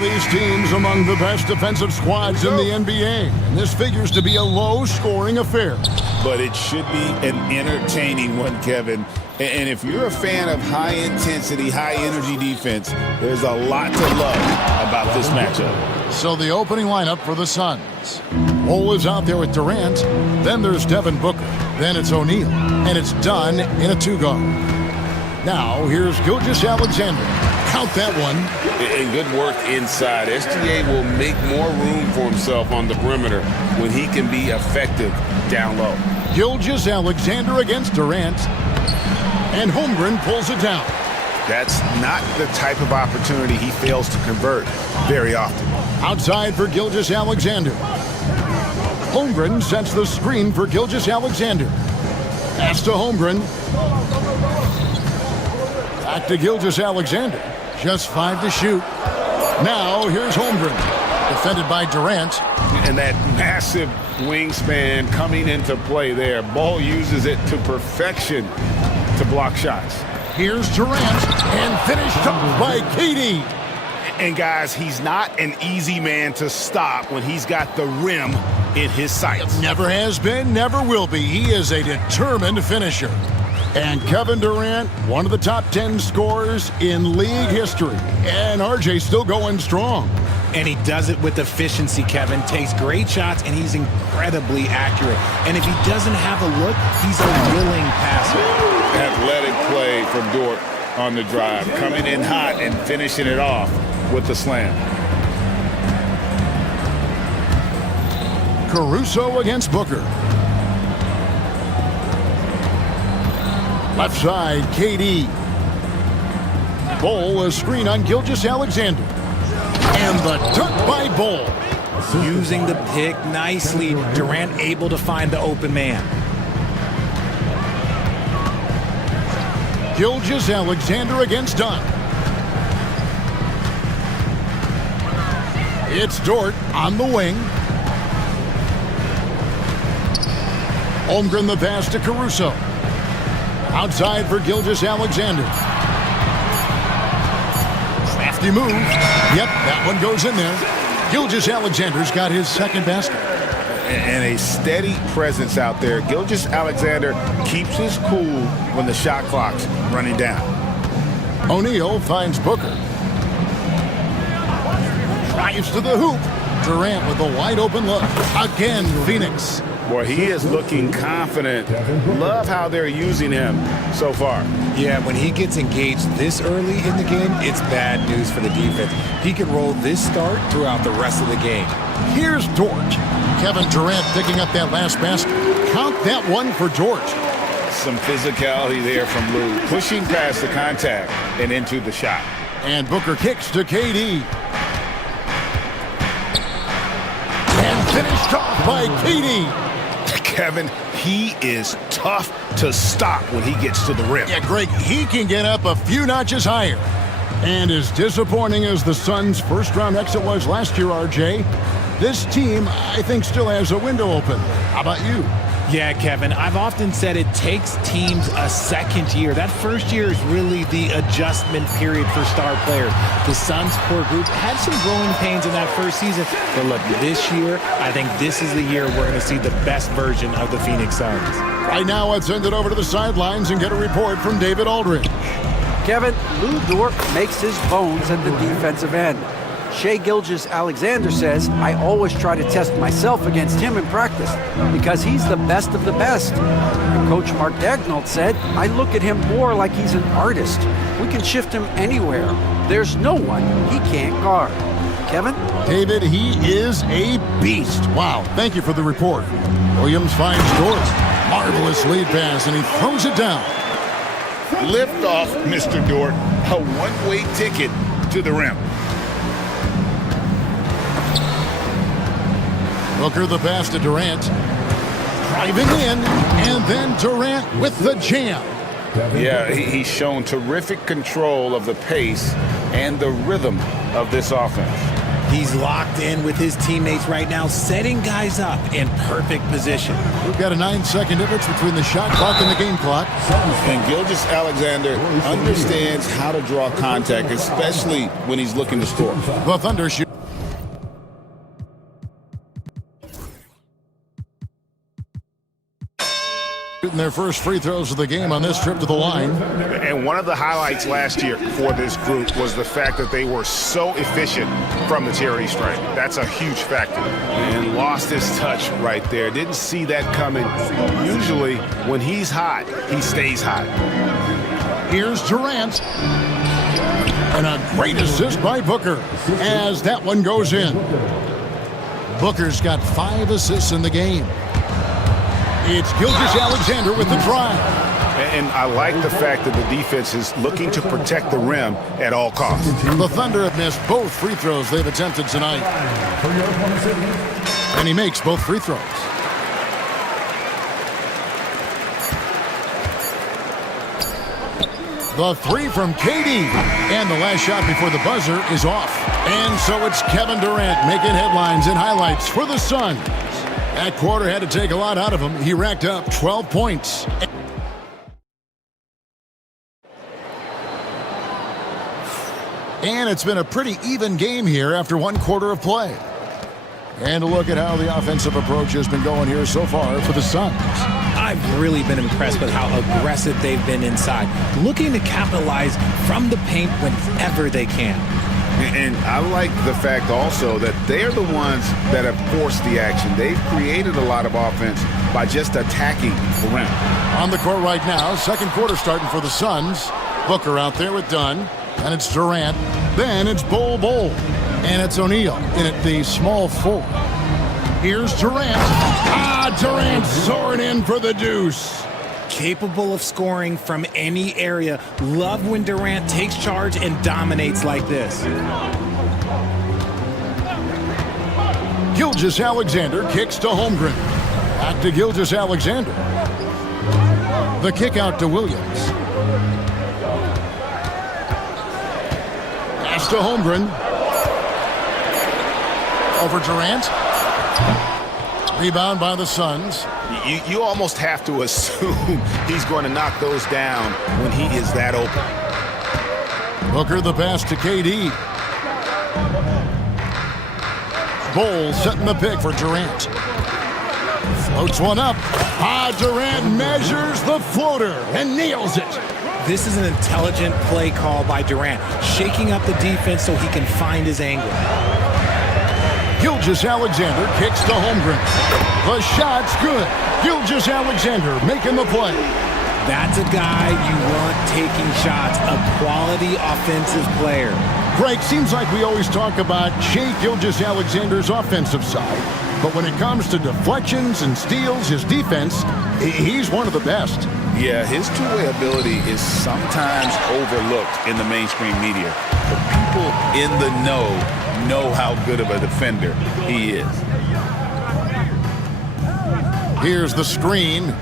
These teams among the best defensive squads in the NBA, and this figures to be a low-scoring affair. But it should be an entertaining one, Kevin. And if you're a fan of high-intensity, high-energy defense, there's a lot to love about this matchup. So the opening lineup for the Suns. Cole is out there with Durant. Then there's Devin Booker. Then it's O'Neal. And it's done in a two-guard. Now here's Gilgeous-Alexander. Count that one. And good work inside. SGA will make more room for himself on the perimeter when he can be effective down low. Gilgeous-Alexander against Durant. And Holmgren pulls it down. That's not the type of opportunity he fails to convert very often. Outside for Gilgeous-Alexander. Holmgren sets the screen for Gilgeous-Alexander. Pass to Holmgren. Back to Gilgeous-Alexander. Just 5 to shoot. Now here's Holmgren. Defended by Durant. And that massive wingspan coming into play there. Ball uses it to perfection to block shots. Here's Durant, and finished off by KD. And guys, he's not an easy man to stop when he's got the rim in his sights. Never has been, never will be. He is a determined finisher. And Kevin Durant, one of the top 10 scorers in league history. And RJ still going strong. And he does it with efficiency, Kevin. Takes great shots, and he's incredibly accurate. And if he doesn't have a look, he's a willing passer. Athletic play from Dort on the drive. Coming in hot and finishing it off with the slam. Caruso against Booker. Left side, KD. Bol, a screen on Gilgeous-Alexander. And the dunk by Bol. Using the pick nicely. Durant able to find the open man. Gilgeous-Alexander against Dunn. It's Dort on the wing. Holmgren the pass to Caruso. Outside for Gilgeous-Alexander. Crafty move. Yep, that one goes in there. Gilgeous-Alexander's got his second basket. And a steady presence out there. Gilgeous-Alexander keeps his cool when the shot clock's running down. O'Neal finds Booker. Drives to the hoop. Durant with a wide open look. Again, Phoenix. Boy, he is looking confident. Love how they're using him so far. Yeah, when he gets engaged this early in the game, it's bad news for the defense. He can roll this start throughout the rest of the game. Here's Dort. Kevin Durant picking up that last basket. Count that one for Dort. Some physicality there from Lou. Pushing past the contact and into the shot. And Booker kicks to KD. And finished off by KD. Kevin, he is tough to stop when he gets to the rim. Yeah, Greg, he can get up a few notches higher. And as disappointing as the Suns' first-round exit was last year, RJ, this team, I think, still has a window open. How about you? Yeah, Kevin, I've often said it takes teams a second year. That first year is really the adjustment period for star players. The Suns' core group had some growing pains in that first season. But look, this year, I think this is the year we're going to see the best version of the Phoenix Suns. Right now, let's send it over to the sidelines and get a report from David Aldridge. Kevin, Lou Dort makes his bones at the defensive end. Shai Gilgeous-Alexander says, I always try to test myself against him in practice because he's the best of the best. And Coach Mark Daigneault said, I look at him more like he's an artist. We can shift him anywhere. There's no one he can't guard. Kevin? David, he is a beast. Wow, thank you for the report. Williams finds Dort. Marvelous lead pass, and he throws it down. Lift off, Mr. Dort. A one-way ticket to the rim. Booker the pass to Durant. Driving in, and then Durant with the jam. Yeah, he's shown terrific control of the pace and the rhythm of this offense. He's locked in with his teammates right now, setting guys up in perfect position. We've got a 9-second difference between the shot clock and the game clock. And Gilgeous-Alexander understands how to draw contact, especially when he's looking to score. The Thunder shoot. Shooting their first free throws of the game on this trip to the line. And one of the highlights last year for this group was the fact that they were so efficient from the charity stripe. That's a huge factor. And lost his touch right there. Didn't see that coming. Usually, when he's hot, he stays hot. Here's Durant. And a great assist by Booker as that one goes in. Booker's got 5 assists in the game. It's Gilgeous-Alexander with the drive. And I like the fact that the defense is looking to protect the rim at all costs. The Thunder have missed both free throws they've attempted tonight. And he makes both free throws. The three from KD. And the last shot before the buzzer is off. And so it's Kevin Durant making headlines and highlights for the Suns. That quarter had to take a lot out of him. He racked up 12 points. And it's been a pretty even game here after one quarter of play. And a look at how the offensive approach has been going here so far for the Suns. I've really been impressed with how aggressive they've been inside, looking to capitalize from the paint whenever they can. And I like the fact also that they're the ones that have forced the action. They've created a lot of offense by just attacking the rim. On the court right now, second quarter starting for the Suns. Booker out there with Dunn. And it's Durant. Then it's Bol, and it's O'Neal in at the small 4. Here's Durant. Durant soaring in for the deuce. Capable of scoring from any area. Love when Durant takes charge and dominates like this. Gilgeous-Alexander kicks to Holmgren. Back to Gilgeous-Alexander. The kick out to Williams. Pass to Holmgren. Over Durant. Rebound by the Suns. You almost have to assume he's going to knock those down when he is that open. Booker the pass to KD. Bol setting the pick for Durant. Floats one up. Durant measures the floater and nails it. This is an intelligent play call by Durant, shaking up the defense so he can find his angle. Gilgeous-Alexander kicks to Holmgren. The shot's good. Gilgeous-Alexander making the play. That's a guy you want taking shots, a quality offensive player. Greg, seems like we always talk about Shai Gilgeous-Alexander's offensive side. But when it comes to deflections and steals, his defense, he's one of the best. Yeah, his two-way ability is sometimes overlooked in the mainstream media. But people in the know how good of a defender he is. Here's the screen.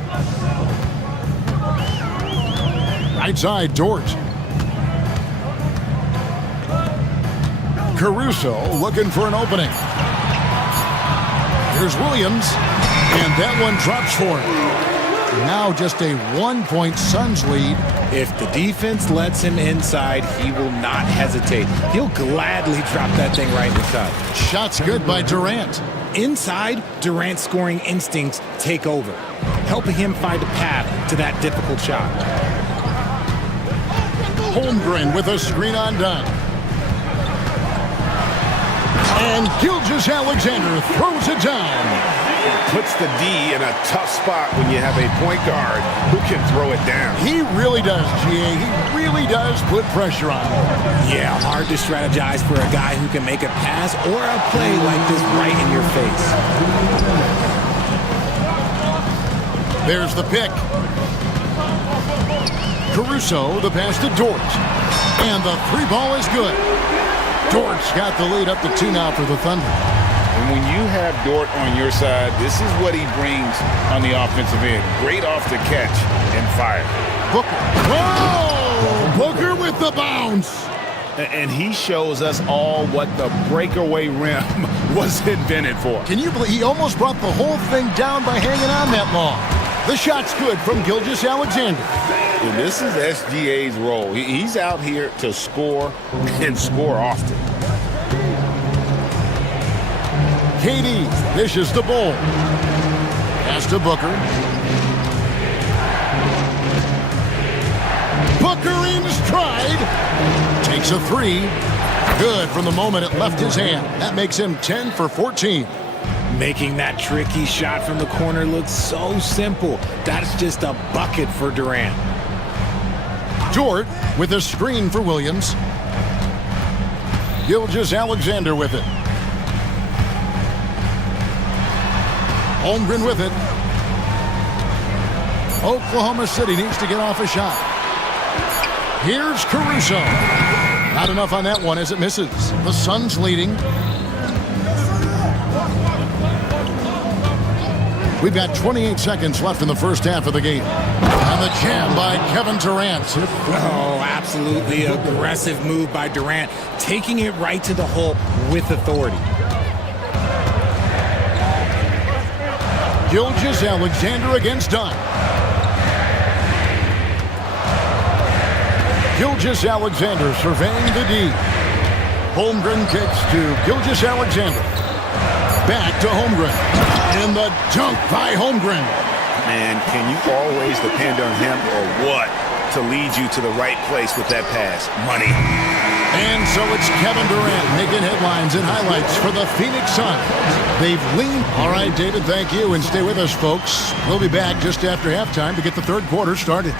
Right side, Dort. Caruso looking for an opening. Here's Williams, and that one drops for him. Now just a 1-point Suns lead. If the defense lets him inside, he will not hesitate. He'll gladly drop that thing right in the cup. Shot's good by Durant. Inside, Durant's scoring instincts take over, helping him find a path to that difficult shot. Holmgren with a screen on Dunn. And Gilgeous-Alexander throws it down. Puts the D in a tough spot when you have a point guard who can throw it down. He really does, GA. He really does put pressure on him. Yeah, hard to strategize for a guy who can make a pass or a play like this right in your face. There's the pick. Caruso, the pass to Dort. And the three ball is good. Dort's got the lead up to 2 now for the Thunder. And when you have Dort on your side, this is what he brings on the offensive end. Great off the catch and fire. Booker. Whoa! Booker with the bounce. And he shows us all what the breakaway rim was invented for. Can you believe he almost brought the whole thing down by hanging on that long? The shot's good from Gilgeous-Alexander. And this is SGA's role. He's out here to score and score often. KD dishes the ball. Pass to Booker. Booker in stride. Takes a three. Good from the moment it left his hand. That makes him 10 for 14. Making that tricky shot from the corner look so simple. That's just a bucket for Durant. Dort with a screen for Williams. Gilgeous-Alexander with it. Holmgren with it. Oklahoma City needs to get off a shot. Here's Caruso. Not enough on that one as it misses. The Suns leading. We've got 28 seconds left in the first half of the game. And the jam by Kevin Durant. Oh, absolutely aggressive move by Durant, taking it right to the hole with authority. Gilgeous-Alexander against Dunn. Gilgeous-Alexander surveying the D. Holmgren kicks to Gilgeous-Alexander. Back to Holmgren. And the dunk by Holmgren. Man, can you always depend on him or what to lead you to the right place with that pass? Money. And so it's Kevin Durant making headlines and highlights for the Phoenix Suns. They've leaned. All right, David, thank you. And stay with us, folks. We'll be back just after halftime to get the third quarter started.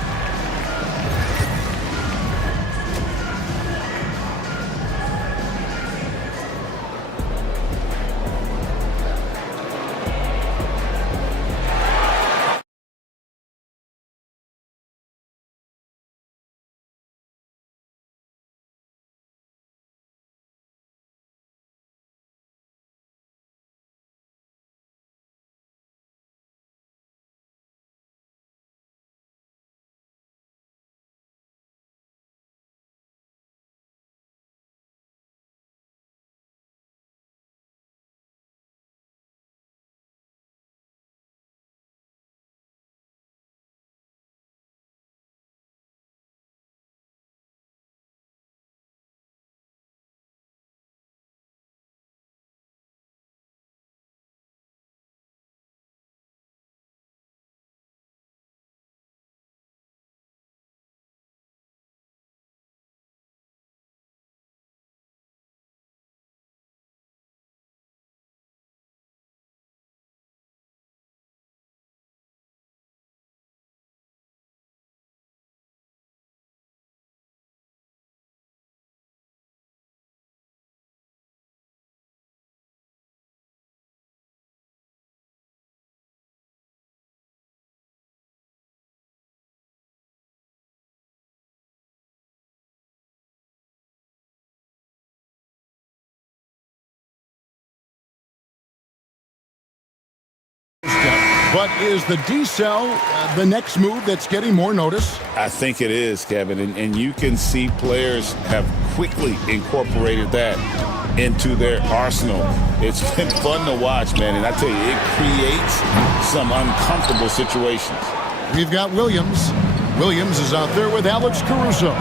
But is the D-cell the next move that's getting more notice? I think it is, Kevin, and you can see players have quickly incorporated that into their arsenal. It's been fun to watch, man, and I tell you, it creates some uncomfortable situations. We've got Williams. Williams is out there with Alex Caruso.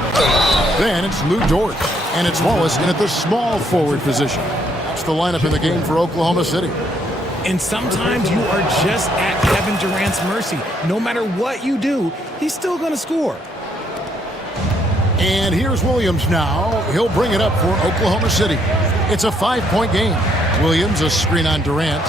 Then it's Lou Dort, and it's Wallace in at the small forward position. That's the lineup in the game for Oklahoma City. And sometimes you are just at Kevin Durant's mercy. No matter what you do, he's still going to score. And here's Williams now. He'll bring it up for Oklahoma City. It's a 5-point game. Williams, a screen on Durant.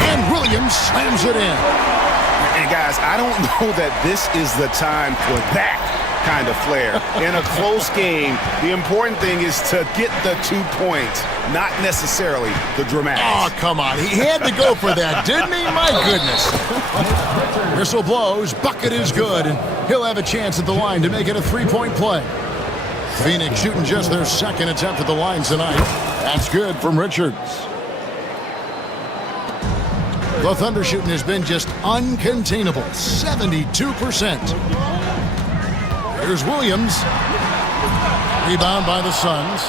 And Williams slams it in. And guys, I don't know that this is the time for that kind of flair. In a close game, the important thing is to get the 2 points, not necessarily the dramatics. Oh, come on. He had to go for that, didn't he? My goodness. Whistle blows. Bucket is good. And he'll have a chance at the line to make it a 3-point play. Phoenix shooting just their second attempt at the line tonight. That's good from Richards. The Thunder shooting has been just uncontainable. 72%. Here's Williams. Rebound by the Suns.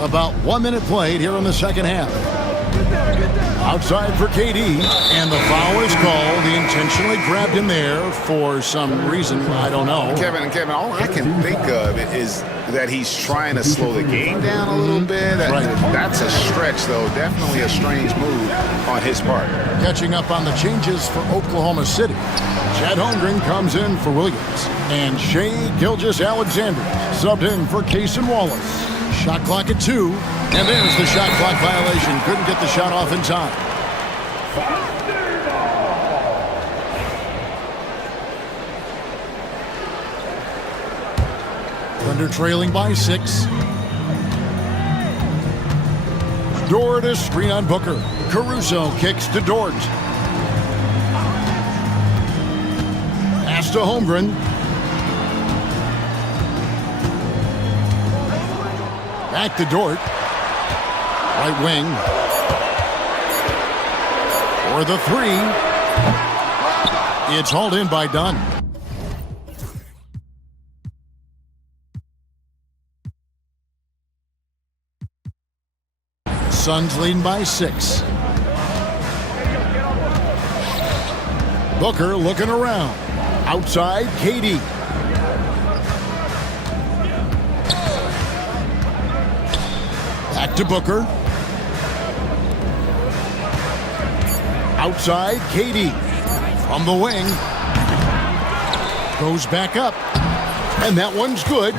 About 1 minute played here in the second half. Outside for KD, and the foul is called. He intentionally grabbed him there for some reason. I don't know. Kevin, all I can think of is that he's trying to slow the game down a little bit. That's a stretch, though. Definitely a strange move on his part. Catching up on the changes for Oklahoma City. Chad Holmgren comes in for Williams. And Shai Gilgeous-Alexander subbed in for Cason Wallace. Shot clock at 2. And there's the shot clock violation. Couldn't get the shot off in time. Thunder trailing by 6. Dort to screen on Booker. Caruso kicks to Dort. Pass to Holmgren. Back to Dort. Right wing. For the 3. It's hauled in by Dunn. Suns leading by 6. Booker looking around. Outside, KD. Back to Booker. Outside, KD. From the wing. Goes back up. And that one's good.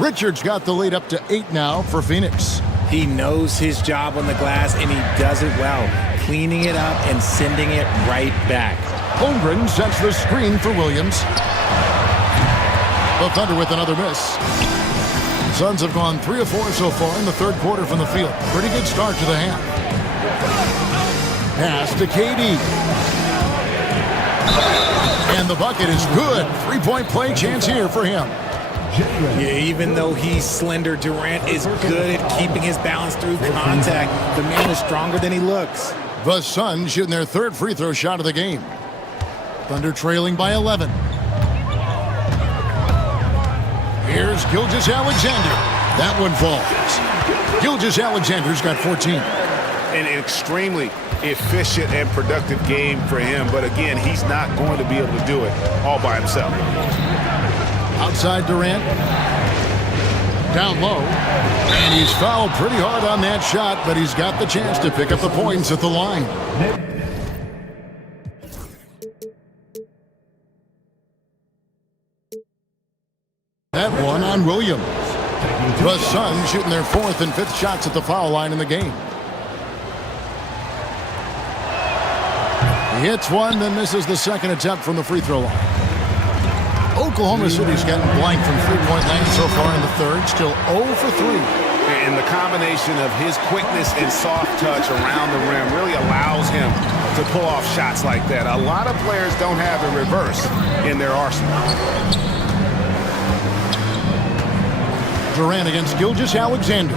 Richards got the lead up to 8 now for Phoenix. He knows his job on the glass, and he does it well, cleaning it up and sending it right back. Holmgren sets the screen for Williams. The Thunder with another miss. Suns have gone 3 of 4 so far in the third quarter from the field. Pretty good start to the half. Pass to KD. And the bucket is good. 3-point play chance here for him. Yeah, even though he's slender, Durant is good at keeping his balance through contact. The man is stronger than he looks. The Suns shooting their third free throw shot of the game. Thunder trailing by 11. Here's Gilgeous-Alexander. That one falls. Gilgeous-Alexander's got 14. An extremely efficient and productive game for him. But again, he's not going to be able to do it all by himself. Outside Durant. Down low. And he's fouled pretty hard on that shot, but he's got the chance to pick up the points at the line. That one on Williams. The Suns shooting their 4th and 5th shots at the foul line in the game. He hits one, then misses the second attempt from the free throw line. Oklahoma City's gotten blank from three-point land so far in the third. Still 0 for 3. And the combination of his quickness and soft touch around the rim really allows him to pull off shots like that. A lot of players don't have the reverse in their arsenal. Durant against Gilgeous-Alexander.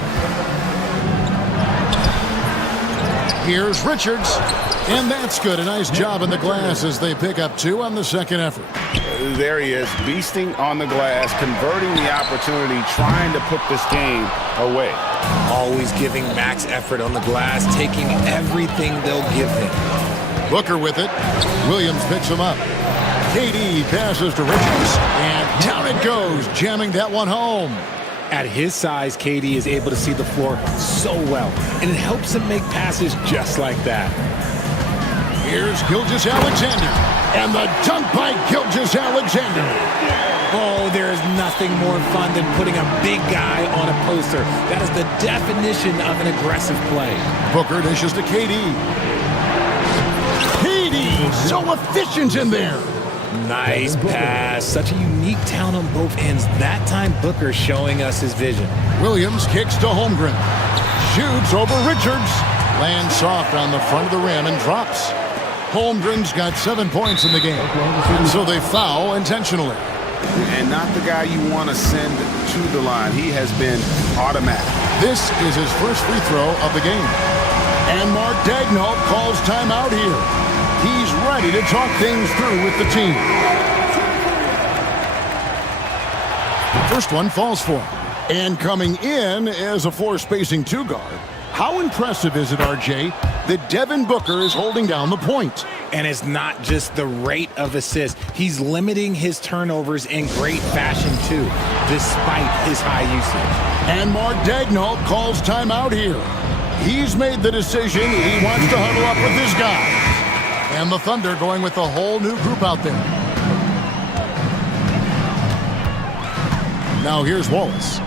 Here's Richards. And that's good. A nice job in the glass as they pick up 2 on the second effort. There he is, beasting on the glass, converting the opportunity, trying to put this game away. Always giving max effort on the glass, taking everything they'll give him. Booker with it. Williams picks him up. KD passes to Richards. And down it goes, jamming that one home. At his size, KD is able to see the floor so well, and it helps him make passes just like that. Here's Gilgeous-Alexander. And the dunk by Gilgeous-Alexander. Oh, there is nothing more fun than putting a big guy on a poster. That is the definition of an aggressive play. Booker dishes to KD. KD, so efficient in there. Nice pass. Such a unique talent on both ends. That time, Booker showing us his vision. Williams kicks to Holmgren. Shoots over Richards. Lands soft on the front of the rim and drops. Holmgren's got 7 points in the game. And so they foul intentionally. And not the guy you want to send to the line. He has been automatic. This is his first free throw of the game. And Mark Daigneault calls timeout here. He's ready to talk things through with the team. First one falls for him. And coming in as a floor-spacing two-guard. How impressive is it, RJ, that Devin Booker is holding down the point? And it's not just the rate of assists. He's limiting his turnovers in great fashion, too, despite his high usage. And Mark Daigneault calls timeout here. He's made the decision he wants to huddle up with his guys. And the Thunder going with a whole new group out there. Now here's Wallace.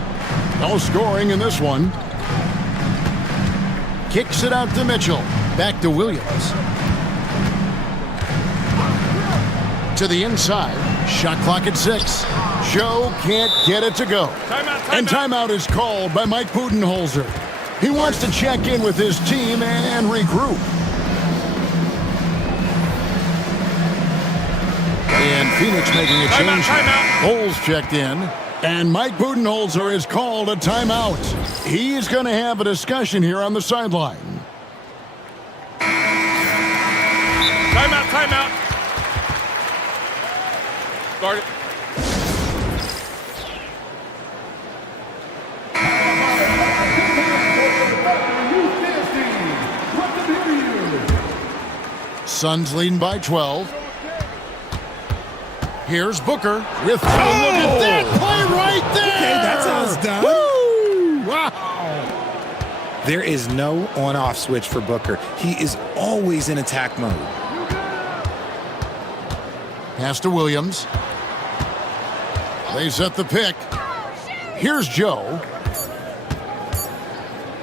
No scoring in this one. Kicks it out to Mitchell. Back to Williams. To the inside. Shot clock at 6. Joe can't get it to go. And timeout is called by Mike Budenholzer. He wants to check in with his team and regroup. And Phoenix making a change. Holes checked in. And Mike Budenholzer has called a timeout. He's going to have a discussion here on the sideline. Timeout, timeout. Start it. Suns leading by 12. Here's Booker with... Oh, look at that play right there! Okay, that's how it's done. Woo! Wow! There is no on-off switch for Booker. He is always in attack mode. Pass to Williams. They set the pick. Here's Joe.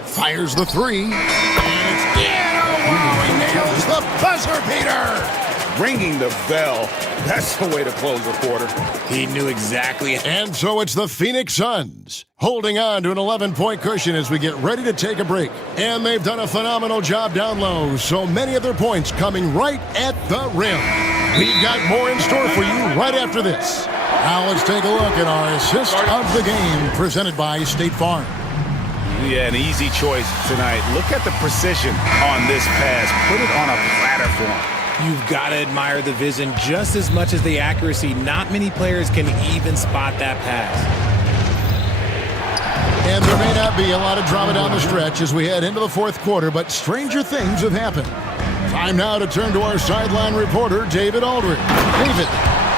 Fires the three. And it's in. Oh, wow, he nails the buzzer beater! Ringing the bell. That's the way to close the quarter. He knew exactly. And so it's the Phoenix Suns holding on to an 11-point cushion as we get ready to take a break. And they've done a phenomenal job down low. So many of their points coming right at the rim. We've got more in store for you right after this. Now let's take a look at our assist of the game presented by State Farm. Yeah, an easy choice tonight. Look at the precision on this pass. Put it on a platter for him. You've got to admire the vision just as much as the accuracy. Not many players can even spot that pass. And there may not be a lot of drama down the stretch as we head into the fourth quarter, but stranger things have happened. Time now to turn to our sideline reporter, David Aldridge. David.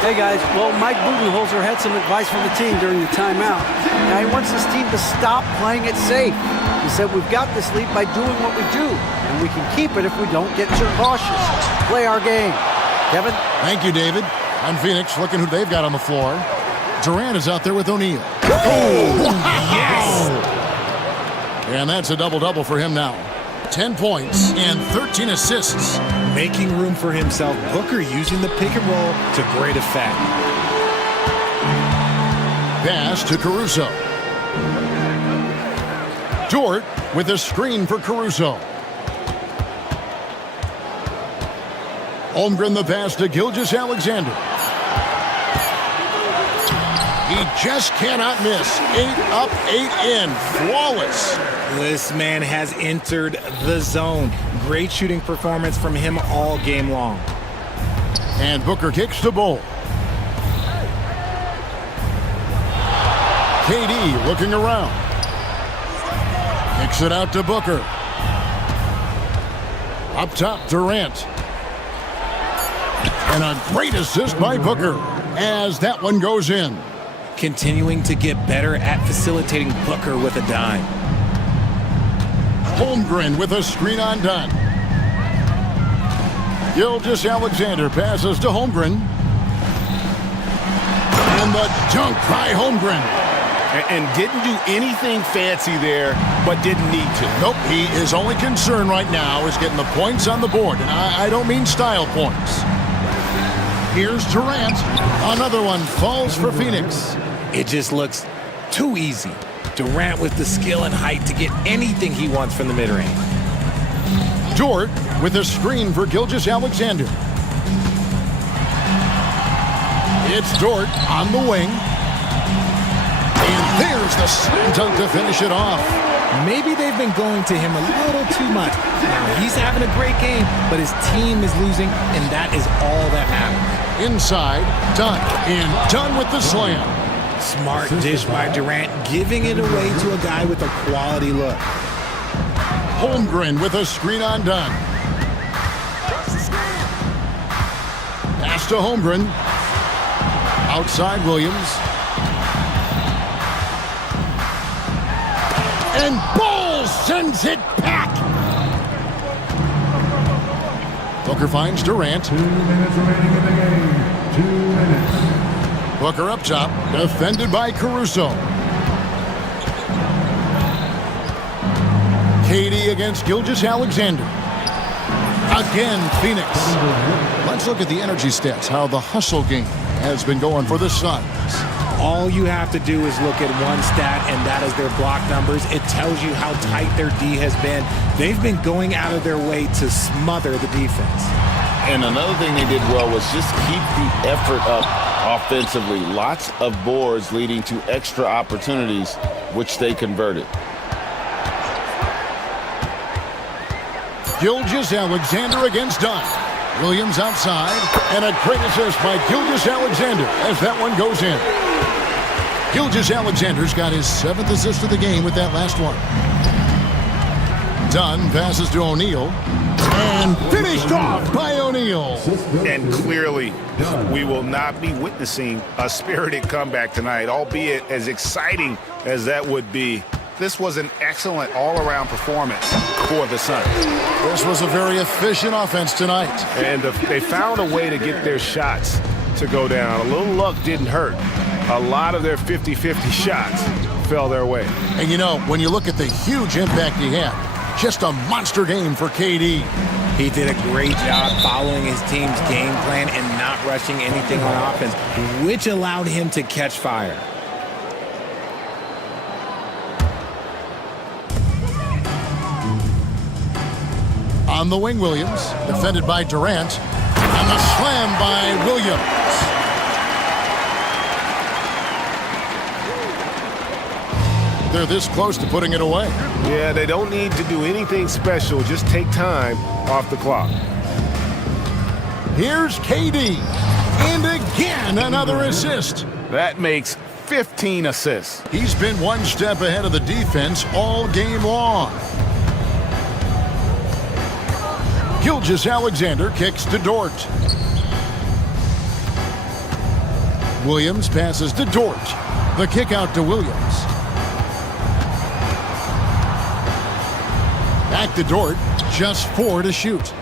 Hey guys, well, Mike Budenholzer had some advice for the team during the timeout. Now he wants his team to stop playing it safe. He said we've got this lead by doing what we do, and we can keep it if we don't get too cautious. Play our game. Kevin? Thank you, David. On Phoenix, looking who they've got on the floor. Durant is out there with O'Neal. Oh, yes! And that's a double-double for him now. 10 points and 13 assists. Making room for himself, Booker using the pick and roll to great effect. Pass to Caruso. Dort with a screen for Caruso. Holmgren the pass to Gilgeous-Alexander. He just cannot miss. 8 up, 8 in. Flawless. This man has entered the zone. Great shooting performance from him all game long. And Booker kicks to Bull. KD looking around. Kicks it out to Booker. Up top, Durant. And a great assist by Booker as that one goes in. Continuing to get better at facilitating Booker with a dime. Holmgren with a screen on Dunn. Gilgeous-Alexander passes to Holmgren. And the dunk by Holmgren. And didn't do anything fancy there, but didn't need to. Nope, his only concern right now is getting the points on the board. And I don't mean style points. Here's Durant. Another one falls for Phoenix. It just looks too easy. Durant with the skill and height to get anything he wants from the mid-range. Dort with a screen for Gilgeous-Alexander. It's Dort on the wing. And there's the slam dunk to finish it off. Maybe they've been going to him a little too much. Now, he's having a great game, but his team is losing, and that is all that matters. Inside, Dunn. And Dunn with the slam. Smart dish by Durant, giving it away to a guy with a quality look. Holmgren with a screen on Dunn. Pass to Holmgren. Outside Williams. And Ball sends it back. Booker finds Durant. 2 minutes remaining in the game. 2 minutes. Booker up top, defended by Caruso. KD against Gilgeous-Alexander. Again, Phoenix. Let's look at the energy stats, how the hustle game has been going for the Suns. All you have to do is look at one stat, and that is their block numbers. It tells you how tight their D has been. They've been going out of their way to smother the defense. And another thing they did well was just keep the effort up offensively. Lots of boards leading to extra opportunities, which they converted. Gilgeous-Alexander against Dunn. Williams outside, and a great assist by Gilgeous-Alexander as that one goes in. Gilgeous-Alexander's got his 7th assist of the game with that last one. Dunn passes to O'Neal, and finished off by O'Neal. And clearly, we will not be witnessing a spirited comeback tonight, albeit as exciting as that would be. This was an excellent all-around performance for the Suns. This was a very efficient offense tonight. And they found a way to get their shots to go down. A little luck didn't hurt. A lot of their 50-50 shots fell their way. And you know, when you look at the huge impact he had, just a monster game for KD. He did a great job following his team's game plan and not rushing anything on offense, which allowed him to catch fire. On the wing, Williams, defended by Durant, and the slam by Williams. They're this close to putting it away. Yeah, they don't need to do anything special. Just take time off the clock. Here's KD, and again another assist. That makes 15 assists. He's been one step ahead of the defense all game long. Gilgeous-Alexander kicks to Dort. Williams passes to Dort. The kick out to Williams. Back to Dort. Just 4 to shoot.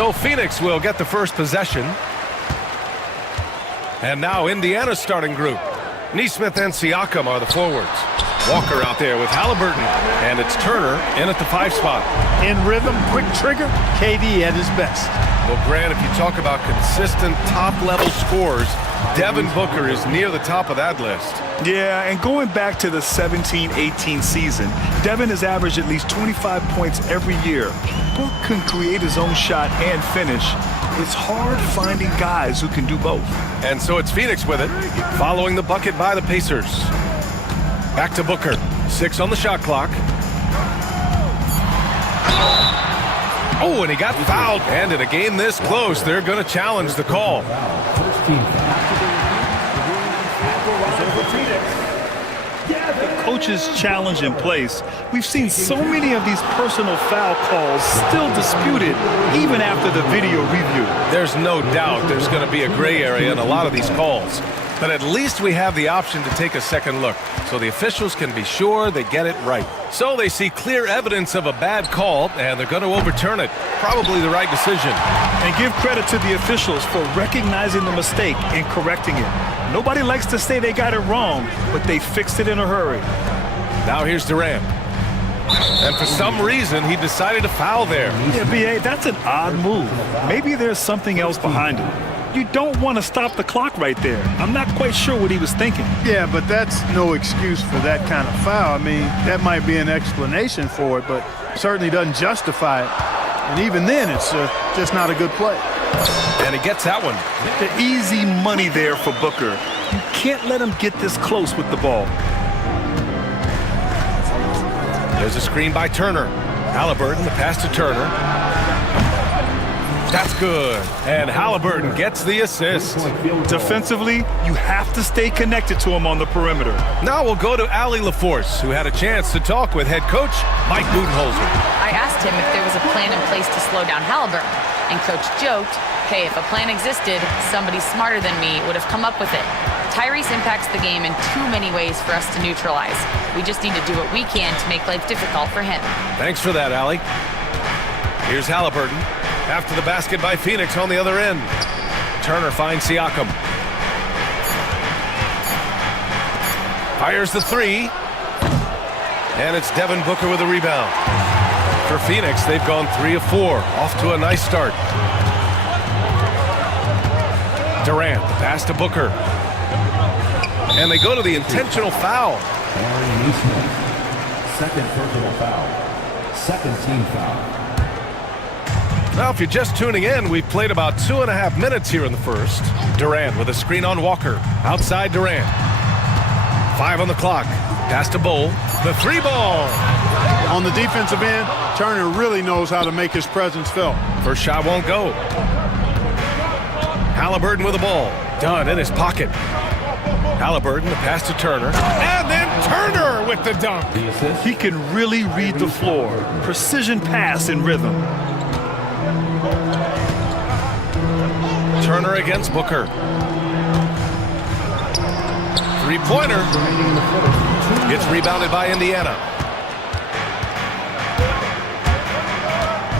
So Phoenix will get the first possession. And now Indiana's starting group. Neesmith and Siakam are the forwards. Walker out there with Halliburton. And it's Turner in at the 5 spot. In rhythm, quick trigger, KD at his best. Well, Grant, if you talk about consistent top-level scores, Devin Booker is near the top of that list. Yeah, and going back to the 17-18 season, Devin has averaged at least 25 points every year. Book can create his own shot and finish. It's hard finding guys who can do both. And so it's Phoenix with it, following the bucket by the Pacers. Back to Booker. 6 on the shot clock. Oh, and he got fouled. And in a game this close, they're going to challenge the call. Coach's challenge in place. We've seen so many of these personal foul calls still disputed even after the video review. There's no doubt there's going to be a gray area in a lot of these calls. But at least we have the option to take a second look, so the officials can be sure they get it right. So they see clear evidence of a bad call, and they're going to overturn it. Probably the right decision. And give credit to the officials for recognizing the mistake and correcting it. Nobody likes to say they got it wrong, but they fixed it in a hurry. Now here's Durant. And for some reason, he decided to foul there. Yeah, B.A., that's an odd move. Maybe there's something else behind it. You don't want to stop the clock right there. I'm not quite sure what he was thinking. Yeah, but that's no excuse for that kind of foul. I mean, that might be an explanation for it, but certainly doesn't justify it. And even then, it's just not a good play. And he gets that one. The easy money there for Booker. You can't let him get this close with the ball. There's a screen by Turner. Halliburton, the pass to Turner. That's good. And Halliburton gets the assist. Defensively, you have to stay connected to him on the perimeter. Now we'll go to Allie LaForce, who had a chance to talk with head coach Mike Budenholzer. I asked him if there was a plan in place to slow down Halliburton, and Coach joked, hey, if a plan existed, somebody smarter than me would have come up with it. Tyrese impacts the game in too many ways for us to neutralize. We just need to do what we can to make life difficult for him. Thanks for that, Allie. Here's Halliburton. After the basket by Phoenix on the other end. Turner finds Siakam. Fires the 3. And it's Devin Booker with a rebound. For Phoenix, they've gone 3 of 4. Off to a nice start. Durant, the pass to Booker. And they go to the intentional foul. Second personal foul. Second team foul. Now, if you're just tuning in, we've played about 2.5 minutes here in the first. Durant with a screen on Walker. Outside Durant. 5 on the clock. Pass to Bowl. The 3 ball. On the defensive end, Turner really knows how to make his presence felt. First shot won't go. Halliburton with the ball. Done in his pocket. Halliburton, the pass to Turner. And then Turner with the dunk. He can really read the floor. Precision pass in rhythm. Turner against Booker. 3-pointer. Gets rebounded by Indiana.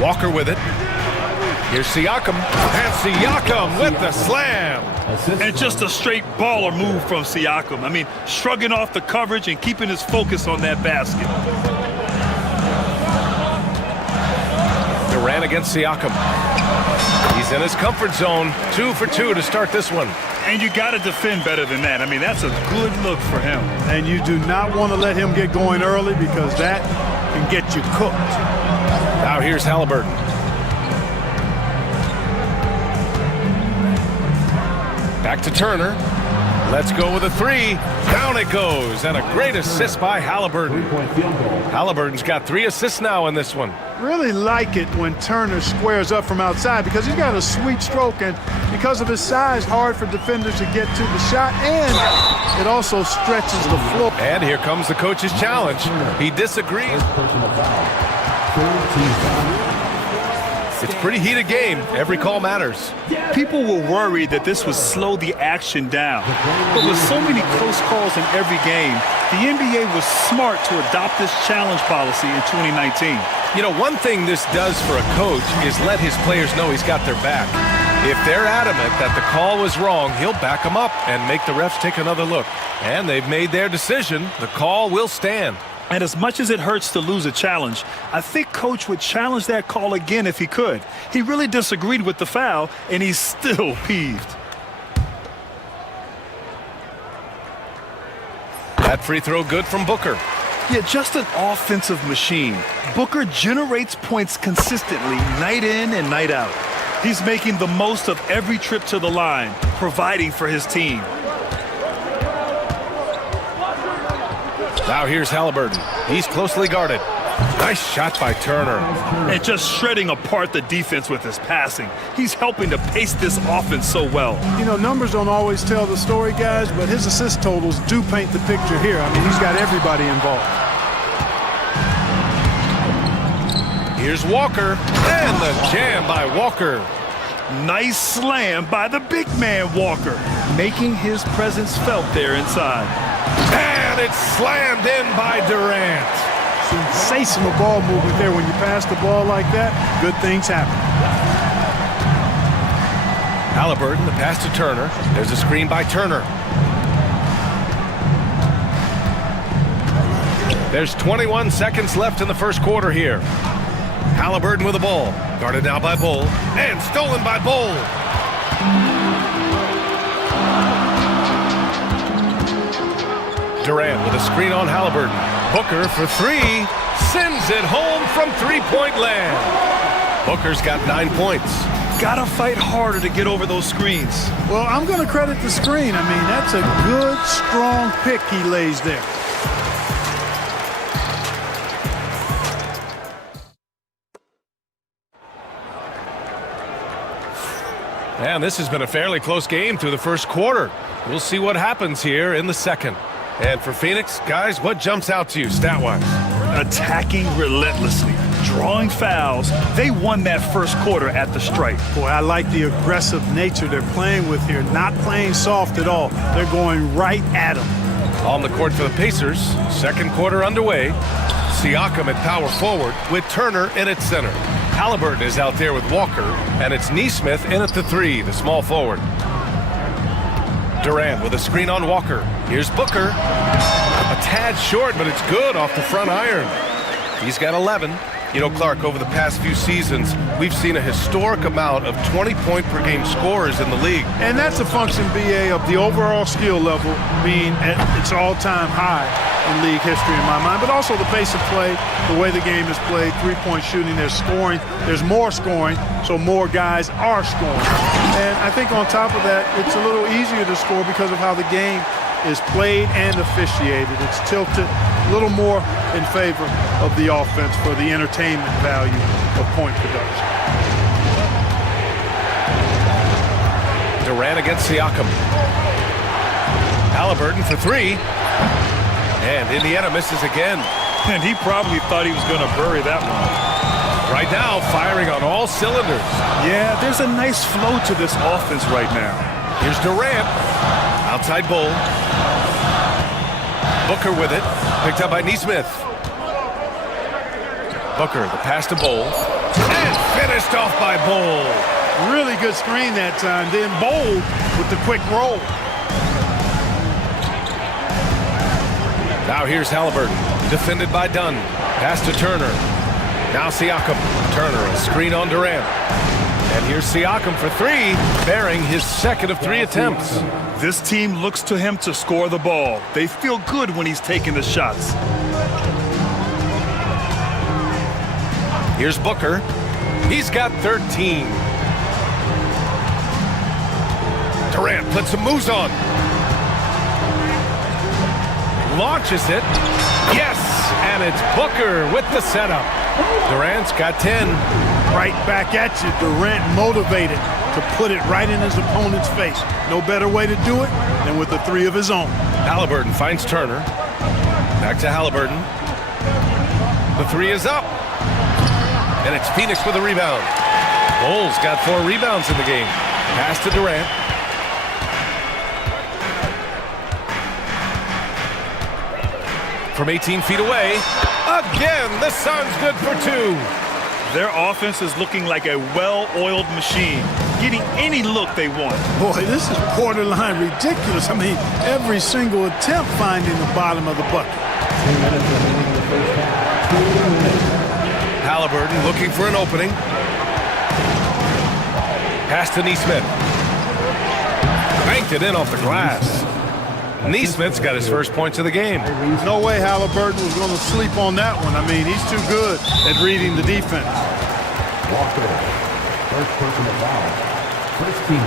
Walker with it. Here's Siakam. And Siakam with the slam. And just a straight baller move from Siakam. I mean, shrugging off the coverage and keeping his focus on that basket. Durant against Siakam. He's in his comfort zone. 2 for 2 to start this one. And you got to defend better than that. I mean, that's a good look for him. And you do not want to let him get going early because that can get you cooked. Now here's Halliburton. Back to Turner. Let's go with a 3. Down it goes. And a great assist by Halliburton. Halliburton's got 3 assists now in this one. Really like it when Turner squares up from outside because he's got a sweet stroke, and because of his size, hard for defenders to get to the shot, and it also stretches the floor. And here comes the coach's challenge. He disagrees. It's pretty heated game. Every call matters. People were worried that this would slow the action down. But with so many close calls in every game, the NBA was smart to adopt this challenge policy in 2019. You know, one thing this does for a coach is let his players know he's got their back. If they're adamant that the call was wrong, he'll back them up and make the refs take another look. And they've made their decision. The call will stand. And as much as it hurts to lose a challenge, I think Coach would challenge that call again if he could. He really disagreed with the foul, and he's still peeved. That free throw good from Booker. Yeah, just an offensive machine. Booker generates points consistently, night in and night out. He's making the most of every trip to the line, providing for his team. Now here's Halliburton. He's closely guarded. Nice shot by Turner. And just shredding apart the defense with his passing. He's helping to pace this offense so well. You know, numbers don't always tell the story, guys, but his assist totals do paint the picture here. I mean, he's got everybody involved. Here's Walker. And the jam by Walker. Nice slam by the big man Walker, making his presence felt there inside. And it's slammed in by Durant. Sensational ball movement there. When you pass the ball like that, good things happen. Halliburton, the pass to Turner. There's a screen by Turner. There's 21 seconds left in the first quarter here. Halliburton with the ball. Guarded now by Bull. And stolen by Bull. Durant with a screen on Halliburton. Booker for three. Sends it home from three-point land. Booker's got 9 points. Gotta fight harder to get over those screens. Well, I'm going to credit the screen. I mean, that's a good, strong pick he lays there. And this has been a fairly close game through the first quarter. We'll see what happens here in the second. And for Phoenix, guys, what jumps out to you stat-wise? Attacking relentlessly, drawing fouls. They won that first quarter at the stripe. Boy, I like the aggressive nature they're playing with here. Not playing soft at all. They're going right at them. On the court for the Pacers, second quarter underway. Siakam at power forward with Turner in at center. Halliburton is out there with Walker, and it's Nesmith in at the three, the small forward. Durant with a screen on Walker. Here's Booker. A tad short, but it's good off the front iron. He's got 11. You know, Clark, over the past few seasons, we've seen a historic amount of 20-point-per-game scorers in the league. And that's a function, BA, of the overall skill level being at its all-time high in league history in my mind, but also the pace of play, the way the game is played, three-point shooting, there's scoring, there's more scoring, so more guys are scoring. And I think on top of that, it's a little easier to score because of how the game is played and officiated. It's tilted a little more in favor of the offense for the entertainment value of point production. Durant against Siakam. Halliburton for three. And Indiana misses again. And he probably thought he was going to bury that one. Right now, firing on all cylinders. Yeah, there's a nice flow to this offense right now. Here's Durant. Outside Bull. Booker with it. Picked up by Nesmith. Booker, the pass to Bull. And finished off by Bull. Really good screen that time. Then Bull with the quick roll. Now here's Halliburton. Defended by Dunn. Pass to Turner. Now Siakam. Turner, a screen on Durant. And here's Siakam for three, bearing his second of three attempts. This team looks to him to score the ball. They feel good when he's taking the shots. Here's Booker. He's got 13. Durant puts some moves on. Launches it. Yes, and it's Booker with the setup. Durant's got 10. Right back at you. Durant motivated to put it right in his opponent's face. No better way to do it than with the three of his own. Halliburton finds Turner. Back to Halliburton. The three is up. And it's Phoenix with a rebound. Bulls got 4 rebounds in the game. Pass to Durant. From 18 feet away. Again, the Suns good for 2. Their offense is looking like a well-oiled machine, getting any look they want. Boy, this is borderline ridiculous. I mean, every single attempt finding the bottom of the bucket. Halliburton looking for an opening. Pass to Neesmith. Banked it in off the glass. Neesmith's got his first points of the game. No way Halliburton was going to sleep on that one. I mean, he's too good at reading the defense. Walker, first personal foul. First team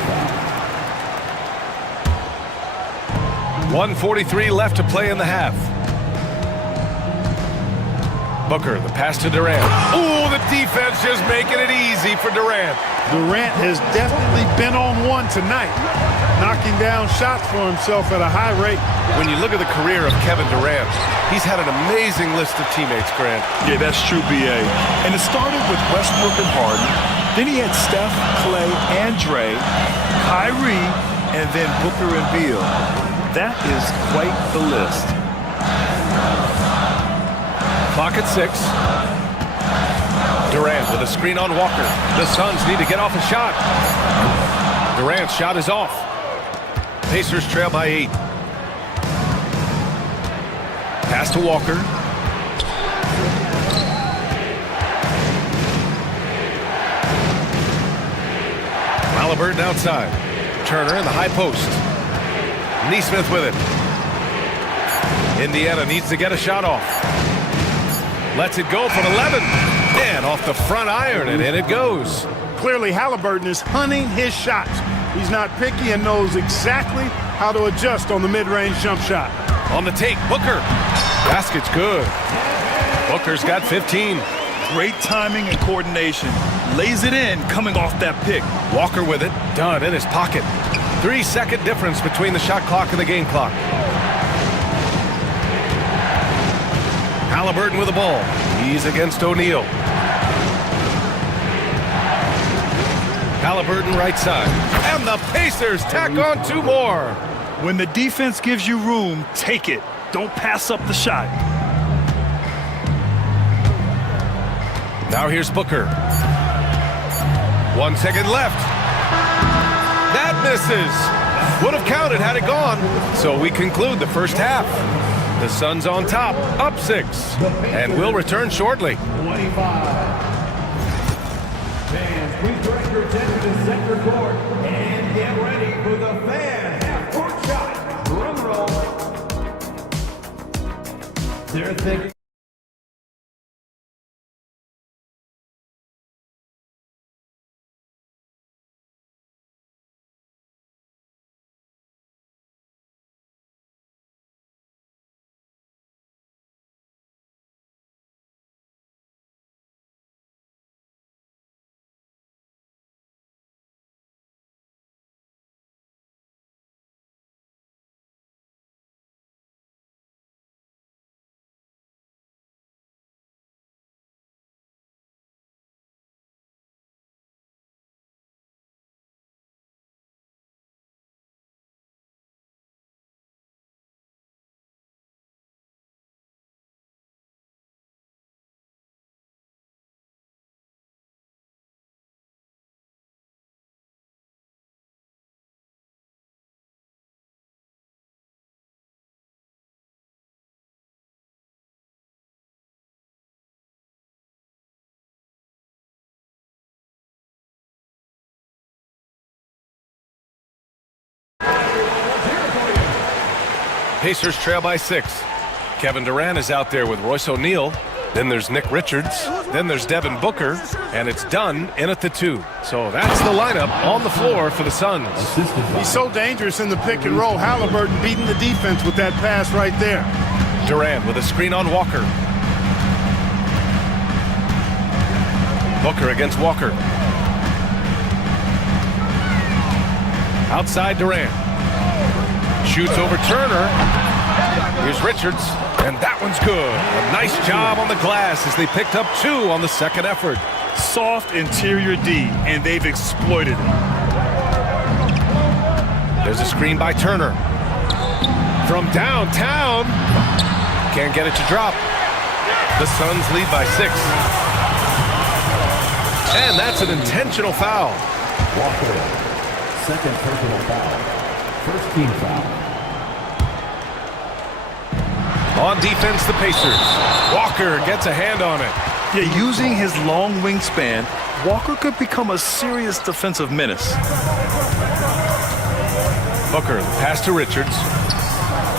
foul. 1:43 left to play in the half. Booker, the pass to Durant. Ooh, the defense just making it easy for Durant. Durant has definitely been on one tonight, knocking down shots for himself at a high rate. When you look at the career of Kevin Durant, he's had an amazing list of teammates, Grant. Yeah, that's true, B.A. And it started with Westbrook and Harden. Then he had Steph, Clay, and Dre, Kyrie, and then Booker and Beal. That is quite the list. Clock at 6. Durant with a screen on Walker. The Suns need to get off a shot. Durant's shot is off. Pacers trail by 8. Pass to Walker. Halliburton outside. Turner in the high post. Neesmith with it. Indiana needs to get a shot off. Lets it go from 11. And off the front iron, and in it goes. Clearly, Halliburton is hunting his shots. He's not picky and knows exactly how to adjust on the mid-range jump shot. On the take, Booker. Basket's good. Booker's got 15. Great timing and coordination. Lays it in coming off that pick. Walker with it. Done in his pocket. 3-second difference between the shot clock and the game clock. Halliburton with the ball. He's against O'Neal. Halliburton right side. And the Pacers tack on 2 more. When the defense gives you room, take it. Don't pass up the shot. Now here's Booker. 1 second left. That misses. Would have counted had it gone. So we conclude the first half. The Suns on top, up 6. And we'll return shortly. 25. Fans, please direct your attention to center court and get ready for the fan half-court shot. Drum roll. They're thinking. Pacers trail by 6. Kevin Durant is out there with Royce O'Neal. Then there's Nick Richards. Then there's Devin Booker. And it's done in at the 2. So that's the lineup on the floor for the Suns. He's so dangerous in the pick and roll. Halliburton beating the defense with that pass right there. Durant with a screen on Walker. Booker against Walker. Outside Durant. Shoots over Turner. Here's Richards. And that one's good. A nice job on the glass as they picked up 2 on the second effort. soft interior D, and they've exploited it. There's a screen by Turner. From downtown. Can't get it to drop. The Suns lead by 6. And that's an intentional foul. Walker, second personal foul. First team foul. On defense, the Pacers. Walker gets a hand on it. Yeah, using his long wingspan, Walker could become a serious defensive menace. Booker, the pass to Richards.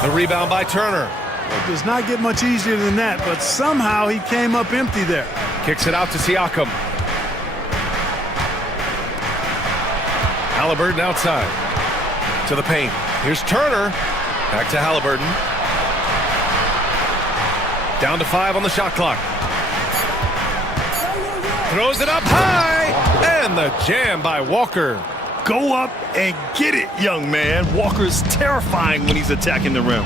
The rebound by Turner. It does not get much easier than that, but somehow he came up empty there. Kicks it out to Siakam. Halliburton outside. To the paint. Here's Turner. Back to Halliburton. Down to 5 on the shot clock. Throws it up high. And the jam by Walker. Go up and get it, young man. Walker's terrifying when he's attacking the rim.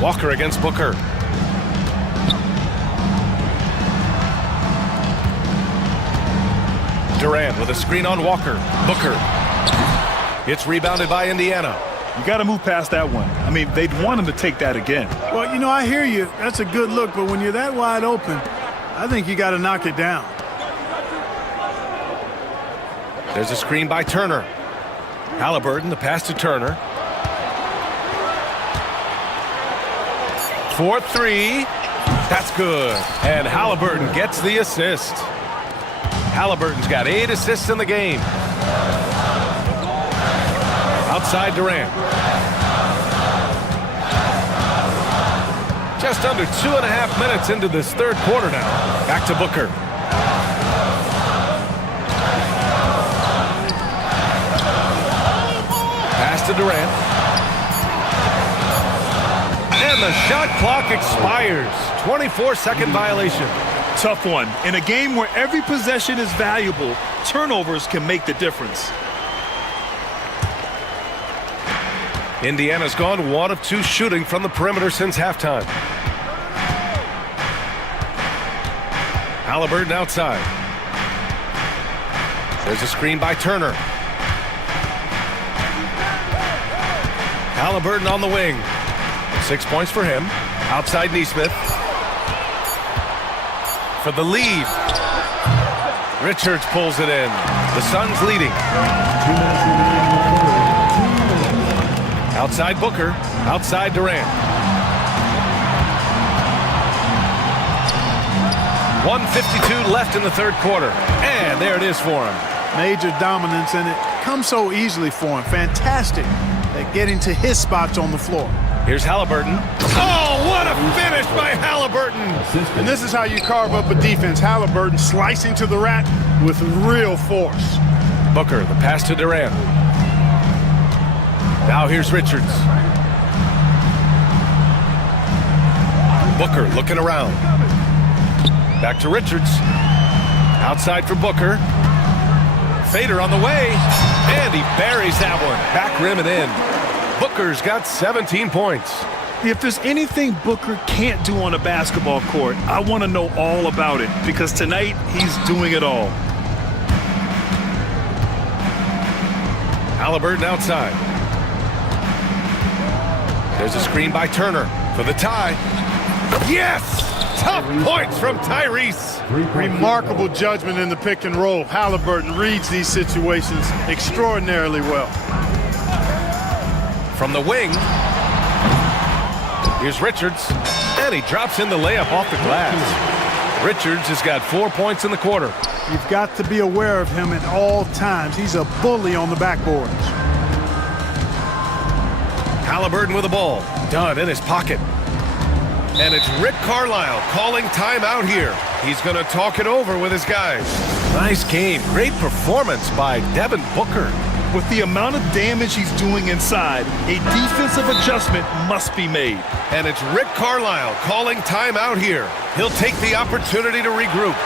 Walker against Booker. Durant with a screen on Walker. Booker. It's rebounded by Indiana. You got to move past that one. I mean, they'd want him to take that again. Well, you know, I hear you. That's a good look, but when you're that wide open, I think you got to knock it down. There's a screen by Turner. Halliburton, the pass to Turner. 4-3. That's good. And Halliburton gets the assist. Halliburton's got 8 assists in the game. Outside Durant. Just under 2.5 minutes into this third quarter now. Back to Booker. Pass to Durant. And the shot clock expires. 24-second violation. Tough one. In a game where every possession is valuable, turnovers can make the difference. Indiana's gone 1 of 2 shooting from the perimeter since halftime. Halliburton outside. There's a screen by Turner. Halliburton on the wing. 6 points for him. Outside Neesmith. For the lead. Richards pulls it in. The Suns leading. Outside Booker. Outside Durant. 1:52 left in the third quarter. And there it is for him. Major dominance, and it comes so easily for him. Fantastic at getting to his spots on the floor. Here's Halliburton. Oh, what a finish by Halliburton! And this is how you carve up a defense. Halliburton slicing to the rack with real force. Booker, the pass to Durant. Now here's Richards. Booker looking around. Back to Richards. Outside for Booker. Fader on the way. And he buries that one. Back rim and in. Booker's got 17 points. If there's anything Booker can't do on a basketball court, I want to know all about it, because tonight he's doing it all. Halliburton outside. There's a screen by Turner for the tie. Yes! Tough points from Tyrese. Remarkable judgment in the pick and roll. Halliburton reads these situations extraordinarily well. From the wing, here's Richards, and he drops in the layup off the glass. Richards has got 4 points in the quarter. You've got to be aware of him at all times. He's a bully on the backboards. Halliburton with the ball. Dunn in his pocket. And it's Rick Carlisle calling timeout here. He's going to talk it over with his guys. Nice game. Great performance by Devin Booker. With the amount of damage he's doing inside, a defensive adjustment must be made. And it's Rick Carlisle calling timeout here. He'll take the opportunity to regroup.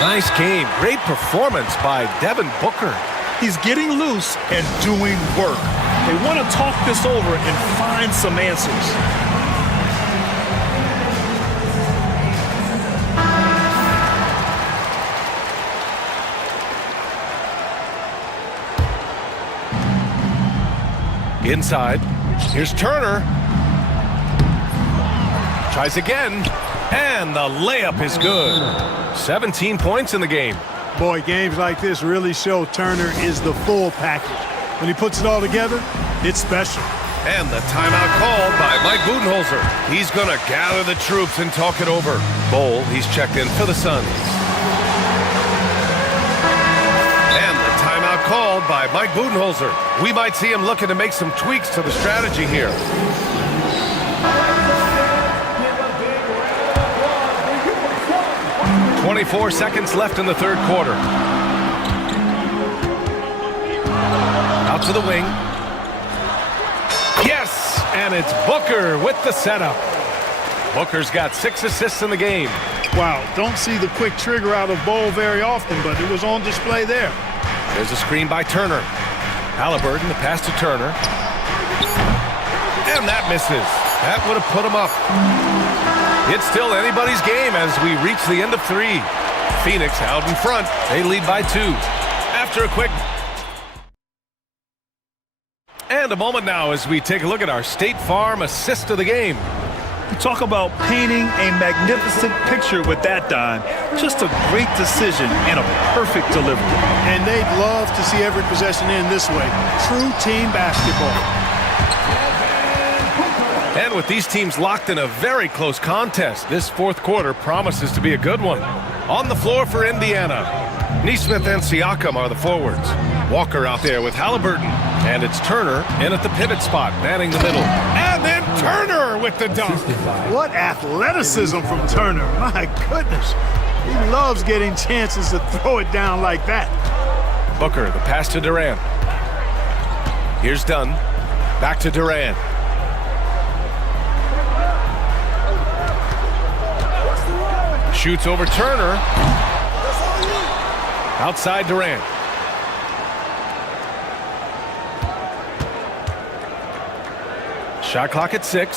Nice game. Great performance by Devin Booker. He's getting loose and doing work. They want to talk this over and find some answers. Inside. Here's Turner. Tries again. And the layup is good. 17 points in the game. Boy, games like this really show Turner is the full package. When he puts it all together, it's special. And the timeout called by Mike Budenholzer. He's going to gather the troops and talk it over. Bowl, he's checked in for the Suns. And the timeout called by Mike Budenholzer. We might see him looking to make some tweaks to the strategy here. 24 seconds left in the third quarter. Out to the wing. Yes, and it's Booker with the setup. Booker's got 6 assists in the game. Wow, don't see the quick trigger out of Bowl very often, but it was on display there. There's a screen by Turner. Halliburton, the pass to Turner. And that misses. That would have put him up. It's still anybody's game as we reach the end of 3. Phoenix out in front. They lead by 2. After a quick... And a moment now as we take a look at our State Farm assist of the game. You talk about painting a magnificent picture with that dime. Just a great decision and a perfect delivery. And they'd love to see every possession end this way. True team basketball. And with these teams locked in a very close contest, this fourth quarter promises to be a good one. On the floor for Indiana, Nesmith and Siakam are the forwards. Walker out there with Halliburton. And it's Turner in at the pivot spot, manning the middle. And then Turner with the dunk. What athleticism from Turner. My goodness. He loves getting chances to throw it down like that. Booker, the pass to Durant. Here's Dunn. Back to Durant. Shoots over Turner. Outside Durant. Shot clock at 6.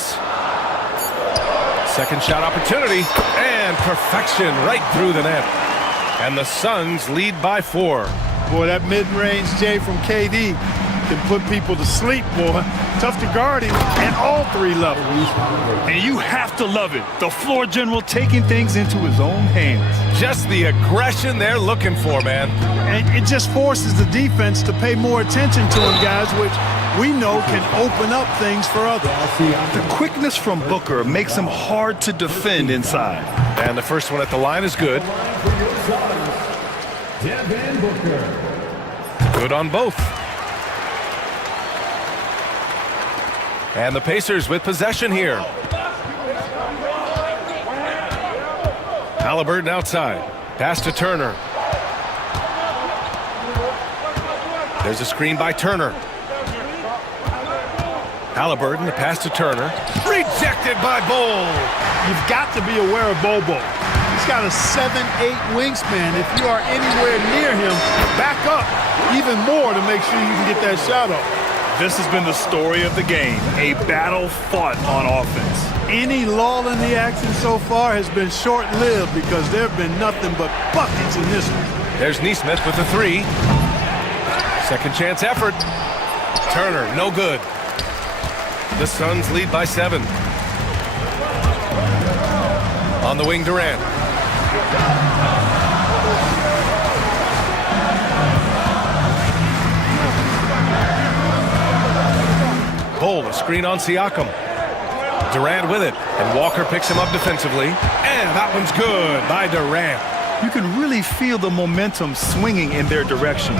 Second shot opportunity. And perfection right through the net. And the Suns lead by 4. Boy, that mid-range J from KD can put people to sleep, boy. Tough to guard him at all 3 levels. And you have to love it. The floor general taking things into his own hands. Just the aggression they're looking for, man. And it just forces the defense to pay more attention to him, guys, which we know can open up things for others. The quickness from Booker makes him hard to defend inside. And the first one at the line is good. Good on both. And the Pacers with possession here. Halliburton outside. Pass to Turner. There's a screen by Turner. Halliburton, the pass to Turner. Rejected by Bowl. You've got to be aware of Bobo. He's got a 7'8" wingspan. If you are anywhere near him, back up even more to make sure you can get that shot off. This has been the story of the game, a battle fought on offense. Any lull in the action so far has been short-lived because there have been nothing but buckets in this one. There's Nesmith with the 3. Second chance effort. Turner, no good. The Suns lead by 7. On the wing, Durant. Bowl, a screen on Siakam. Durant with it, and Walker picks him up defensively. And that one's good by Durant. You can really feel the momentum swinging in their direction.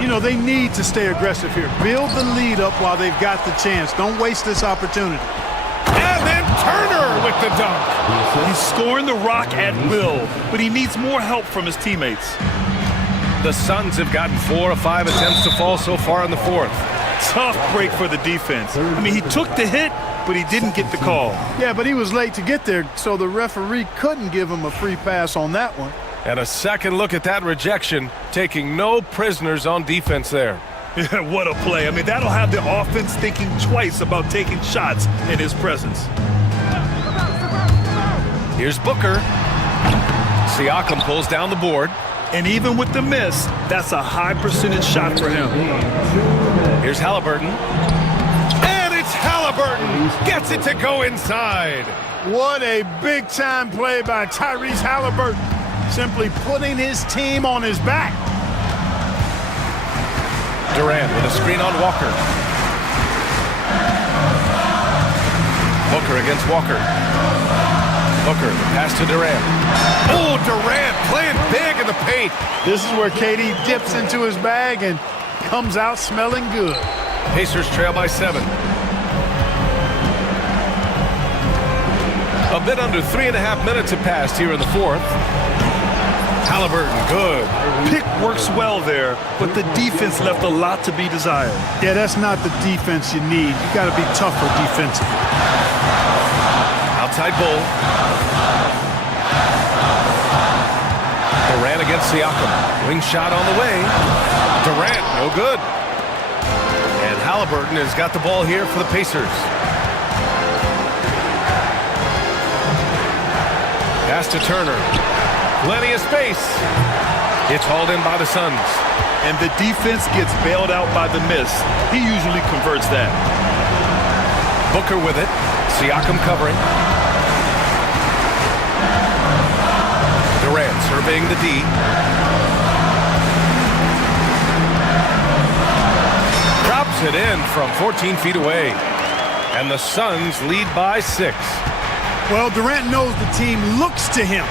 You know, they need to stay aggressive here. Build the lead up while they've got the chance. Don't waste this opportunity. And then Turner with the dunk. He's scoring the rock at will, but he needs more help from his teammates. The Suns have gotten 4 of 5 attempts to fall so far in the fourth. Tough break for the defense. I mean, he took the hit, but he didn't get the call. Yeah, but he was late to get there, so the referee couldn't give him a free pass on that one. And a second look at that rejection, taking no prisoners on defense there. Yeah, what a play. I mean, that'll have the offense thinking twice about taking shots in his presence. Here's Booker. Siakam pulls down the board. And even with the miss, that's a high percentage shot for him. Here's Halliburton. Halliburton gets it to go inside. What a big-time play by Tyrese Halliburton, simply putting his team on his back. Durant with a screen on Walker. Booker against Walker. Booker, the pass to Durant. Oh, Durant playing big in the paint. This is where KD dips into his bag and comes out smelling good. Pacers trail by 7. A bit under 3.5 minutes have passed here in the fourth. Halliburton, good. Pick works well there, but the defense left a lot to be desired. Yeah, that's not the defense you need. You got to be tougher defensively. Outside Bull. Durant against Siakam. Wing shot on the way. Durant, no good. And Halliburton has got the ball here for the Pacers. Pass to Turner. Plenty of space. It's hauled in by the Suns. And the defense gets bailed out by the miss. He usually converts that. Booker with it. Siakam covering. Durant surveying the D. Drops it in from 14 feet away. And the Suns lead by 6. Well, Durant knows the team looks to him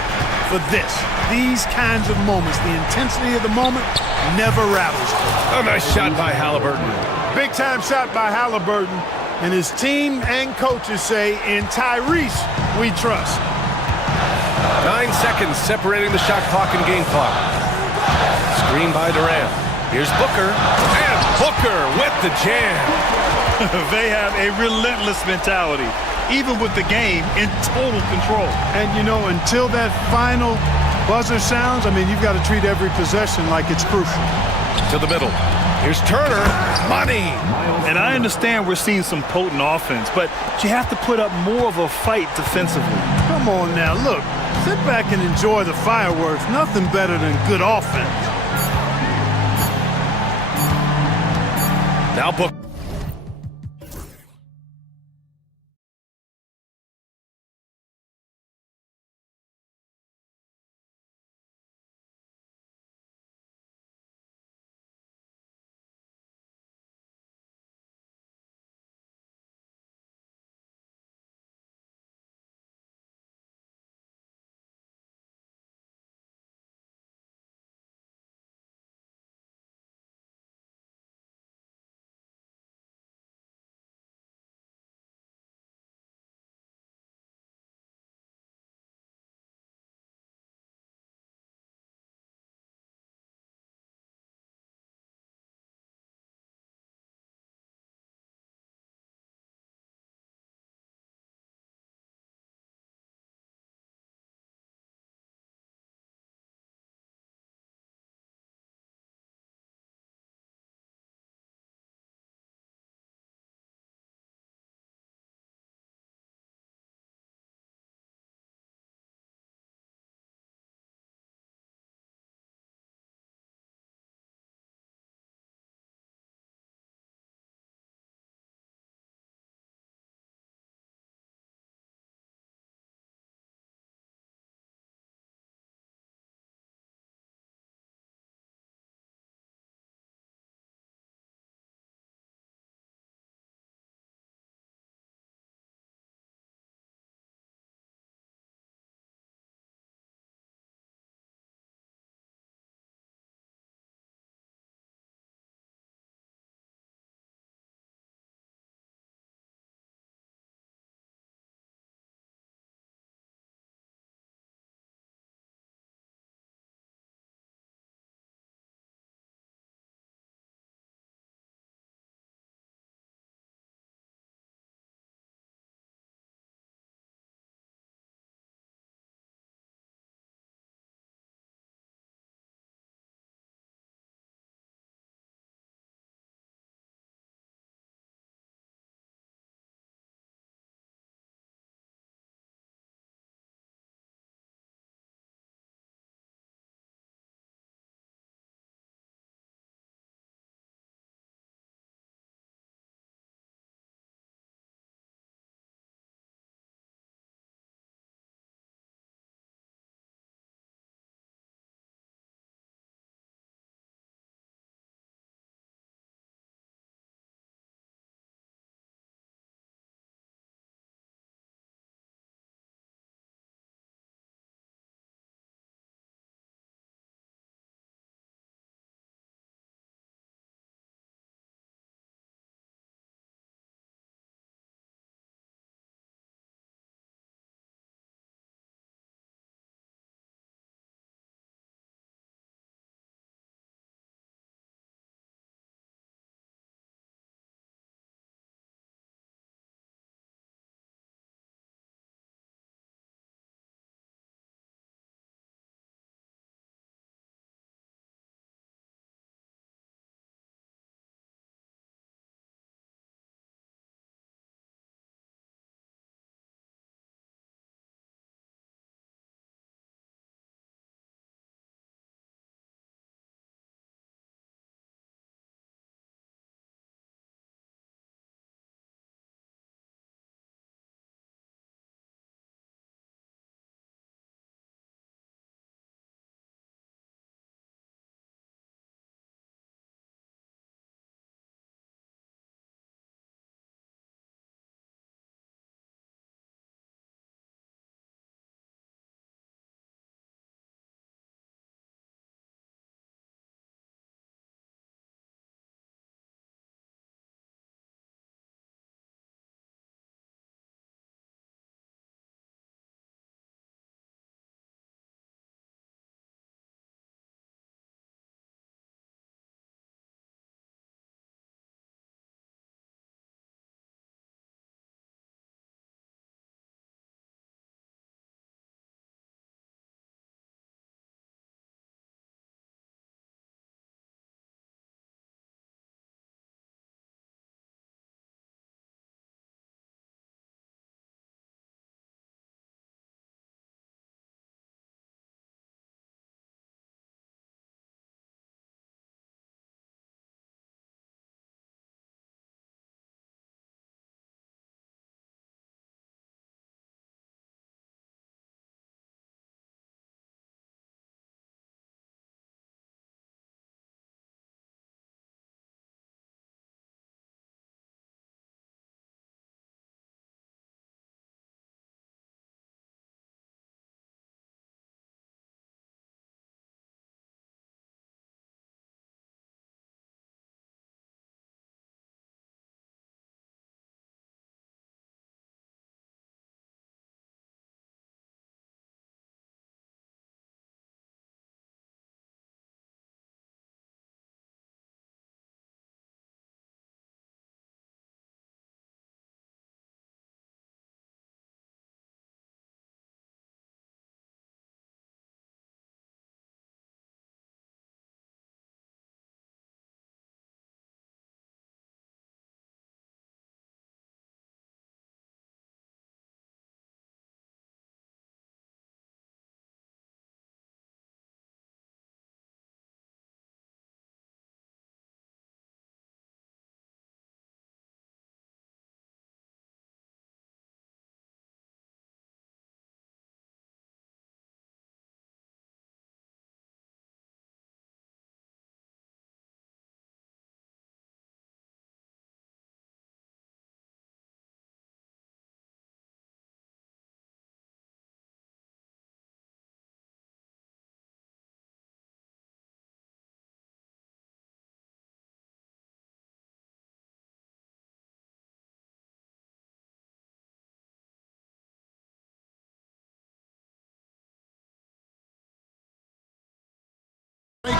for this. These kinds of moments, the intensity of the moment never rattles. A nice shot by Halliburton. Big time shot by Halliburton, and his team and coaches say, in Tyrese, we trust. 9 seconds separating the shot clock and game clock. Screen by Durant. Here's Booker. And Booker with the jam. They have a relentless mentality, even with the game in total control. And, you know, until that final buzzer sounds, I mean, you've got to treat every possession like it's crucial. To the middle. Here's Turner. Money. And I understand we're seeing some potent offense, but you have to put up more of a fight defensively. Come on now, look. Sit back and enjoy the fireworks. Nothing better than good offense. Now Booker.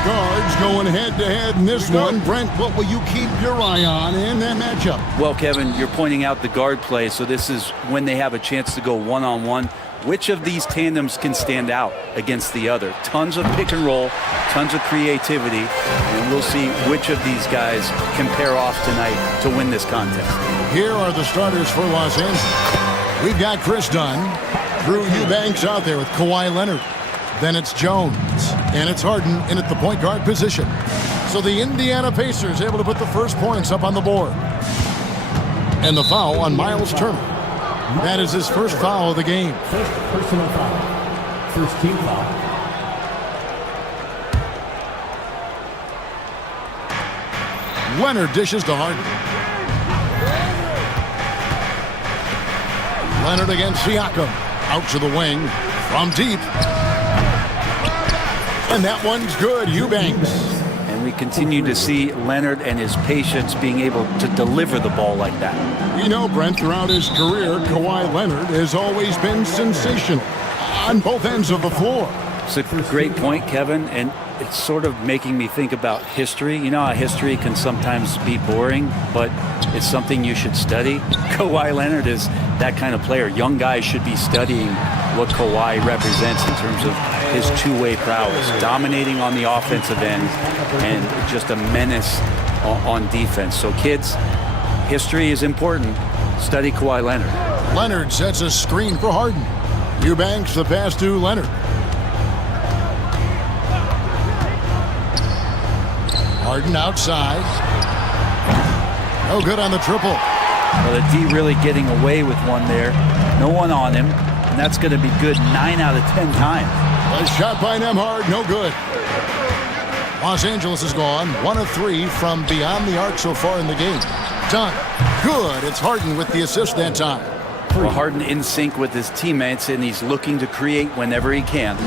Guards going head-to-head in this one. Brent, what will you keep your eye on in that matchup? Well, Kevin, you're pointing out the guard play, so this is when they have a chance to go one-on-one. Which of these tandems can stand out against the other? Tons of pick and roll, tons of creativity, and we'll see which of these guys can pair off tonight to win this contest. Here are the starters for Los Angeles. We've got Chris Dunn, Drew Eubanks out there with Kawhi Leonard. Then it's Jones, and it's Harden in at the point guard position. So the Indiana Pacers able to put the first points up on the board. And the foul on Miles Turner. That is his first foul of the game. First personal foul. First team foul. Leonard dishes to Harden. Leonard against Siakam. Out to the wing. From deep. And that one's good. Eubanks. And we continue to see Leonard and his patience being able to deliver the ball like that. You know, Brent, throughout his career, Kawhi Leonard has always been sensational on both ends of the floor. It's a great point, Kevin, and it's sort of making me think about history. You know how history can sometimes be boring, but it's something you should study. Kawhi Leonard is that kind of player. Young guys should be studying what Kawhi represents in terms of his two-way prowess, dominating on the offensive end and just a menace on defense. So kids, history is important. Study Kawhi Leonard. Leonard sets a screen for Harden. Eubanks the pass to Leonard. Harden outside. No good on the triple. Well, the D really getting away with one there. No one on him. And that's going to be good 9 out of 10 times. A shot by Nembhard, no good. Los Angeles is gone 1 of 3 from beyond the arc so far in the game. Done. Good. It's Harden with the assist that time. Well, Harden in sync with his teammates, and he's looking to create whenever he can.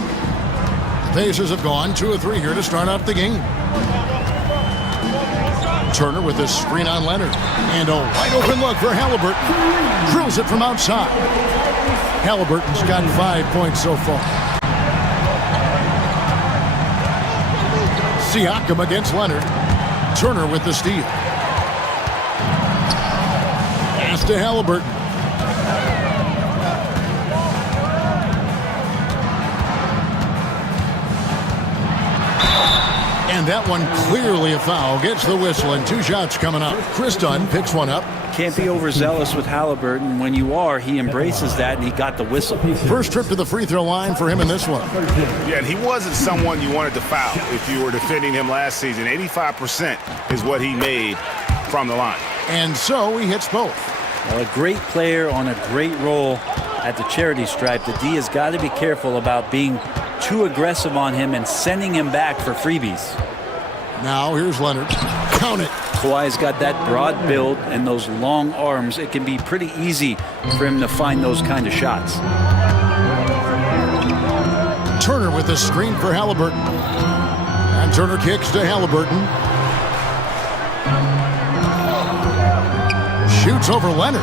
The Pacers have gone 2 of 3 here to start out the game. Turner with a screen on Leonard. And a wide open look for Halliburton. Drills it from outside. Halliburton's got 5 points so far. Siakam against Leonard. Turner with the steal. Pass to Halliburton. And that one clearly a foul. Gets the whistle and 2 shots coming up. Chris Dunn picks one up. Can't be overzealous with Halliburton. When you are, he embraces that, and he got the whistle. First trip to the free throw line for him in this one. Yeah, and he wasn't someone you wanted to foul if you were defending him last season. 85% is what he made from the line. And so he hits both. Well, a great player on a great role at the charity stripe. The D has got to be careful about being too aggressive on him and sending him back for freebies. Now here's Leonard. Count it. Kawhi's got that broad build and those long arms. It can be pretty easy for him to find those kind of shots. Turner with a screen for Halliburton. And Turner kicks to Halliburton. Shoots over Leonard.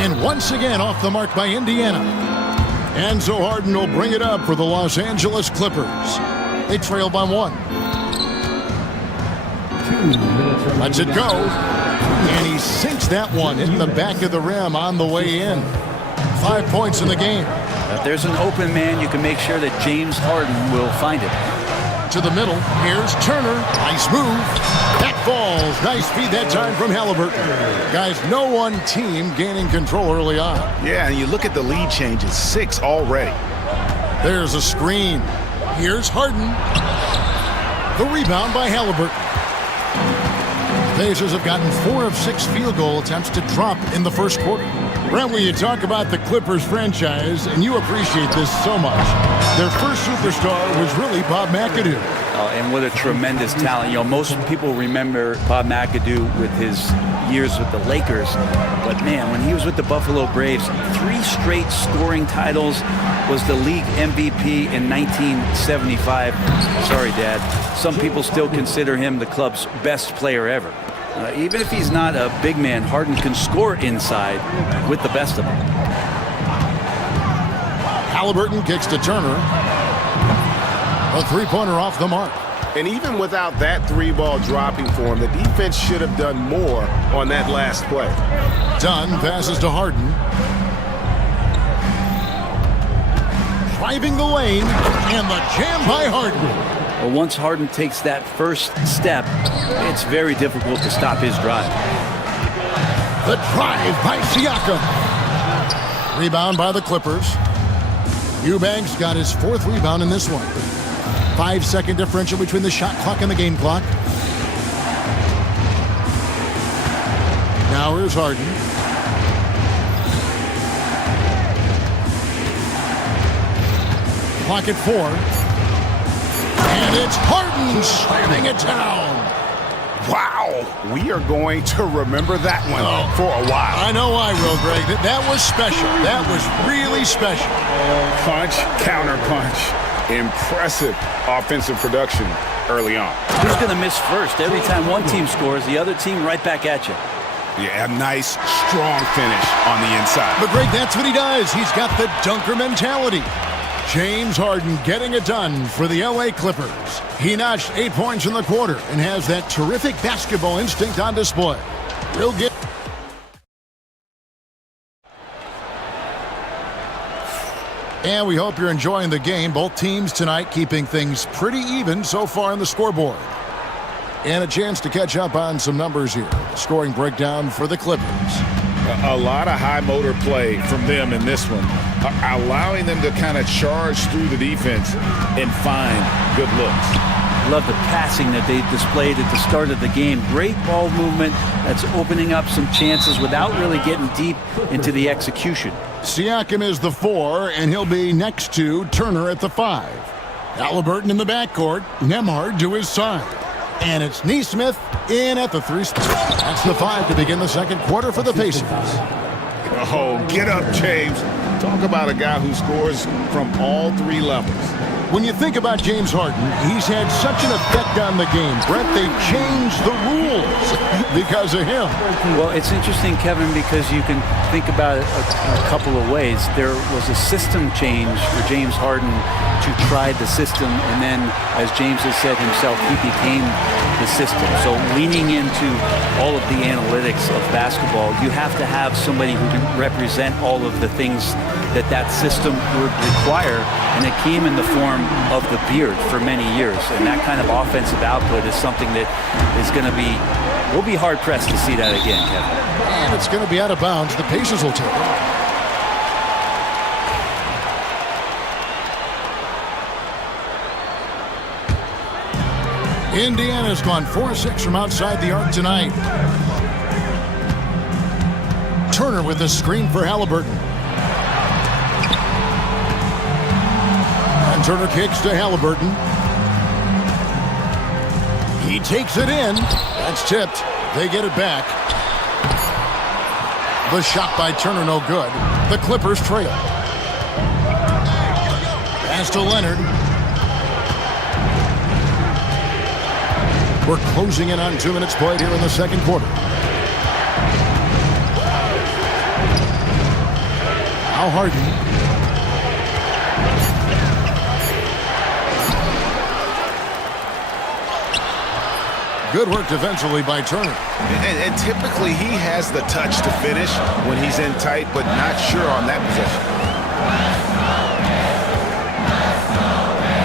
And once again off the mark by Indiana. And so Harden will bring it up for the Los Angeles Clippers. They trail by 1. Lets it go. And he sinks that one in the back of the rim on the way in. 5 points in the game. If there's an open man, you can make sure that James Harden will find it. To the middle. Here's Turner. Nice move. That falls. Nice feed that time from Halliburton. Guys, no one team gaining control early on. Yeah, and you look at the lead changes. 6 already. There's a screen. Here's Harden. The rebound by Halliburton. Pacers have gotten 4 of 6 field goal attempts to drop in the first quarter. Brent, when you talk about the Clippers franchise, and you appreciate this so much, their first superstar was really Bob McAdoo. And what a tremendous talent. You know, most people remember Bob McAdoo with his years with the Lakers. But, man, when he was with the Buffalo Braves, 3 straight scoring titles, was the league MVP in 1975. Sorry, Dad. Some people still consider him the club's best player ever. Even if he's not a big man, Harden can score inside with the best of them. Halliburton kicks to Turner. A 3-pointer off the mark. And even without that three-ball dropping for him, the defense should have done more on that last play. Dunn passes to Harden. Driving the lane, and the jam by Harden. Well, once Harden takes that first step, it's very difficult to stop his drive. The drive by Siakam. Rebound by the Clippers. Eubanks got his 4th rebound in this one. 5-second differential between the shot clock and the game clock. Now here's Harden. Clock at 4. And it's Harden slamming it down. Wow, we are going to remember that one for a while. I know I will, Greg. That was special. That was really special. Punch, counter punch. Impressive offensive production early on. Who's going to miss first? Every time one team scores, the other team right back at you. Yeah, a nice, strong finish on the inside. But Greg, that's what he does. He's got the dunker mentality. James Harden getting it done for the LA Clippers. He notched 8 points in the quarter and has that terrific basketball instinct on display. Real good. And we hope you're enjoying the game. Both teams tonight keeping things pretty even so far on the scoreboard. And a chance to catch up on some numbers here. The scoring breakdown for the Clippers. A lot of high motor play from them in this one, allowing them to kind of charge through the defense and find good looks. Love the passing that they displayed at the start of the game. Great ball movement that's opening up some chances without really getting deep into the execution. Siakam is the 4, and he'll be next to Turner at the 5. Halliburton in the backcourt, Nembhard to his side. And it's Nesmith in at the 3 spot. That's the 5 to begin the second quarter for the Pacers. Oh, get up, James. Talk about a guy who scores from all 3 levels. When you think about James Harden, he's had such an effect on the game. Brett, they changed the rules because of him. Well, it's interesting, Kevin, because you can think about it a couple of ways. There was a system change for James Harden to try the system, and then, as James has said himself, he became the system. So leaning into all of the analytics of basketball, you have to have somebody who can represent all of the things that system would require, and it came in the form of the beard for many years. And that kind of offensive output is something that is going to be, we'll be hard-pressed to see that again, Kevin. And it's going to be out of bounds. The Pacers will take it. Indiana's gone 4-6 from outside the arc tonight. Turner with the screen for Halliburton. And Turner kicks to Halliburton. He takes it in. That's tipped. They get it back. The shot by Turner no good. The Clippers trail. Pass to Leonard. We're closing in on 2 minutes played here in the second quarter. Now Harden. Good work defensively by Turner. And typically he has the touch to finish when he's in tight, but not sure on that possession.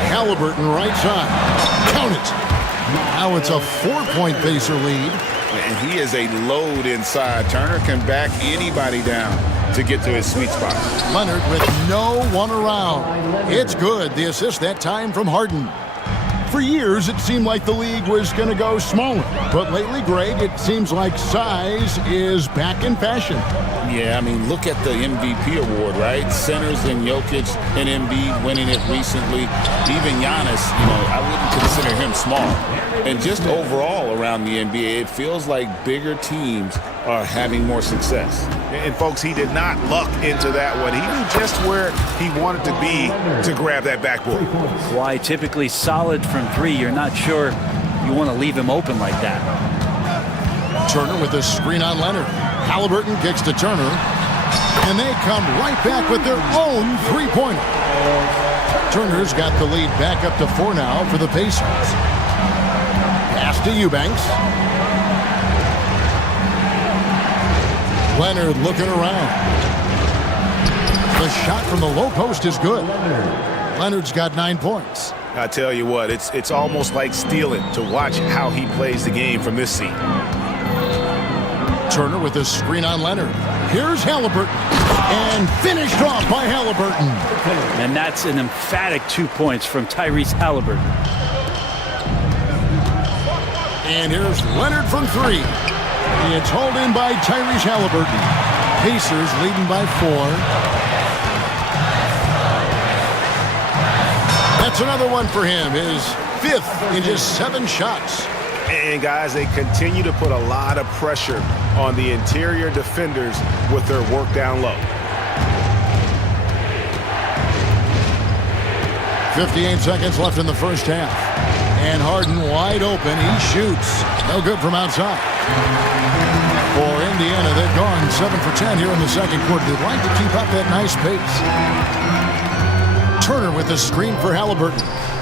Halliburton right side. Count it. Now it's a 4-point Pacer lead. And he is a load inside. Turner can back anybody down to get to his sweet spot. Leonard with no one around. It's good. The assist that time from Harden. For years, it seemed like the league was going to go smaller. But lately, Greg, it seems like size is back in fashion. Yeah, I mean, look at the MVP award, right? Centers and Jokic and Embiid winning it recently. Even Giannis, I wouldn't consider him small. And just overall around the NBA, it feels like bigger teams are having more success. And folks, he did not luck into that one. He knew just where he wanted to be to grab that backboard. Why typically solid from 3, you're not sure you want to leave him open like that. Turner with a screen on Leonard. Halliburton kicks to Turner. And they come right back with their own 3-pointer. Turner's got the lead back up to 4 now for the Pacers. Pass to Eubanks. Leonard looking around. The shot from the low post is good. Leonard's got 9 points. I tell you what, it's almost like stealing to watch how he plays the game from this seat. Turner with a screen on Leonard. Here's Halliburton. And finished off by Halliburton. And that's an emphatic 2 points from Tyrese Halliburton. And here's Leonard from 3. It's hauled in by Tyrese Halliburton. Pacers leading by 4. That's another one for him, his 5th in just 7 shots. And guys, they continue to put a lot of pressure on the interior defenders with their work down low. 58 seconds left in the first half. And Harden wide open. He shoots. No good from outside. For Indiana, they've gone 7 for 10 here in the second quarter. They'd like to keep up that nice pace. Turner with a screen for Halliburton.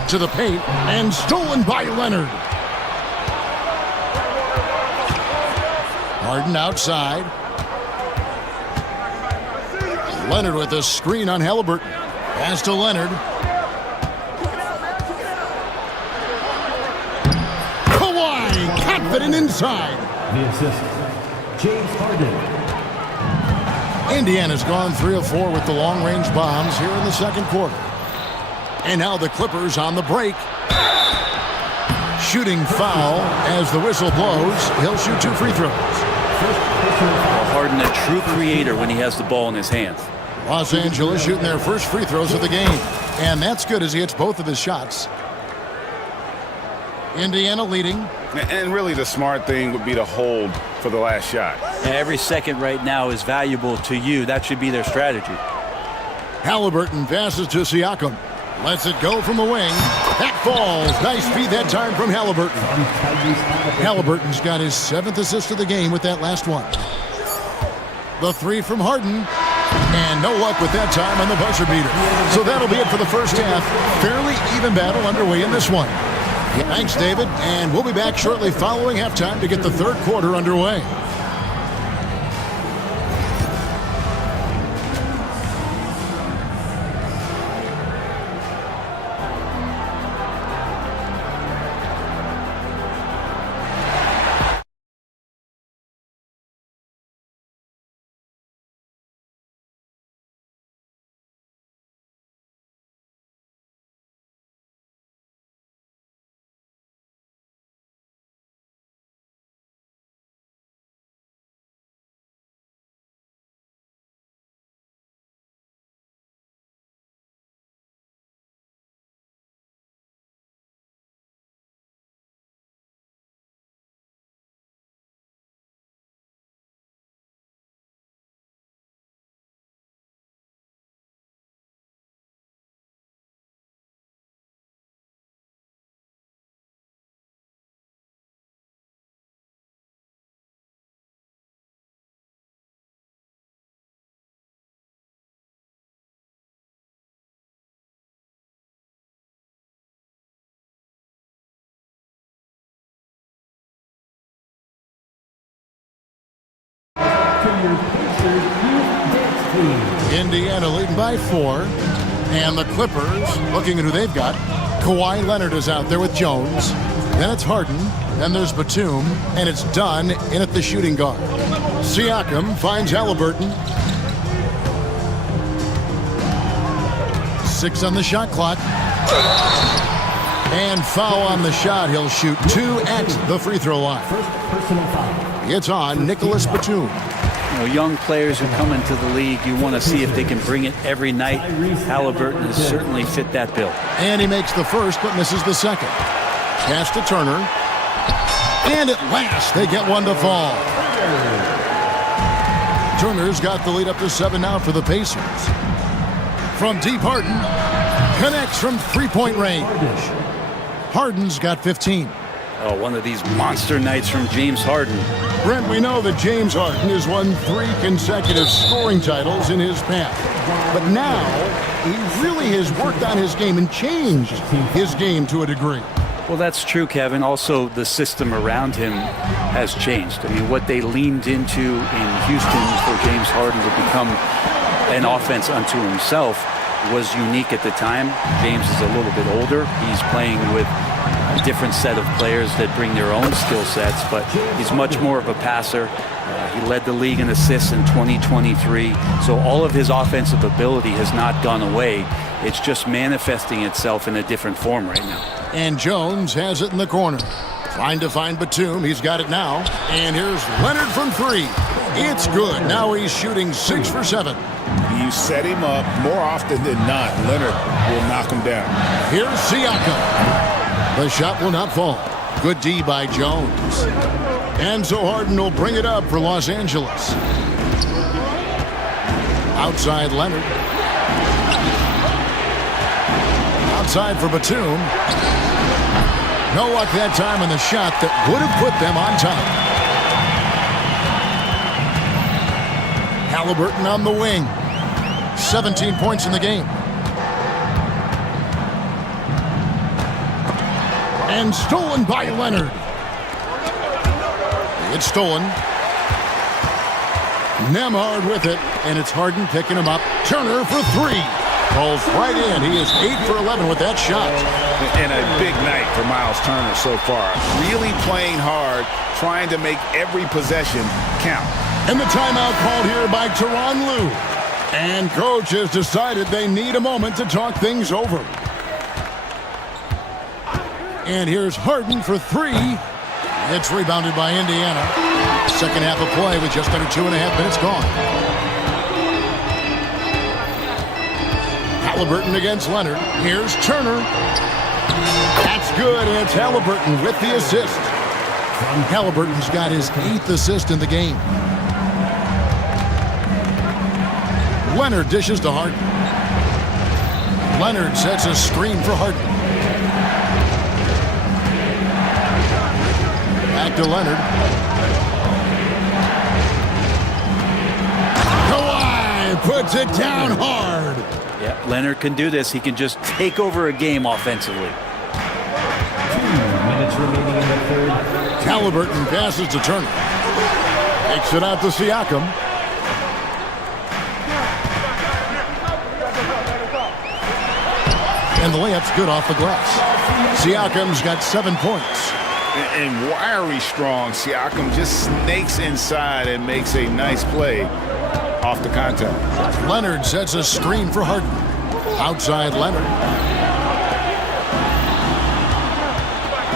To the paint. And stolen by Leonard. Harden outside. Leonard with a screen on Halliburton. Pass to Leonard. Confident inside. The assist, James Harden. Indiana's gone 3 of 4 with the long-range bombs here in the second quarter. And now the Clippers on the break. Shooting foul as the whistle blows. He'll shoot 2 free throws. Harden, a true creator when he has the ball in his hands. Los Angeles shooting their first free throws of the game. And that's good as he hits both of his shots. Indiana leading. And really the smart thing would be to hold for the last shot. Every second right now is valuable to you. That should be their strategy. Halliburton passes to Siakam. Lets it go from the wing. That falls. Nice feed that time from Halliburton. Halliburton's got his 7th assist of the game with that last one. The 3 from Harden. And no luck with that time on the buzzer beater. So that'll be it for the first half. Fairly even battle underway in this one. Thanks, David, and we'll be back shortly following halftime to get the third quarter underway. Indiana leading by 4. And the Clippers looking at who they've got. Kawhi Leonard is out there with Jones. Then it's Harden. Then there's Batum. And it's Dunn in at the shooting guard. Siakam finds Halliburton. 6 on the shot clock. And foul on the shot. He'll shoot 2 at the free throw line. It's on Nicholas Batum. You know, young players who come into the league, you want to see if they can bring it every night. Halliburton has certainly fit that bill. And he makes the first but misses the second. Pass to Turner. And at last they get one to fall. Turner's got the lead up to 7 now for the Pacers. From deep, Harden connects from three-point range. Harden's got 15. Oh, one of these monster nights from James Harden. Brent, we know that James Harden has won 3 consecutive scoring titles in his past. But now, he really has worked on his game and changed his game to a degree. Well, that's true, Kevin. Also, the system around him has changed. I mean, what they leaned into in Houston for James Harden to become an offense unto himself was unique at the time. James is a little bit older. He's playing with a different set of players that bring their own skill sets, but he's much more of a passer. He led the league in assists in 2023. So all of his offensive ability has not gone away. It's just manifesting itself in a different form right now. And Jones has it in the corner. Trying to find Batum. He's got it now. And here's Leonard from three. It's good. Now he's shooting 6 for 7. You set him up more often than not. Leonard will knock him down. Here's Siakam. The shot will not fall. Good D by Jones. And so Harden will bring it up for Los Angeles. Outside Leonard. Outside for Batum. No luck that time on the shot that would have put them on top. Halliburton on the wing. 17 points in the game. And stolen by Leonard. It's stolen. Nembhard with it, and it's Harden picking him up. Turner for 3. Falls right in. He is 8 for 11 with that shot. And a big night for Miles Turner so far. Really playing hard, trying to make every possession count. And the timeout called here by Tyronn Lue. And coach has decided they need a moment to talk things over. And here's Harden for 3. It's rebounded by Indiana. Second half of play with just under 2.5 minutes gone. Halliburton against Leonard. Here's Turner. That's good, and it's Halliburton with the assist. Halliburton's got his 8th assist in the game. Leonard dishes to Harden. Leonard sets a screen for Harden. Back to Leonard. Kawhi puts it down hard. Yeah, Leonard can do this. He can just take over a game offensively. 2 minutes remaining in the third. Halliburton passes to Turner. Takes it out to Siakam. And the layup's good off the glass. Siakam's got 7 points. And wiry strong. Siakam just snakes inside and makes a nice play off the contact. Leonard sets a screen for Harden. Outside Leonard.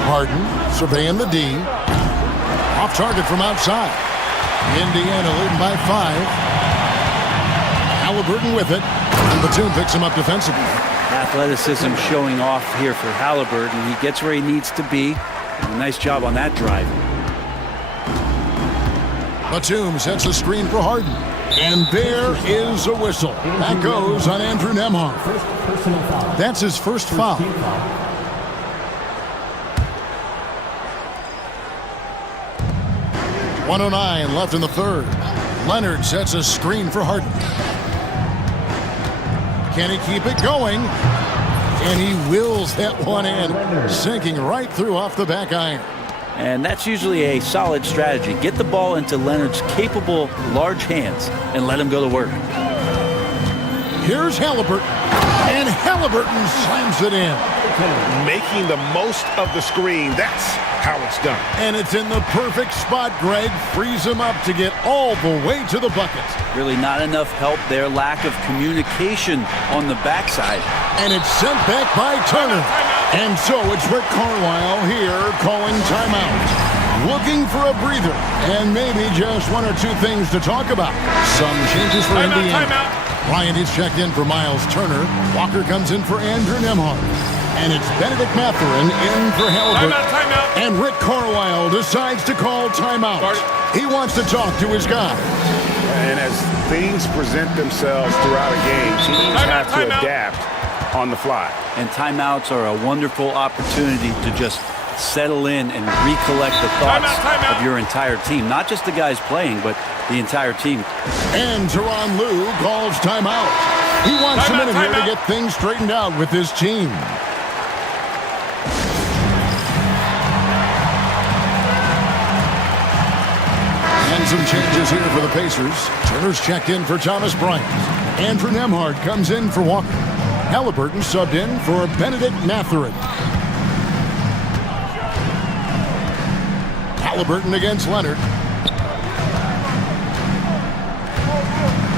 Harden surveying the D. Off target from outside. Indiana leading by 5. Halliburton with it. And Batum picks him up defensively. Athleticism showing off here for Halliburton. He gets where he needs to be. Nice job on that drive. Batum sets a screen for Harden. And there is a whistle. That goes on Andrew Nembhard. That's his first foul. .109 left in the third. Leonard sets a screen for Harden. Can he keep it going? And he wills that one in, sinking right through off the back iron. And that's usually a solid strategy. Get the ball into Leonard's capable, large hands and let him go to work. Here's Halliburton. And Halliburton slams it in. Making the most of the screen. That's how it's done. And it's in the perfect spot, Greg. Frees him up to get all the way to the bucket. Really not enough help there. Lack of communication on the backside. And it's sent back by Turner. And so it's Rick Carlisle here calling timeout. Looking for a breather. And maybe just 1 or 2 things to talk about. Some changes for Indiana. Bryant is checked in for Miles Turner. Walker comes in for Andrew Nembhard. And it's Benedict Mathurin in for Halliburton. Timeout. And Rick Carlisle decides to call timeout. He wants to talk to his guy. And as things present themselves throughout a game, teams have to adapt on the fly. And timeouts are a wonderful opportunity to just settle in and recollect the thoughts of your entire team. Not just the guys playing, but the entire team. And Tyronn Lue calls timeout. He wants a minute here to get things straightened out with his team. And some changes here for the Pacers. Turner's checked in for Thomas Bryant. Andrew Nembhard comes in for Walker. Halliburton subbed in for Benedict Mathurin. Halliburton against Leonard.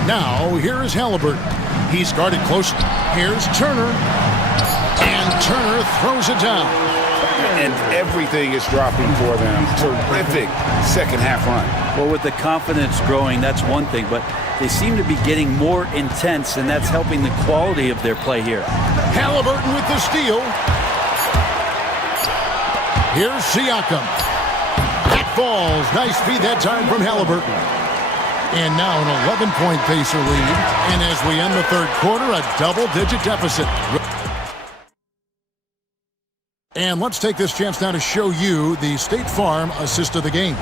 Now, here is Halliburton. He's guarded closely. Here's Turner. And Turner throws it down. And everything is dropping for them. Terrific second half run. Well, with the confidence growing, that's one thing, but they seem to be getting more intense, and that's helping the quality of their play here. Halliburton with the steal. Here's Siakam. That falls. Nice feed that time from Halliburton. And now an 11-point Pacer lead. And as we end the third quarter, a double-digit deficit. And let's take this chance now to show you the State Farm assist of the game.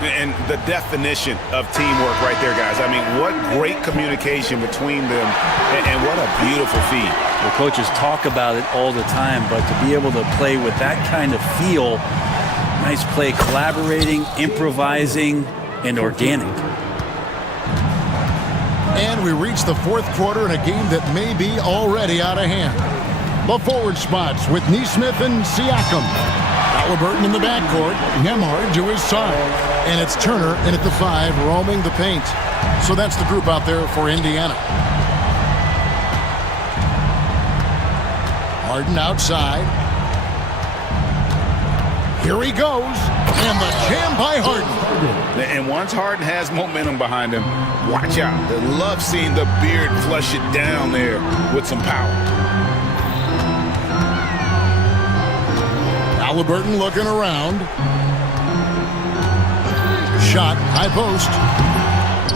And the definition of teamwork right there, guys. I mean, what great communication between them, and what a beautiful feed. The coaches talk about it all the time, but to be able to play with that kind of feel, nice play, collaborating, improvising, and organic. And we reach the fourth quarter in a game that may be already out of hand. The forward spots with Neesmith and Siakam. Halliburton in the backcourt. Nembhard to his side. And it's Turner in at the 5, roaming the paint. So that's the group out there for Indiana. Harden outside. Here he goes. And the jam by Harden. And once Harden has momentum behind him, watch out. They love seeing the beard flush it down there with some power. Halliburton looking around. Shot, high post.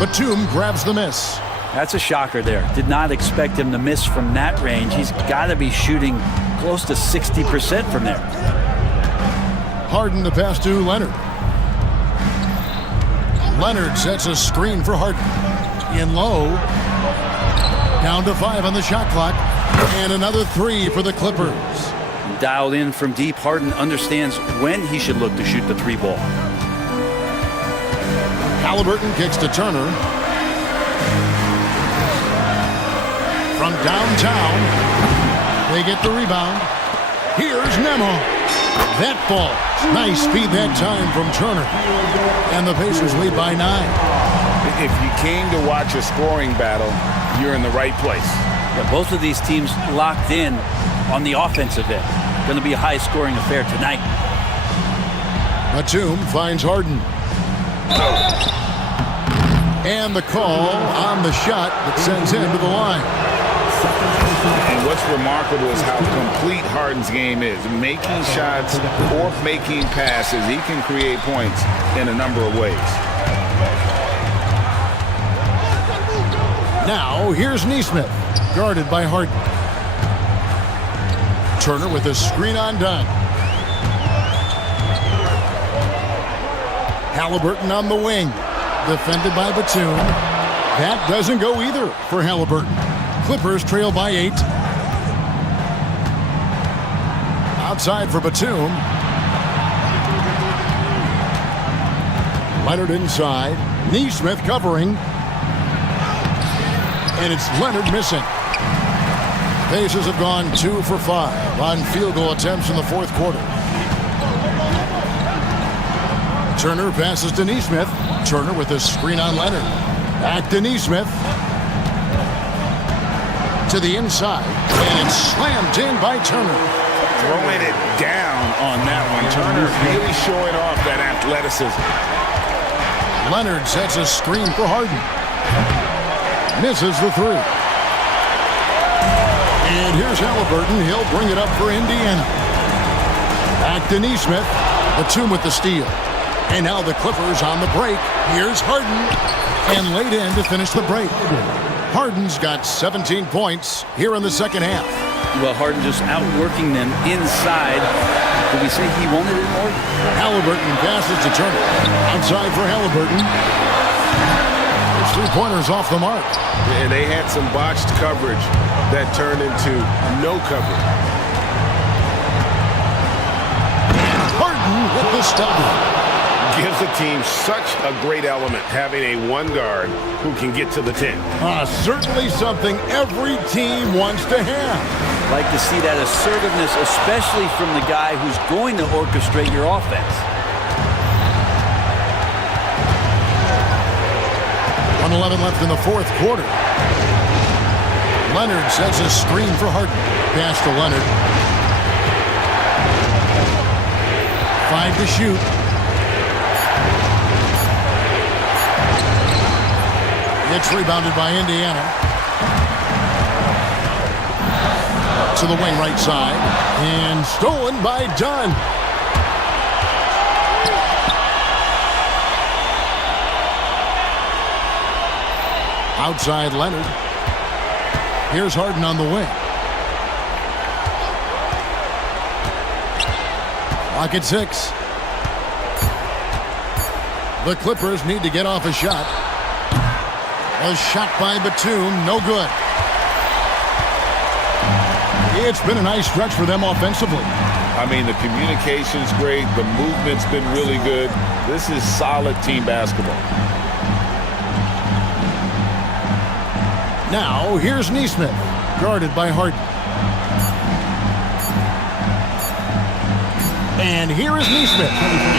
Batum grabs the miss. That's a shocker there. Did not expect him to miss from that range. He's got to be shooting close to 60% from there. Harden the pass to Leonard. Leonard sets a screen for Harden. In low. Down to 5 on the shot clock. And another 3 for the Clippers. Dialed in from deep, Harden understands when he should look to shoot the 3 ball. Halliburton kicks to Turner. From downtown, they get the rebound. Here's Nembhard. That falls. Nice speed that time from Turner. And the Pacers lead by 9. If you came to watch a scoring battle, you're in the right place. Yeah, both of these teams locked in on the offensive end. Going to be a high-scoring affair tonight. Batum finds Harden. And the call on the shot that sends him to the line. And what's remarkable is how complete Harden's game is. Making shots or making passes, he can create points in a number of ways. Now, here's Neesmith, guarded by Harden. Turner with a screen on done. Halliburton on the wing. Defended by Batum. That doesn't go either for Halliburton. Clippers trail by 8. Outside for Batum. Leonard inside. Neesmith covering. And it's Leonard missing. Pacers have gone 2 for 5 on field goal attempts in the fourth quarter. Turner passes to Neesmith. Turner with a screen on Leonard. Back to Neesmith. To the inside. And it's slammed in by Turner. Throwing it down on that one. Turner really showing off that athleticism. Leonard sets a screen for Harden. Misses the 3. And here's Halliburton. He'll bring it up for Indiana. Back to Neesmith. Batum with the steal. And now the Clippers on the break. Here's Harden. And laid in to finish the break. Harden's got 17 points here in the second half. Well, Harden just outworking them inside. Did we say he wanted it more? Halliburton passes to Turner. Outside for Halliburton. His 3-pointers off the mark. And they had some botched coverage that turned into no coverage. And Harden with the stop. gives the team such a great element having a one guard who can get to the 10. Certainly something every team wants to have. Like to see that assertiveness, especially from the guy who's going to orchestrate your offense. 1:11 left in the fourth quarter. Leonard sets a screen for Harden. Pass to Leonard. 5 to shoot. It's rebounded by Indiana. To the wing right side. And stolen by Dunn. Outside Leonard. Here's Harden on the wing. Clock at 6. The Clippers need to get off a shot. A shot by Batum, no good. It's been a nice stretch for them offensively. I mean, the communication's great. The movement's been really good. This is solid team basketball. Now, here's Neesmith, guarded by Harden. And here is Neesmith,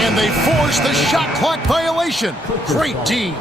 and they force the shot clock violation. Great D.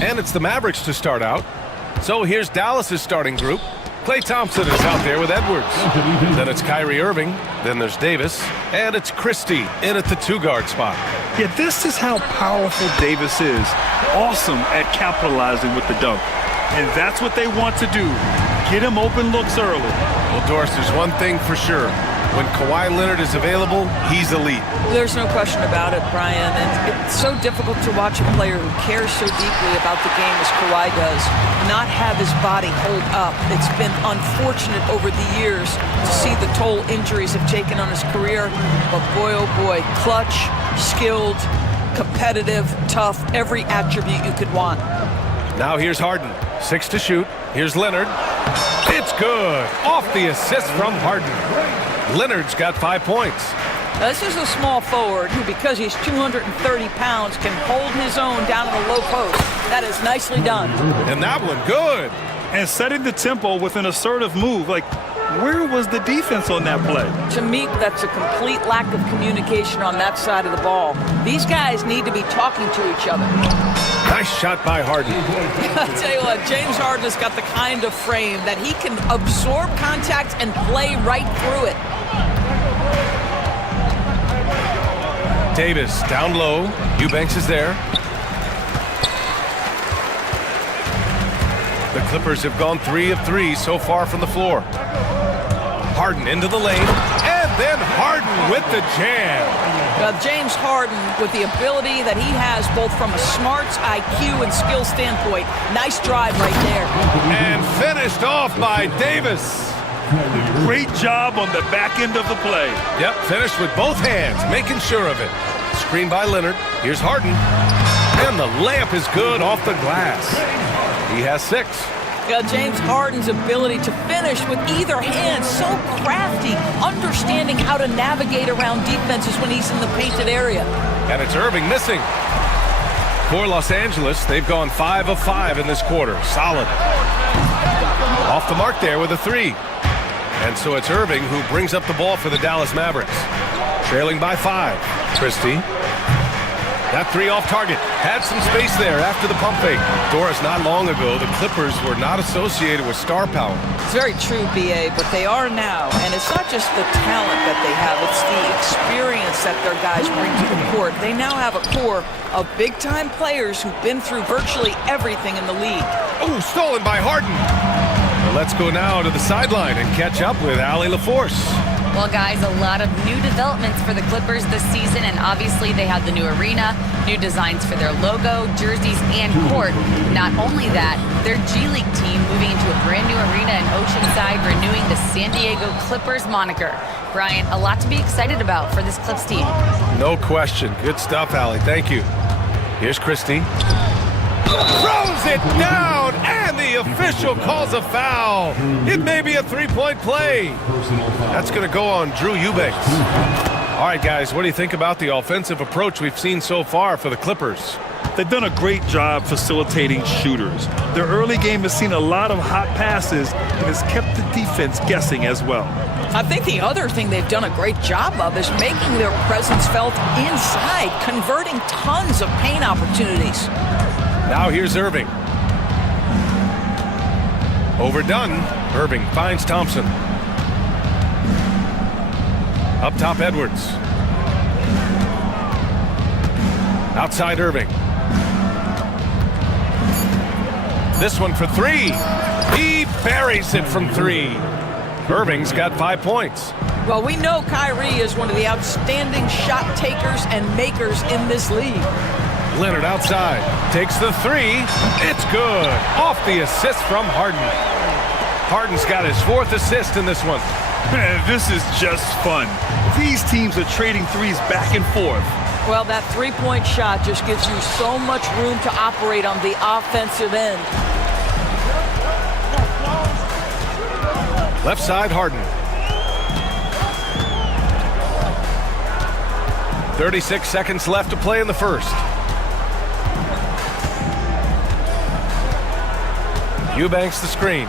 And it's the Mavericks to start out. So here's Dallas's starting group. Klay Thompson is out there with Edwards. Then it's Kyrie Irving. Then there's Davis. And it's Christie in at the 2-guard spot. Yeah, this is how powerful Davis is. Awesome at capitalizing with the dunk. And that's what they want to do. Get him open looks early. Well, Doris, there's one thing for sure. When Kawhi Leonard is available, he's elite. There's no question about it, Brian. And it's so difficult to watch a player who cares so deeply about the game as Kawhi does not have his body hold up. It's been unfortunate over the years to see the toll injuries have taken on his career. But boy, oh boy, clutch, skilled, competitive, tough, every attribute you could want. Now here's Harden. 6 to shoot. Here's Leonard. It's good. Off the assist from Harden. Leonard's got 5 points. Now, this is a small forward who, because he's 230 pounds, can hold his own down in the low post. That is nicely done. And that one good. And setting the tempo with an assertive move. Like, where was the defense on that play? To me, that's a complete lack of communication on that side of the ball. These guys need to be talking to each other. Nice shot by Harden. I'll tell you what, James Harden has got the kind of frame that he can absorb contact and play right through it. Davis down low. Eubanks is there. The Clippers have gone 3 of 3 so far from the floor. Harden into the lane, and then Harden with the jam. James Harden, with the ability that he has both from a smarts, IQ, and skill standpoint, nice drive right there. And finished off by Davis. Great job on the back end of the play. Yep, finished with both hands, making sure of it. Screen by Leonard. Here's Harden. And the layup is good off the glass. He has 6. James Harden's ability to finish with either hand, so crafty, understanding how to navigate around defenses when he's in the painted area. And it's Irving missing. For Los Angeles, they've gone 5 of 5 in this quarter. Solid. Off the mark there with a 3. And so it's Irving who brings up the ball for the Dallas Mavericks. Trailing by 5. Christie. That 3 off target. Had some space there after the pump fake. Doris, not long ago, the Clippers were not associated with star power. It's very true, B.A., but they are now. And it's not just the talent that they have. It's the experience that their guys bring to the court. They now have a core of big-time players who've been through virtually everything in the league. Oh, stolen by Harden. Let's go now to the sideline and catch up with Allie LaForce. Well, guys, a lot of new developments for the Clippers this season, and obviously they have the new arena, new designs for their logo, jerseys, and court. Not only that, their G League team moving into a brand new arena in Oceanside, renewing the San Diego Clippers moniker. Brian, a lot to be excited about for this Clips team. No question. Good stuff, Allie. Thank you. Here's Christie. Throws it down, and the official calls a foul. It may be a 3-point play. That's going to go on Drew Eubanks. All right, guys, what do you think about the offensive approach we've seen so far for the Clippers? They've done a great job facilitating shooters. Their early game has seen a lot of hot passes and has kept the defense guessing as well. I think the other thing they've done a great job of is making their presence felt inside, converting tons of paint opportunities. Now here's Irving. Overdone. Irving finds Thompson. Up top, Edwards. Outside, Irving. This one for 3. He buries it from 3. Irving's got 5 points. Well, we know Kyrie is one of the outstanding shot takers and makers in this league. Leonard outside, takes the 3. It's good. Off the assist from Harden. Harden's got his 4th assist in this one. Man, this is just fun. These teams are trading threes back and forth. Well, that 3-point shot just gives you so much room to operate on the offensive end. Left side, Harden. 36 seconds left to play in the first. Eubanks the screen.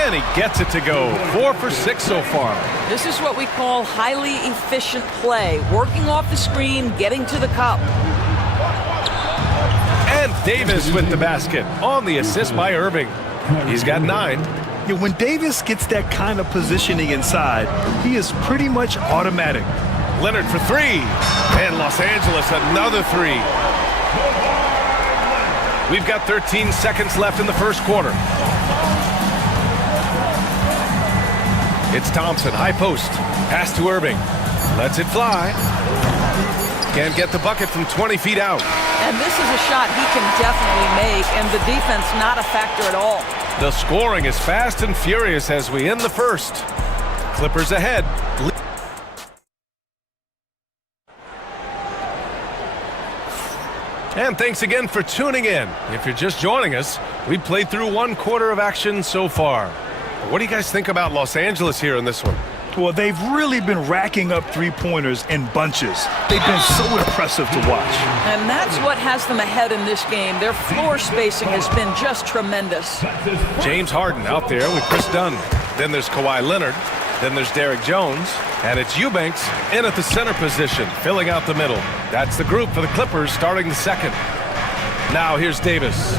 And he gets it to go. 4 for 6 so far. This is what we call highly efficient play. Working off the screen, getting to the cup. And Davis with the basket on the assist by Irving. He's got 9. Yeah, when Davis gets that kind of positioning inside, he is pretty much automatic. Leonard for 3. And Los Angeles another 3. We've got 13 seconds left in the first quarter. It's Thompson, high post. Pass to Irving. Lets it fly. Can't get the bucket from 20 feet out. And this is a shot he can definitely make, and the defense not a factor at all. The scoring is fast and furious as we end the first. Clippers ahead. And thanks again for tuning in. If you're just joining us, we played through 1 quarter of action so far. What do you guys think about Los Angeles here in this one? Well, they've really been racking up three-pointers in bunches. They've been so impressive to watch. And that's what has them ahead in this game. Their floor spacing has been just tremendous. James Harden out there with Chris Dunn. Then there's Kawhi Leonard. Then there's Derek Jones. And it's Eubanks in at the center position, filling out the middle. That's the group for the Clippers starting the second. Now here's Davis.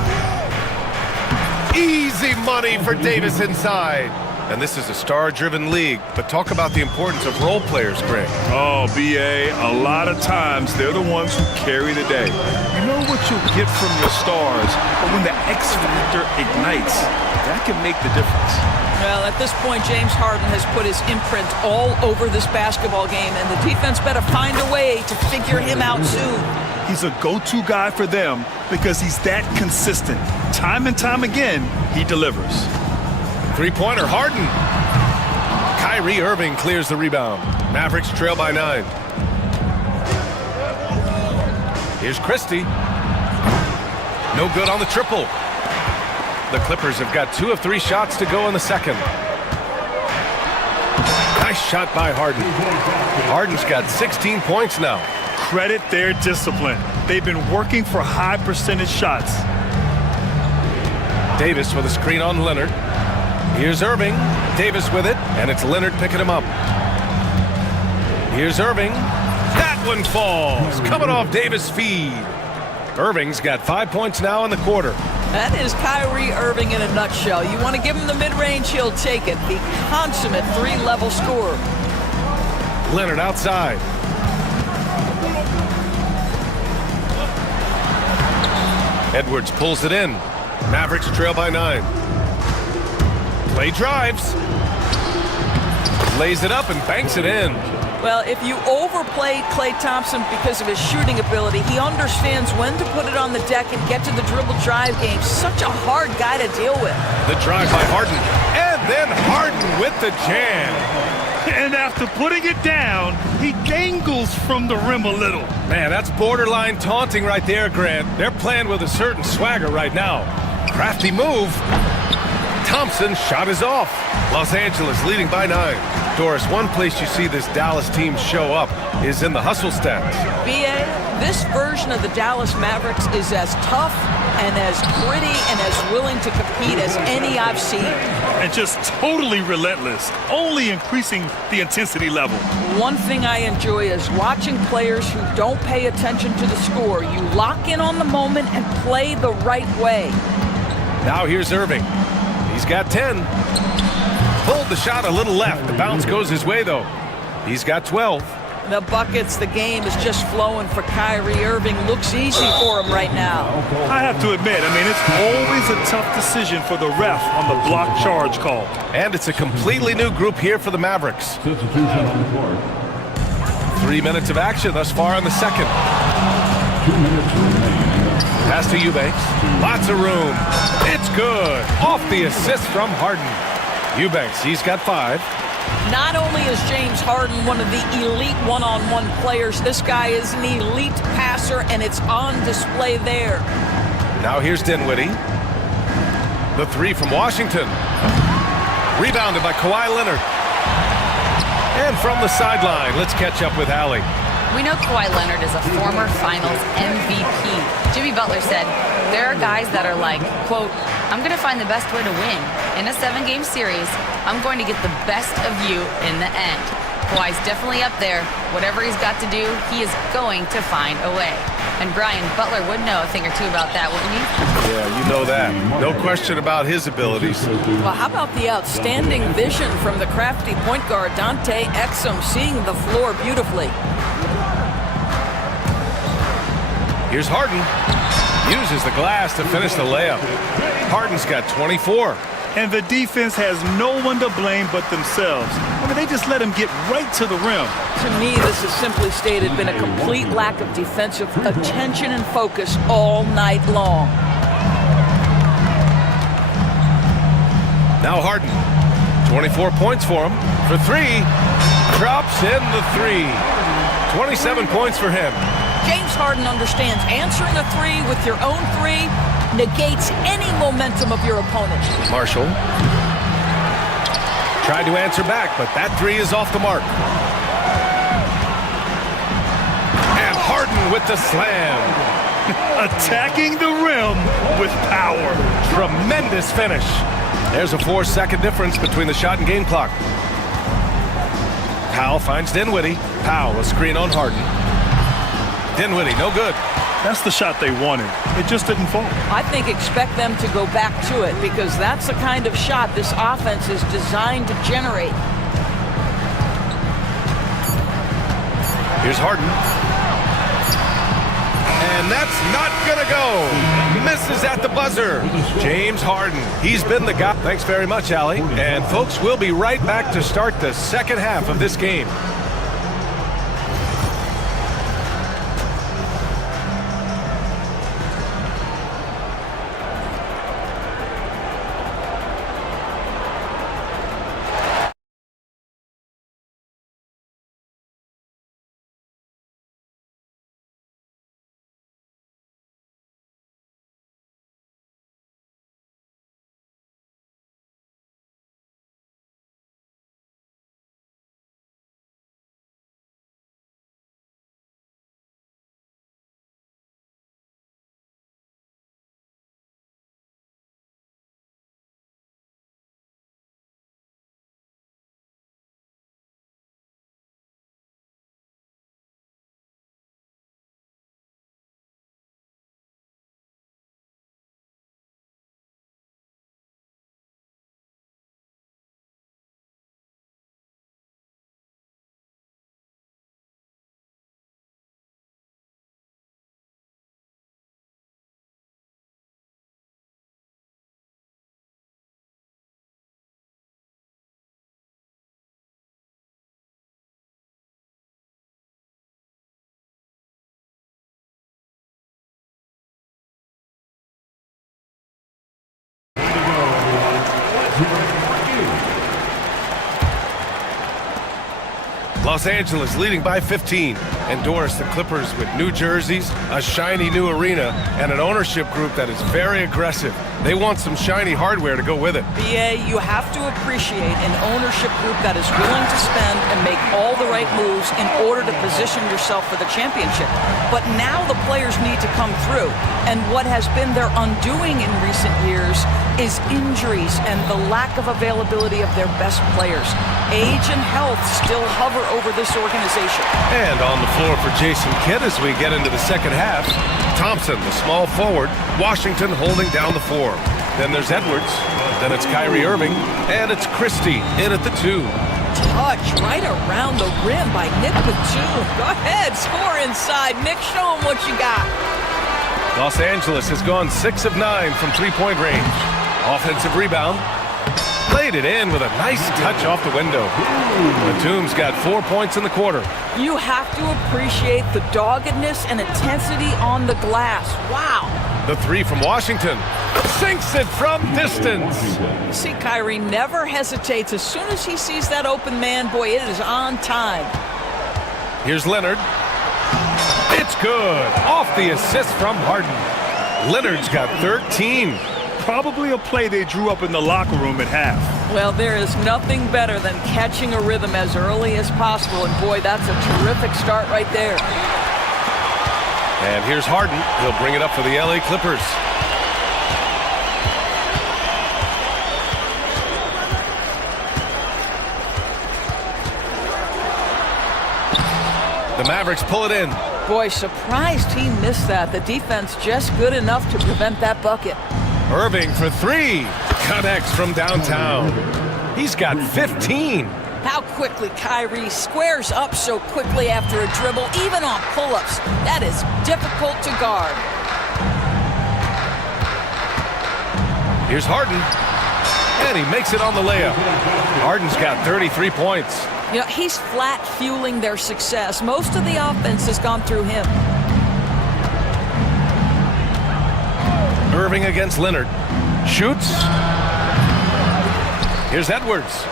Easy money for Davis inside. And this is a star-driven league, but talk about the importance of role players, Greg. Oh, B.A., a lot of times they're the ones who carry the day. You know what you'll get from your stars, but when the X factor ignites, that can make the difference. Well, at this point, James Harden has put his imprint all over this basketball game, and the defense better find a way to figure him out soon. He's a go-to guy for them because he's that consistent. Time and time again, he delivers. Three-pointer, Harden. Kyrie Irving clears the rebound. Mavericks trail by 9. Here's Christie. No good on the triple. The Clippers have got 2 of 3 shots to go in the second. Nice shot by Harden. Harden's got 16 points now. Credit their discipline. They've been working for high percentage shots. Davis with a screen on Leonard. Here's Irving. Davis with it, and it's Leonard picking him up. Here's Irving. That one falls. Coming off Davis' feed. Irving's got 5 points now in the quarter. That is Kyrie Irving in a nutshell. You want to give him the mid-range, he'll take it. The consummate 3-level scorer. Leonard outside. Edwards pulls it in. Mavericks trail by 9. Play drives. Lays it up and banks it in. Well, if you overplay Klay Thompson because of his shooting ability, he understands when to put it on the deck and get to the dribble drive game. Such a hard guy to deal with. The drive by Harden. And then Harden with the jam. And after putting it down, he dangles from the rim a little. Man, that's borderline taunting right there, Grant. They're playing with a certain swagger right now. Crafty move. Thompson's shot is off. Los Angeles leading by 9. Doris, one place you see this Dallas team show up is in the hustle stats. B.A., this version of the Dallas Mavericks is as tough and as gritty and as willing to compete as any I've seen. And just totally relentless, only increasing the intensity level. One thing I enjoy is watching players who don't pay attention to the score. You lock in on the moment and play the right way. Now here's Irving. He's got 10. Pulled the shot a little left. The bounce goes his way, though. He's got 12. The buckets, the game is just flowing for Kyrie Irving. Looks easy for him right now. I have to admit, it's always a tough decision for the ref on the block charge call. And it's a completely new group here for the Mavericks. 3 minutes of action thus far in the second. 2 minutes remaining. Pass to Eubanks. Lots of room. It's good. Off the assist from Harden. Eubanks, he's got 5. Not only is James Harden one of the elite one-on-one players, this guy is an elite passer, and it's on display there. Now here's Dinwiddie. The 3 from Washington. Rebounded by Kawhi Leonard. And from the sideline, let's catch up with Allie. We know Kawhi Leonard is a former Finals MVP. Jimmy Butler said, there are guys that are like, quote, I'm going to find the best way to win. In a 7-game series, I'm going to get the best of you in the end. Kawhi's definitely up there. Whatever he's got to do, he is going to find a way. And Brian Butler would know a thing or two about that, wouldn't he? Yeah, you know that. No question about his abilities. Well, how about the outstanding vision from the crafty point guard, Dante Exum, seeing the floor beautifully. Here's Harden. Uses the glass to finish the layup. Harden's got 24. And the defense has no one to blame but themselves. I mean, they just let him get right to the rim. To me, this has simply stated been a complete lack of defensive attention and focus all night long. Now Harden, 24 points for him. For three, drops in the three. 27 points for him. James Harden understands answering a three with your own three negates any momentum of your opponent. Marshall tried to answer back, but that three is off the mark. And Harden with the slam. Attacking the rim with power. Tremendous finish. There's a 4-second difference between the shot and game clock. Powell finds Dinwiddie. Powell, a screen on Harden. Dinwiddie, no good. That's the shot they wanted. It just didn't fall. I think expect them to go back to it because that's the kind of shot this offense is designed to generate. Here's Harden. And that's not gonna go. Misses at the buzzer. James Harden. He's been the guy. Thanks very much, Allie. And folks, we'll be right back to start the second half of this game. Los Angeles leading by 15. Endorse the Clippers with new jerseys, a shiny new arena, and an ownership group that is very aggressive. They want some shiny hardware to go with it. BA, you have to appreciate an ownership group that is willing to spend and make all the right moves in order to position yourself for the championship. But now the players need to come through. And what has been their undoing in recent years is injuries and the lack of availability of their best players. Age and health still hover over this organization. And on the floor for Jason Kidd as we get into the second half. Thompson, the small forward. Washington holding down the 4. Then there's Edwards. Then it's Kyrie Irving. And it's Christie in at the 2. Touch right around the rim by Nick Batum. Go ahead, score inside. Nick, show him what you got. Los Angeles has gone 6 of 9 from three-point range. Offensive rebound. Laid it in with a nice touch off the window. Batum's got 4 points in the quarter. You have to appreciate the doggedness and intensity on the glass. Wow. The 3 from Washington. Sinks it from distance. You see, Kyrie never hesitates. As soon as he sees that open man, boy, it is on time. Here's Leonard. It's good. Off the assist from Harden. Leonard's got 13. Probably a play they drew up in the locker room at half. Well, there is nothing better than catching a rhythm as early as possible. And boy, that's a terrific start right there. And here's Harden. He'll bring it up for the LA Clippers. The Mavericks pull it in. Boy, surprised he missed that. The defense just good enough to prevent that bucket. Irving for three. Connects from downtown. He's got 15. How quickly Kyrie squares up so quickly after a dribble, even on pull-ups. That is difficult to guard. Here's Harden. And he makes it on the layup. Harden's got 33 points. You know, he's flat fueling their success. Most of the offense has gone through him. Irving against Leonard. Shoots. Here's Edwards.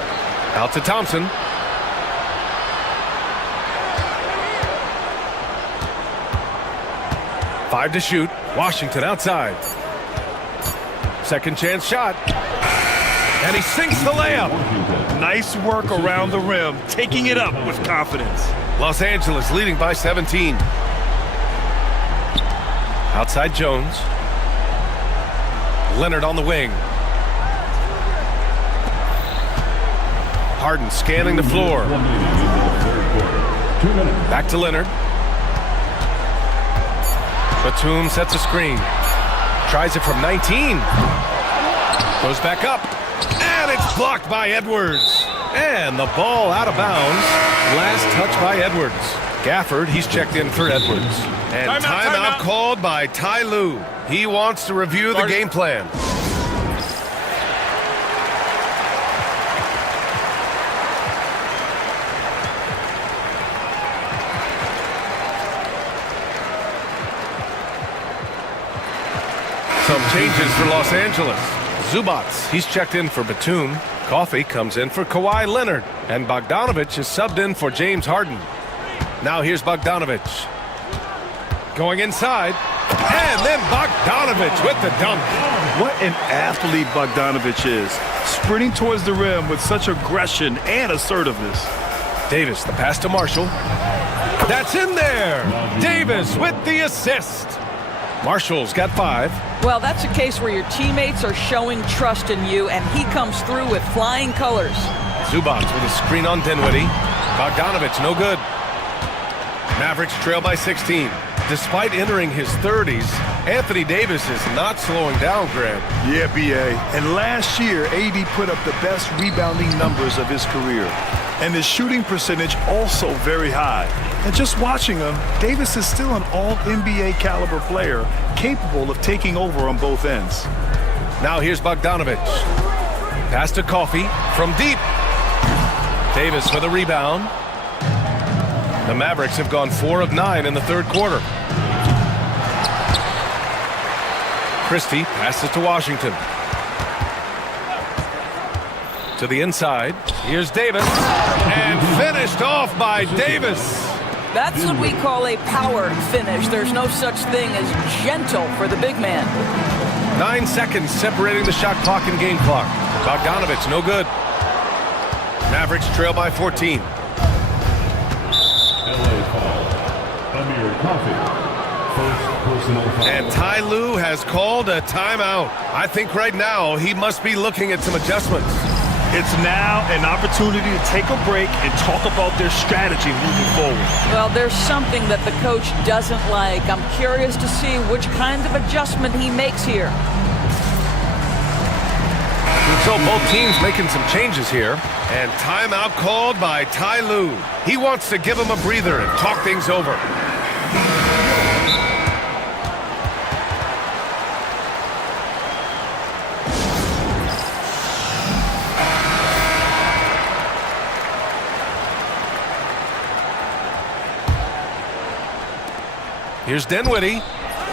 Out to Thompson. Five to shoot. Washington outside. Second chance shot. And he sinks the layup. Nice work around the rim, taking it up with confidence. Los Angeles leading by 17. Outside Jones. Leonard on the wing. Harden scanning the floor. Back to Leonard. Batum sets a screen. Tries it from 19. Goes back up. And it's blocked by Edwards. And the ball out of bounds. Last touch by Edwards. Gafford, he's checked in for Edwards. And timeout called by Ty Lue. He wants to review the game plan. Some changes for Los Angeles. Zubats, he's checked in for Batum. Coffey comes in for Kawhi Leonard. And Bogdanovich is subbed in for James Harden. Now here's Bogdanovich. Going inside. And then Bogdanovich with the dunk. What an athlete Bogdanovich is. Sprinting towards the rim with such aggression and assertiveness. Davis, the pass to Marshall. That's in there. Davis with the assist. Marshall's got 5. Well, that's a case where your teammates are showing trust in you, and he comes through with flying colors. Zubats with a screen on Dinwiddie. Bogdanovich, no good. Mavericks trail by 16. Despite entering his 30s, Anthony Davis is not slowing down, Grant. Yeah, B.A. And last year, AD put up the best rebounding numbers of his career. And his shooting percentage also very high. And just watching him, Davis is still an all-NBA caliber player, capable of taking over on both ends. Now here's Bogdanovich. Pass to Coffey from deep. Davis with a rebound. The Mavericks have gone 4 of 9 in the third quarter. Christie passes to Washington. To the inside. Here's Davis. And finished off by Davis. That's what we call a power finish. There's no such thing as gentle for the big man. 9 seconds separating the shot clock and game clock. Bogdanovich, no good. Mavericks trail by 14. And Ty Lue has called a timeout. I think right now he must be looking at some adjustments. It's now an opportunity to take a break and talk about their strategy moving forward. Well, there's something that the coach doesn't like. I'm curious to see which kind of adjustment he makes here. So both teams making some changes here. And timeout called by Ty Lue. He wants to give him a breather and talk things over. Here's Dinwiddie.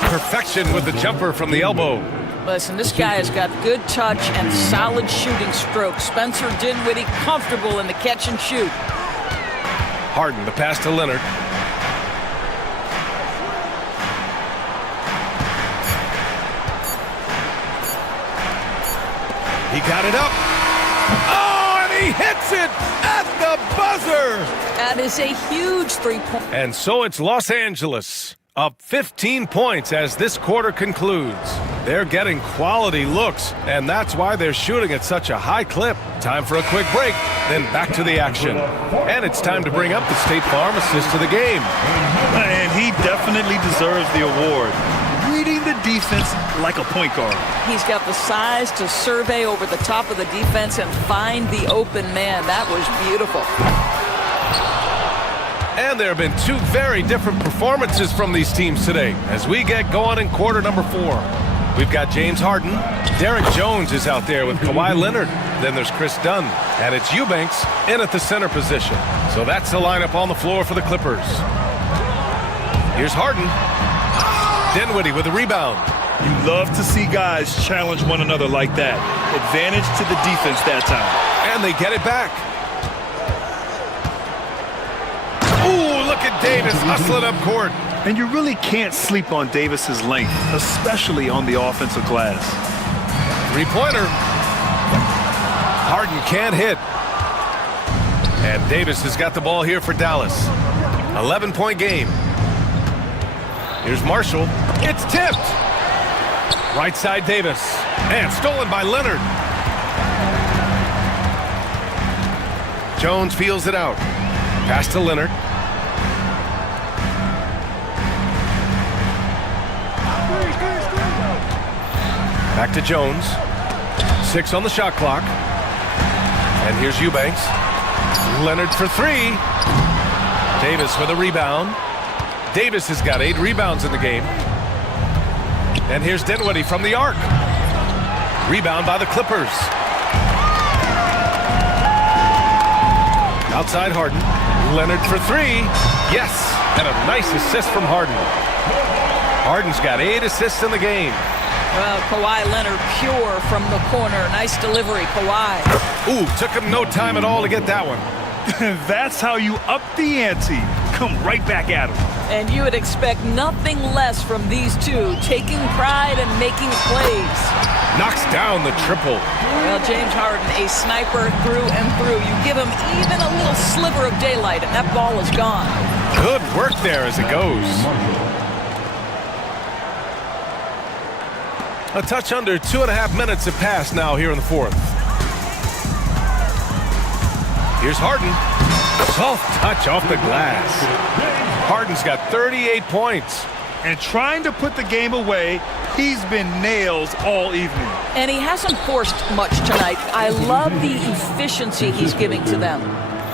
Perfection with the jumper from the elbow. Listen, this guy has got good touch and solid shooting stroke. Spencer Dinwiddie comfortable in the catch and shoot. Harden, the pass to Leonard. He got it up. Oh, and he hits it at the buzzer. That is a huge three-point. And so it's Los Angeles up 15 points as this quarter concludes. They're getting quality looks, and that's why they're shooting at such a high clip. Time for a quick break, then back to the action. And it's time to bring up the State Farm assist to the game. And he definitely deserves the award. Reading the defense like a point guard. He's got the size to survey over the top of the defense and find the open man. That was beautiful. And there have been two very different performances from these teams today as we get going in quarter number 4. We've got James Harden. Derek Jones is out there with Kawhi Leonard. Then there's Chris Dunn. And it's Eubanks in at the center position. So that's the lineup on the floor for the Clippers. Here's Harden. Dinwiddie with the rebound. You love to see guys challenge one another like that. Advantage to the defense that time. And they get it back. Ooh, look at Davis hustling up court. And you really can't sleep on Davis's length, especially on the offensive glass. Three-pointer. Harden can't hit. And Davis has got the ball here for Dallas. 11-point game. Here's Marshall. It's tipped. Right side Davis. And stolen by Leonard. Jones feels it out. Pass to Leonard. Back to Jones. 6 on the shot clock. And here's Eubanks. Leonard for 3. Davis with a rebound. Davis has got 8 rebounds in the game. And here's Dinwiddie from the arc. Rebound by the Clippers. Outside Harden. Leonard for 3. Yes, and a nice assist from Harden. Harden's got 8 assists in the game. Well, Kawhi Leonard pure from the corner. Nice delivery, Kawhi. Ooh, took him no time at all to get that one. That's how you up the ante. Come right back at him. And you would expect nothing less from these two, taking pride and making plays. Knocks down the triple. Well, James Harden, a sniper through and through. You give him even a little sliver of daylight, and that ball is gone. Good work there as it goes. A touch under 2.5 minutes have passed now here in the 4th. Here's Harden. Soft touch off the glass. Harden's got 38 points. And trying to put the game away, he's been nails all evening. And he hasn't forced much tonight. I love the efficiency he's giving to them.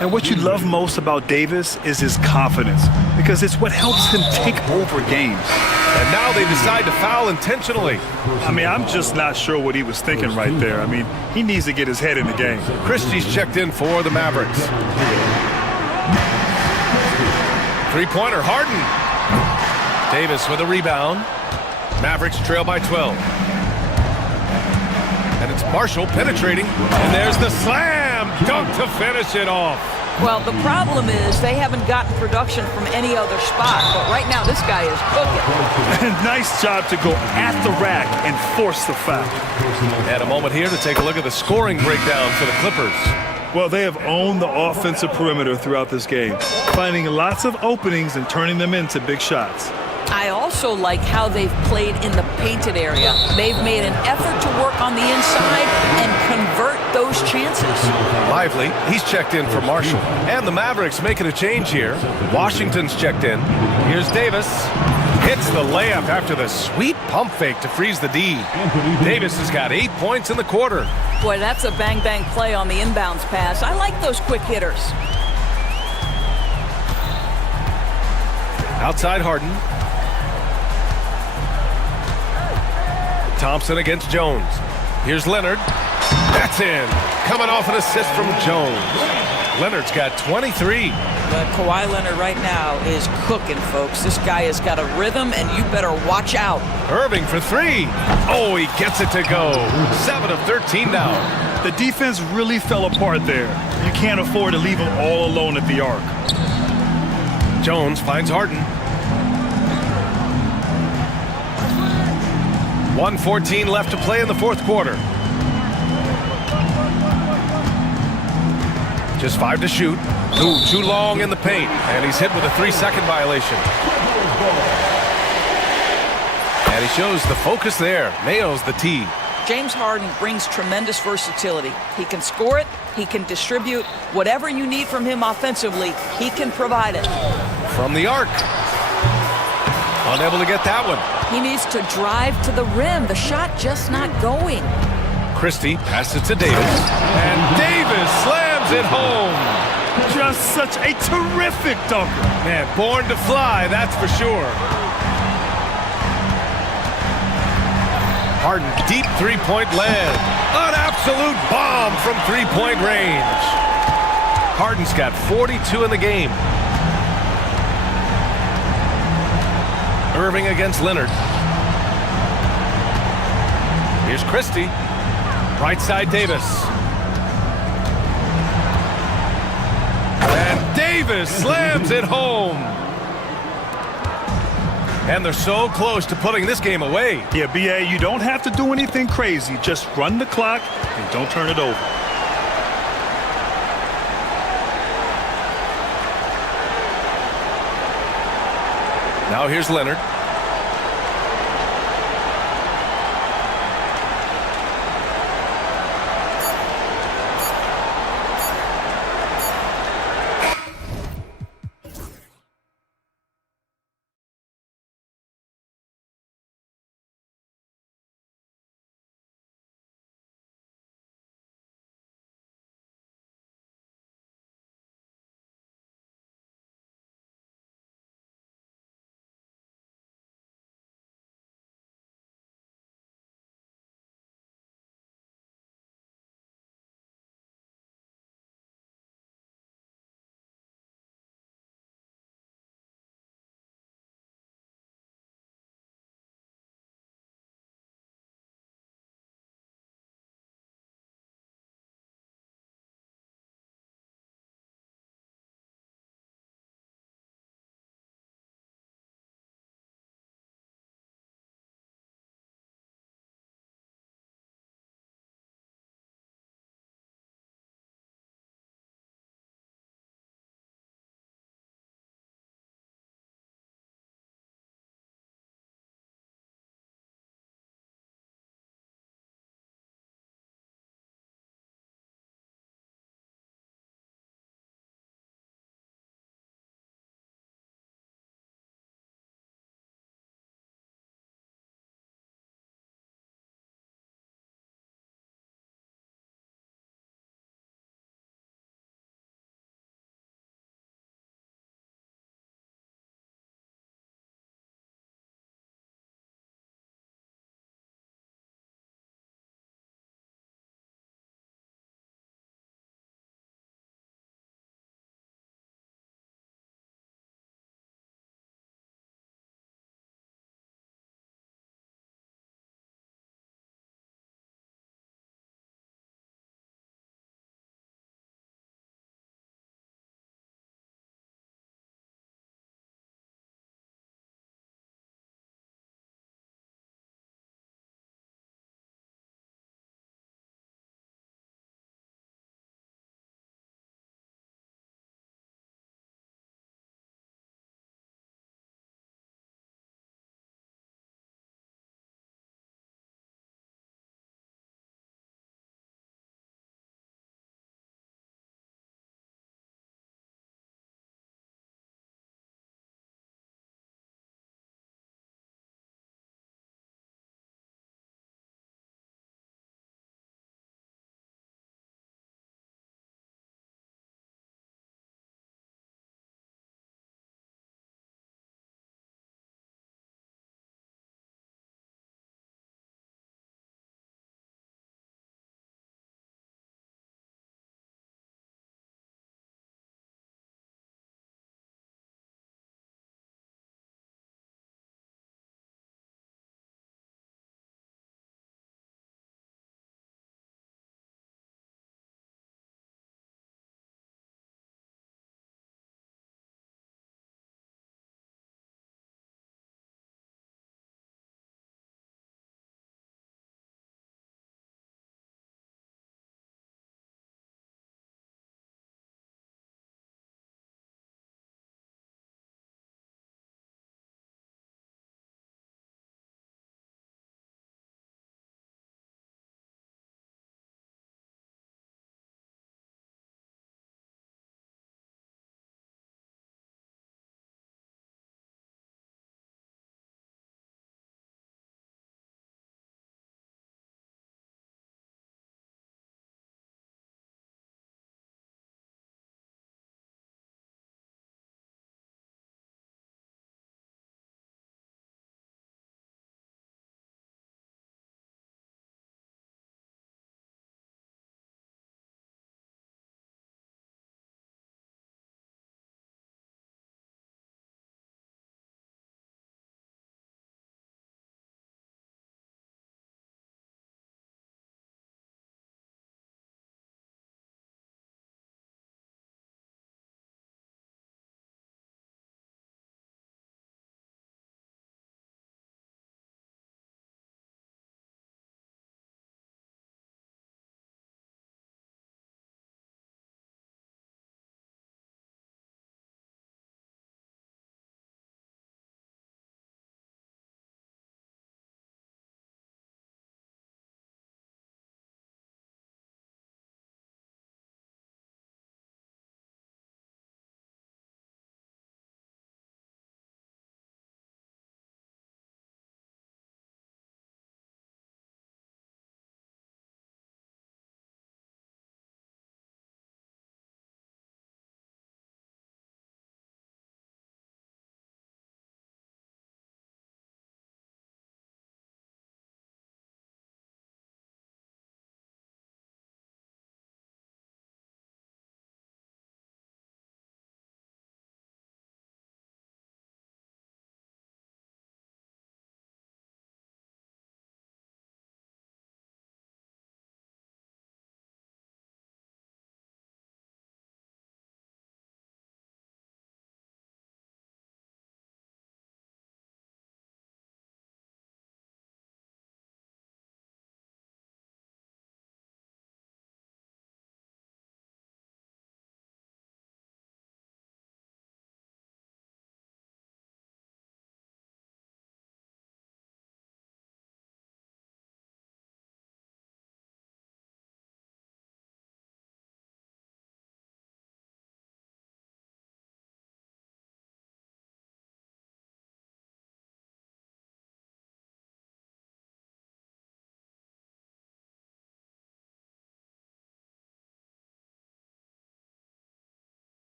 And what you love most about Davis is his confidence, because it's what helps him take over games. And now they decide to foul intentionally. I mean, I'm just not sure what he was thinking right there. I mean, he needs to get his head in the game. Christie's checked in for the Mavericks. Three-pointer, Harden. Davis with a rebound. Mavericks trail by 12. And it's Marshall penetrating. And there's the slam dunk to finish it off. Well, the problem is they haven't gotten production from any other spot. But right now, this guy is cooking. Nice job to go at the rack and force the foul. And a moment here to take a look at the scoring breakdown for the Clippers. Well, they have owned the offensive perimeter throughout this game, finding lots of openings and turning them into big shots. I also like how they've played in the painted area. They've made an effort to work on the inside and convert those chances. Lively, he's checked in for Marshall. And the Mavericks making a change here. Washington's checked in. Here's Davis. Hits the layup after the sweet pump fake to freeze the D. Davis has got 8 points in the quarter. Boy, that's a bang-bang play on the inbounds pass. I like those quick hitters. Outside Harden. Thompson against Jones. Here's Leonard. That's in. Coming off an assist from Jones. Leonard's got 23. But Kawhi Leonard right now is cooking, folks. This guy has got a rhythm, and you better watch out. Irving for 3. Oh, he gets it to go. 7 of 13 now. The defense really fell apart there. You can't afford to leave him all alone at the arc. Jones finds Harden. 1:14 left to play in the 4th quarter. Just 5 to shoot. Ooh, too long in the paint. And he's hit with a 3-second violation. And And he shows the focus there. Nails the tee. James Harden brings tremendous versatility. He can score it, he can distribute. Whatever you need from him offensively, he can provide it. From the arc. Unable to get that one. He needs to drive to the rim. The shot just not going. Christie passes it to Davis. And Davis slams it home. Just such a terrific dunker. Man, born to fly, that's for sure. Harden, deep three-point land. An absolute bomb from three-point range. Harden's got 42 in the game. Irving against Leonard. Here's Christie. Right side, Davis. And Davis slams it home. And they're so close to putting this game away. Yeah, BA, you don't have to do anything crazy. Just run the clock and don't turn it over. Now here's Leonard.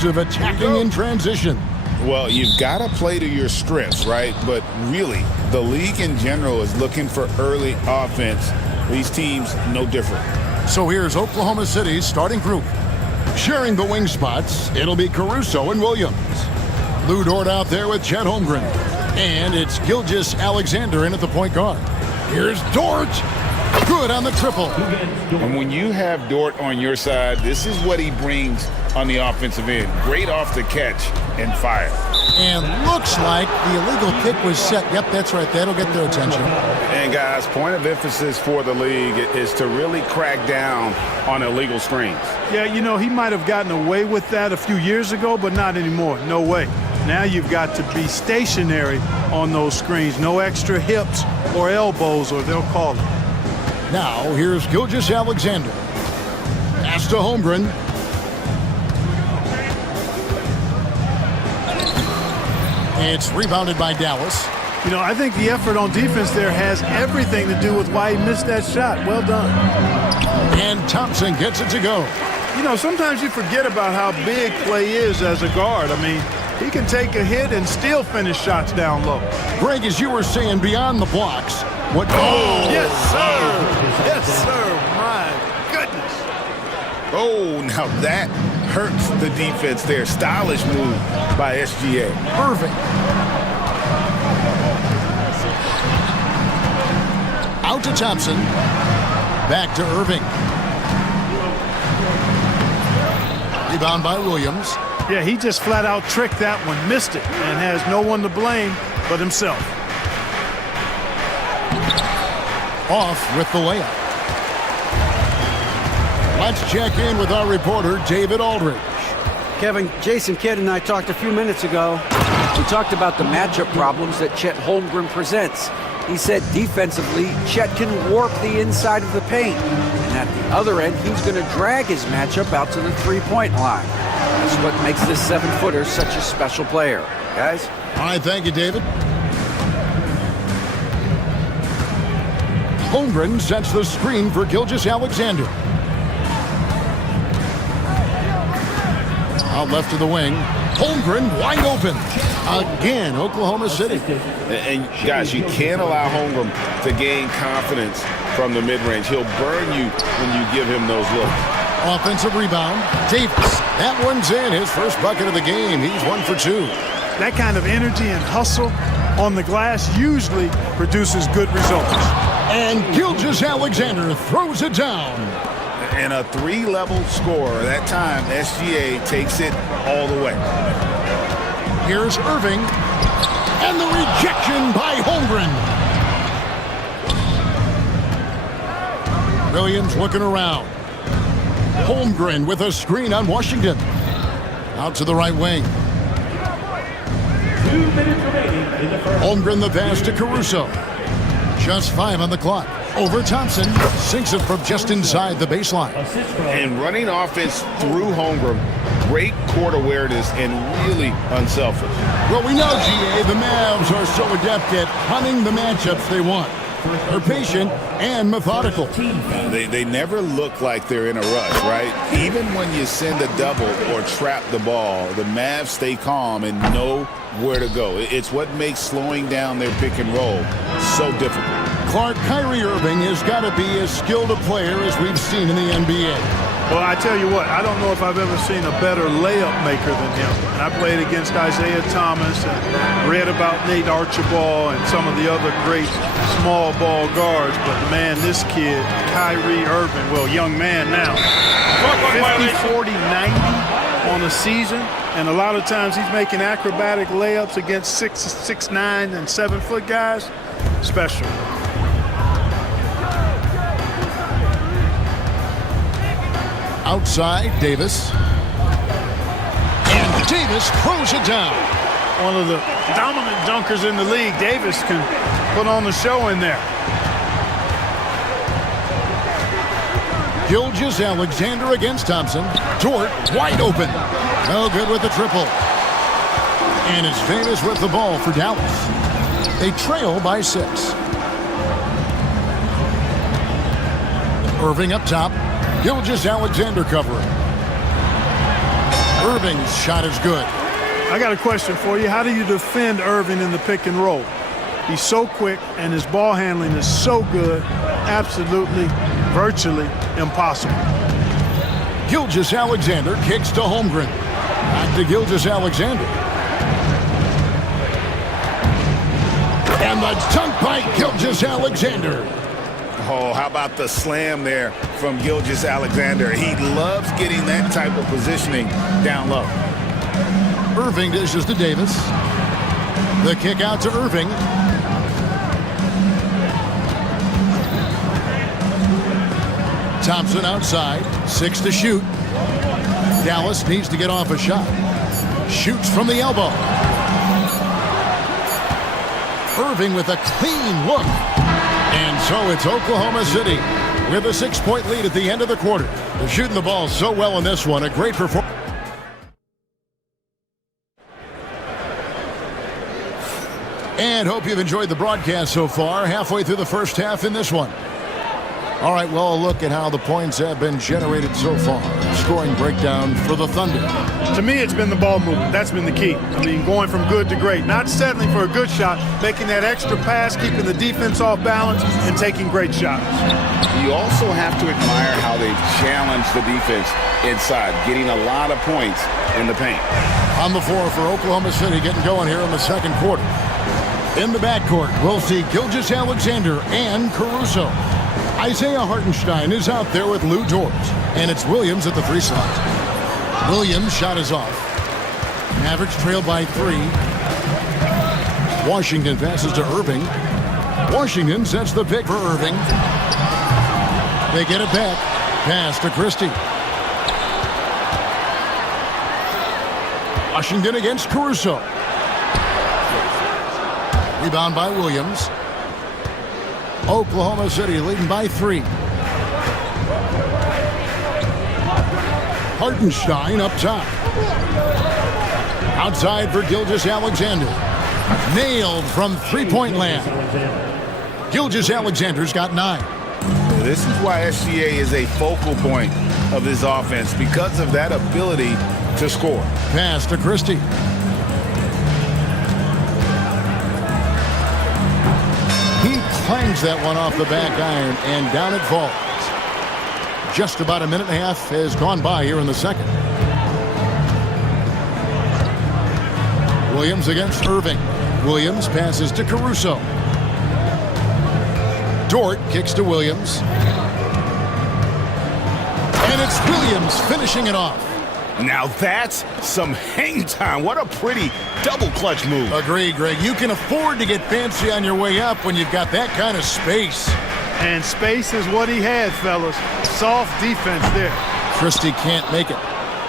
best of attacking in transition. Well, you've got to play to your strengths, right? But really, the league in general is looking for early offense. These teams, no different. So here's Oklahoma City's starting group. Sharing the wing spots, it'll be Caruso and Williams. Lou Dort out there with Chet Holmgren. And it's Gilgeous Alexander in at the point guard. Here's Dort. Good on the triple. And when you have Dort on your side, this is what he brings on the offensive end. Great off the catch and fire. And looks like the illegal kick was set. Yep, that's right. That'll get their attention. And guys, point of emphasis for the league is to really crack down on illegal screens. Yeah, you know, he might have gotten away with that a few years ago, but not anymore. No way. Now you've got to be stationary on those screens. No extra hips or elbows, or they'll call it. Now, here's Gilgeous Alexander. Pass to Holmgren. It's rebounded by Dallas. You know, I think the effort on defense there has everything to do with why he missed that shot. Well done. And Thompson gets it to go. You know, sometimes you forget about how big Clay is as a guard. I mean, he can take a hit and still finish shots down low. Greg, as you were saying, beyond the blocks, what... Oh, yes, sir. Yes, sir. My goodness. Oh, now that hurts the defense there. Stylish move by SGA. Irving. Out to Thompson. Back to Irving. Rebound by Williams. Yeah, he just flat out tricked that one, missed it, and has no one to blame but himself. Off with the layup. Let's check in with our reporter, David Aldridge. Kevin, Jason Kidd and I talked a few minutes ago. We talked about the matchup problems that Chet Holmgren presents. He said defensively, Chet can warp the inside of the paint. And at the other end, he's going to drag his matchup out to the three-point line. That's what makes this 7-footer such a special player. Guys? All right, thank you, David. Holmgren sets the screen for Gilgeous Alexander. Out left to the wing. Holmgren wide open. Again, Oklahoma City. And guys, you can't allow Holmgren to gain confidence from the mid-range. He'll burn you when you give him those looks. Offensive rebound. Davis. That one's in. His first bucket of the game. He's 1 for 2. That kind of energy and hustle on the glass usually produces good results. And Gilgeous Alexander throws it down. And a 3-level scorer. That time, SGA takes it all the way. Here's Irving. And the rejection by Holmgren. Williams looking around. Holmgren with a screen on Washington. Out to the right wing. 2 minutes remaining in the first. Holmgren the pass to Caruso. Just 5 on the clock. Over Thompson. Sinks it from just inside the baseline. And running offense through Holmgren. Great court awareness and really unselfish. Well, we know, GA, the Mavs are so adept at hunting the matchups they want. They're patient and methodical. They never look like they're in a rush, right? Even when you send a double or trap the ball, the Mavs stay calm and know where to go. It's what makes slowing down their pick and roll so difficult. Clark, Kyrie Irving has got to be as skilled a player as we've seen in the NBA. Well, I tell you what, I don't know if I've ever seen a better layup maker than him. And I played against Isaiah Thomas and read about Nate Archibald and some of the other great small ball guards. But man, this kid, Kyrie Irving, well, young man now, 50, 40, 90 on a season. And a lot of times he's making acrobatic layups against 6'9" and 7-foot guys. Special. Outside, Davis. And Davis throws it down. One of the dominant dunkers in the league. Davis can put on the show in there. Gilgeous Alexander against Thompson. Dort wide open. No good with the triple. And it's Davis with the ball for Dallas. They trail by 6. Irving up top. Gilgeous Alexander covering. Irving's shot is good. I got a question for you. How do you defend Irving in the pick and roll? He's so quick, and his ball handling is so good, absolutely, virtually impossible. Gilgeous-Alexander kicks to Holmgren. Back to Gilgeous-Alexander. And the dunk by Gilgeous-Alexander. Oh, how about the slam there from Gilgeous-Alexander? He loves getting that type of positioning down low. Irving dishes to Davis. The kick out to Irving. Thompson outside, 6 to shoot. Dallas needs to get off a shot. Shoots from the elbow. Irving with a clean look. And so it's Oklahoma City with a 6-point lead at the end of the quarter. They're shooting the ball so well in this one. A great performance. And hope you've enjoyed the broadcast so far. Halfway through the first half in this one. All right, well, a look at how the points have been generated so far. Scoring breakdown for the Thunder. To me, it's been the ball movement. That's been the key. I mean, going from good to great. Not settling for a good shot, making that extra pass, keeping the defense off balance, and taking great shots. You also have to admire how they've challenged the defense inside, getting a lot of points in the paint. On the floor for Oklahoma City, getting going here in the second quarter. In the backcourt, we'll see Gilgeous-Alexander and Caruso. Isaiah Hartenstein is out there with Lou Dort, and it's Williams at the 3 slot. Williams' shot is off. Mavericks trail by 3. Washington passes to Irving. Washington sets the pick for Irving. They get it back. Pass to Christie. Washington against Caruso. Rebound by Williams. Oklahoma City leading by 3. Hartenstein up top. Outside for Gilgeous-Alexander. Nailed from three-point land. Gilgeous-Alexander's got 9. This is why SGA is a focal point of this offense, because of that ability to score. Pass to Christie. He clangs that one off the back iron, and down it falls. Just about a minute and a half has gone by here in the second. Williams against Irving. Williams passes to Caruso. Dort kicks to Williams. And it's Williams finishing it off. Now that's some hang time. What a pretty double clutch move. Agreed, Greg. You can afford to get fancy on your way up when you've got that kind of space. And space is what he had, fellas. Soft defense there. Christie can't make it.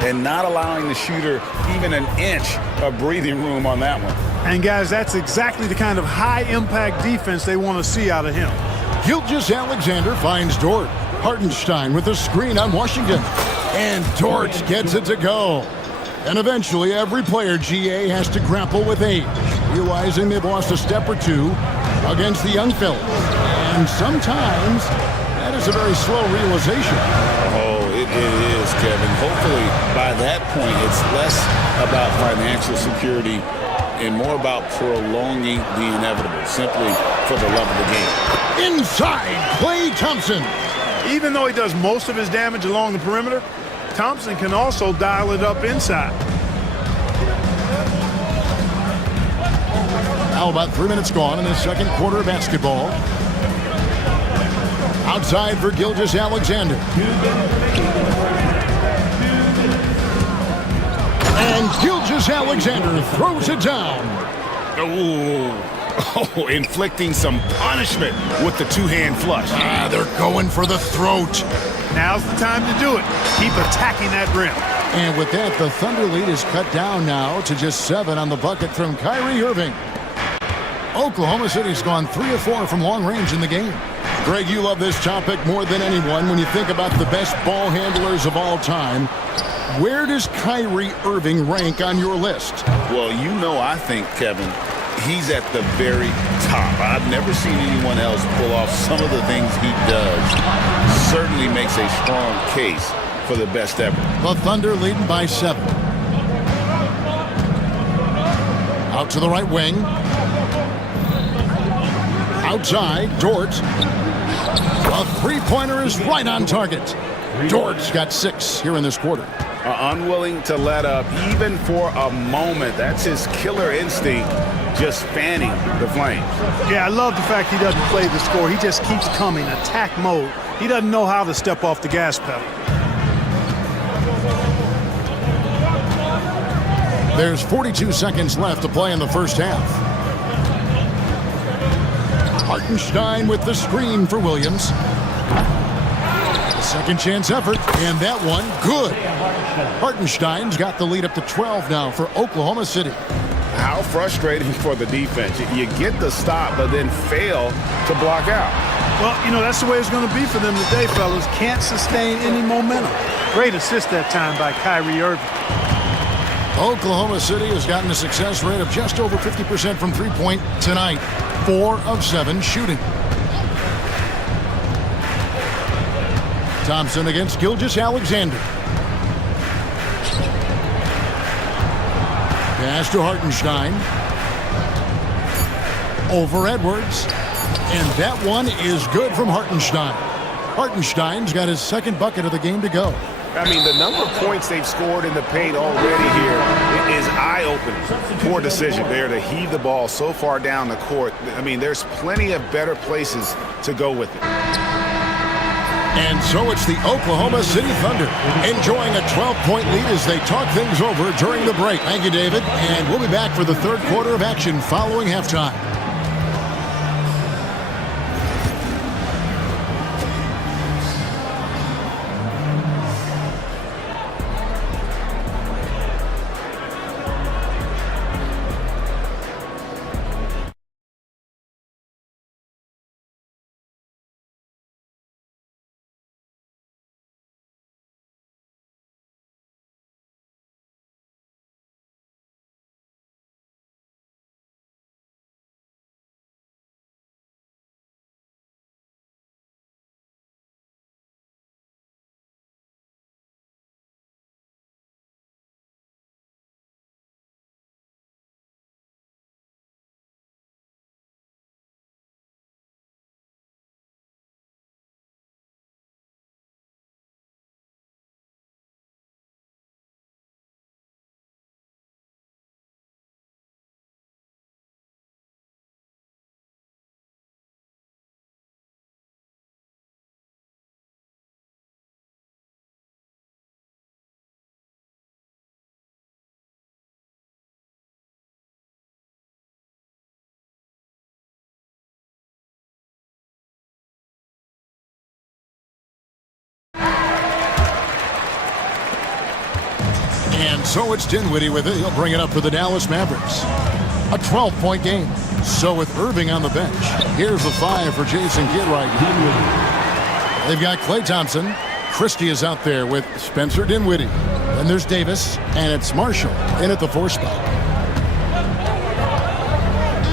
And not allowing the shooter even an inch of breathing room on that one. And guys, that's exactly the kind of high-impact defense they want to see out of him. Gilgeous-Alexander finds Dort. Hartenstein with a screen on Washington. And Dort gets it to go. And eventually, every player, GA, has to grapple with age, realizing they've lost a step or two against the young fellas. And sometimes, that is a very slow realization. Oh, it is, Kevin. Hopefully, by that point, it's less about financial security and more about prolonging the inevitable, simply for the love of the game. Inside, Klay Thompson. Even though he does most of his damage along the perimeter, Thompson can also dial it up inside. Now about 3 minutes gone in the second quarter of basketball. Outside for Gilgeous-Alexander. And Gilgeous-Alexander throws it down. Oh, inflicting some punishment with the two-hand flush. They're going for the throat. Now's the time to do it. Keep attacking that rim. And with that, the Thunder lead is cut down now to just 7 on the bucket from Kyrie Irving. Oklahoma City's gone 3 of 4 from long range in the game. Greg, you love this topic more than anyone when you think about the best ball handlers of all time. Where does Kyrie Irving rank on your list? Well, you know, I think, Kevin, he's at the very top. I've never seen anyone else pull off some of the things he does. Certainly makes a strong case for the best ever. The Thunder leading by 7. to the right wing. Outside, Dort. A three-pointer is right on target. Dort's got 6 here in this quarter. Unwilling to let up even for a moment. That's his killer instinct, just fanning the flames. Yeah, I love the fact he doesn't play the score. He just keeps coming, attack mode. He doesn't know how to step off the gas pedal. There's 42 seconds left to play in the first half. Hartenstein with the screen for Williams. Second chance effort, and that one good. Hartenstein's got the lead up to 12 now for Oklahoma City. How frustrating for the defense. You get the stop, but then fail to block out. Well, you know, that's the way it's going to be for them today, fellas. Can't sustain any momentum. Great assist that time by Kyrie Irving. Oklahoma City has gotten a success rate of just over 50% from three-point tonight. 4 of 7 shooting. Thompson against Gilgeous-Alexander. Pass to Hartenstein. Over Edwards. And that one is good from Hartenstein. Hartenstein's got his second bucket of the game to go. I mean, the number of points they've scored in the paint already here is eye-opening. Poor decision there to heave the ball so far down the court. I mean, there's plenty of better places to go with it. And so it's the Oklahoma City Thunder enjoying a 12-point lead as they talk things over during the break. Thank you, David. And we'll be back for the third quarter of action following halftime. And so it's Dinwiddie with it. He'll bring it up for the Dallas Mavericks. A 12-point game. So with Irving on the bench, here's the 5 for Jason Kidd. They've got Klay Thompson. Christie is out there with Spencer Dinwiddie. Then there's Davis, and it's Marshall in at the 4 spot.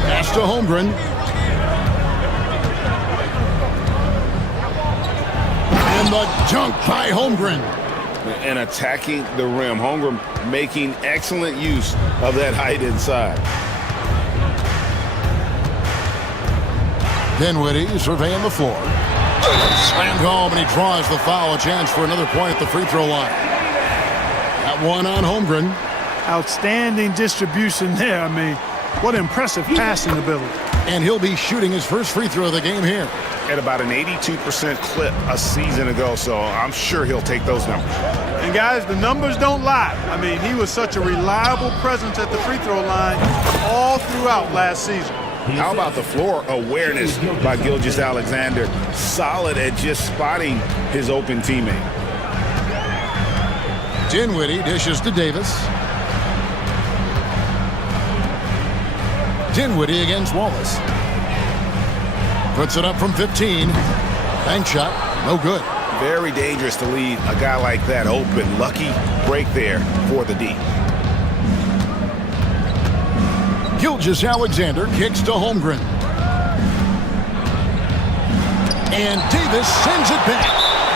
Pass to Holmgren. And the dunk by Holmgren. And attacking the rim. Holmgren making excellent use of that height inside. Dinwiddie surveying the floor. Slammed home, and he draws the foul. A chance for another point at the free throw line. That one on Holmgren. Outstanding distribution there. I mean, what impressive passing ability. And he'll be shooting his first free throw of the game here. At about an 82% clip a season ago, so I'm sure he'll take those numbers. And guys, the numbers don't lie. I mean, he was such a reliable presence at the free throw line all throughout last season. How about the floor awareness by Gilgeous-Alexander? Solid at just spotting his open teammate. Dinwiddie dishes to Davis. Dinwiddie against Wallace. Puts it up from 15. Bank shot, no good. Very dangerous to leave a guy like that open. Lucky break there for the D. Gilgeous-Alexander kicks to Holmgren. And Davis sends it back.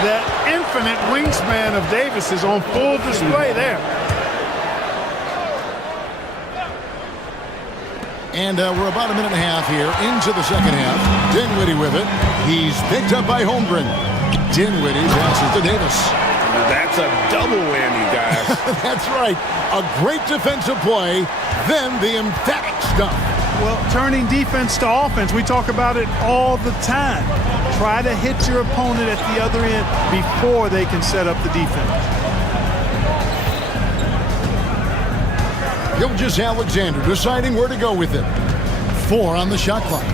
That infinite wingspan of Davis is on full display there. And we're about a minute and a half here into the second half. Dinwiddie with it. He's picked up by Holmgren. Dinwiddie passes to Davis. That's a double whammy, guys. That's right. A great defensive play, then the emphatic stuff. Well, turning defense to offense, we talk about it all the time. Try to hit your opponent at the other end before they can set up the defense. Gilgeous-Alexander deciding where to go with it. 4 on the shot clock.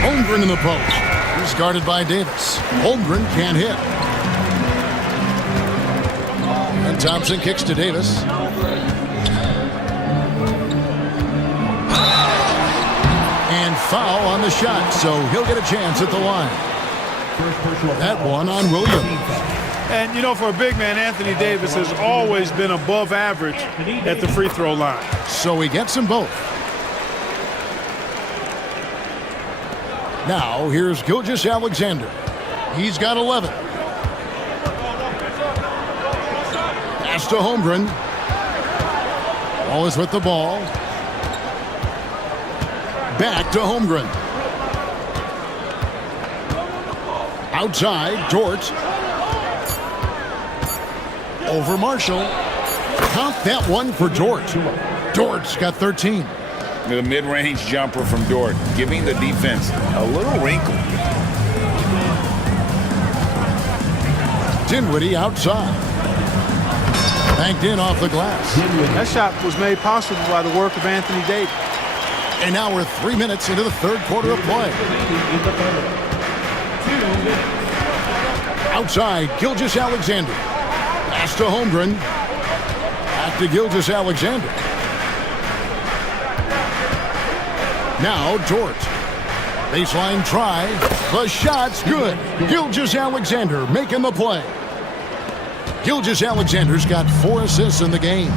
Holmgren in the post. He's guarded by Davis. Holmgren can't hit. And Thompson kicks to Davis. And foul on the shot, so he'll get a chance at the line. That one on Williams. And, you know, for a big man, Anthony Davis has always been above average at the free throw line. So he gets them both. Now, here's Gilgeous-Alexander. He's got 11. Pass to Holmgren. Wallace with the ball. Back to Holmgren. Outside, Dort. Over Marshall. Count that one for Dort. Dort's got 13. The mid-range jumper from Dort, giving the defense a little wrinkle. Dinwiddie outside. Banked in off the glass. That shot was made possible by the work of Anthony Davis. And now we're 3 minutes into the third quarter of play. Outside, Gilgeous-Alexander. Pass to Holmgren. Back to Gilgeous-Alexander. Now Dort. Baseline try. The shot's good. Gilgeous-Alexander making the play. Gilgeous-Alexander's got 4 assists in the game.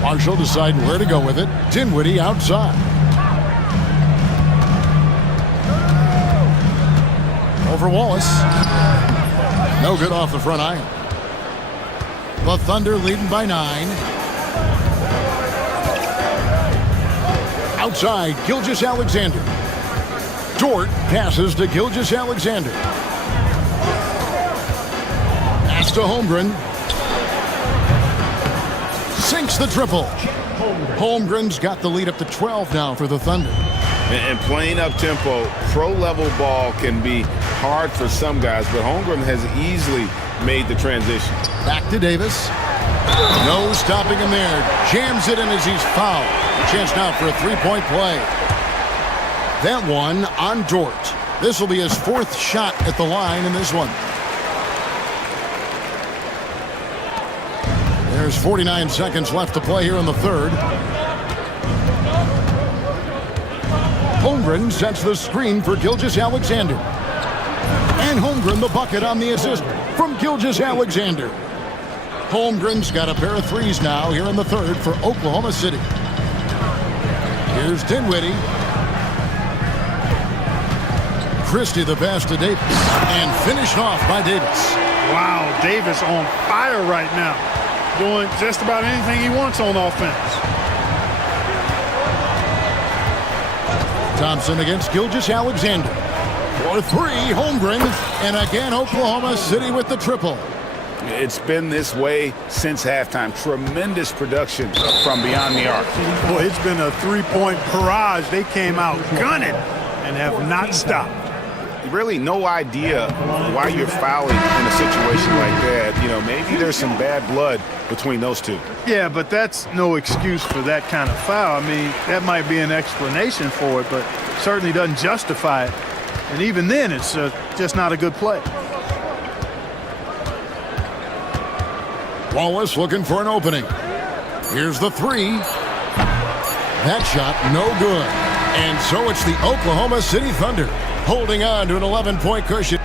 Marshall deciding where to go with it. Dinwiddie outside. Over Wallace. No good off the front iron. The Thunder leading by 9. Outside, Gilgeous-Alexander. Dort passes to Gilgeous-Alexander. Pass to Holmgren. Sinks the triple. Holmgren's got the lead up to 12 now for the Thunder. And playing up-tempo, pro-level ball can be hard for some guys, but Holmgren has easily made the transition. Back to Davis. No stopping him there. Jams it in as he's fouled. Chance now for a three-point play. That one on Dort. This will be his 4th shot at the line in this one. There's 49 seconds left to play here in the third. Holmgren sets the screen for Gilgeous-Alexander. And Holmgren the bucket on the assist from Gilgeous-Alexander. Holmgren's got a pair of threes now here in the third for Oklahoma City. Here's Dinwiddie. Christie the pass to Davis. And finished off by Davis. Wow, Davis on fire right now. Doing just about anything he wants on offense. Thompson against Gilgeous-Alexander. For 3, Holmgren. And again, Oklahoma City with the triple. It's been this way since halftime. Tremendous production from beyond the arc. Boy, it's been a three-point barrage. They came out gunning and have not stopped. Really no idea why you're fouling in a situation like that. You know, maybe there's some bad blood between those two. Yeah, but that's no excuse for that kind of foul. I mean, that might be an explanation for it, but certainly doesn't justify it. And even then, it's just not a good play. Wallace looking for an opening. Here's the 3. That shot no good. And so it's the Oklahoma City Thunder holding on to an 11-point cushion.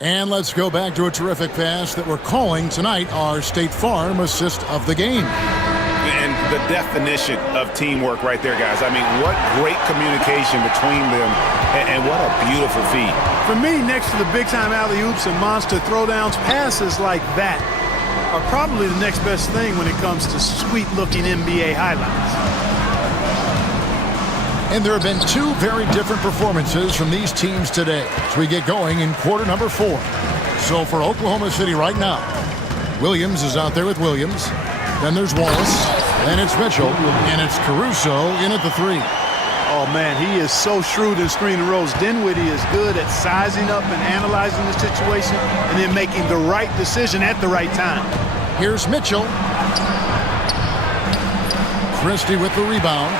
And let's go back to a terrific pass that we're calling tonight our State Farm assist of the game. And the definition of teamwork right there, guys. I mean, what great communication between them, and what a beautiful feed. For me, next to the big-time alley-oops and monster throwdowns, passes like that are probably the next best thing when it comes to sweet-looking NBA highlights. And there have been two very different performances from these teams today as we get going in quarter number 4. So for Oklahoma City right now, Williams is out there with Williams. Then there's Wallace. Then it's Mitchell. And it's Caruso in at the 3. Oh, man, he is so shrewd in screen and rolls. Dinwiddie is good at sizing up and analyzing the situation and then making the right decision at the right time. Here's Mitchell. Christie with the rebound.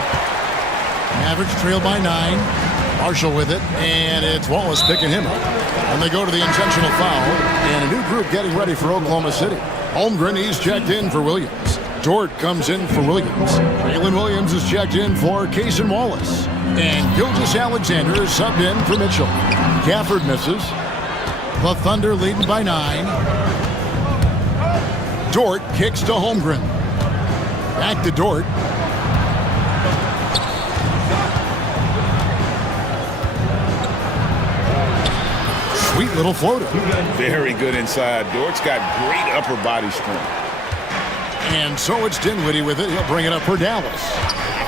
Mavericks trail by 9. Marshall with it, and it's Wallace picking him up. And they go to the intentional foul, and a new group getting ready for Oklahoma City. Holmgren, he's checked in for Williams. Dort comes in for Williams. Jalen Williams is checked in for Cason Wallace. And Gilgeous-Alexander is subbed in for Mitchell. Gafford misses. The Thunder leading by 9. Dort kicks to Holmgren. Back to Dort. Sweet little floater. Very good inside. Dort's got great upper body strength. And so it's Dinwiddie with it. He'll bring it up for Dallas.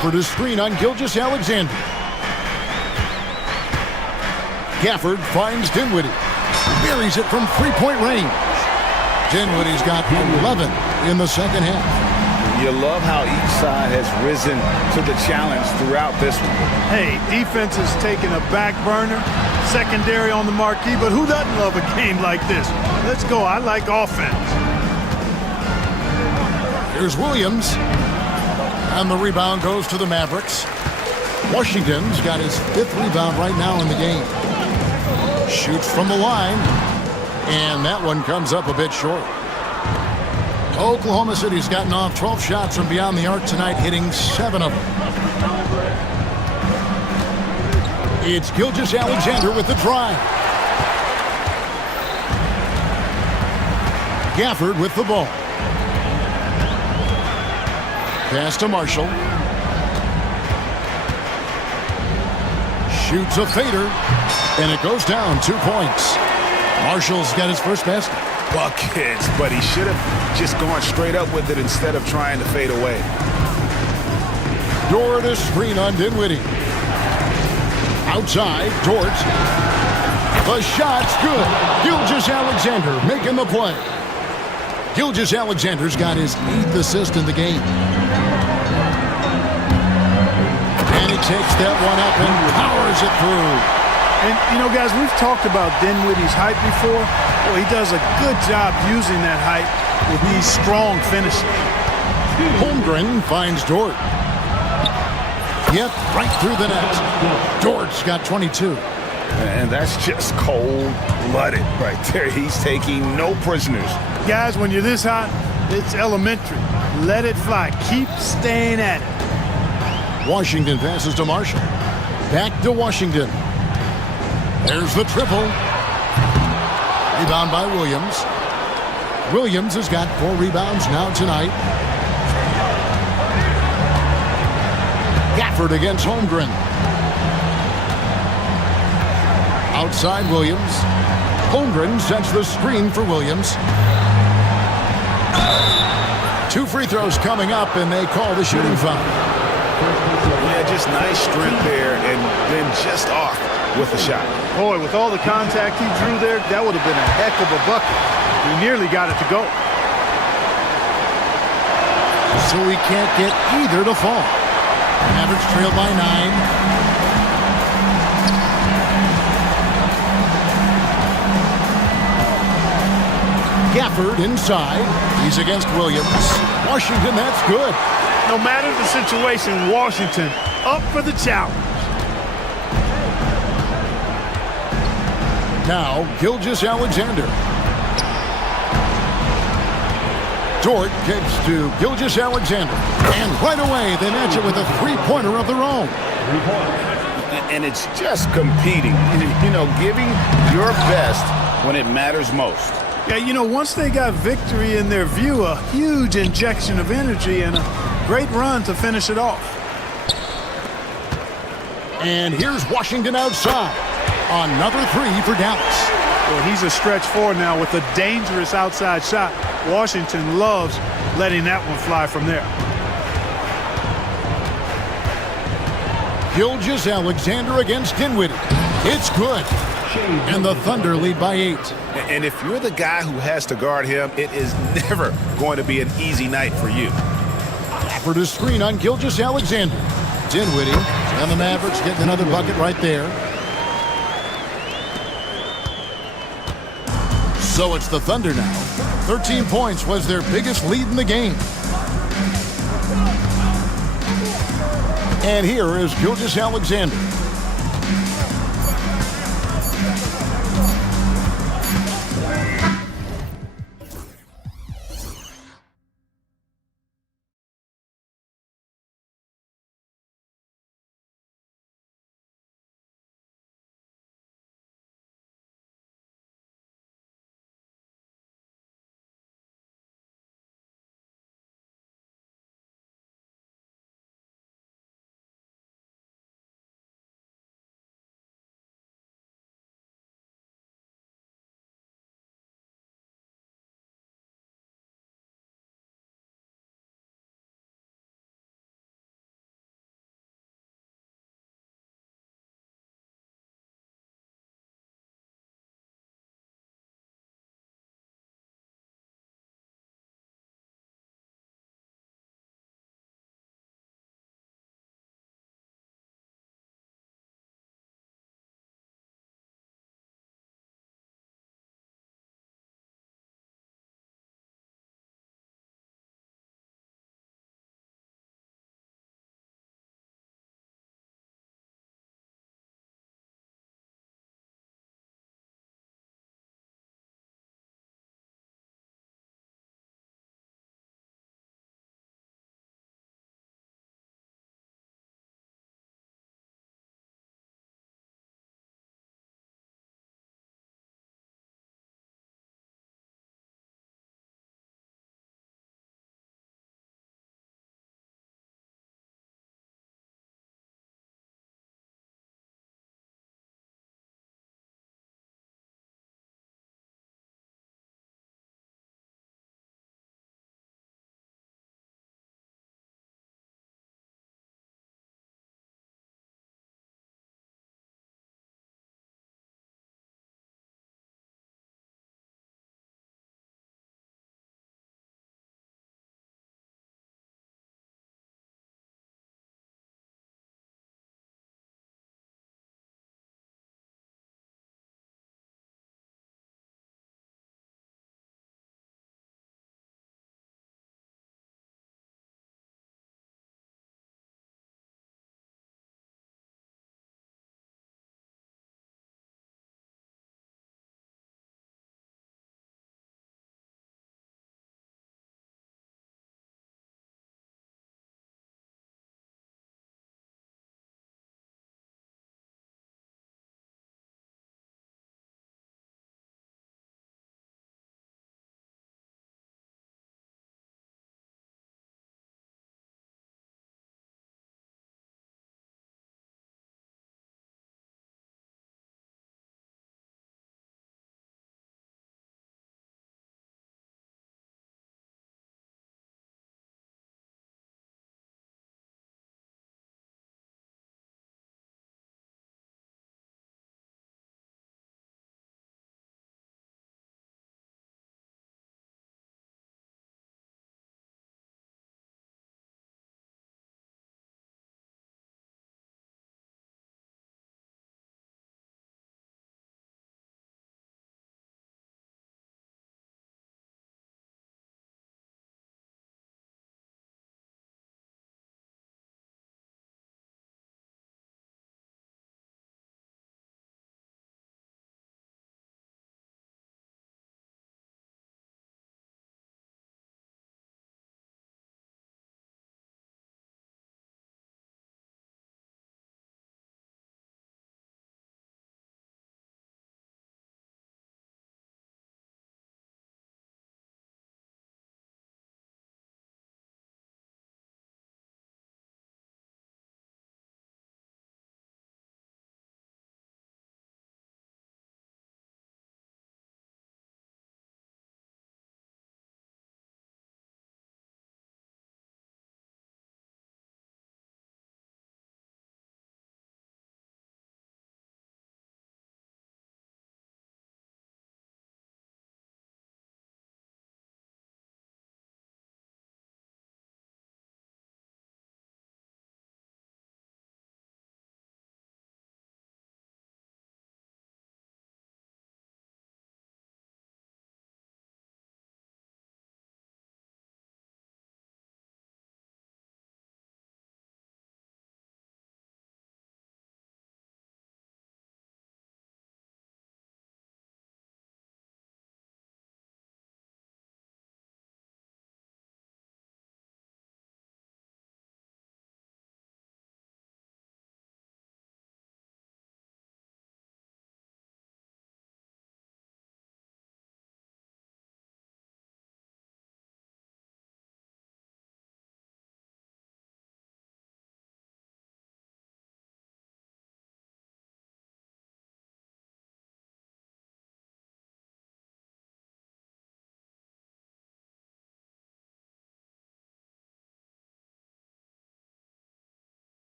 For the screen on Gilgeous-Alexander. Gafford finds Dinwiddie. Buries it from three-point range. Dinwiddie's got 11 in the second half. You love how each side has risen to the challenge throughout this one. Hey, defense is taking a back burner, secondary on the marquee, but who doesn't love a game like this? Let's go. I like offense. Here's Williams. And the rebound goes to the Mavericks. Washington's got his 5th rebound right now in the game. Shoots from the line. And that one comes up a bit short. Oklahoma City's gotten off 12 shots from beyond the arc tonight, hitting 7 of them. It's Gilgeous-Alexander with the drive. Gafford with the ball. Pass to Marshall. Shoots a fader, and it goes down 2 points. Marshall's got his first basket. Buckets, but he should have just gone straight up with it instead of trying to fade away. Dort a screen on Dinwiddie. Outside, Dort. The shot's good. Gilgeous-Alexander making the play. Gilgeous-Alexander's got his 8th assist in the game. And he takes that one up and powers it through. And, you know, guys, we've talked about Dinwiddie's height before. Well, he does a good job using that height with these strong finishes. Holmgren finds Dort. Yep, right through the net. Dort's got 22. And that's just cold-blooded right there. He's taking no prisoners. Guys, when you're this hot, it's elementary. Let it fly. Keep staying at it. Washington passes to Marshall. Back to Washington. There's the triple. Rebound by Williams. Williams has got 4 rebounds now tonight. Gafford against Holmgren. Outside Williams. Holmgren sets the screen for Williams. 2 free throws coming up, and they call the shooting foul. Yeah, just nice strength there, and then just off with the shot. Boy, with all the contact he drew there, that would have been a heck of a bucket. He nearly got it to go. So he can't get either to fall. Mavericks trail by 9. Gafford inside. He's against Williams. Washington, that's good. No matter the situation, Washington up for the challenge. Now, Gilgeous-Alexander. Dort kicks to Gilgeous-Alexander. And right away, they match it with a 3-pointer of their own. And it's just competing, you know, giving your best when it matters most. Yeah, you know, once they got victory in their view, a huge injection of energy and a great run to finish it off. And here's Washington outside. Another three for Dallas. Well, he's a stretch four now with a dangerous outside shot. Washington loves letting that one fly from there. Gilgeous-Alexander against Dinwiddie. It's good. And the Thunder lead by 8. And if you're the guy who has to guard him, it is never going to be an easy night for you. For the screen on Gilgeous-Alexander. Dinwiddie and the Mavericks getting another bucket right there. So it's the Thunder now. 13 points was their biggest lead in the game. And here is Gilgeous-Alexander.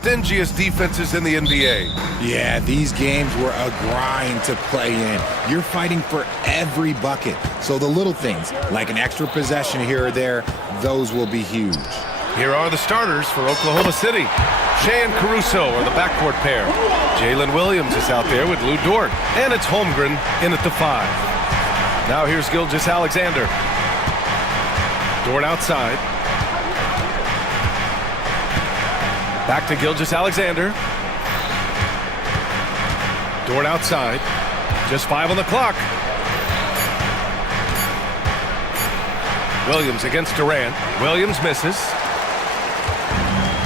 Stingiest defenses in the NBA. Yeah, these games were a grind to play in. You're fighting for every bucket. So the little things, like an extra possession here or there, those will be huge. Here are the starters for Oklahoma City. Shea and Caruso are the backcourt pair. Jalen Williams is out there with Lou Dort. And it's Holmgren in at the 5. Now here's Gilgeous-Alexander. Dort outside. Back to Gilgeous-Alexander. Dort outside. Just 5 on the clock. Williams against Durant. Williams misses.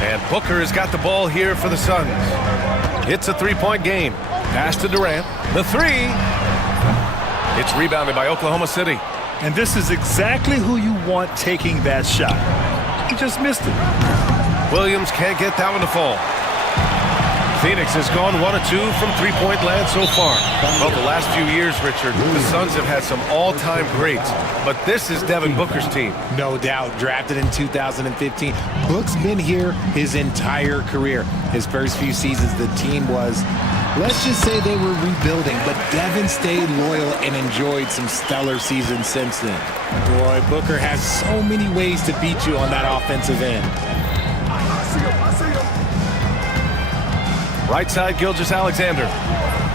And Booker has got the ball here for the Suns. It's a three-point game. Pass to Durant. The 3. It's rebounded by Oklahoma City. And this is exactly who you want taking that shot. He just missed it. Williams can't get that one to fall. Phoenix has gone 1 of 2 from three-point land so far. Well, the last few years, Richard, the Suns have had some all-time greats. But this is Devin Booker's team. No doubt. Drafted in 2015. Book's been here his entire career. His first few seasons, the team was, let's just say they were rebuilding, but Devin stayed loyal and enjoyed some stellar seasons since then. Boy, Booker has so many ways to beat you on that offensive end. Right side, Gilgeous-Alexander.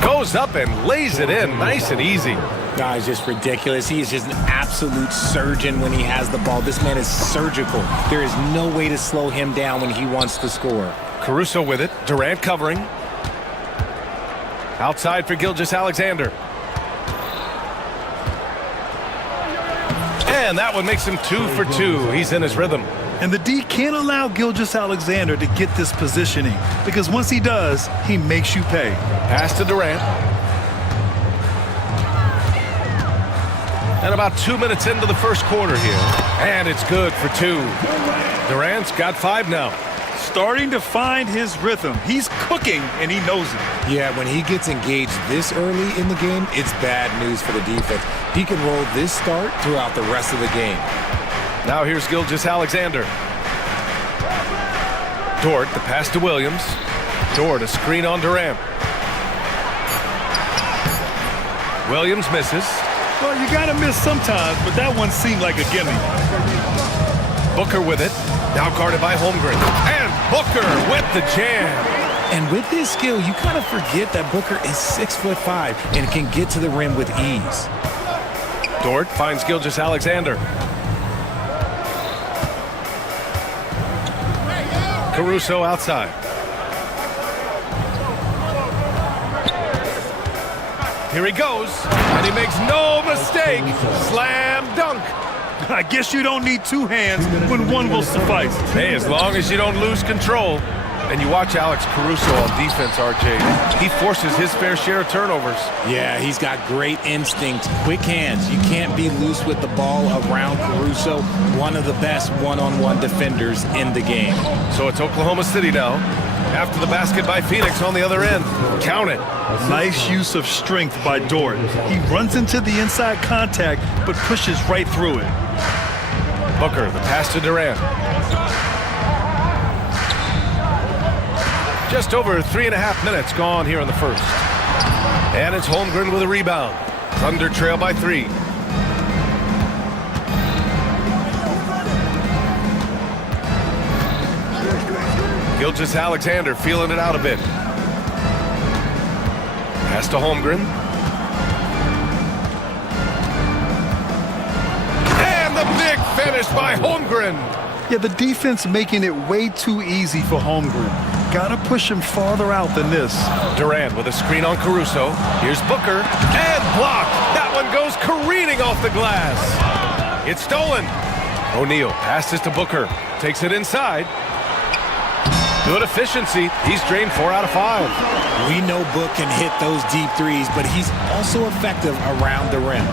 Goes up and lays it in. Nice and easy. Guy's just ridiculous. He is just an absolute surgeon when he has the ball. This man is surgical. There is no way to slow him down when he wants to score. Caruso with it. Durant covering. Outside for Gilgeous-Alexander. And that one makes him 2 for 2. He's in his rhythm. And the D can't allow Gilgeous-Alexander to get this positioning, because once he does, he makes you pay. Pass to Durant. And about 2 minutes into the first quarter here. And it's good for 2. Durant's got 5 now. Starting to find his rhythm. He's cooking, and he knows it. Yeah, when he gets engaged this early in the game, it's bad news for the defense. He can roll this start throughout the rest of the game. Now here's Gilgeous-Alexander. Dort, the pass to Williams. Dort, a screen on Durant. Williams misses. Well, you gotta miss sometimes, but that one seemed like a gimme. Booker with it. Now guarded by Holmgren. And Booker with the jam. And with his skill, you kind of forget that Booker is 6'5" and can get to the rim with ease. Dort finds Gilgeous-Alexander. Caruso outside. Here he goes, and he makes no mistake. Slam dunk. I guess you don't need 2 hands when one will suffice. Hey, as long as you don't lose control. And you watch Alex Caruso on defense, RJ. He forces his fair share of turnovers. Yeah, he's got great instinct, quick hands. You can't be loose with the ball around Caruso, one of the best one-on-one defenders in the game. So it's Oklahoma City now. After the basket by Phoenix on the other end. Count it. Nice use of strength by Dort. He runs into the inside contact, but pushes right through it. Booker, the pass to Durant. Just over 3.5 minutes gone here in the first. And it's Holmgren with a rebound. Thunder trail by 3. Gilgeous-Alexander feeling it out a bit. Pass to Holmgren. And the big finish by Holmgren. Yeah, the defense making it way too easy for Holmgren. Gotta push him farther out than this. Durant with a screen on Caruso. Here's Booker. And blocked. That one goes careening off the glass. It's stolen. O'Neal passes to Booker. Takes it inside. Good efficiency. He's drained 4 out of 5. We know Book can hit those deep threes, but he's also effective around the rim.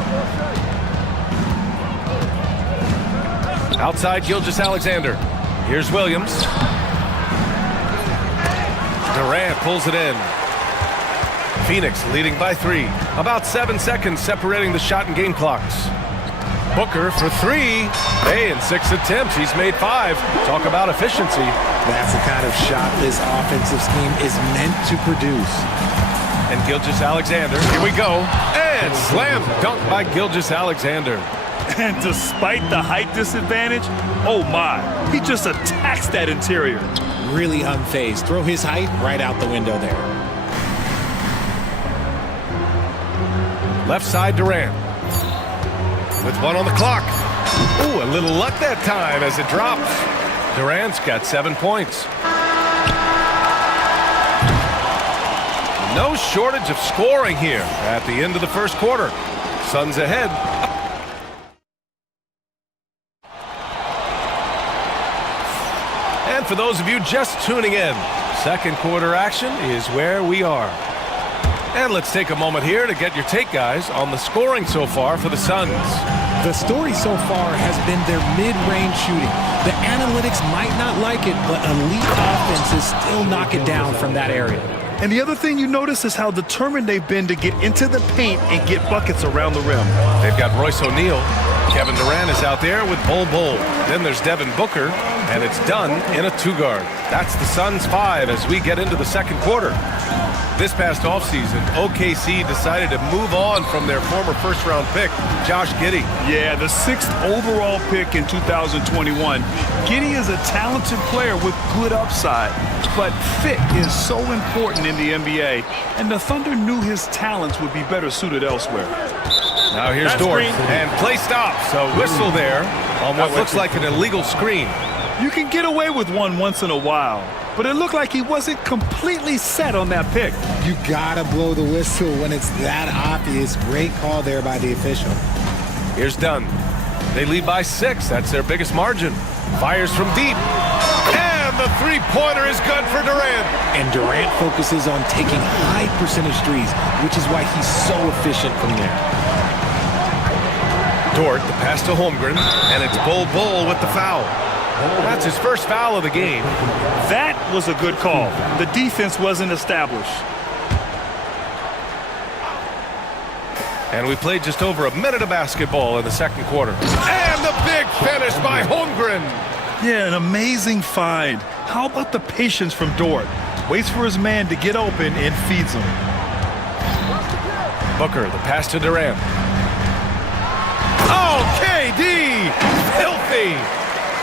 Outside Gilgeous-Alexander. Here's Williams. Durant pulls it in. Phoenix leading by 3. About 7 seconds separating the shot and game clocks. Booker for three. Hey, in 6 attempts, he's made 5. Talk about efficiency. That's the kind of shot this offensive scheme is meant to produce. And Gilgeous-Alexander, here we go. And slam dunk by Gilgeous-Alexander. And despite the height disadvantage, oh my, he just attacks that interior. Really unfazed. Throw his height right out the window there. Left side Durant. With 1 on the clock. Ooh, a little luck that time as it drops. Durant's got 7 points. No shortage of scoring here at the end of the first quarter. Suns ahead. And for those of you just tuning in, second quarter action is where we are. And let's take a moment here to get your take, guys, on the scoring so far for the Suns. The story so far has been their mid-range shooting. The analytics might not like it, but elite offenses still knock it down from that area. And the other thing you notice is how determined they've been to get into the paint and get buckets around the rim. They've got Royce O'Neal. Kevin Durant is out there with Bol Bol. Then there's Devin Booker, and it's done in a 2-guard. That's the Suns' 5 as we get into the second quarter. This past offseason, OKC decided to move on from their former first-round pick, Josh Giddey. Yeah, the 6th overall pick in 2021. Giddey is a talented player with good upside, but fit is so important in the NBA, and the Thunder knew his talents would be better suited elsewhere. Now here's Dort, and play stops. A whistle there on what looks like an illegal screen. You can get away with one once in a while, but it looked like he wasn't completely set on that pick. You gotta blow the whistle when it's that obvious. Great call there by the official. Here's Dunn. They lead by 6. That's their biggest margin. Fires from deep. And the three-pointer is good for Durant. And Durant focuses on taking high percentage threes, which is why he's so efficient from there. Dort, the pass to Holmgren, and it's Bol Bol with the foul. That's his first foul of the game. That was a good call. The defense wasn't established. And we played just over a minute of basketball in the second quarter. And the big finish by Holmgren. Yeah, an amazing find. How about the patience from Dort? Waits for his man to get open and feeds him. Booker, the pass to Durant. Oh, KD! Filthy!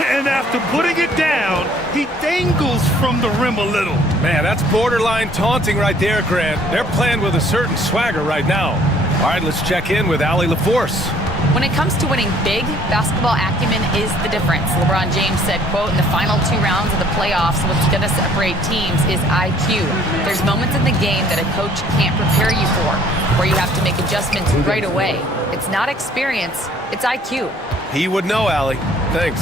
And after putting it down, he dangles from the rim a little. Man, that's borderline taunting right there, Grant. They're playing with a certain swagger right now. All right, let's check in with Allie LaForce. When it comes to winning big, basketball acumen is the difference. LeBron James said, quote, in the final 2 rounds of the playoffs, what's going to separate teams is IQ. There's moments in the game that a coach can't prepare you for, where you have to make adjustments right away. It's not experience, it's IQ. He would know, Allie. Thanks.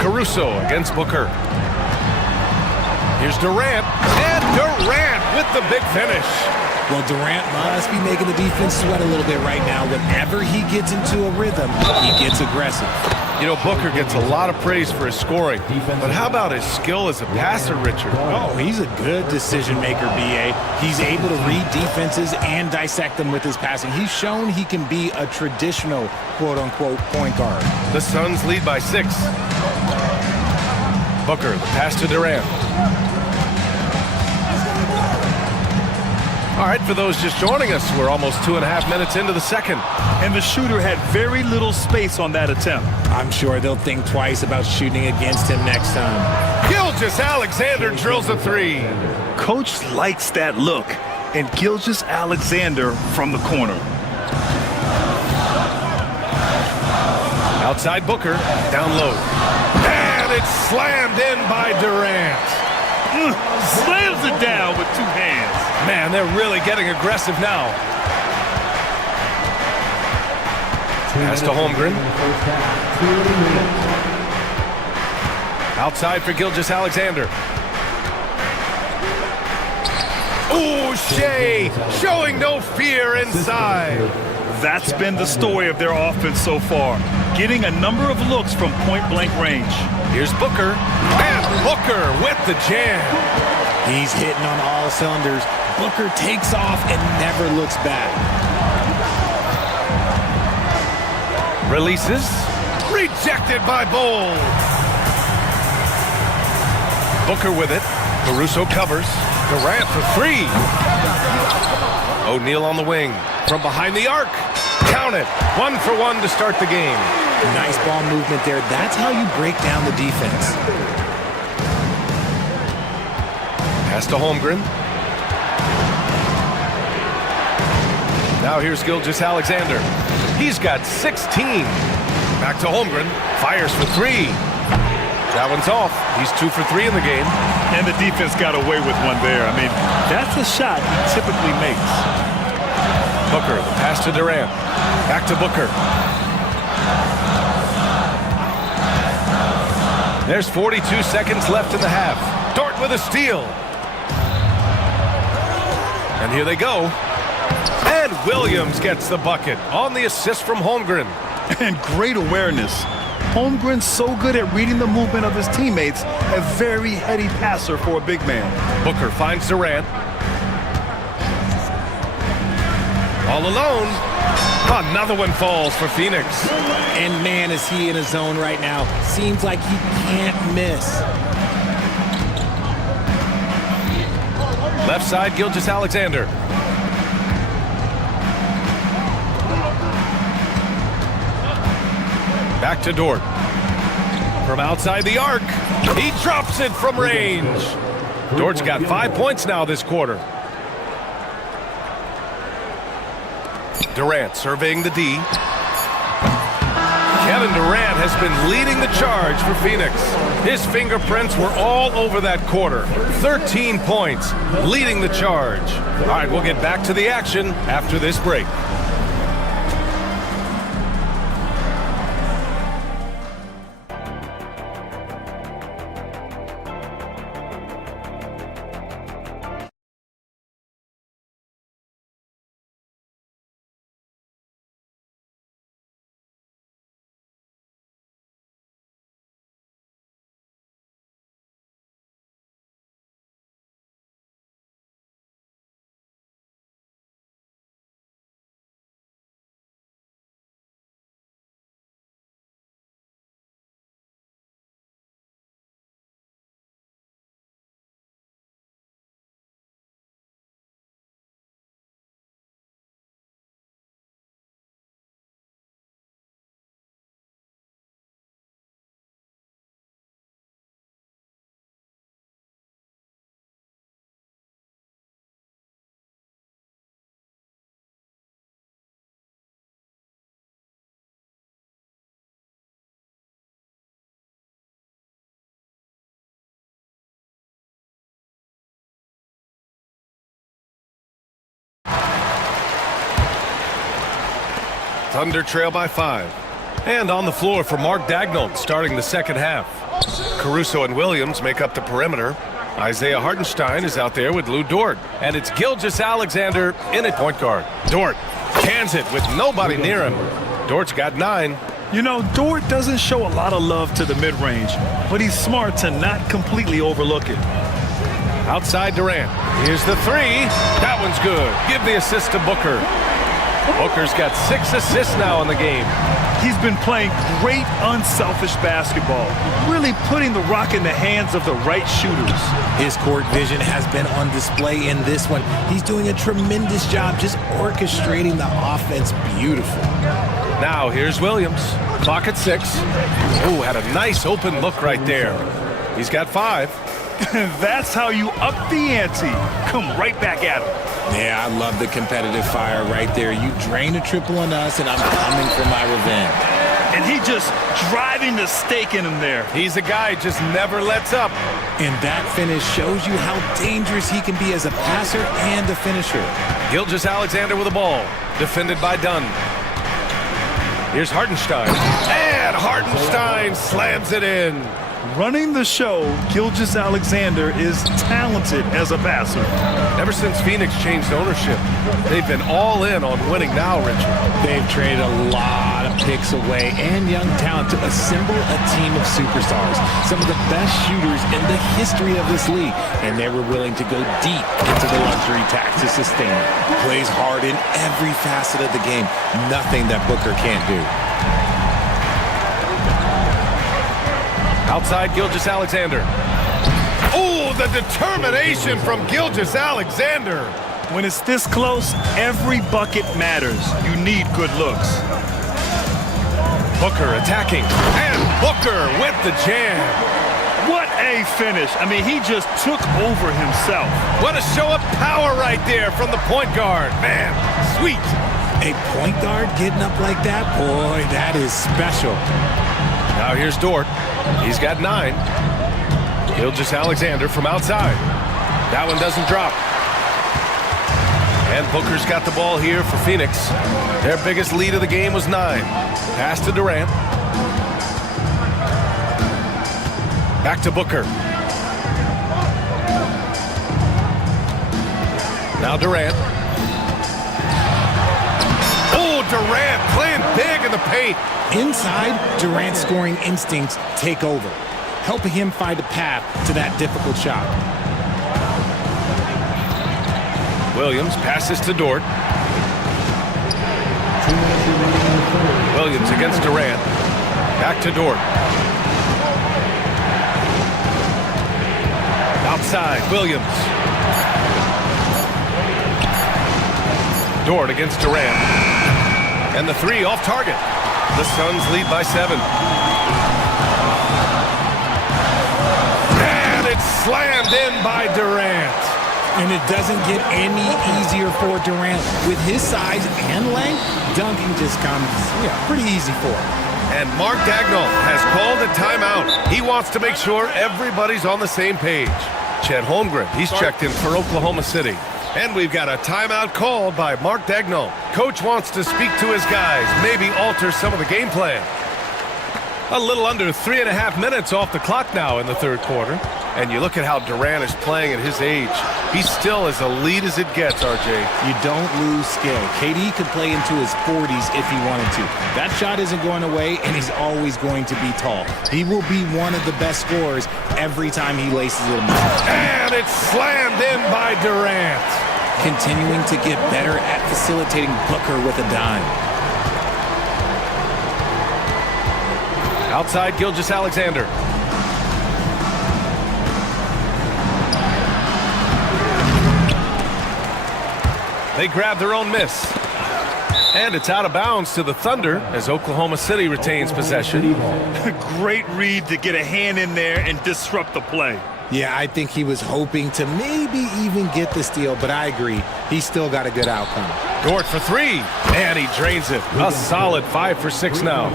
Caruso against Booker. Here's Durant, and Durant with the big finish. Well, Durant must be making the defense sweat a little bit right now. Whenever he gets into a rhythm, he gets aggressive. You know, Booker gets a lot of praise for his scoring, but how about his skill as a passer, Richard? Oh, he's a good decision maker, B.A. He's able to read defenses and dissect them with his passing. He's shown he can be a traditional, quote-unquote, point guard. The Suns lead by 6. Booker, the pass to Durant. All right, for those just joining us, we're almost 2.5 minutes into the second. And the shooter had very little space on that attempt. I'm sure they'll think twice about shooting against him next time. Gilgeous-Alexander drills a 3. Coach likes that look. And Gilgeous-Alexander from the corner. Outside Booker, down low. And it's slammed in by Durant. Slams it down with 2 hands. Man, they're really getting aggressive now. Pass to Holmgren. Outside for Gilgeous-Alexander. Ooh, Shea showing no fear inside. That's been the story of their offense so far. Getting a number of looks from point-blank range. Here's Booker. And Booker with the jam. He's hitting on all cylinders. Booker takes off and never looks back. Releases. Rejected by Bowl. Booker with it. Caruso covers. Durant for three. O'Neal on the wing. From behind the arc. Count it. 1 for 1 to start the game. Nice ball movement there. That's how you break down the defense. Pass to Holmgren. Now here's Gilgeous-Alexander. He's got 16. Back to Holmgren. Fires for three. That one's off. He's 2 for 3 in the game. And the defense got away with one there. I mean, that's a shot he typically makes. Booker, the pass to Durant. Back to Booker. There's 42 seconds left in the half. Dort with a steal. And here they go. And Williams gets the bucket on the assist from Holmgren. And great awareness. Holmgren's so good at reading the movement of his teammates, a very heady passer for a big man. Booker finds Durant. All alone. Another one falls for Phoenix. And man, is he in a zone right now. Seems like he can't miss. Left side, Gilgeous-Alexander. Back to Dort. From outside the arc. He drops it from range. Dort's got 5 points now this quarter. Durant surveying the D. Kevin Durant has been leading the charge for Phoenix. His fingerprints were all over that quarter. 13 points, leading the charge. All right, we'll get back to the action after this break. Thunder trail by 5. And on the floor for Mark Daigneault starting the second half. Caruso and Williams make up the perimeter. Isaiah Hartenstein is out there with Lou Dort. And it's Gilgeous-Alexander in at point guard. Dort cans it with nobody near him. Dort's got 9. You know, Dort doesn't show a lot of love to the mid-range, but he's smart to not completely overlook it. Outside Durant. Here's the three. That one's good. Give the assist to Booker. Booker's got 6 assists now in the game. He's been playing great, unselfish basketball, really putting the rock in the hands of the right shooters. His court vision has been on display in this one. He's doing a tremendous job just orchestrating the offense beautifully. Now here's Williams. Clock at 6. Oh, had a nice open look right there. He's got 5. That's how you up the ante. Come right back at him. Yeah, I love the competitive fire right there. You drain a triple on us, and I'm coming for my revenge. And he just driving the stake in him there. He's a guy just never lets up. And that finish shows you how dangerous he can be as a passer and a finisher. Gilgeous-Alexander with the ball. Defended by Dunn. Here's Hartenstein. And Hartenstein slams it in. Running the show, Gilgeous-Alexander is talented as a passer. Ever since Phoenix changed ownership, they've been all in on winning now, Richard. They've traded a lot of picks away and young talent to assemble a team of superstars, some of the best shooters in the history of this league, and they were willing to go deep into the luxury tax to sustain it. Plays hard in every facet of the game. Nothing that Booker can't do. Outside Gilgeous-Alexander. Oh, the determination from Gilgeous-Alexander. When it's this close, every bucket matters. You need good looks. Booker attacking, and Booker with the jam. What a finish. I mean, he just took over himself. What a show of power right there from the point guard. Man, sweet. A point guard getting up like that? Boy, that is special. Now here's Dort. He's got 9. Gilgeous-Alexander from outside. That one doesn't drop. And Booker's got the ball here for Phoenix. Their biggest lead of the game was 9. Pass to Durant. Back to Booker. Now Durant. Oh, Durant playing big in the paint. Inside, Durant's scoring instincts take over, helping him find a path to that difficult shot. Williams passes to Dort. Williams against Durant. Back to Dort. Outside, Williams. Dort against Durant. And the 3 off target. The Suns lead by 7. And it's slammed in by Durant. And it doesn't get any easier for Durant. With his size and length, dunking just comes pretty easy for him. And Mark Dagnall has called a timeout. He wants to make sure everybody's on the same page. Chet Holmgren, he's checked in for Oklahoma City. And we've got a timeout called by Mark Dagnall. Coach wants to speak to his guys, maybe alter some of the game plan. A little under 3.5 minutes off the clock now in the third quarter. And you look at how Durant is playing at his age. He's still as elite as it gets, RJ. You don't lose skill. KD could play into his 40s if he wanted to. That shot isn't going away, and he's always going to be tall. He will be one of the best scorers every time he laces it in. And it's slammed in by Durant. Continuing to get better at facilitating Booker with a dime. Outside Gilgeous-Alexander. They grab their own miss. And it's out of bounds to the Thunder as Oklahoma City retains possession. Great read to get a hand in there and disrupt the play. Yeah, I think he was hoping to maybe even get the steal, but I agree. He's still got a good outcome. Dort for 3, and he drains it. A solid 5 for 6 now.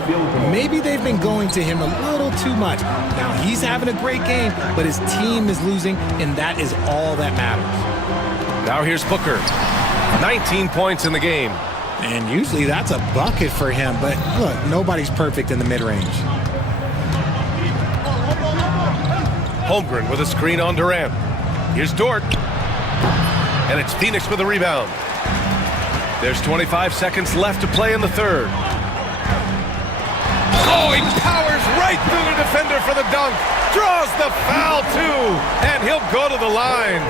Maybe they've been going to him a little too much. Now, he's having a great game, but his team is losing, and that is all that matters. Now here's Booker. 19 points in the game. And usually that's a bucket for him, but look, nobody's perfect in the mid-range. Holmgren with a screen on Durant. Here's Dort. And it's Phoenix with a rebound. There's 25 seconds left to play in the third. Oh, he powers right through the defender for the dunk. Draws the foul, too. And he'll go to the line.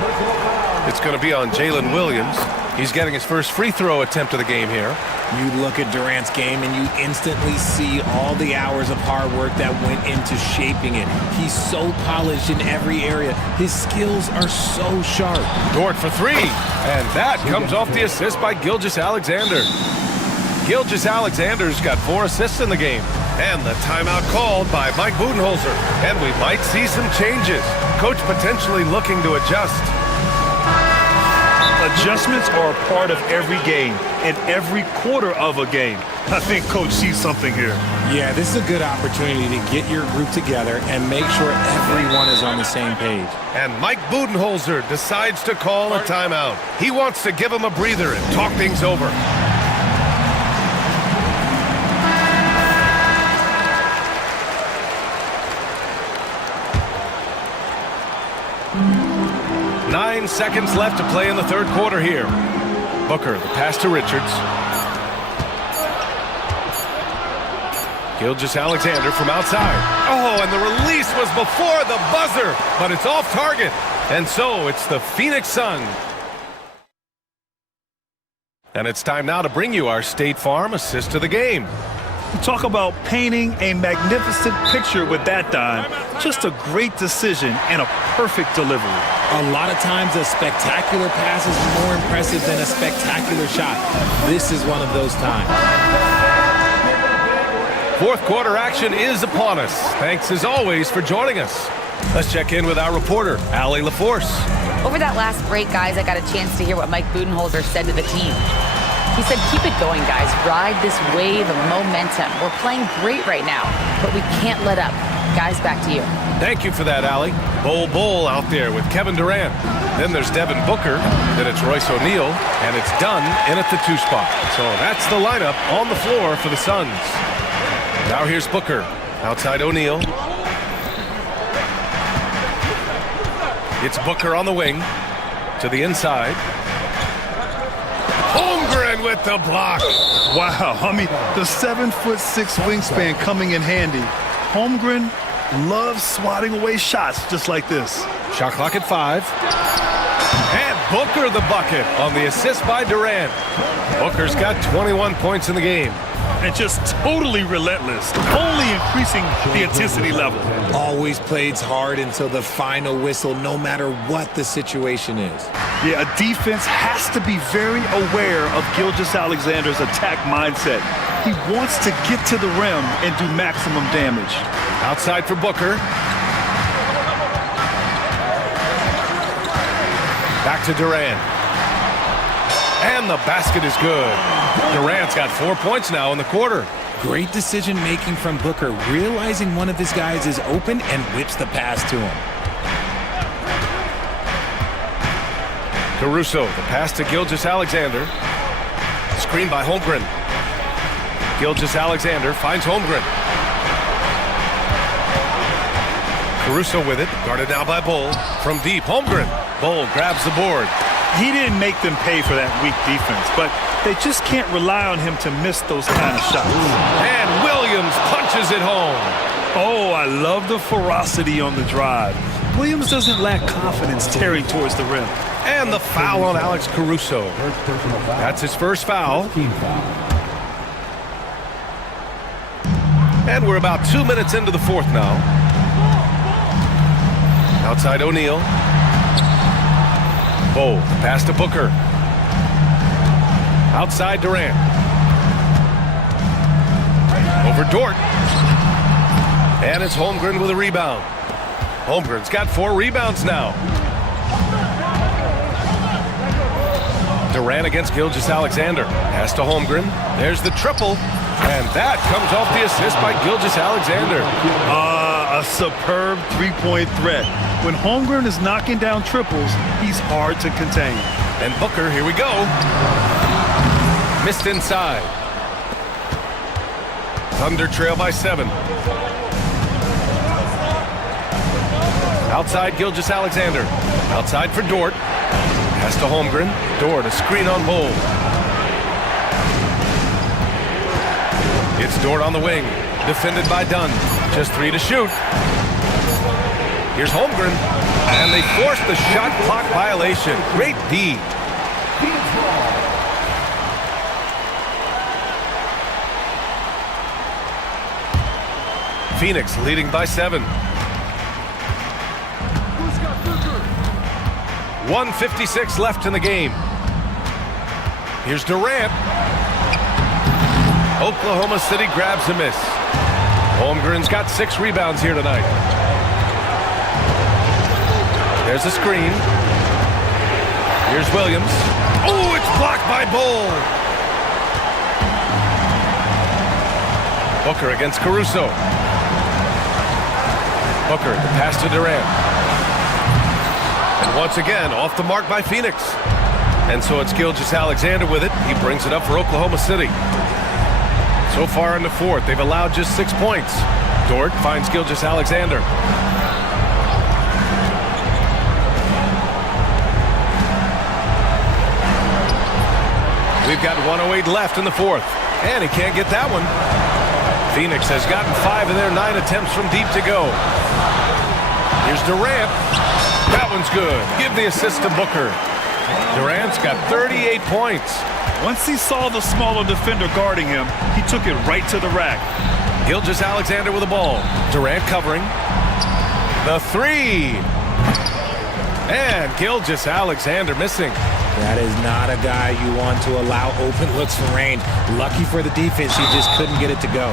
It's going to be on Jalen Williams. He's getting his first free throw attempt of the game here. You look at Durant's game and you instantly see all the hours of hard work that went into shaping it. He's so polished in every area. His skills are so sharp. Dort for 3. And that comes off the assist by Gilgeous-Alexander. Gilgeous-Alexander's got 4 assists in the game. And the timeout called by Mike Budenholzer. And we might see some changes. Coach potentially looking to adjust. Adjustments are a part of every game and every quarter of a game. I think Coach sees something here. Yeah, this is a good opportunity to get your group together and make sure everyone is on the same page. And Mike Budenholzer decides to call a timeout. He wants to give him a breather and talk things over. Nine seconds left to play in the third quarter here. Booker, the pass to Richards. Gilgeous-Alexander from outside. Oh, and the release was before the buzzer, but it's off target. And so it's the Phoenix Suns. And it's time now to bring you our State Farm assist of the game. Talk about painting a magnificent picture with that dime. Just a great decision and a perfect delivery. A lot of times a spectacular pass is more impressive than a spectacular shot. This is one of those times. Fourth quarter action is upon us. Thanks as always for joining us. Let's check in with our reporter, Allie LaForce. Over that last break, guys, I got a chance to hear what Mike Budenholzer said to the team. He said, keep it going, guys. Ride this wave of momentum. We're playing great right now, but we can't let up. Guys, back to you. Thank you for that, Allie. Bol out there with Kevin Durant. Then there's Devin Booker. Then it's Royce O'Neal. And it's Dunn in at the 2 spot. So that's the lineup on the floor for the Suns. Now here's Booker. Outside O'Neal. It's Booker on the wing. To the inside. Holmgren with the block. Wow, I mean, the 7'6" wingspan coming in handy. Holmgren loves swatting away shots just like this. Shot clock at 5. And Booker the bucket on the assist by Durant. Booker's got 21 points in the game. And just totally relentless, only increasing the intensity level. Always plays hard until the final whistle, no matter what the situation is. Yeah, a defense has to be very aware of Gilgeous-Alexander's attack mindset. He wants to get to the rim and do maximum damage. Outside for Booker. Back to Durant. And the basket is good. Durant's got 4 points now in the quarter. Great decision-making from Booker, realizing one of his guys is open and whips the pass to him. Caruso, the pass to Gilgeous-Alexander. Screen by Holmgren. Gilgeous-Alexander finds Holmgren. Caruso with it, guarded now by Bol. From deep, Holmgren. Bol grabs the board. He didn't make them pay for that weak defense, but they just can't rely on him to miss those kind of shots. And Williams punches it home. Oh, I love the ferocity on the drive. Williams doesn't lack confidence tearing towards the rim. And the foul on Alex Caruso. That's his first foul. And we're about 2 minutes into the fourth now. Outside O'Neal. Bol, pass to Booker. Outside Durant. Over Dort. And it's Holmgren with a rebound. Holmgren's got 4 rebounds now. Durant against Gilgeous-Alexander. Pass to Holmgren. There's the triple. And that comes off the assist by Gilgeous-Alexander. A superb three-point threat. When Holmgren is knocking down triples, he's hard to contain. And Booker, here we go. Missed inside. Thunder trail by 7. Outside Gilgeous-Alexander. Outside for Dort. Pass to Holmgren. Dort, a screen on Bol. It's Dort on the wing. Defended by Dunn. Just 3 to shoot. Here's Holmgren. And they forced the shot clock violation. Great D. Phoenix leading by 7. 1:56 left in the game. Here's Durant. Oklahoma City grabs a miss. Holmgren's got 6 rebounds here tonight. There's a screen. Here's Williams. Oh, it's blocked by Bol. Booker against Caruso. Booker, the pass to Durant. And once again, off the mark by Phoenix. And so it's Gilgeous-Alexander with it. He brings it up for Oklahoma City. So far in the fourth, they've allowed just 6 points. Dort finds Gilgeous-Alexander. We've got 1:08 left in the fourth. And he can't get that one. Phoenix has gotten 5 of their 9 attempts from deep to go. Here's Durant. That one's good. Give the assist to Booker. Durant's got 38 points. Once he saw the smaller defender guarding him, he took it right to the rack. Gilgeous-Alexander with the ball. Durant covering. The three. And Gilgeous-Alexander missing. That is not a guy you want to allow open looks from range. Lucky for the defense, he just couldn't get it to go.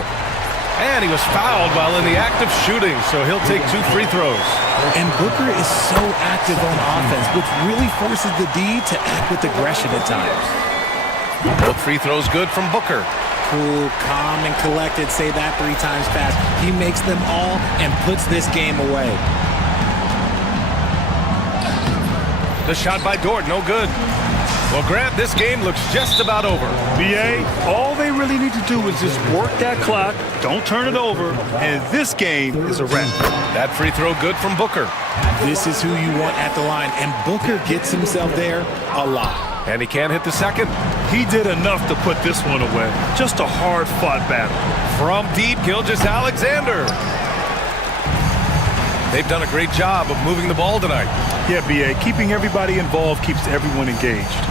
And he was fouled while in the act of shooting, so he'll take 2 free throws. And Booker is so active on offense, which really forces the D to act with aggression at times. Both free throws good from Booker. Cool, calm, and collected. Say that 3 times fast. He makes them all and puts this game away. The shot by Dort, no good. Well, Grant, this game looks just about over. BA, all they really need to do is just work that clock, don't turn it over, and this game is a wrap. That free throw good from Booker. This is who you want at the line, and Booker gets himself there a lot. And he can't hit the second. He did enough to put this one away. Just a hard-fought battle. From deep, Gilgeous-Alexander. They've done a great job of moving the ball tonight. Yeah, BA, keeping everybody involved keeps everyone engaged.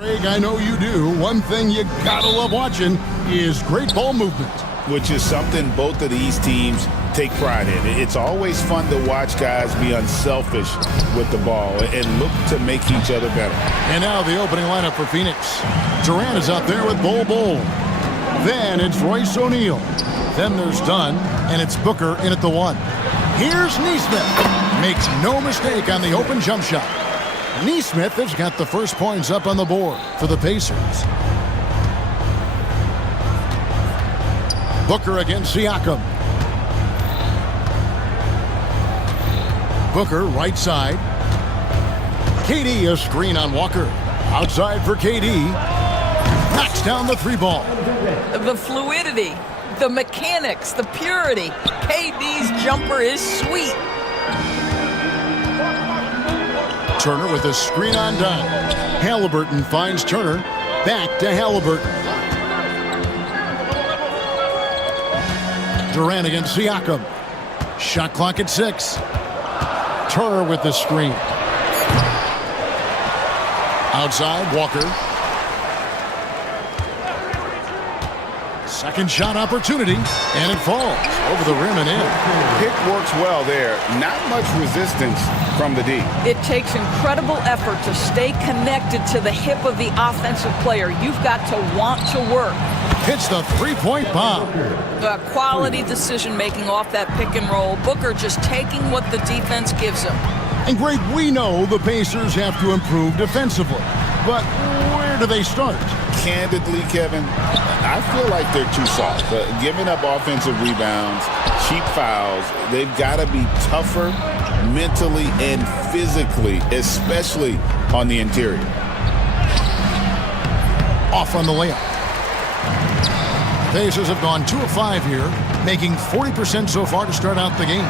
Craig, I know you do. One thing you gotta love watching is great ball movement. Which is something both of these teams take pride in. It's always fun to watch guys be unselfish with the ball and look to make each other better. And now the opening lineup for Phoenix. Durant is out there with Bol. Then it's Royce O'Neal. Then there's Dunn, and it's Booker in at the 1. Here's Nesmith. Makes no mistake on the open jump shot. Nesmith has got the first points up on the board for the Pacers. Booker against Siakam. Booker right side. KD a screen on Walker. Outside for KD. Knocks down the 3 ball. The fluidity, the mechanics, the purity. KD's jumper is sweet. Turner with a screen on Dunn. Halliburton finds Turner. Back to Halliburton. Durant against Siakam. Shot clock at 6. Turner with the screen. Outside, Walker. Second shot opportunity, and it falls over the rim and in. Pick works well there. Not much resistance from the D. It takes incredible effort to stay connected to the hip of the offensive player. You've got to want to work. Hits the 3-point bomb. Quality decision-making off that pick and roll. Booker just taking what the defense gives him. And Greg, we know the Pacers have to improve defensively. But where do they start? Candidly, Kevin, I feel like they're too soft. Giving up offensive rebounds, cheap fouls, they've got to be tougher mentally and physically, especially on the interior. Off on the layup. Pacers have gone 2 of 5 here, making 40% so far to start out the game.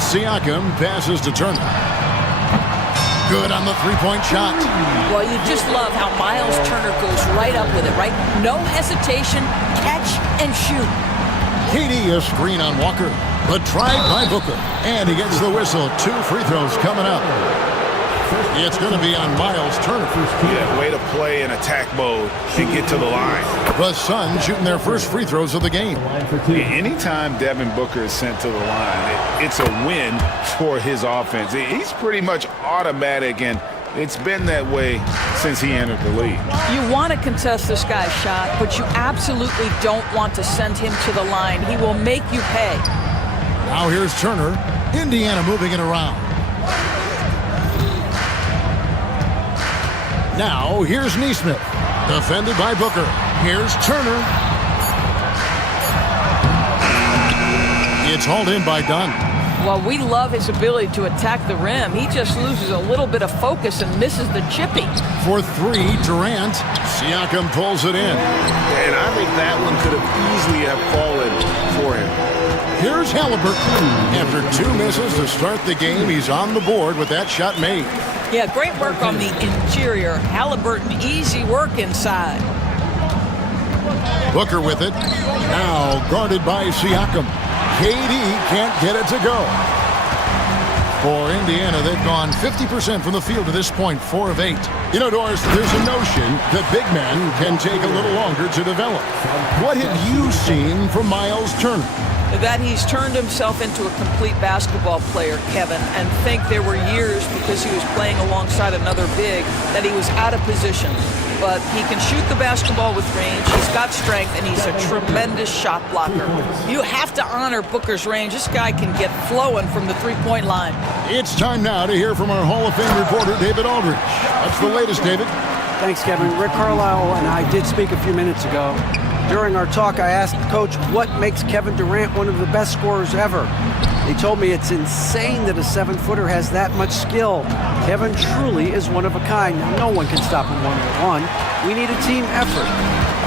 Siakam passes to Turner. Good on the 3-point shot. Well, you just love how Miles Turner goes right up with it, right? No hesitation, catch and shoot. KD a screen on Walker, but tried by Booker. And he gets the whistle. 2 free throws coming up. It's going to be on Miles Turner. Yeah, way to play in attack mode and get to the line. The Suns shooting their first free throws of the game. Anytime Devin Booker is sent to the line, it's a win for his offense. He's pretty much automatic, and it's been that way since he entered the league. You want to contest this guy's shot, but you absolutely don't want to send him to the line. He will make you pay. Now here's Turner. Indiana moving it around. Now, here's Nesmith. Defended by Booker. Here's Turner. It's hauled in by Dunn. Well, we love his ability to attack the rim. He just loses a little bit of focus and misses the chippy. For 3, Durant. Siakam pulls it in. And I think that one could have easily have fallen for him. Here's Halliburton. After 2 misses to start the game, he's on the board with that shot made. Yeah, great work on the interior. Halliburton, easy work inside. Booker with it. Now guarded by Siakam. KD can't get it to go. For Indiana, they've gone 50% from the field to this point, 4 of 8. You know, Doris, there's a notion that big men can take a little longer to develop. What have you seen from Miles Turner? That he's turned himself into a complete basketball player, Kevin, and think there were years because he was playing alongside another big that he was out of position. But he can shoot the basketball with range, he's got strength, and he's a tremendous shot blocker. You have to honor Booker's range. This guy can get flowing from the 3-point line. It's time now to hear from our Hall of Fame reporter, David Aldridge. That's the latest, David. Thanks, Kevin. Rick Carlisle and I did speak a few minutes ago. During our talk, I asked the coach what makes Kevin Durant one of the best scorers ever. He told me it's insane that a 7-footer has that much skill. Kevin truly is one of a kind. No one can stop him one-on-one. We need a team effort.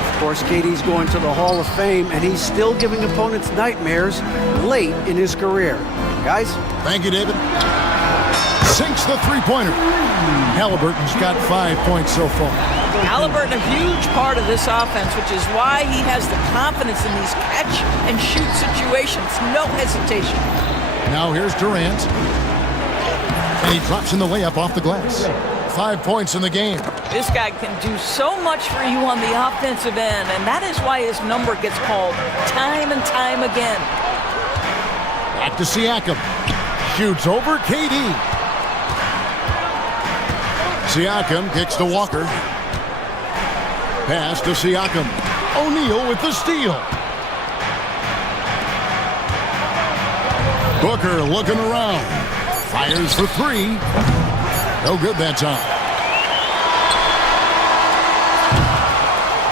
Of course, KD's going to the Hall of Fame, and he's still giving opponents nightmares late in his career. Guys? Thank you, David. Sinks the 3-pointer. Halliburton's got 5 points so far. Halliburton, a huge part of this offense, which is why he has the confidence in these catch-and-shoot situations. No hesitation. Now here's Durant. And he drops in the layup off the glass. 5 points in the game. This guy can do so much for you on the offensive end, and that is why his number gets called time and time again. Back to Siakam. Shoots over KD. Siakam kicks to Walker. Pass to Siakam. O'Neal with the steal. Booker looking around. Fires for three. No good that time.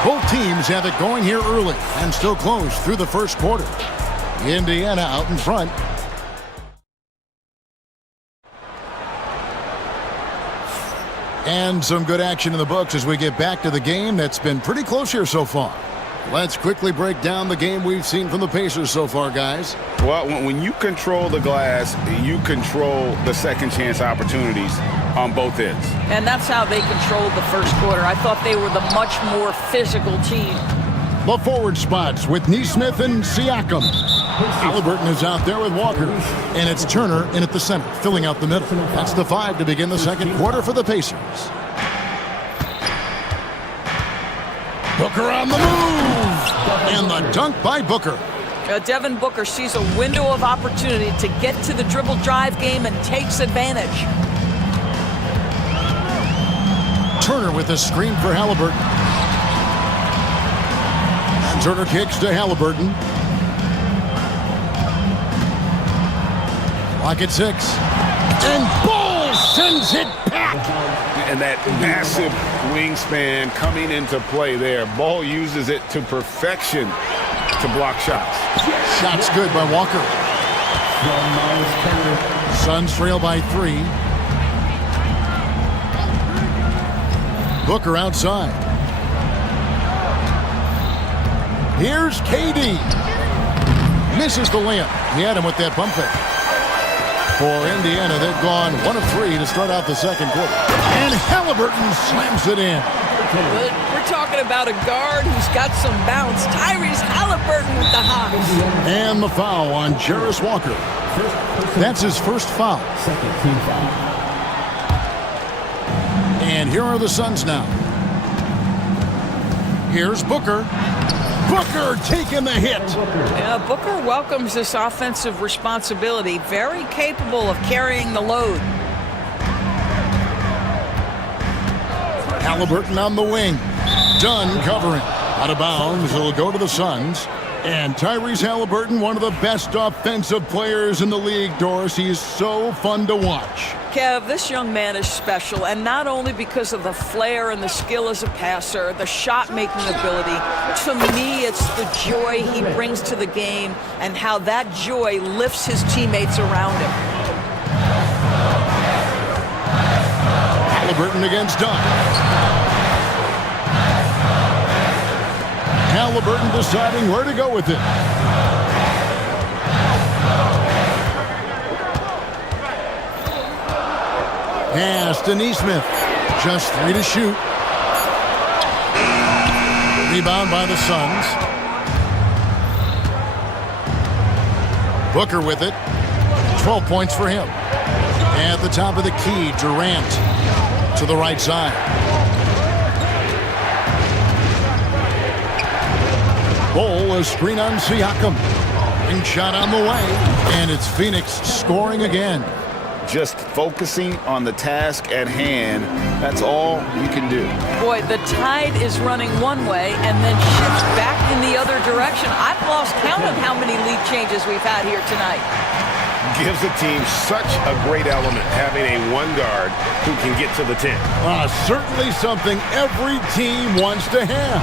Both teams have it going here early and still close through the first quarter. Indiana out in front. And some good action in the books as we get back to the game that's been pretty close here so far. Let's quickly break down the game we've seen from the Pacers so far, guys. Well, when you control the glass, you control the second chance opportunities on both ends. And that's how they controlled the first quarter. I thought they were the much more physical team. The forward spots with Nesmith and Siakam. Halliburton is out there with Walker. And it's Turner in at the center, filling out the middle. That's the 5 to begin the second quarter for the Pacers. Booker on the move! And the dunk by Booker. Devin Booker sees a window of opportunity to get to the dribble drive game and takes advantage. Turner with a screen for Halliburton. And Turner kicks to Halliburton. Clock at 6. And Ball sends it back! And that massive wingspan coming into play there. Ball uses it to perfection to block shots. Shots good by Walker. Suns trail by 3. Booker outside. Here's KD. Misses the layup. He had him with that pump fake. For Indiana, they've gone 1 of 3 to start out the second quarter. And Halliburton slams it in. We're talking about a guard who's got some bounce. Tyrese Halliburton with the hops. And the foul on Jarris Walker. That's his first foul. And here are the Suns now. Here's Booker. Booker taking the hit. Yeah, Booker welcomes this offensive responsibility. Very capable of carrying the load. Halliburton on the wing. Dunn covering. Out of bounds. It'll go to the Suns. And Tyrese Halliburton, one of the best offensive players in the league, Doris. He is so fun to watch. Kev, this young man is special, and not only because of the flair and the skill as a passer, the shot-making ability. To me, it's the joy he brings to the game and how that joy lifts his teammates around him. Halliburton against Dunn. Halliburton deciding where to go with it. Pass to Nesmith. Just 3 to shoot. Rebound by the Suns. Booker with it. 12 points for him. At the top of the key, Durant to the right side. Ball, a screen on Siakam. And shot on the way. And it's Phoenix scoring again. Just focusing on the task at hand, that's all you can do. Boy, the tide is running one way and then shifts back in the other direction. I've lost count of how many lead changes we've had here tonight. Gives the team such a great element, having a one guard who can get to the 10. Certainly something every team wants to have.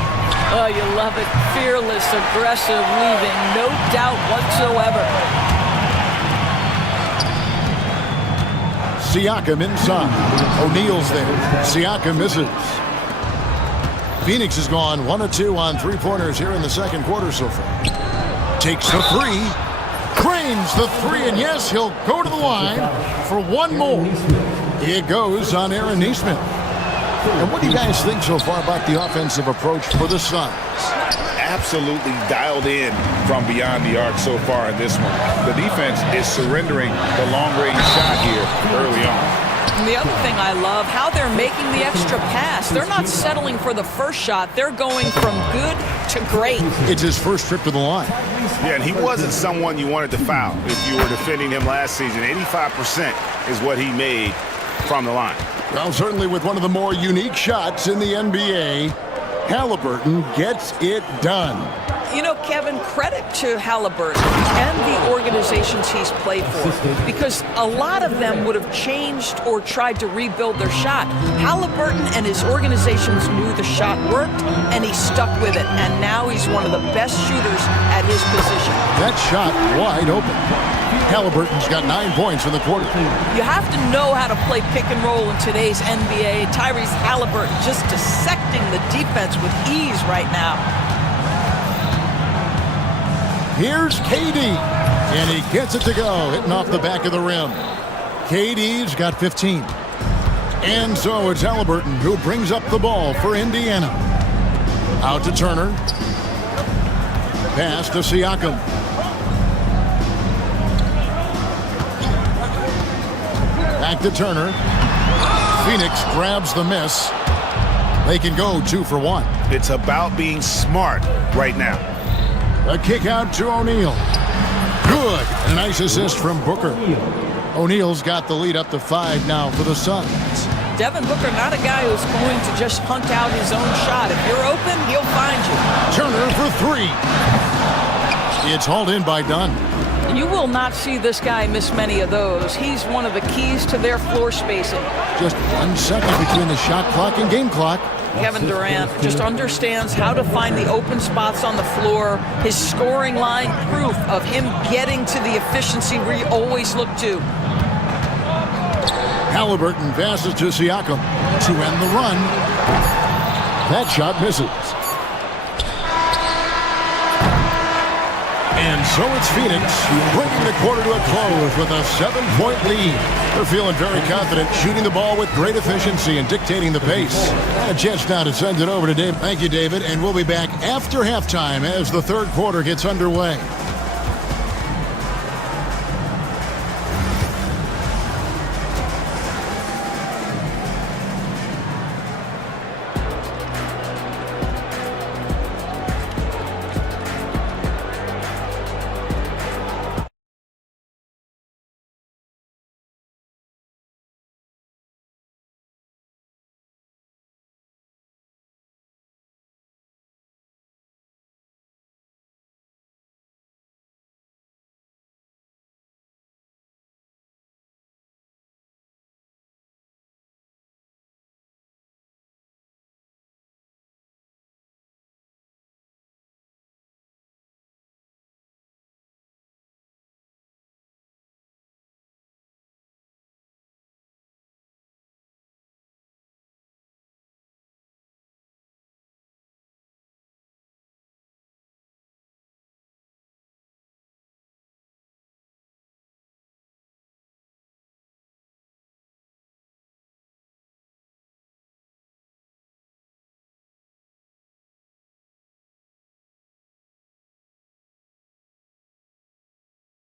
Oh, you love it. Fearless, aggressive, leaving no doubt whatsoever. Siakam inside. O'Neal's there. Siakam misses. Phoenix has gone 1 of 2 on 3-pointers here in the second quarter so far. Takes the 3. Cranes the 3, and yes, he'll go to the line for one more. It goes on Aaron Nesmith. And what do you guys think so far about the offensive approach for the Suns? Absolutely dialed in from beyond the arc so far in this one. The defense is surrendering the long-range shot here early on. And the other thing I love, how they're making the extra pass. They're not settling for the first shot. They're going from good to great. It's his first trip to the line. Yeah, and he wasn't someone you wanted to foul if you were defending him last season. 85% is what he made from the line. Well, certainly with one of the more unique shots in the NBA, Halliburton gets it done. You know, Kevin, credit to Halliburton and the organizations he's played for, because a lot of them would have changed or tried to rebuild their shot. Halliburton and his organizations knew the shot worked, and he stuck with it, and now he's one of the best shooters at his position. That shot wide open. Halliburton's got 9 points in the quarter. You have to know how to play pick and roll in today's NBA. Tyrese Halliburton just dissecting the defense with ease right now. Here's KD, and he gets it to go, hitting off the back of the rim. KD's got 15. And so it's Halliburton who brings up the ball for Indiana. Out to Turner. Pass to Siakam. Back to Turner. Phoenix grabs the miss. They can go 2 for 1. It's about being smart right now. A kick out to O'Neal. Good. And a nice assist from Booker. O'Neal's got the lead up to 5 now for the Suns. Devin Booker, not a guy who's going to just hunt out his own shot. If you're open, he'll find you. Turner for 3. It's hauled in by Dunn. You will not see this guy miss many of those. He's one of the keys to their floor spacing. Just 1 second between the shot clock and game clock. Kevin Durant just understands how to find the open spots on the floor. His scoring line, proof of him getting to the efficiency we always look to. Halliburton passes to Siakam to end the run. That shot misses. And so it's Phoenix bringing the quarter to a close with a 7-point lead. They're feeling very confident, shooting the ball with great efficiency and dictating the pace. And a chance now to send it over to Dave. Thank you, David. And we'll be back after halftime as the third quarter gets underway.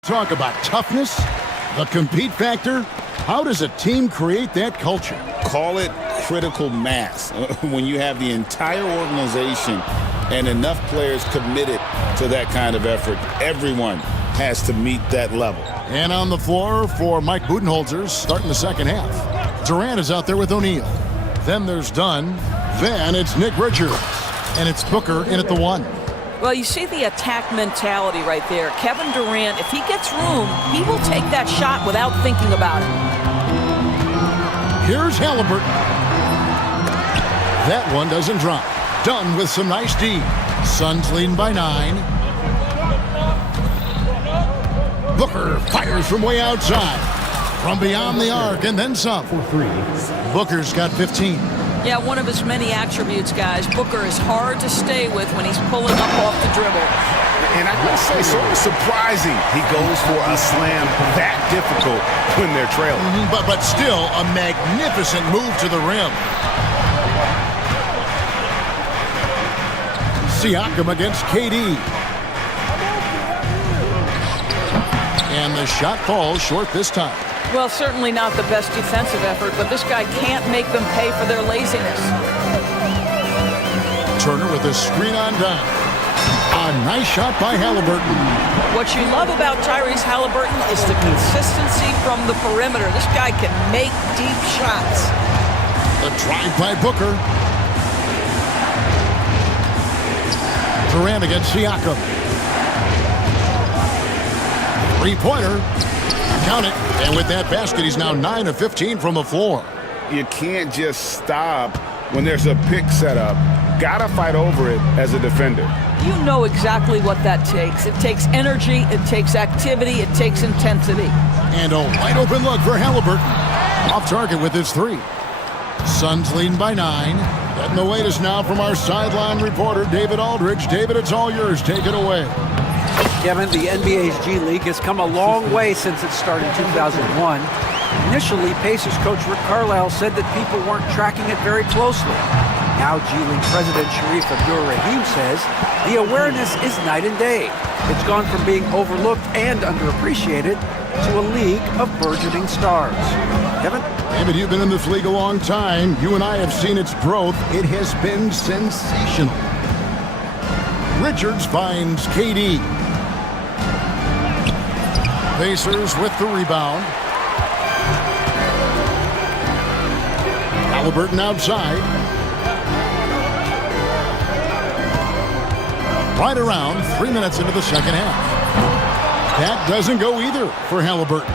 Talk about toughness, the compete factor. How does a team create that culture? Call it critical mass. When you have the entire organization and enough players committed to that kind of effort, everyone has to meet that level. And on the floor for Mike Budenholzer, starting the second half. Durant is out there with O'Neal. Then there's Dunn. Then it's Nick Richards. And it's Booker in at the 1. Well, you see the attack mentality right there. Kevin Durant, if he gets room, he will take that shot without thinking about it. Here's Halliburton. That one doesn't drop. Dunn with some nice D. Suns leading by 9. Booker fires from way outside. From beyond the arc and then some. Booker's got 15. Yeah, one of his many attributes, guys. Booker is hard to stay with when he's pulling up off the dribble. And I will say, sort of surprising, he goes for a slam that difficult when they're trailing. But still a magnificent move to the rim. Siakam against KD. And the shot falls short this time. Well, certainly not the best defensive effort, but this guy can't make them pay for their laziness. Turner with a screen on down. A nice shot by Halliburton. What you love about Tyrese Halliburton is the consistency from the perimeter. This guy can make deep shots. The drive by Booker. Durant against Siakam. Three-pointer. Count it. And with that basket, he's now 9 of 15 from the floor. You can't just stop when there's a pick set up. Gotta fight over it as a defender. You know exactly what that takes. It takes energy, it takes activity, it takes intensity. And a wide open look for Halliburton. Off target with his three. Suns leading by 9. Getting the latest now from our sideline reporter, David Aldridge. David, it's all yours. Take it away. Kevin, the NBA's G League has come a long way since it started in 2001. Initially, Pacers coach Rick Carlisle said that people weren't tracking it very closely. Now G League President Sharif Abdur-Rahim says the awareness is night and day. It's gone from being overlooked and underappreciated to a league of burgeoning stars. Kevin? David, you've been in this league a long time. You and I have seen its growth. It has been sensational. Richards finds KD. Pacers with the rebound. Halliburton outside. Right around 3 minutes into the second half. That doesn't go either for Halliburton.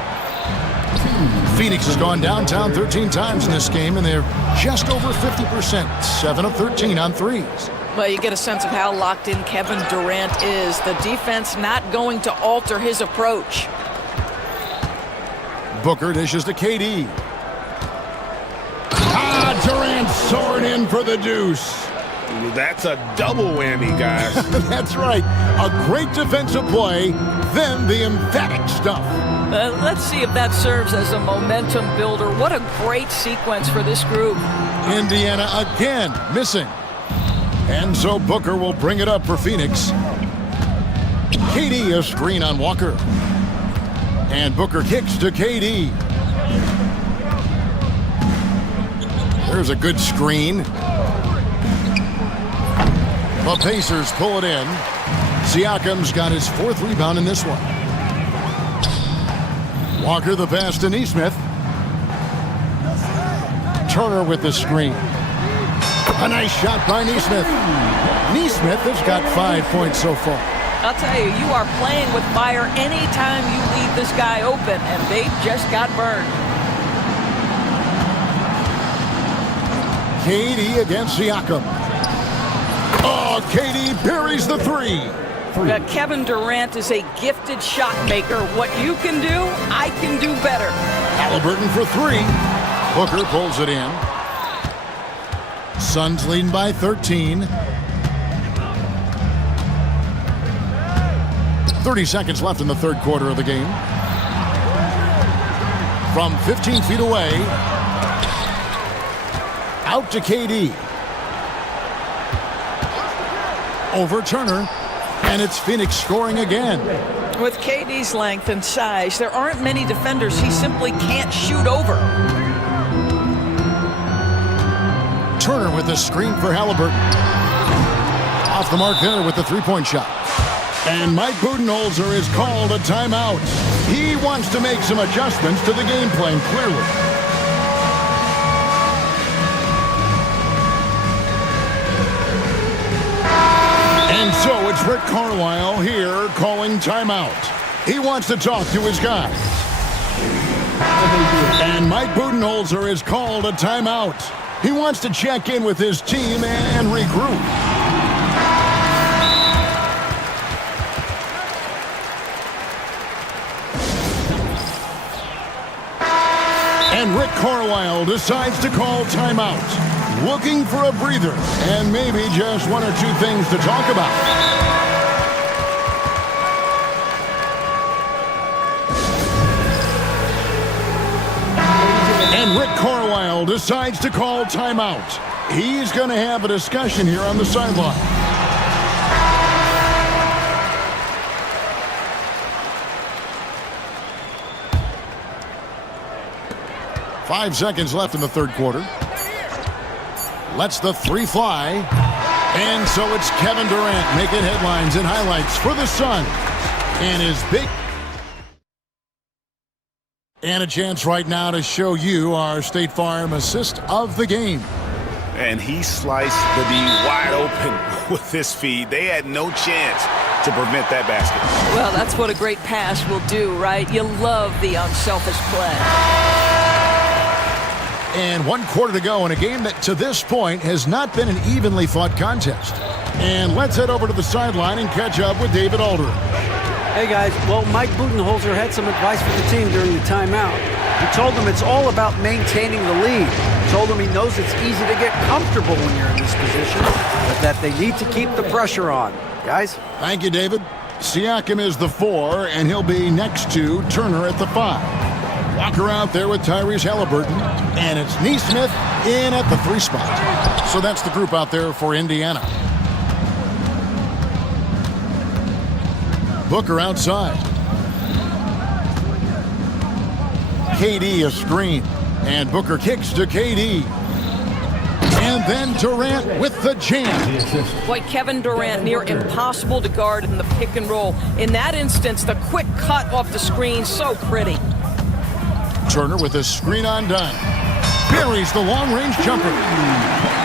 Phoenix has gone downtown 13 times in this game, and they're just over 50%, 7 of 13 on threes. Well, you get a sense of how locked in Kevin Durant is. The defense not going to alter his approach. Booker dishes to KD. Durant soaring in for the deuce. That's a double whammy, guys. That's right. A great defensive play, then the emphatic stuff. Let's see if that serves as a momentum builder. What a great sequence for this group. Indiana again missing. And so Booker will bring it up for Phoenix. KD a screen on Walker. And Booker kicks to KD. There's a good screen. The Pacers pull it in. Siakam's got his 4th rebound in this one. Walker the pass to Nesmith. Turner with the screen. A nice shot by Nesmith. Nesmith has got 5 points so far. I'll tell you, you are playing with fire anytime you leave this guy open, and they just got burned. KD against Siakam. Oh, KD parries the three. Kevin Durant is a gifted shot maker. What you can do, I can do better. Halliburton for 3. Booker pulls it in. Suns leading by 13. 30 seconds left in the third quarter of the game. From 15 feet away. Out to KD. Over Turner. And it's Phoenix scoring again. With KD's length and size, there aren't many defenders he simply can't shoot over. Turner with the screen for Halliburton. Off the mark there with the three-point shot. And Mike Budenholzer is called a timeout. He wants to make some adjustments to the game plan, clearly. And so it's Rick Carlisle here calling timeout. He wants to talk to his guys. And Mike Budenholzer is called a timeout. He wants to check in with his team and regroup. And Rick Carlisle decides to call timeout, looking for a breather and maybe just 1 or 2 things to talk about. And Rick Carlisle decides to call timeout. He's going to have a discussion here on the sideline. 5 seconds left in the third quarter. Lets the three fly. And so it's Kevin Durant making headlines and highlights for the Suns. And his big... And a chance right now to show you our State Farm assist of the game. And he sliced the D wide open with his feed. They had no chance to prevent that basket. Well, that's what a great pass will do, right? You love the unselfish play. And 1 quarter to go in a game that to this point has not been an evenly fought contest. And let's head over to the sideline and catch up with David Aldridge. Hey guys, well, Mike Budenholzer had some advice for the team during the timeout. He told them it's all about maintaining the lead. He told them he knows it's easy to get comfortable when you're in this position, but that they need to keep the pressure on. Guys? Thank you, David. Siakam is the 4, and he'll be next to Turner at the 5. Walker out there with Tyrese Halliburton, and it's Neesmith in at the 3 spot. So that's the group out there for Indiana. Booker outside. KD a screen, and Booker kicks to KD. And then Durant with the jam. Boy, Kevin Durant near impossible to guard in the pick and roll. In that instance, the quick cut off the screen, so pretty. Turner with a screen undone. Buries the long-range jumper.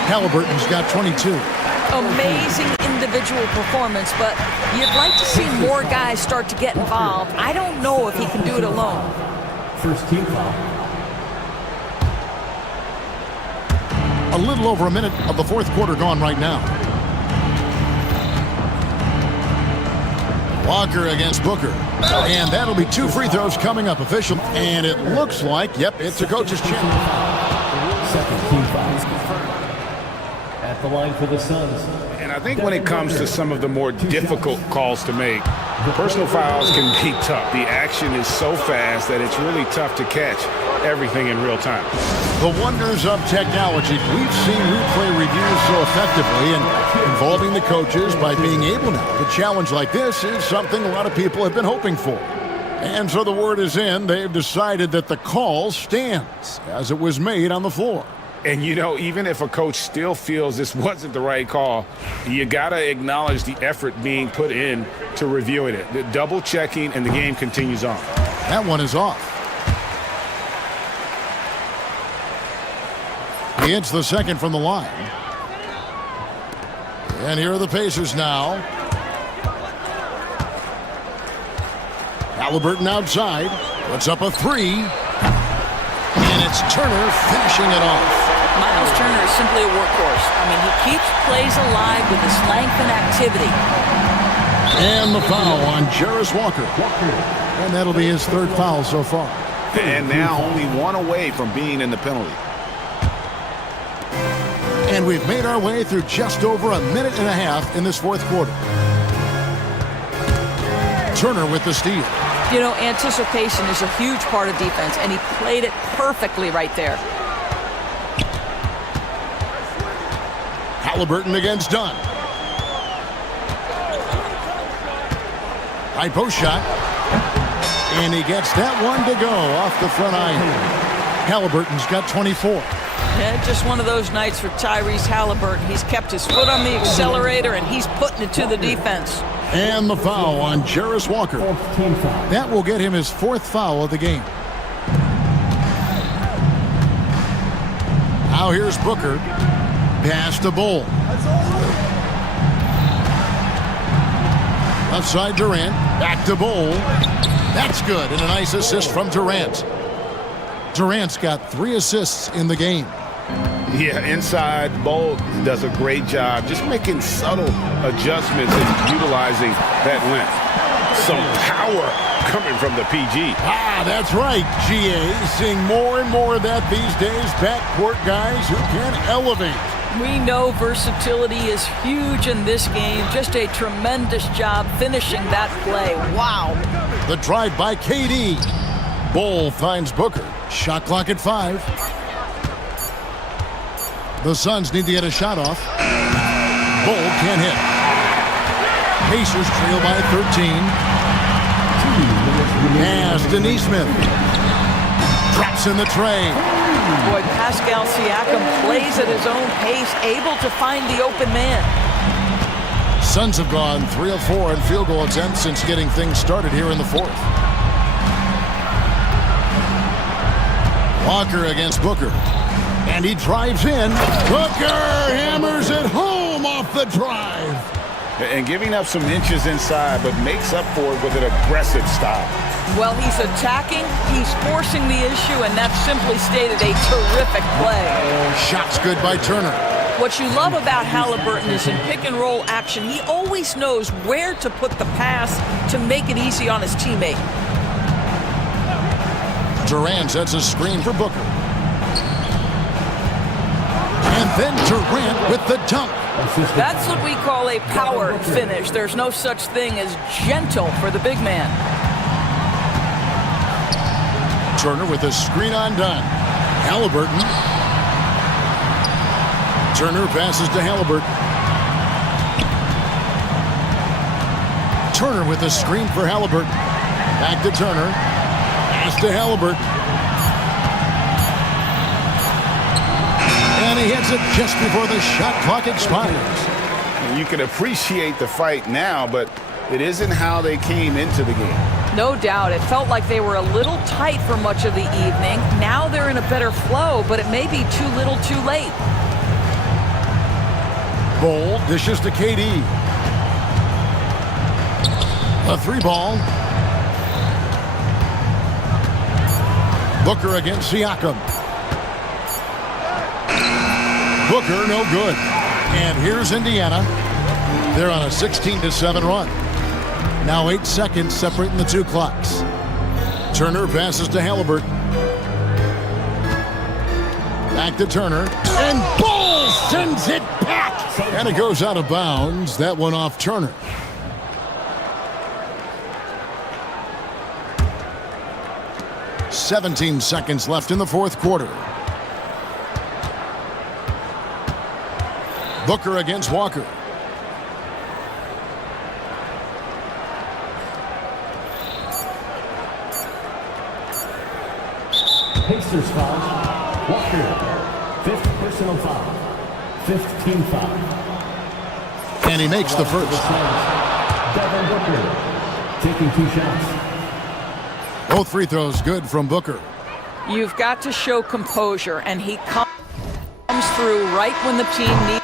Halliburton's got 22. Amazing individual performance, but you'd like to see more guys start to get involved. I don't know if he can do it alone. First team foul. A little over a minute of the fourth quarter gone right now. Walker against Booker. And that'll be 2 free throws coming up, official. And it looks like, yep, it's a coach's chance. Second team foul. At the line for the Suns. And I think when it comes to some of the more difficult calls to make, personal fouls can be tough. The action is so fast that it's really tough to catch everything in real time. The wonders of technology. We've seen replay reviews so effectively, and involving the coaches by being able now to challenge like this is something a lot of people have been hoping for. And so the word is in. They've decided that the call stands as it was made on the floor. And, you know, even if a coach still feels this wasn't the right call, you got to acknowledge the effort being put in to reviewing it. The double checking, and the game continues on. That one is off. He hits the second from the line. And here are the Pacers now. Halliburton outside. Puts up a 3. And it's Turner finishing it off. Miles Turner is simply a workhorse. I mean, he keeps plays alive with his length and activity. And the foul on Jarris Walker. And that'll be his 3rd foul so far. And now only 1 away from being in the penalty. And we've made our way through just over a minute and a half in this 4th quarter. Turner with the steal. You know, anticipation is a huge part of defense, and he played it perfectly right there. Halliburton against Dunn. High post shot. And he gets that one to go off the front iron. Halliburton's got 24. Yeah, just one of those nights for Tyrese Halliburton. He's kept his foot on the accelerator, and he's putting it to the defense. And the foul on Jarris Walker. That will get him his 4th foul of the game. Now here's Booker. Pass to Bull. Left side Durant. Back to Bull. That's good. And a nice assist from Durant. Durant's got 3 assists in the game. Yeah, inside, Bull does a great job just making subtle adjustments and utilizing that length. Some power coming from the PG. Ah, that's right, GA. Seeing more and more of that these days. Backcourt guys who can elevate. We know versatility is huge in this game. Just a tremendous job finishing that play. Wow. The drive by KD. Bull finds Booker. Shot clock at 5. The Suns need to get a shot off. Bull can't hit. Pacers trail by 13. Pass to Neesmith. Drops in the tray. Boy, Pascal Siakam plays at his own pace, able to find the open man. Suns have gone 3 of 4 in field goal attempts since getting things started here in the fourth. Walker against Booker. And he drives in. Booker hammers it home off the drive. And giving up some inches inside, but makes up for it with an aggressive style. Well, he's attacking, he's forcing the issue, and that's simply stated a terrific play. Shots good by Turner. What you love about Halliburton is in pick-and-roll action, he always knows where to put the pass to make it easy on his teammate. Durant sets a screen for Booker. And then Durant with the dunk. That's what we call a power finish. There's no such thing as gentle for the big man. Turner with a screen on done. Halliburton. Turner passes to Halliburton. Turner with a screen for Halliburton. Back to Turner. Pass to Halliburton. And he hits it just before the shot clock expires. You can appreciate the fight now, but it isn't how they came into the game. No doubt. It felt like they were a little tight for much of the evening. Now they're in a better flow, but it may be too little too late. Bol dishes to KD. A 3-ball. Booker against Siakam. Booker, no good. And here's Indiana. They're on a 16-7 run. Now 8 seconds separating the two clocks. Turner passes to Halliburton. Back to Turner. And Bol sends it back. And it goes out of bounds. That one off Turner. "17 seconds left in the fourth quarter. Booker against Walker. Pacers foul. Walker. 5th personal foul. 5th team foul. And he makes the first. Devin Booker taking 2 shots. Both free throws good from Booker. You've got to show composure, and he comes through right when the team needs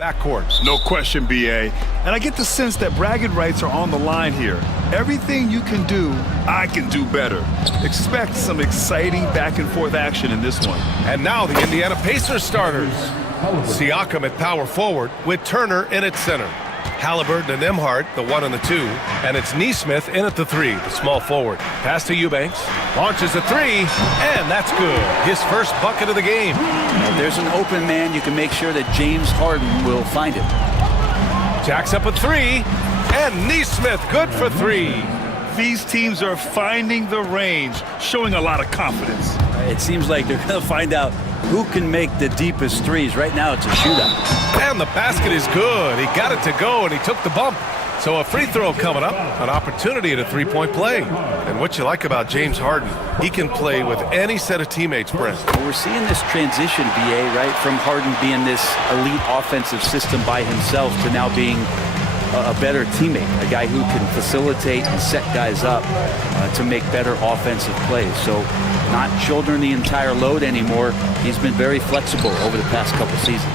backcourt. No question, BA. And I get the sense that bragging rights are on the line here. Everything you can do, I can do better. Expect some exciting back-and-forth action in this one. And now the Indiana Pacers starters. Siakam at power forward with Turner in at center. Halliburton and Nembhard, the 1 and the 2. And it's Neesmith in at the 3, the small forward. Pass to Eubanks. Launches a 3, and that's good. His first bucket of the game. If there's an open man, you can make sure that James Harden will find it. Jacks up a 3, and Neesmith good for 3. These teams are finding the range, showing a lot of confidence. It seems like they're going to find out who can make the deepest threes. Right now, it's a shootout. And the basket is good. He got it to go, and he took the bump. So a free throw coming up, an opportunity at a three-point play. And what you like about James Harden, he can play with any set of teammates, Brent. Well, we're seeing this transition, BA, right, from Harden being this elite offensive system by himself to now being a better teammate, a guy who can facilitate and set guys up to make better offensive plays. So not shouldering the entire load anymore. He's been very flexible over the past couple seasons.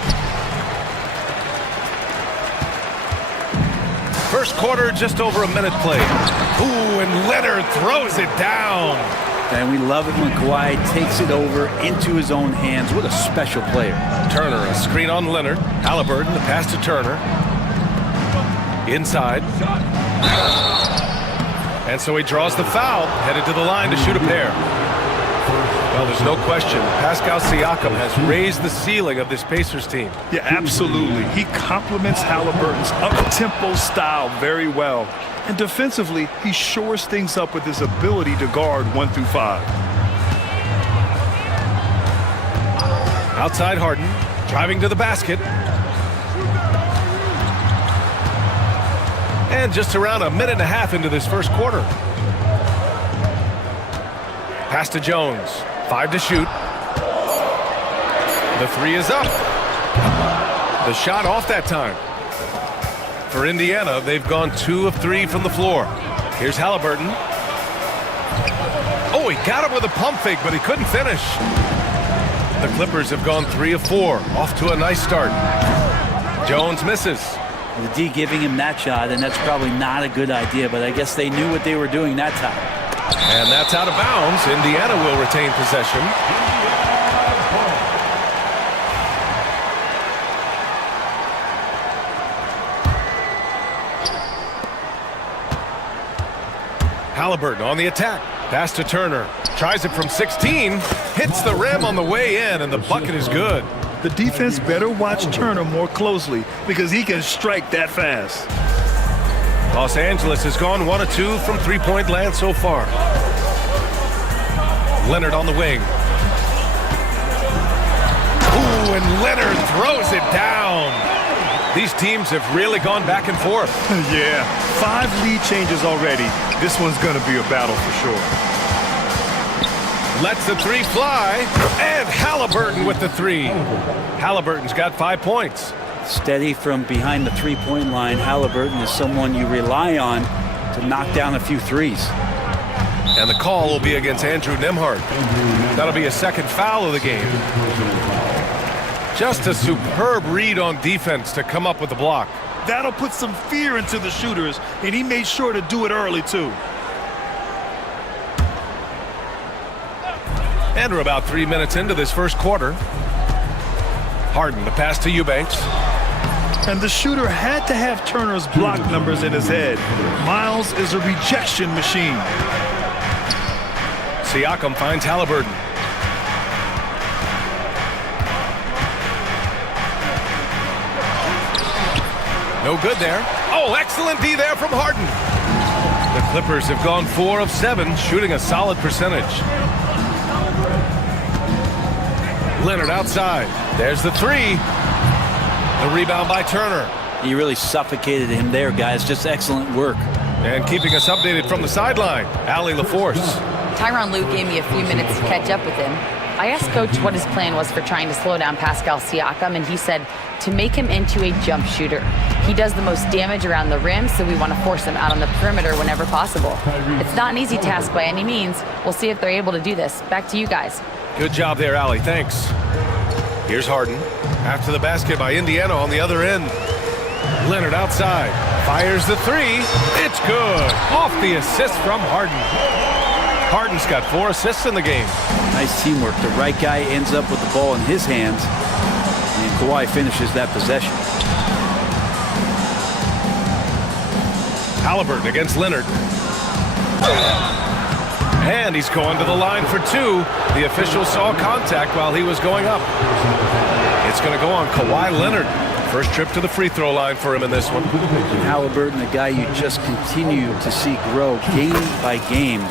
First quarter, just over a minute played. Ooh, and Leonard throws it down. And we love it when Kawhi takes it over into his own hands. What a special player. Turner, a screen on Leonard. Halliburton, the pass to Turner. Inside. And so he draws the foul, headed to the line to shoot a pair. Well, there's no question. Pascal Siakam has raised the ceiling of this Pacers team. Yeah, absolutely. He complements Halliburton's up-tempo style very well. And defensively, he shores things up with his ability to guard 1 through 5. Outside Harden, driving to the basket. And just around a minute and a half into this first quarter. Pass to Jones. 5 to shoot. The 3 is up. The shot off that time. For Indiana, they've gone 2 of 3 from the floor. Here's Halliburton. Oh, he got him with a pump fake, but he couldn't finish. The Clippers have gone 3 of 4. Off to a nice start. Jones misses. The D giving him that shot, and that's probably not a good idea, but I guess they knew what they were doing that time. And that's out of bounds. Indiana will retain possession. Halliburton on the attack. Pass to Turner. Tries it from 16. Hits the rim on the way in, and the bucket is good. The defense better watch Turner more closely because he can strike that fast. Los Angeles has gone 1 of 2 from three-point land so far. Leonard on the wing. Ooh, and Leonard throws it down. These teams have really gone back and forth. Yeah, 5 lead changes already. This one's going to be a battle for sure. Lets the 3 fly, and Halliburton with the 3. Halliburton's got 5 points. Steady from behind the three-point line. Halliburton is someone you rely on to knock down a few threes. And the call will be against Andrew Nembhard. That'll be a second foul of the game. Just a superb read on defense to come up with the block. That'll put some fear into the shooters, and he made sure to do it early, too. And we're about 3 minutes into this first quarter. Harden, the pass to Eubanks. And the shooter had to have Turner's block numbers in his head. Miles is a rejection machine. Siakam finds Halliburton. No good there. Oh, excellent D there from Harden. The Clippers have gone 4 of 7, shooting a solid percentage. Leonard outside. There's the 3. The rebound by Turner. He really suffocated him there, guys. Just excellent work. And keeping us updated from the sideline, Allie LaForce. Tyronn Lue gave me a few minutes to catch up with him. I asked Coach what his plan was for trying to slow down Pascal Siakam, and he said to make him into a jump shooter. He does the most damage around the rim, so we want to force him out on the perimeter whenever possible. It's not an easy task by any means. We'll see if they're able to do this. Back to you guys. Good job there, Allie. Thanks. Here's Harden. After the basket by Indiana on the other end. Leonard outside. Fires the three. It's good. Off the assist from Harden. Harden's got 4 assists in the game. Nice teamwork. The right guy ends up with the ball in his hands, and Kawhi finishes that possession. Halliburton against Leonard. And he's going to the line for 2. The official saw contact while he was going up. It's going to go on Kawhi Leonard. First trip to the free throw line for him in this one. And Halliburton, a guy you just continue to see grow game by game.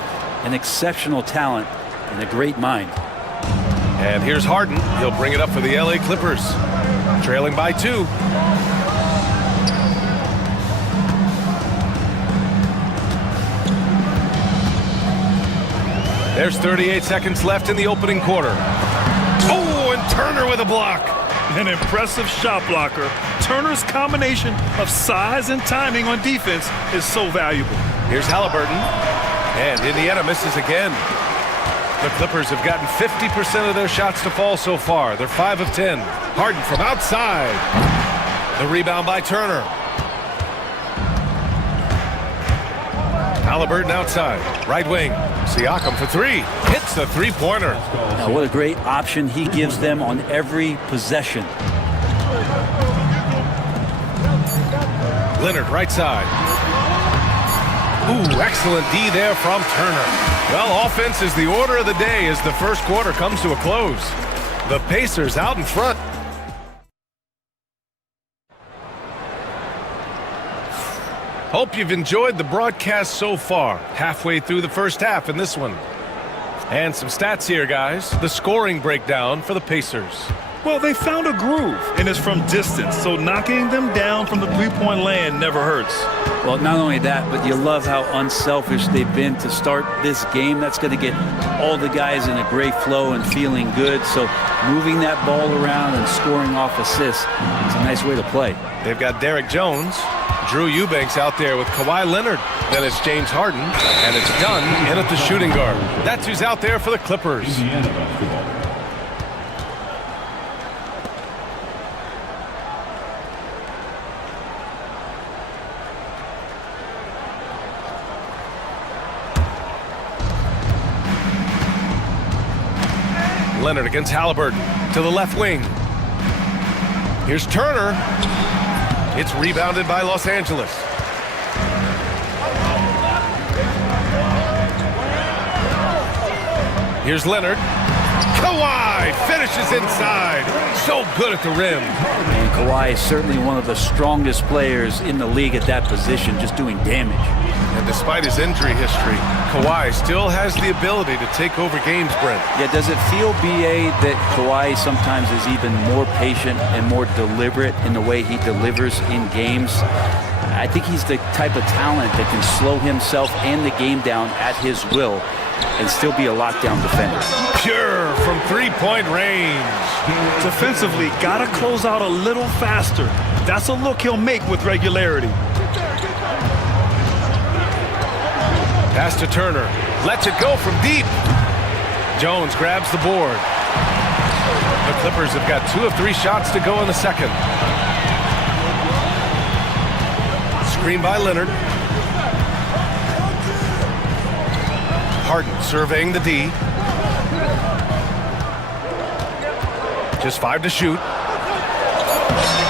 An exceptional talent and a great mind. And here's Harden. He'll bring it up for the LA Clippers. Trailing by 2. There's 38 seconds left in the opening quarter. Oh, and Turner with a block. An impressive shot blocker. Turner's combination of size and timing on defense is so valuable. Here's Halliburton. And Indiana misses again. The Clippers have gotten 50% of their shots to fall so far. They're 5 of 10. Harden from outside. The rebound by Turner. Halliburton outside. Right wing. Siakam for 3. Hits the three-pointer. Now, what a great option he gives them on every possession. Leonard right side. Ooh, excellent D there from Turner. Well, offense is the order of the day as the first quarter comes to a close. The Pacers out in front. Hope you've enjoyed the broadcast so far. Halfway through the first half in this one. And some stats here, guys. The scoring breakdown for the Pacers. Well, they found a groove, and it's from distance, so knocking them down from the three-point land never hurts. Well, not only that, but you love how unselfish they've been to start this game. That's going to get all the guys in a great flow and feeling good. So moving that ball around and scoring off assists is a nice way to play. They've got Derek Jones, Drew Eubanks out there with Kawhi Leonard. Then it's James Harden, and it's Dunn in at the shooting guard. That's who's out there for the Clippers. Leonard against Halliburton to the left wing. Here's Turner. It's rebounded by Los Angeles. Here's Leonard. Kawhi finishes inside. So good at the rim. And Kawhi is certainly one of the strongest players in the league at that position, just doing damage. And despite his injury history, Kawhi still has the ability to take over games, Brent. Yeah, does it feel, BA, that Kawhi sometimes is even more patient and more deliberate in the way he delivers in games? I think he's the type of talent that can slow himself and the game down at his will and still be a lockdown defender. Pure from three-point range. Defensively, gotta close out a little faster. That's a look he'll make with regularity. Pass to Turner. Lets it go from deep. Jones grabs the board. The Clippers have got 2 of 3 shots to go in the second. Screen by Leonard. Harden surveying the D. Just 5 to shoot.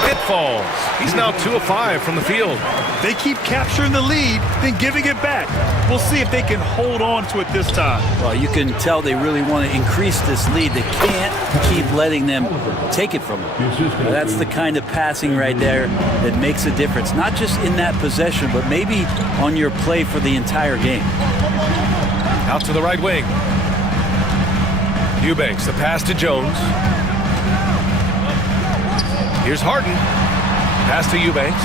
It falls. He's now 2 of 5 from the field. They keep capturing the lead, then giving it back. We'll see if they can hold on to it this time. Well, you can tell they really want to increase this lead. They can't keep letting them take it from them. That's the kind of passing right there that makes a difference, not just in that possession, but maybe on your play for the entire game. Out to the right wing. Eubanks, the pass to Jones. Here's Harden. Pass to Eubanks.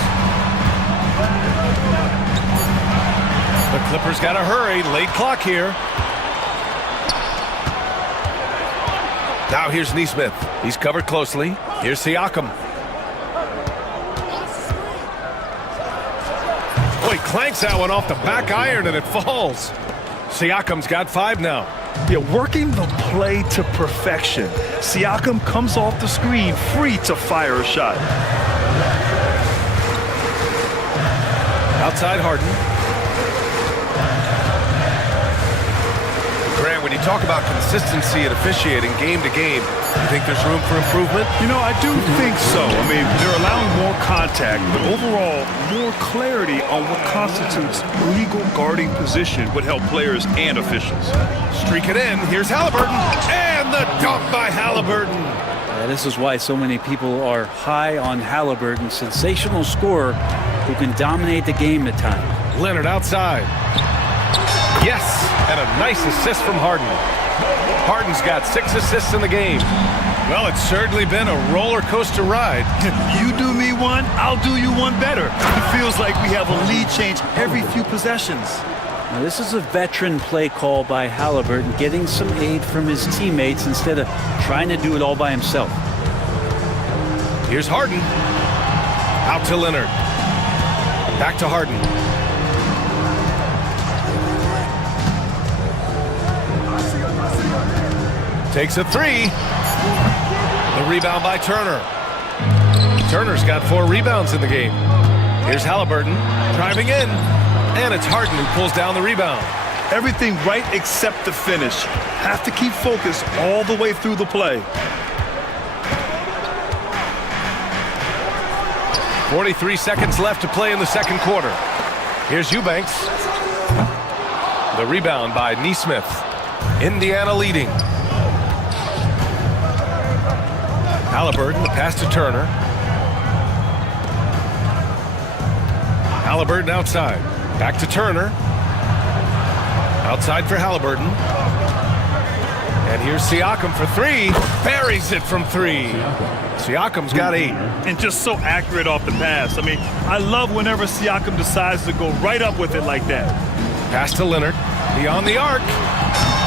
The Clippers got to hurry. Late clock here. Now here's Nesmith. He's covered closely. Here's Siakam. Oh, he clanks that one off the back iron and it falls. Siakam's got 5 now. Yeah, working the play to perfection. Siakam comes off the screen free to fire a shot. Outside Harden. Grant, when you talk about consistency and officiating game to game, you think there's room for improvement? You know, I do think so. I mean, they're allowing more contact, but overall, more clarity on what constitutes legal guarding position would help players and officials. Streak it in. Here's Halliburton. And the dunk by Halliburton. Yeah, this is why so many people are high on Halliburton. Sensational scorer who can dominate the game at times. Leonard outside. Yes, and a nice assist from Harden. Harden's got 6 assists in the game. Well, it's certainly been a roller coaster ride. You do me one, I'll do you one better. It feels like we have a lead change every few possessions. Now, this is a veteran play call by Halliburton, getting some aid from his teammates instead of trying to do it all by himself. Here's Harden. Out to Leonard. Back to Harden. Takes a 3. The rebound by Turner. Turner's got 4 rebounds in the game. Here's Halliburton driving in. And it's Harden who pulls down the rebound. Everything right except the finish. Have to keep focus all the way through the play. 43 seconds left to play in the second quarter. Here's Eubanks. The rebound by Nesmith. Indiana leading. Halliburton, the pass to Turner. Halliburton outside. Back to Turner. Outside for Halliburton. And here's Siakam for 3. Buries it from 3. Siakam's got 8. And just so accurate off the pass. I mean, I love whenever Siakam decides to go right up with it like that. Pass to Leonard. Beyond the arc.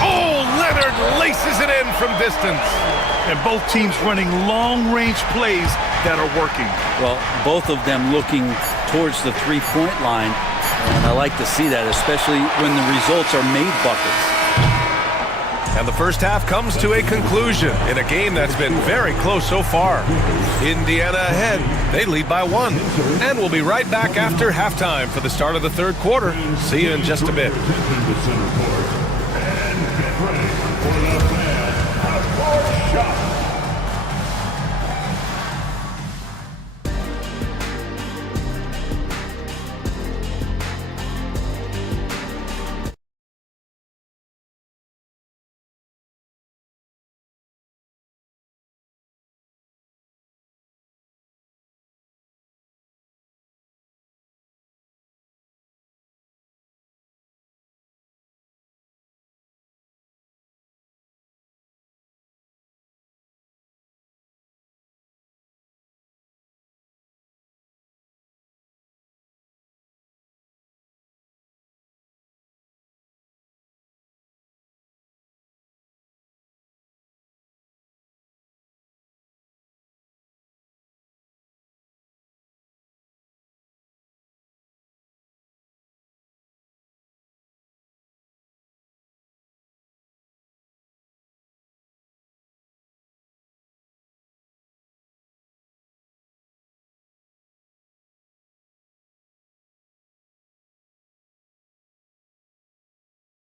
Oh, Leonard laces it in from distance. And both teams running long-range plays that are working. Well, both of them looking towards the three-point line. And I like to see that, especially when the results are made buckets. And the first half comes to a conclusion in a game that's been very close so far. Indiana ahead. They lead by 1. And we'll be right back after halftime for the start of the third quarter. See you in just a bit.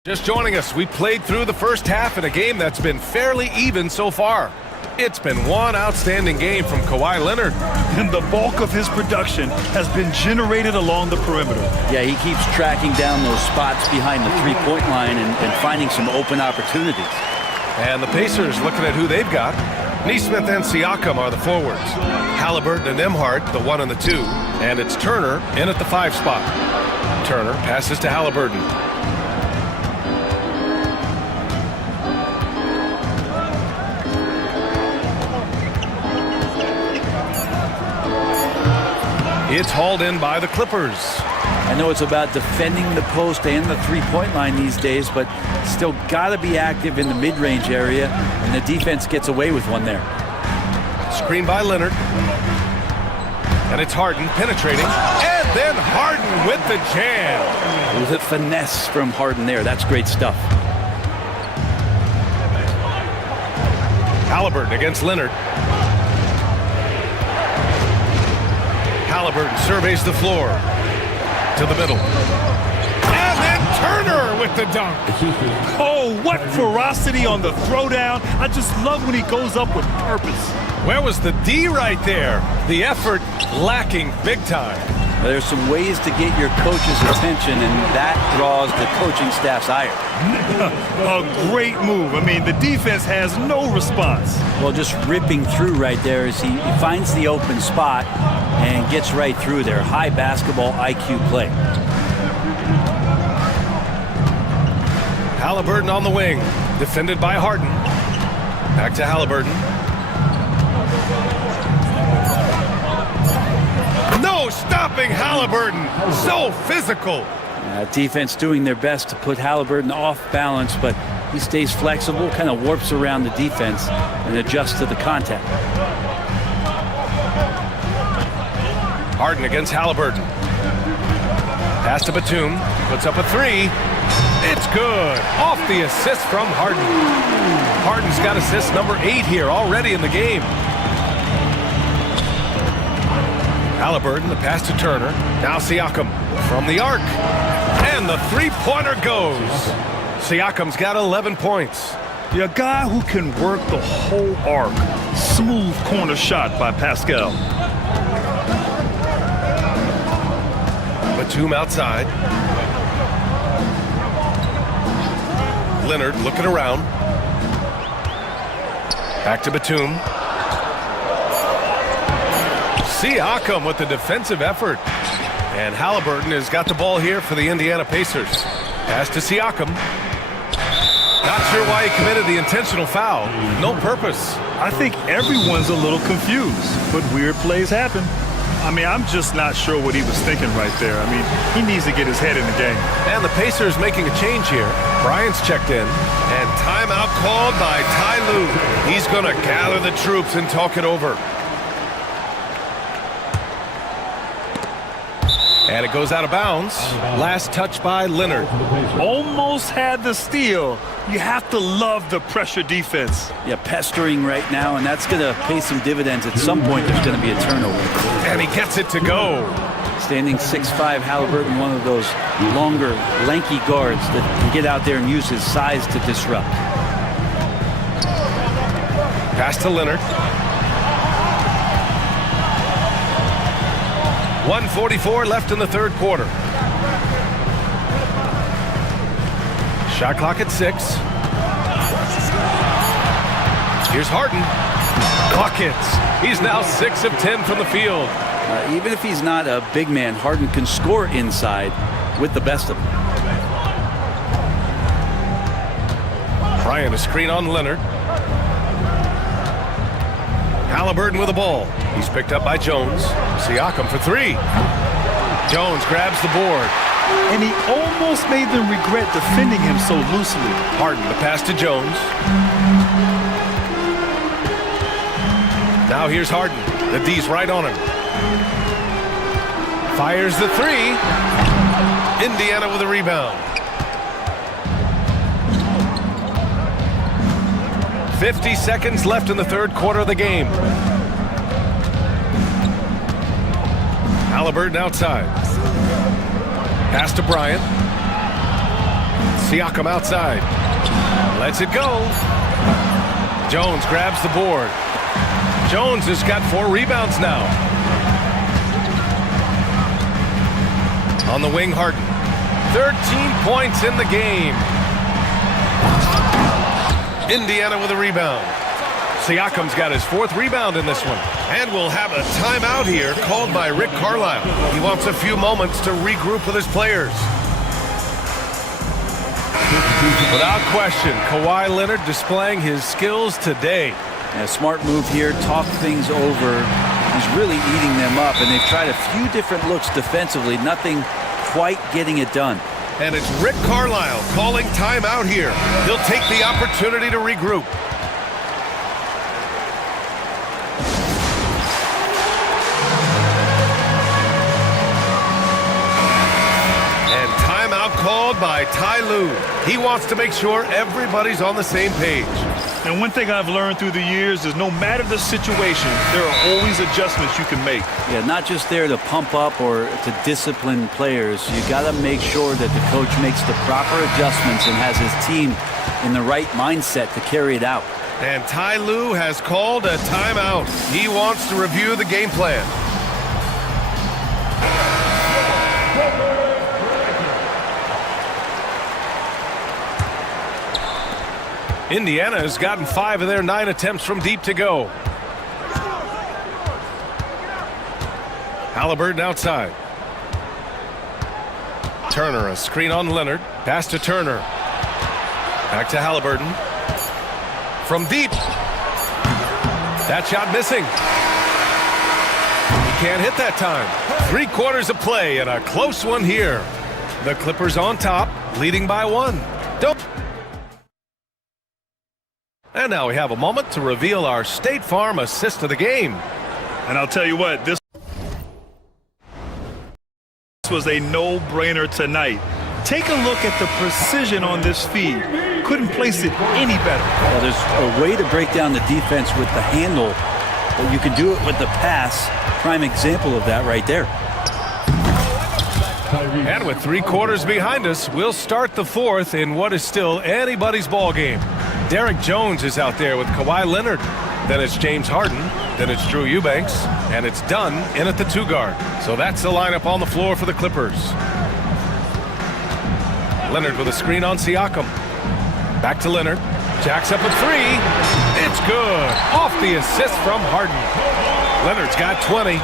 Just joining us, we played through the first half in a game that's been fairly even so far. It's been one outstanding game from Kawhi Leonard. And the bulk of his production has been generated along the perimeter. Yeah, he keeps tracking down those spots behind the three-point line and finding some open opportunities. And the Pacers looking at who they've got. Nesmith and Siakam are the forwards. Halliburton and Nembhard, the 1 and the 2. And it's Turner in at the 5 spot. Turner passes to Halliburton. It's hauled in by the Clippers. I know it's about defending the post and the three-point line these days, but still got to be active in the mid-range area, and the defense gets away with one there. Screen by Leonard. And it's Harden penetrating. And Then Harden with the jam. With a finesse from Harden there. That's great stuff. Halliburton against Leonard. Halliburton surveys the floor to the middle. And then Turner with the dunk. Oh, what ferocity on the throwdown. I just love when he goes up with purpose. Where was the D right there? The effort lacking big time. There's some ways to get your coach's attention, and that draws the coaching staff's ire. A great move. I mean, the defense has no response. Well, just ripping through right there as he finds the open spot and gets right through there. High basketball IQ play. Halliburton on the wing, defended by Harden. Back to Halliburton. No stopping Halliburton. So physical. Defense doing their best to put Halliburton off balance, but he stays flexible, kind of warps around the defense and adjusts to the contact. Harden against Halliburton. Pass to Batum. Puts up a three. It's good. Off the assist from Harden. Harden's got assist number 8 here already in the game. Halliburton, the pass to Turner. Now Siakam from the arc. And the three-pointer goes. Siakam's got 11 points. A guy who can work the whole arc. Smooth corner shot by Pascal. Batum outside. Leonard looking around. Back to Batum. Siakam with the defensive effort. And Halliburton has got the ball here for the Indiana Pacers. Pass to Siakam. Not sure why he committed the intentional foul. No purpose. I think everyone's a little confused, but weird plays happen. I mean, I'm just not sure what he was thinking right there. I mean, he needs to get his head in the game. And the Pacers making a change here. Bryant's checked in. And timeout called by Ty Lue. He's going to gather the troops and talk it over. And it goes out of bounds. Last touch by Leonard. Almost had the steal. You have to love the pressure defense. Yeah, pestering right now, and that's going to pay some dividends. At some point, there's going to be a turnover. And he gets it to go. Standing 6'5", Halliburton, one of those longer, lanky guards that can get out there and use his size to disrupt. Pass to Leonard. 1:44 left in the third quarter. Shot clock at 6. Here's Harden. Buckets. He's now 6 of 10 from the field. Even if he's not a big man, Harden can score inside with the best of them. Bryant a screen on Leonard. Halliburton with the ball. He's picked up by Jones. Siakam for 3. Jones grabs the board. And he almost made them regret defending him so loosely. Harden, the pass to Jones. Now here's Harden. The D's right on him. Fires the 3. Indiana with a rebound. 50 seconds left in the third quarter of the game. Halliburton outside. Pass to Bryant. Siakam outside. Lets it go. Jones grabs the board. Jones has got 4 rebounds now. On the wing, Harden. 13 points in the game. Indiana with a rebound. Siakam's got his 4th rebound in this one. And we'll have a timeout here called by Rick Carlisle. He wants a few moments to regroup with his players. Without question, Kawhi Leonard displaying his skills today. A smart move here, talk things over. He's really eating them up, and they've tried a few different looks defensively, nothing quite getting it done. And it's Rick Carlisle calling timeout here. He'll take the opportunity to regroup. by Ty Lue. He wants to make sure everybody's on the same page. And one thing I've learned through the years is no matter the situation, there are always adjustments you can make. Yeah, not just there to pump up or to discipline players. You got to make sure that the coach makes the proper adjustments and has his team in the right mindset to carry it out. And Ty Lue has called a timeout. He wants to review the game plan. Indiana has gotten 5 of their 9 attempts from deep to go. Halliburton outside. Turner, a screen on Leonard. Pass to Turner. Back to Halliburton. From deep. That shot missing. He can't hit that time. 3 quarters of play and a close one here. The Clippers on top, leading by 1. And now we have a moment to reveal our State Farm assist of the game. And I'll tell you what, this was a no-brainer tonight. Take a look at the precision on this feed. Couldn't place it any better. Well, there's a way to break down the defense with the handle, but you can do it with the pass. Prime example of that right there. And with 3 quarters behind us, we'll start the 4th in what is still anybody's ball game. Derek Jones is out there with Kawhi Leonard. Then it's James Harden. Then it's Drew Eubanks. And it's Dunn in at the 2 guard. So that's the lineup on the floor for the Clippers. Leonard with a screen on Siakam. Back to Leonard. Jacks up a 3. It's good. Off the assist from Harden. Leonard's got 20.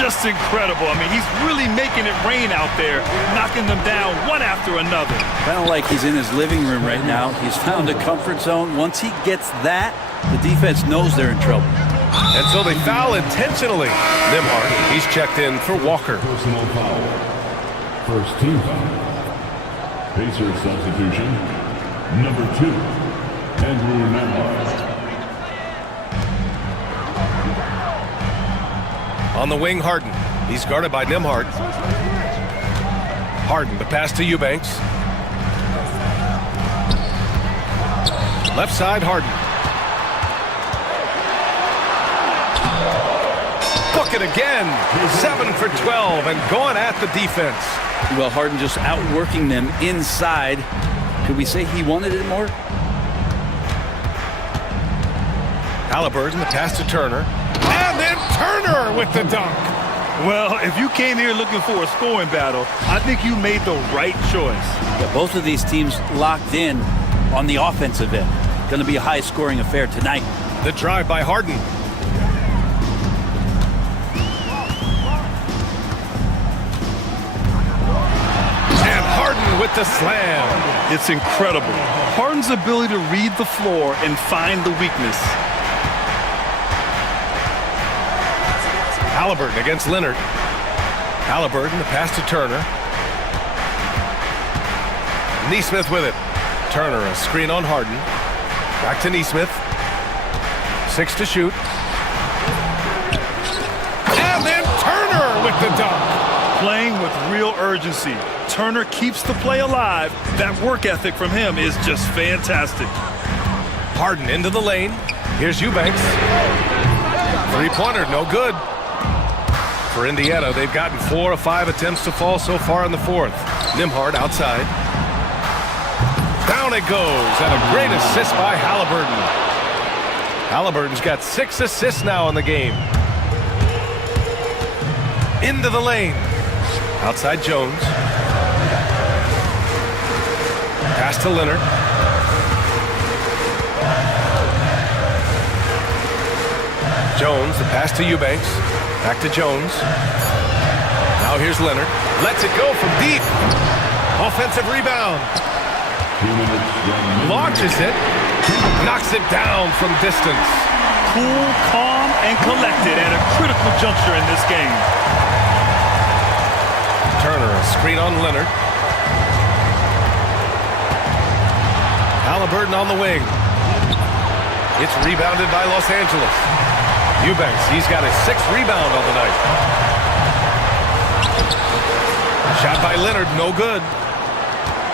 Just incredible. I mean, he's really making it rain out there, knocking them down one after another. Kind of like he's in his living room right now. He's found a comfort zone. Once he gets that, the defense knows they're in trouble. And so they foul intentionally. Nimhart, he's checked in for Walker. Personal foul. First team foul. Pacers substitution. Number 2, Andrew Nimhart. On the wing, Harden. He's guarded by Nimhart. Harden, the pass to Eubanks. Left side, Harden. Book it again. 7 for 12 and going at the defense. Well, Harden just outworking them inside. Could we say he wanted it more? Halliburton, the pass to Turner. And then Turner with the dunk. Well, if you came here looking for a scoring battle, I think you made the right choice. Yeah, both of these teams locked in on the offensive end. Going to be a high-scoring affair tonight. The drive by Harden. And Harden with the slam. It's incredible. Harden's ability to read the floor and find the weakness. Halliburton against Leonard. Halliburton, the pass to Turner. Neesmith with it. Turner, a screen on Harden. Back to Neesmith. 6 to shoot. And then Turner with the dunk. Playing with real urgency. Turner keeps the play alive. That work ethic from him is just fantastic. Harden into the lane. Here's Eubanks. 3-pointer, no good. For Indiana, they've gotten 4 of 5 attempts to fall so far in the 4th. Nimhart outside. Down it goes, and a great assist by Halliburton. Halliburton's got 6 assists now in the game. Into the lane. Outside Jones. Pass to Leonard. Jones, the pass to Eubanks. Back to Jones. Now here's Leonard. Lets it go from deep. Offensive rebound. Launches it. Knocks it down from distance. Cool, calm, and collected at a critical juncture in this game. Turner, a screen on Leonard. Halliburton on the wing. It's rebounded by Los Angeles. Eubanks, he's got his 6th rebound on the night. Shot by Leonard, no good.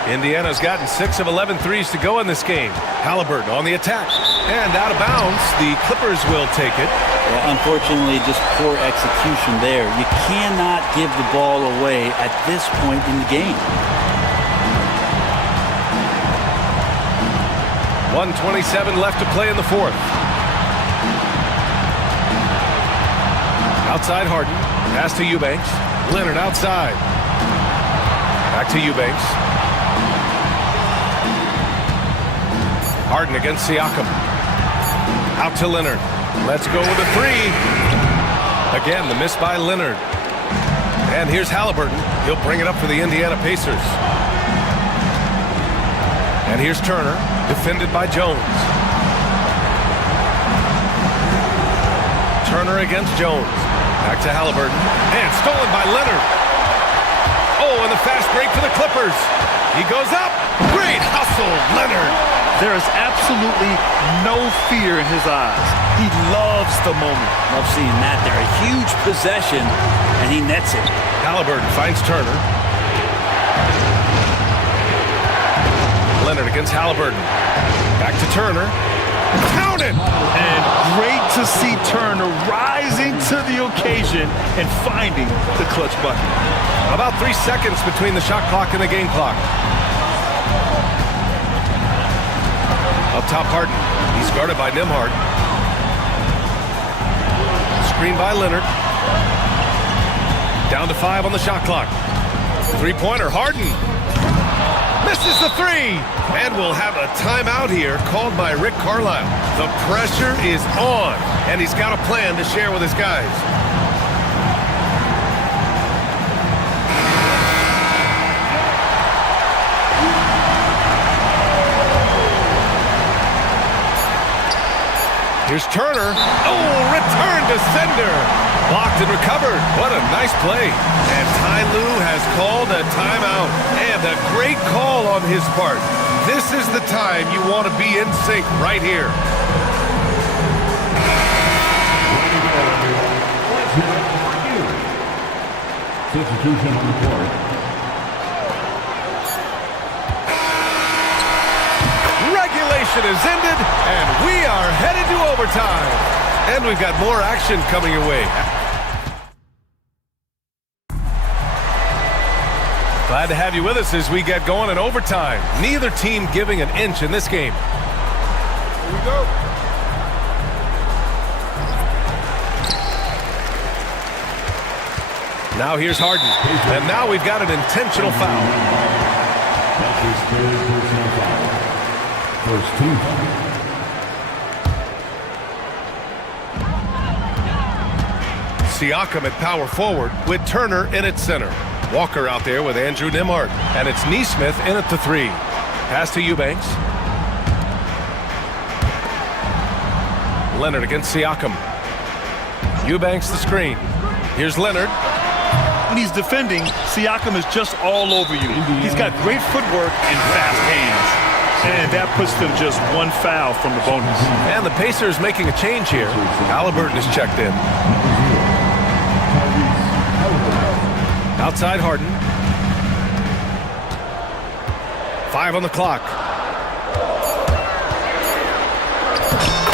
Indiana's gotten 6 of 11 threes to go in this game. Halliburton on the attack. And out of bounds, the Clippers will take it. Yeah, unfortunately, just poor execution there. You cannot give the ball away at this point in the game. 1:27 left to play in the fourth. Outside Harden. Pass to Eubanks. Leonard outside. Back to Eubanks. Harden against Siakam. Out to Leonard. Let's go with a three. Again, the miss by Leonard. And here's Halliburton. He'll bring it up for the Indiana Pacers. And here's Turner, defended by Jones. Turner against Jones. Back to Halliburton. And stolen by Leonard. Oh, and the fast break for the Clippers. He goes up. Great hustle, Leonard. There is absolutely no fear in his eyes. He loves the moment. Love seeing that there. A huge possession, and he nets it. Halliburton finds Turner. Leonard against Halliburton. Back to Turner. Count it! And great to see Turner rising to the occasion and finding the clutch bucket. About 3 seconds between the shot clock and the game clock. Up top, Harden. He's guarded by Nembhard. Screen by Leonard. Down to 5 on the shot clock. Three-pointer, Harden. Misses the three. And we'll have a timeout here called by Rick Carlisle. The pressure is on, and he's got a plan to share with his guys. Here's Turner. Oh, return to sender. Blocked and recovered. What a nice play. And Ty Lue has called a timeout. And a great call on his part. This is the time you want to be in sync right here. Substitution on the court. Regulation is ended, and we are headed to overtime. And we've got more action coming your way. Glad to have you with us as we get going in overtime. Neither team giving an inch in this game. Here we go. Now here's Harden. And now we've got an intentional foul. That's his third personal foul. First team foul. Siakam at power forward with Turner in at center. Walker out there with Andrew Nembhard. And it's Nesmith in at the 3. Pass to Eubanks. Leonard against Siakam. Eubanks the screen. Here's Leonard. When he's defending, Siakam is just all over you. He's got great footwork and fast hands. And that puts them just one foul from the bonus. And the Pacers making a change here. Halliburton is checked in. Outside Harden. 5 on the clock.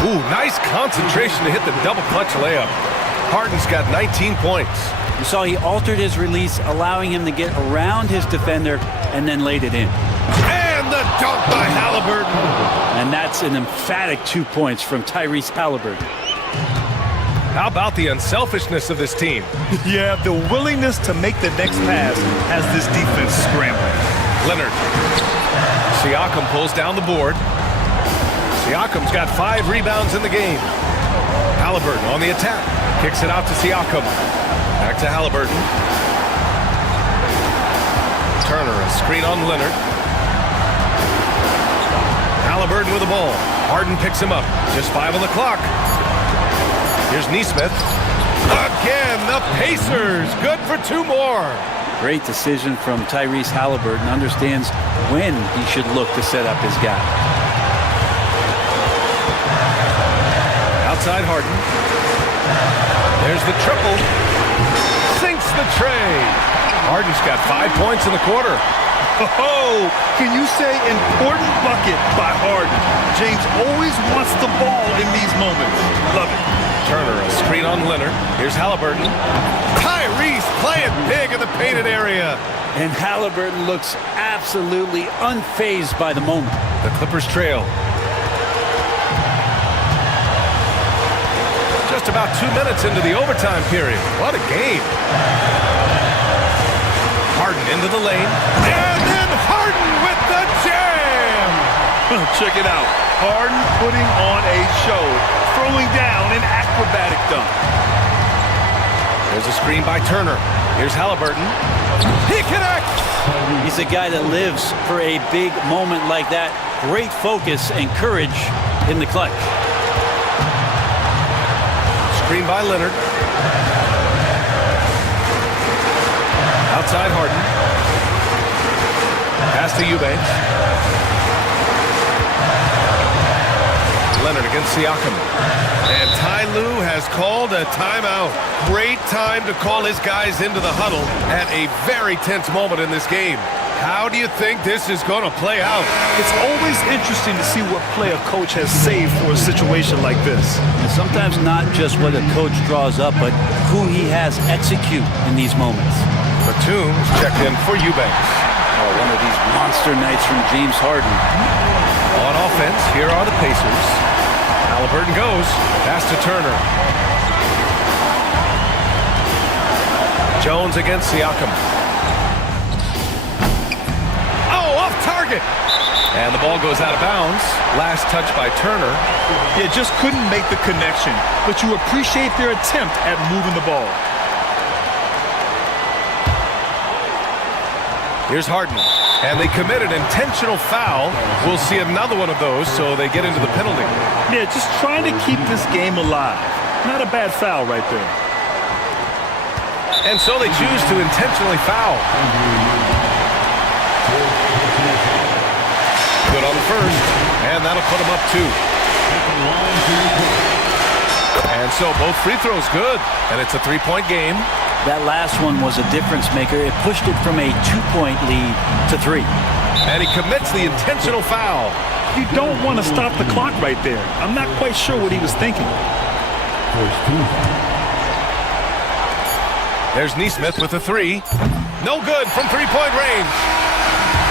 Ooh, nice concentration to hit the double clutch layup. Harden's got 19 points. You saw he altered his release, allowing him to get around his defender and then laid it in. And the dunk by Halliburton. And that's an emphatic 2 points from Tyrese Halliburton. How about the unselfishness of this team? Yeah, the willingness to make the next pass has this defense scrambling. Leonard. Siakam pulls down the board. Siakam's got 5 rebounds in the game. Halliburton on the attack. Kicks it out to Siakam. Back to Halliburton. Turner, a screen on Leonard. Halliburton with the ball. Harden picks him up. Just 5 on the clock. Here's Nesmith. Again, the Pacers. Good for 2 more. Great decision from Tyrese Halliburton. Understands when he should look to set up his guy. Outside Harden. There's the triple. Sinks the tray. Harden's got 5 points in the quarter. Oh, can you say important bucket by Harden? James always wants the ball in these moments. Love it. Turner, a screen on Leonard. Here's Halliburton. Tyrese playing big in the painted area. And Halliburton looks absolutely unfazed by the moment. The Clippers trail. Just about 2 minutes into the overtime period. What a game. Harden into the lane. And then Harden with the jam. Check it out. Harden putting on a show, throwing down an acrobatic dunk. There's a screen by Turner. Here's Halliburton. He connects. He's a guy that lives for a big moment like that. Great focus and courage in the clutch. Screen by Leonard. Outside Harden. Pass to Eubanks. Leonard against Siakam. And Ty Lue has called a timeout. Great time to call his guys into the huddle at a very tense moment in this game. How do you think this is going to play out? It's always interesting to see what play a coach has saved for a situation like this. And sometimes not just what a coach draws up, but who he has execute in these moments. Batum checked in for Eubanks. Oh, one of these monster nights from James Harden. On offense, here are the Pacers. Halliburton goes. Pass to Turner. Jones against Siakam. Oh, off target. And the ball goes out of bounds. Last touch by Turner. Yeah, just couldn't make the connection, but you appreciate their attempt at moving the ball. Here's Harden. And they commit an intentional foul. We'll see another one of those, so they get into the penalty. Yeah, just trying to keep this game alive. Not a bad foul right there. And so they choose to intentionally foul. Good on the first, and that'll put them up 2. And so both free throws good, and it's a 3-point game. That last one was a difference maker. It pushed it from a 2-point lead to 3. And he commits the intentional foul. You don't want to stop the clock right there. I'm not quite sure what he was thinking. There's Nesmith with a 3. No good from 3-point range.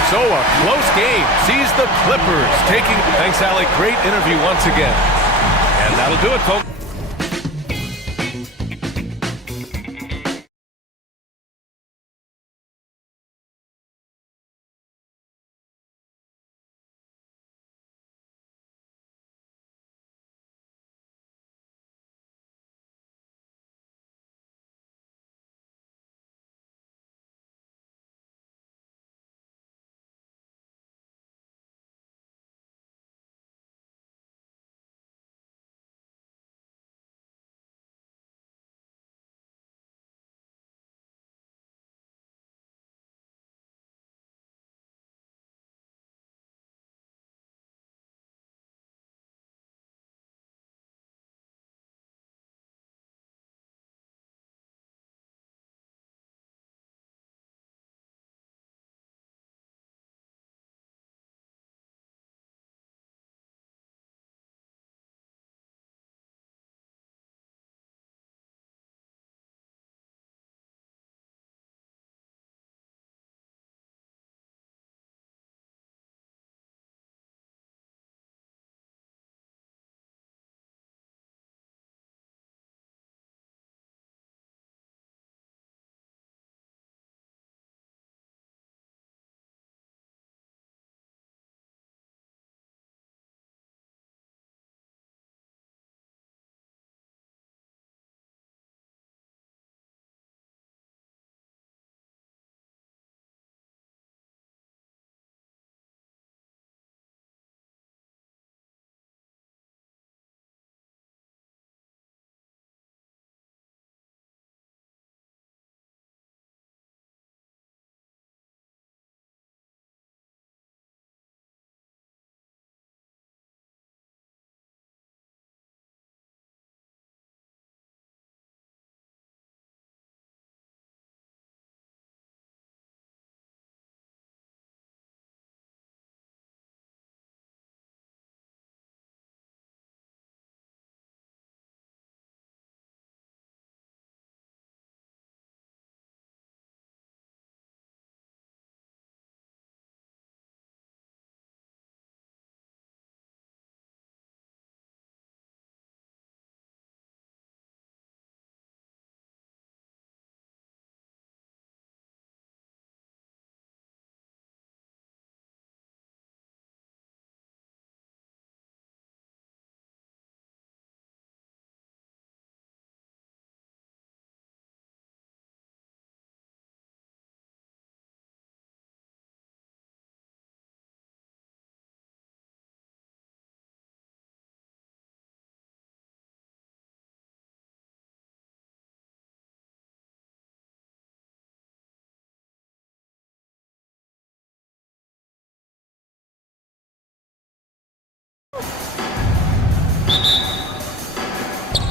So a close game sees the Clippers taking... Thanks, Alec. Great interview once again. And that'll do it, folks.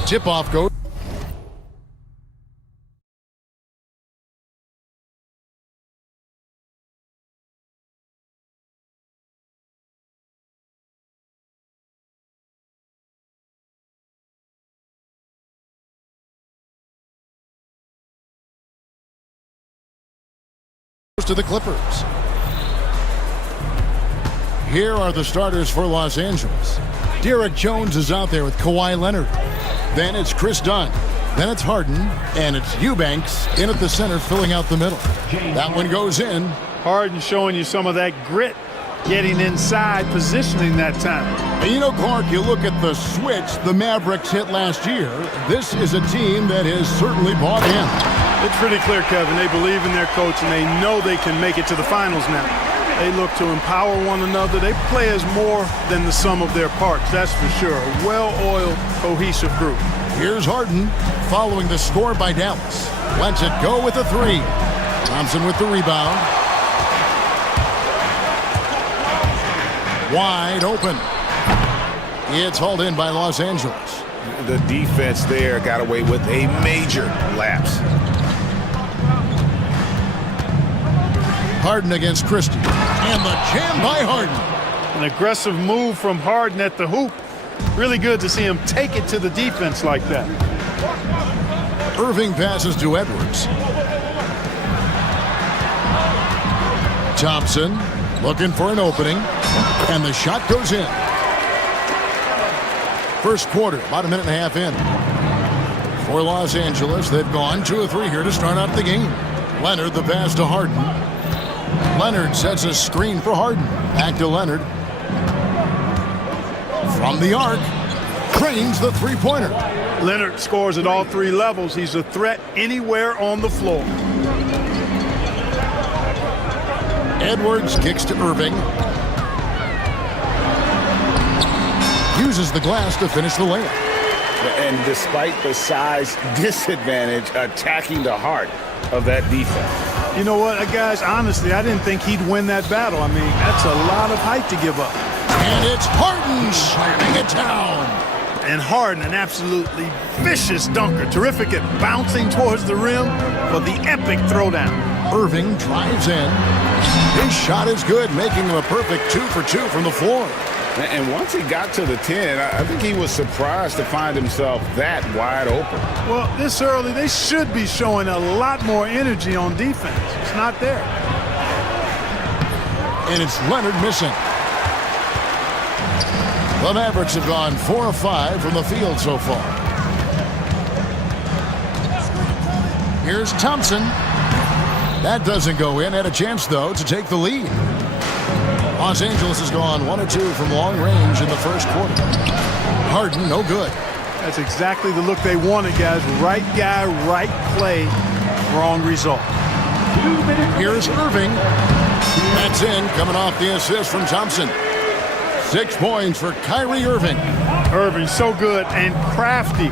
tip-off goes to the Clippers. Here are the starters for Los Angeles. Derek Jones is out there with Kawhi Leonard. Then it's Chris Dunn. Then it's Harden. And it's Eubanks in at the center filling out the middle. That one goes in. Harden showing you some of that grit, getting inside, positioning that time. And you know, Clark, you look at the switch the Mavericks hit last year. This is a team that has certainly bought in. It's pretty clear, Kevin. They believe in their coach, and they know they can make it to the finals now. They look to empower one another. They play as more than the sum of their parts, that's for sure. A well-oiled, cohesive group. Here's Harden following the score by Dallas. Lets it go with a three. Thompson with the rebound. Wide open. It's hauled in by Los Angeles. The defense there got away with a major lapse. Harden against Christie. And the jam by Harden. An aggressive move from Harden at the hoop. Really good to see him take it to the defense like that. Irving passes to Edwards. Thompson looking for an opening. And the shot goes in. First quarter, about a minute and a half in. For Los Angeles, they've gone 2 of 3 here to start out the game. Leonard, the pass to Harden. Leonard sets a screen for Harden. Back to Leonard. From the arc, trains the three-pointer. Leonard scores at all 3 levels. He's a threat anywhere on the floor. Edwards kicks to Irving. Uses the glass to finish the layup. And despite the size disadvantage, attacking the heart of that defense. You know what, guys, honestly, I didn't think he'd win that battle. I mean, that's a lot of height to give up. And it's Harden slamming it down. And Harden, an absolutely vicious dunker. Terrific at bouncing towards the rim for the epic throwdown. Irving drives in. His shot is good, making him a perfect 2 for 2 from the floor. And once he got to the 10, I think he was surprised to find himself that wide open. Well, this early, they should be showing a lot more energy on defense. It's not there. And it's Leonard missing. The Mavericks have gone 4 of 5 from the field so far. Here's Thompson. That doesn't go in. Had a chance, though, to take the lead. Los Angeles has gone 1 of 2 from long range in the first quarter. Harden, no good. That's exactly the look they wanted, guys. Right guy, right play, wrong result. Here's Irving. That's in, coming off the assist from Thompson. 6 points for Kyrie Irving. Irving so good and crafty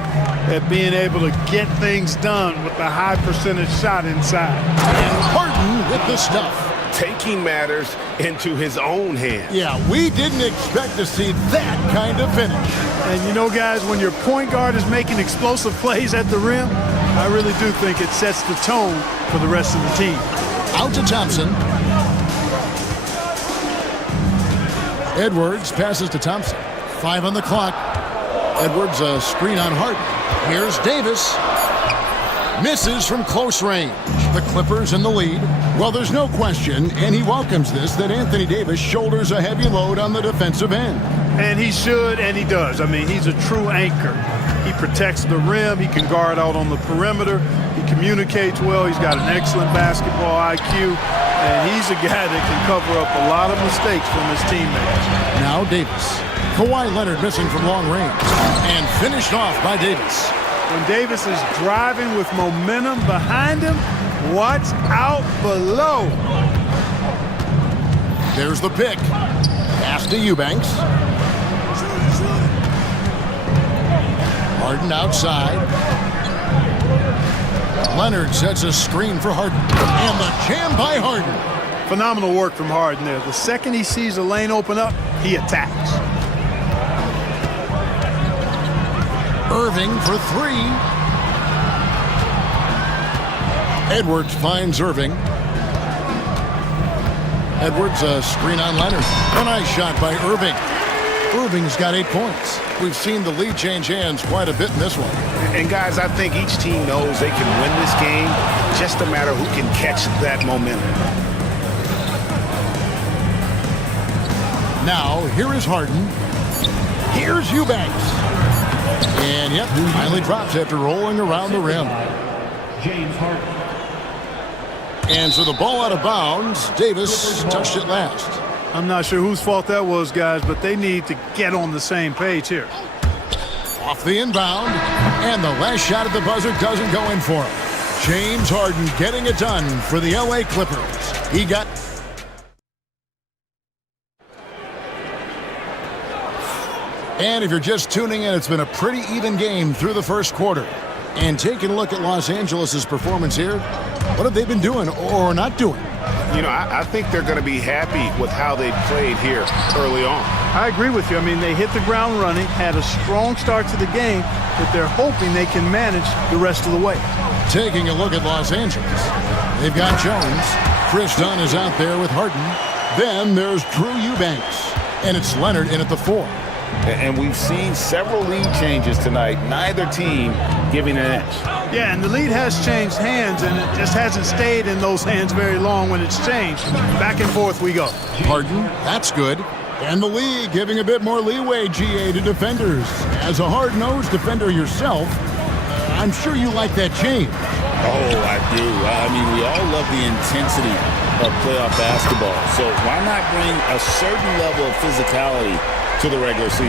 at being able to get things done with the high percentage shot inside. And Harden with the stuff. Taking matters into his own hands. Yeah, we didn't expect to see that kind of finish. And you know, guys, when your point guard is making explosive plays at the rim, I really do think it sets the tone for the rest of the team. Out to Thompson. Edwards passes to Thompson. 5 on the clock. Edwards a screen on Harden. Here's Davis. Misses from close range. The Clippers in the lead. Well, there's no question, and he welcomes this, that Anthony Davis shoulders a heavy load on the defensive end. And he should, and he does. I mean, he's a true anchor. He protects the rim. He can guard out on the perimeter. He communicates well. He's got an excellent basketball IQ. And he's a guy that can cover up a lot of mistakes from his teammates. Now Davis. Kawhi Leonard missing from long range. And finished off by Davis. When Davis is driving with momentum behind him, watch out below. There's the pick. Pass to Eubanks. Harden outside. Leonard sets a screen for Harden. And the jam by Harden. Phenomenal work from Harden there. The second he sees a lane open up, he attacks. Irving for three. Edwards finds Irving. Edwards, a screen on Leonard. A nice shot by Irving. Irving's got 8 points. We've seen the lead change hands quite a bit in this one. And guys, I think each team knows they can win this game. Just a matter who can catch that momentum. Now, here is Harden. Here's Eubanks. And yep, finally drops after rolling around the rim. James Harden. And so the ball out of bounds. Davis touched it last. I'm not sure whose fault that was, guys, but they need to get on the same page here. Off the inbound, and the last shot at the buzzer doesn't go in for him. James Harden getting it done for the LA Clippers. He got... And if you're just tuning in, it's been a pretty even game through the first quarter. And taking a look at Los Angeles' performance here, what have they been doing or not doing? You know, I think they're going to be happy with how they played here early on. I agree with you. I mean, they hit the ground running, had a strong start to the game, but they're hoping they can manage the rest of the way. Taking a look at Los Angeles, they've got Jones. Chris Dunn is out there with Harden. Then there's Drew Eubanks, and it's Leonard in at the 4. And we've seen several lead changes tonight, neither team giving an edge. Yeah, and the lead has changed hands, and it just hasn't stayed in those hands very long when it's changed. Back and forth we go. Harden, that's good. And the league giving a bit more leeway, GA, to defenders. As a hard-nosed defender yourself, I'm sure you like that change. Oh, I do. I mean, we all love the intensity of playoff basketball. So why not bring a certain level of physicality to the regular season?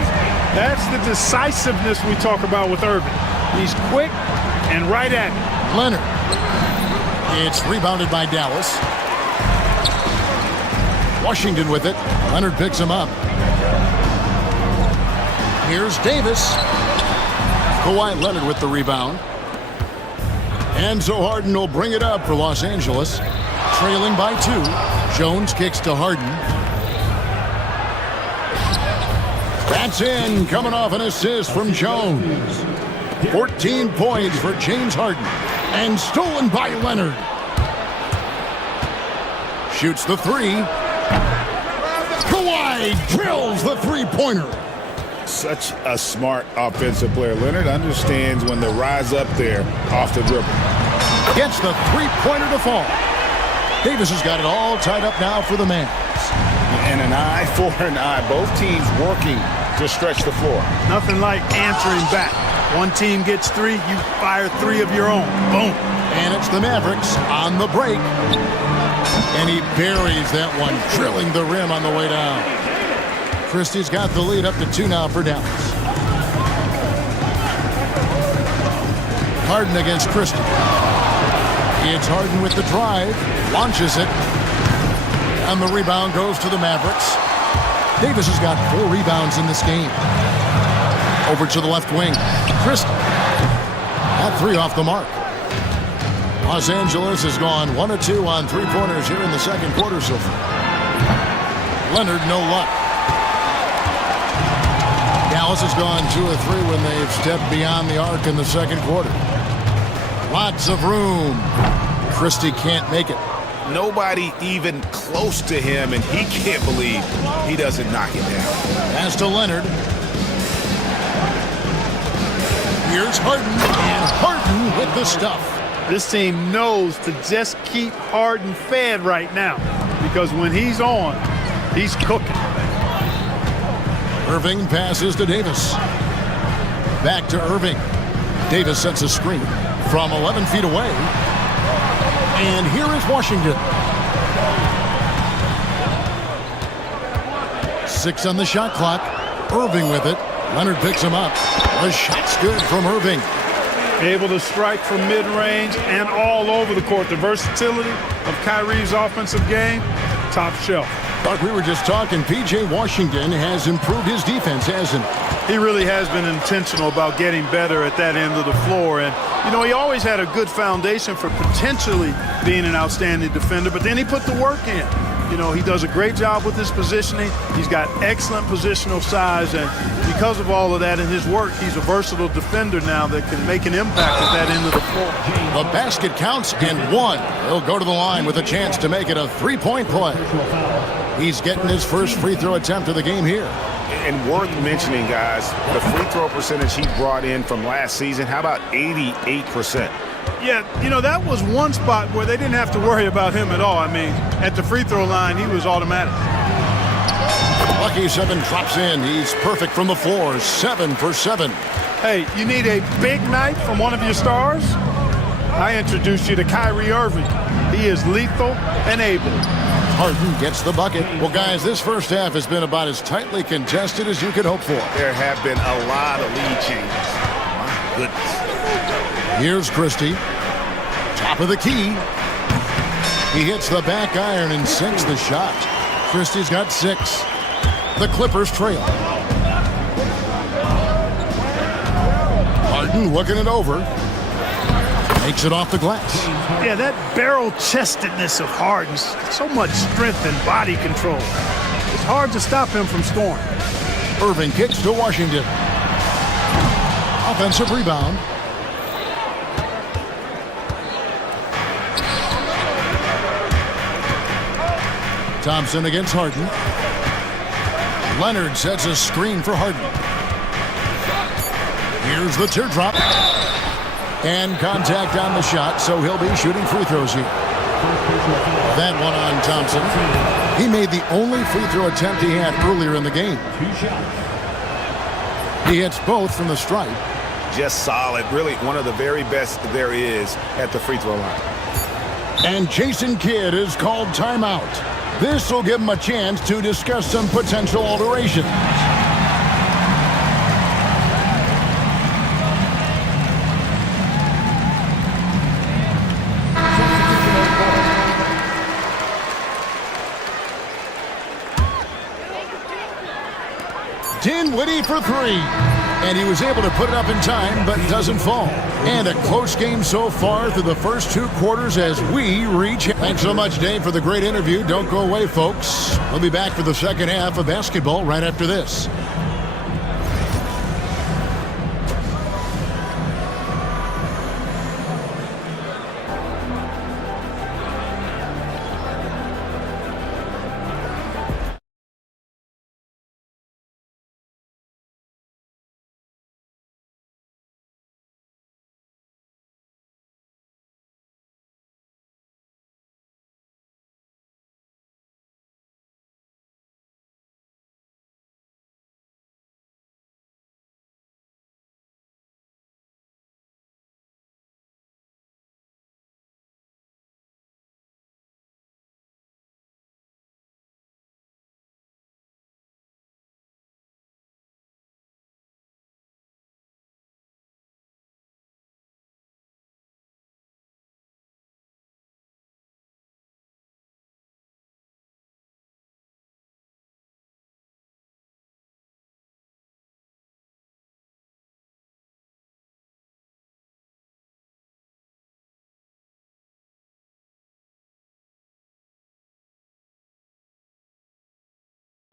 That's the decisiveness we talk about with Irving. He's quick and right at it. Leonard. It's rebounded by Dallas. Washington with it. Leonard picks him up. Here's Davis. Kawhi Leonard with the rebound. And so Harden will bring it up for Los Angeles. Trailing by 2. Jones kicks to Harden. That's in, coming off an assist from Jones. 14 points for James Harden. And stolen by Leonard. Shoots the 3. Kawhi drills the three-pointer. Such a smart offensive player. Leonard understands when to rise up there off the dribble. Gets the three-pointer to fall. Davis has got it all tied up now for the Mavs. And an eye for an eye. Both teams working to stretch the floor. Nothing like answering back. One team gets 3, you fire 3 of your own. Boom. And it's the Mavericks on the break. And he buries that one, drilling the rim on the way down. Christie's got the lead up to 2 now for Dallas. Harden against Christie. It's Harden with the drive, launches it, and the rebound goes to the Mavericks. Davis has got 4 rebounds in this game. Over to the left wing. Christie. That 3 off the mark. Los Angeles has gone 1 of 2 on three-pointers here in the second quarter so far. Leonard, no luck. Dallas has gone 2 of 3 when they've stepped beyond the arc in the second quarter. Lots of room. Christie can't make it. Nobody even close to him, and he can't believe he doesn't knock it down. Pass to Leonard. Here's Harden, and Harden with the stuff. This team knows to just keep Harden fed right now, because when he's on, he's cooking. Irving passes to Davis. Back to Irving. Davis sets a screen from 11 feet away. And here is Washington. 6 on the shot clock. Irving with it. Leonard picks him up. The shot's good from Irving. Able to strike from mid-range and all over the court. The versatility of Kyrie's offensive game, top shelf. Like we were just talking, P.J. Washington has improved his defense, hasn't he? He really has been intentional about getting better at that end of the floor. And, you know, he always had a good foundation for potentially being an outstanding defender, but then he put the work in. You know, he does a great job with his positioning. He's got excellent positional size, and because of all of that in his work, he's a versatile defender now that can make an impact at that end of the floor. The basket counts and one. He'll go to the line with a chance to make it a three-point play. He's getting his first free throw attempt of the game here. And worth mentioning, guys, the free throw percentage he brought in from last season, how about 88%? Yeah, you know, that was one spot where they didn't have to worry about him at all. I mean, at the free throw line, he was automatic. Lucky 7 drops in. He's perfect from the floor, 7 for 7. Hey, you need a big night from one of your stars? I introduced you to Kyrie Irving. He is lethal and able. Harden gets the bucket. Well, guys, this first half has been about as tightly contested as you could hope for. There have been a lot of lead changes. My goodness. Here's Christie. Top of the key. He hits the back iron and sinks the shot. Christie's got 6. The Clippers trail. Harden looking it over. Makes it off the glass. Yeah, that barrel-chestedness of Harden, so much strength and body control. It's hard to stop him from scoring. Irving kicks to Washington. Offensive rebound. Thompson against Harden. Leonard sets a screen for Harden. Here's the teardrop. And contact on the shot, so he'll be shooting free throws here. That one on Thompson. He made the only free throw attempt he had earlier in the game. He hits both from the stripe. Just solid. Really one of the very best there is at the free throw line. And Jason Kidd is called timeout. This will give him a chance to discuss some potential alterations. Dinwiddie for 3. And he was able to put it up in time, but doesn't fall. And a close game so far through the first 2 quarters as we reach. Thanks so much, Dave, for the great interview. Don't go away, folks. We'll be back for the second half of basketball right after this.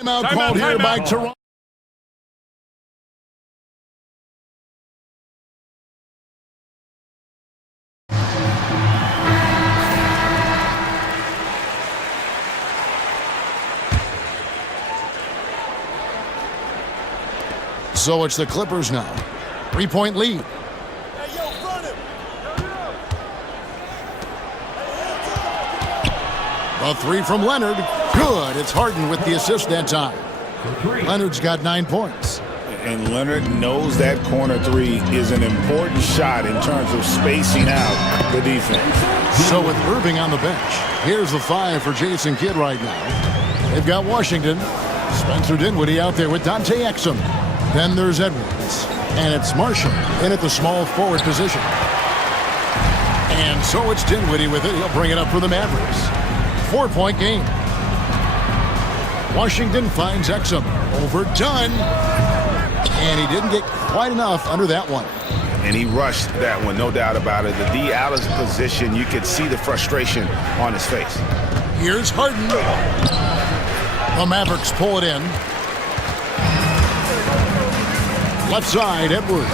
Timeout called here by Toronto. So it's the Clippers now. 3-point lead. A 3 from Leonard. Good. It's Harden with the assist that time. Leonard's got 9 points. And Leonard knows that corner 3 is an important shot in terms of spacing out the defense. So with Irving on the bench, here's the 5 for Jason Kidd right now. They've got Washington. Spencer Dinwiddie out there with Dante Exum. Then there's Edwards. And it's Marshall in at the small forward position. And so it's Dinwiddie with it. He'll bring it up for the Mavericks. 4-point game. Washington finds Exum. Overdone. And he didn't get quite enough under that one. And he rushed that one, no doubt about it. The D out of position, you could see the frustration on his face. Here's Harden. The Mavericks pull it in. Left side, Edwards.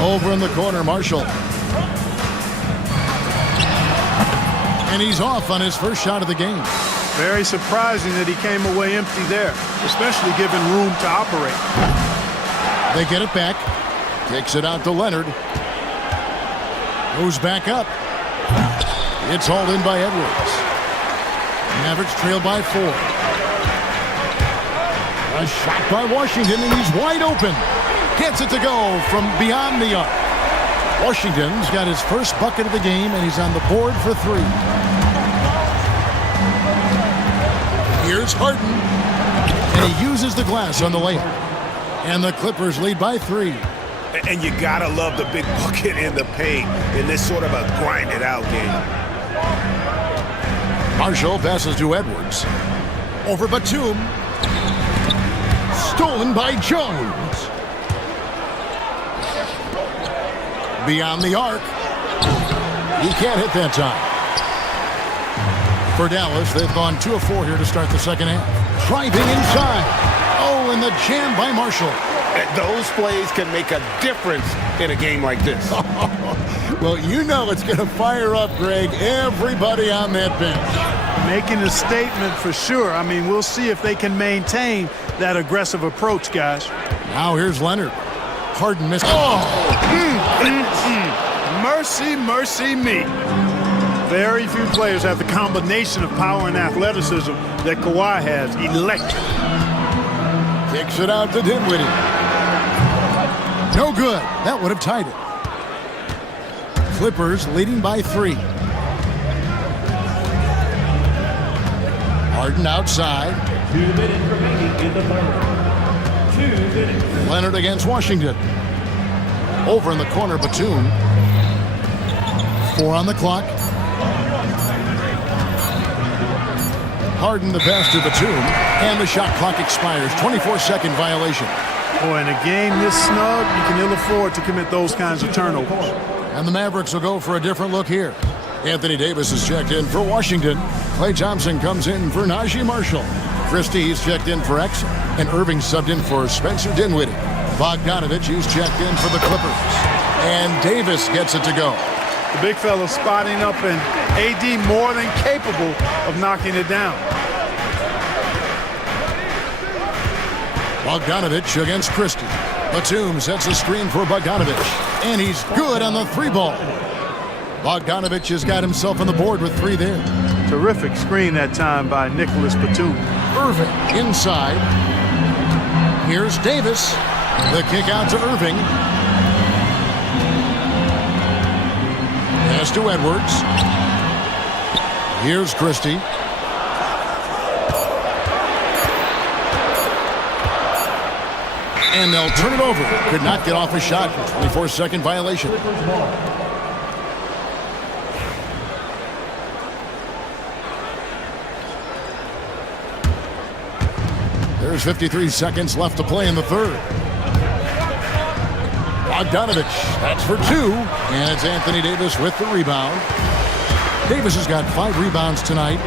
Over in the corner, Marshall. And he's off on his first shot of the game. Very surprising that he came away empty there, especially given room to operate. They get it back. Kicks it out to Leonard. Goes back up. It's hauled in by Edwards. Mavericks trail by 4. A shot by Washington, and he's wide open. Gets it to go from beyond the arc. Washington's got his first bucket of the game, and he's on the board for 3. Here's Harden, and he uses the glass on the layup. And the Clippers lead by 3. And you gotta love the big bucket in the paint in this sort of a grind-it-out game. Marshall passes to Edwards. Over Batum. Stolen by Jones. Beyond the arc. He can't hit that time. For Dallas, they've gone 2 of 4 here to start the second half. Driving inside. Oh, and the jam by Marshall. Those plays can make a difference in a game like this. Well, you know it's going to fire up, Greg, everybody on that bench. Making a statement for sure. I mean, we'll see if they can maintain that aggressive approach, guys. Now here's Leonard. Harden missed. Mercy, mercy me. Very few players have the combination of power and athleticism that Kawhi has. Electric. Kicks it out to Dinwiddie. No good. That would have tied it. Clippers leading by 3. Harden outside. 2 minutes remaining in the third. 2 minutes. Leonard against Washington. Over in the corner, Batum. 4 on the clock. Harden the pass to Batum, and the shot clock expires. 24-second violation. Boy, in a game this snug, you can ill afford to commit those kinds of turnovers. And the Mavericks will go for a different look here. Anthony Davis is checked in for Washington. Klay Thompson comes in for Najee Marshall. Christie's checked in for X, and Irving subbed in for Spencer Dinwiddie. Bogdanovich, he's checked in for the Clippers. And Davis gets it to go. The big fella spotting up, and AD more than capable of knocking it down. Bogdanovich against Christie. Batum sets a screen for Bogdanovich, and he's good on the 3-ball. Bogdanovich has got himself on the board with 3 there. Terrific screen that time by Nicholas Batum. Irving inside. Here's Davis. The kick out to Irving. Pass to Edwards. Here's Christie. And they'll turn it over. Could not get off a shot. 24-second violation. There's 53 seconds left to play in the third. Bogdanovich, that's for 2. And it's Anthony Davis with the rebound. Davis has got 5 rebounds tonight.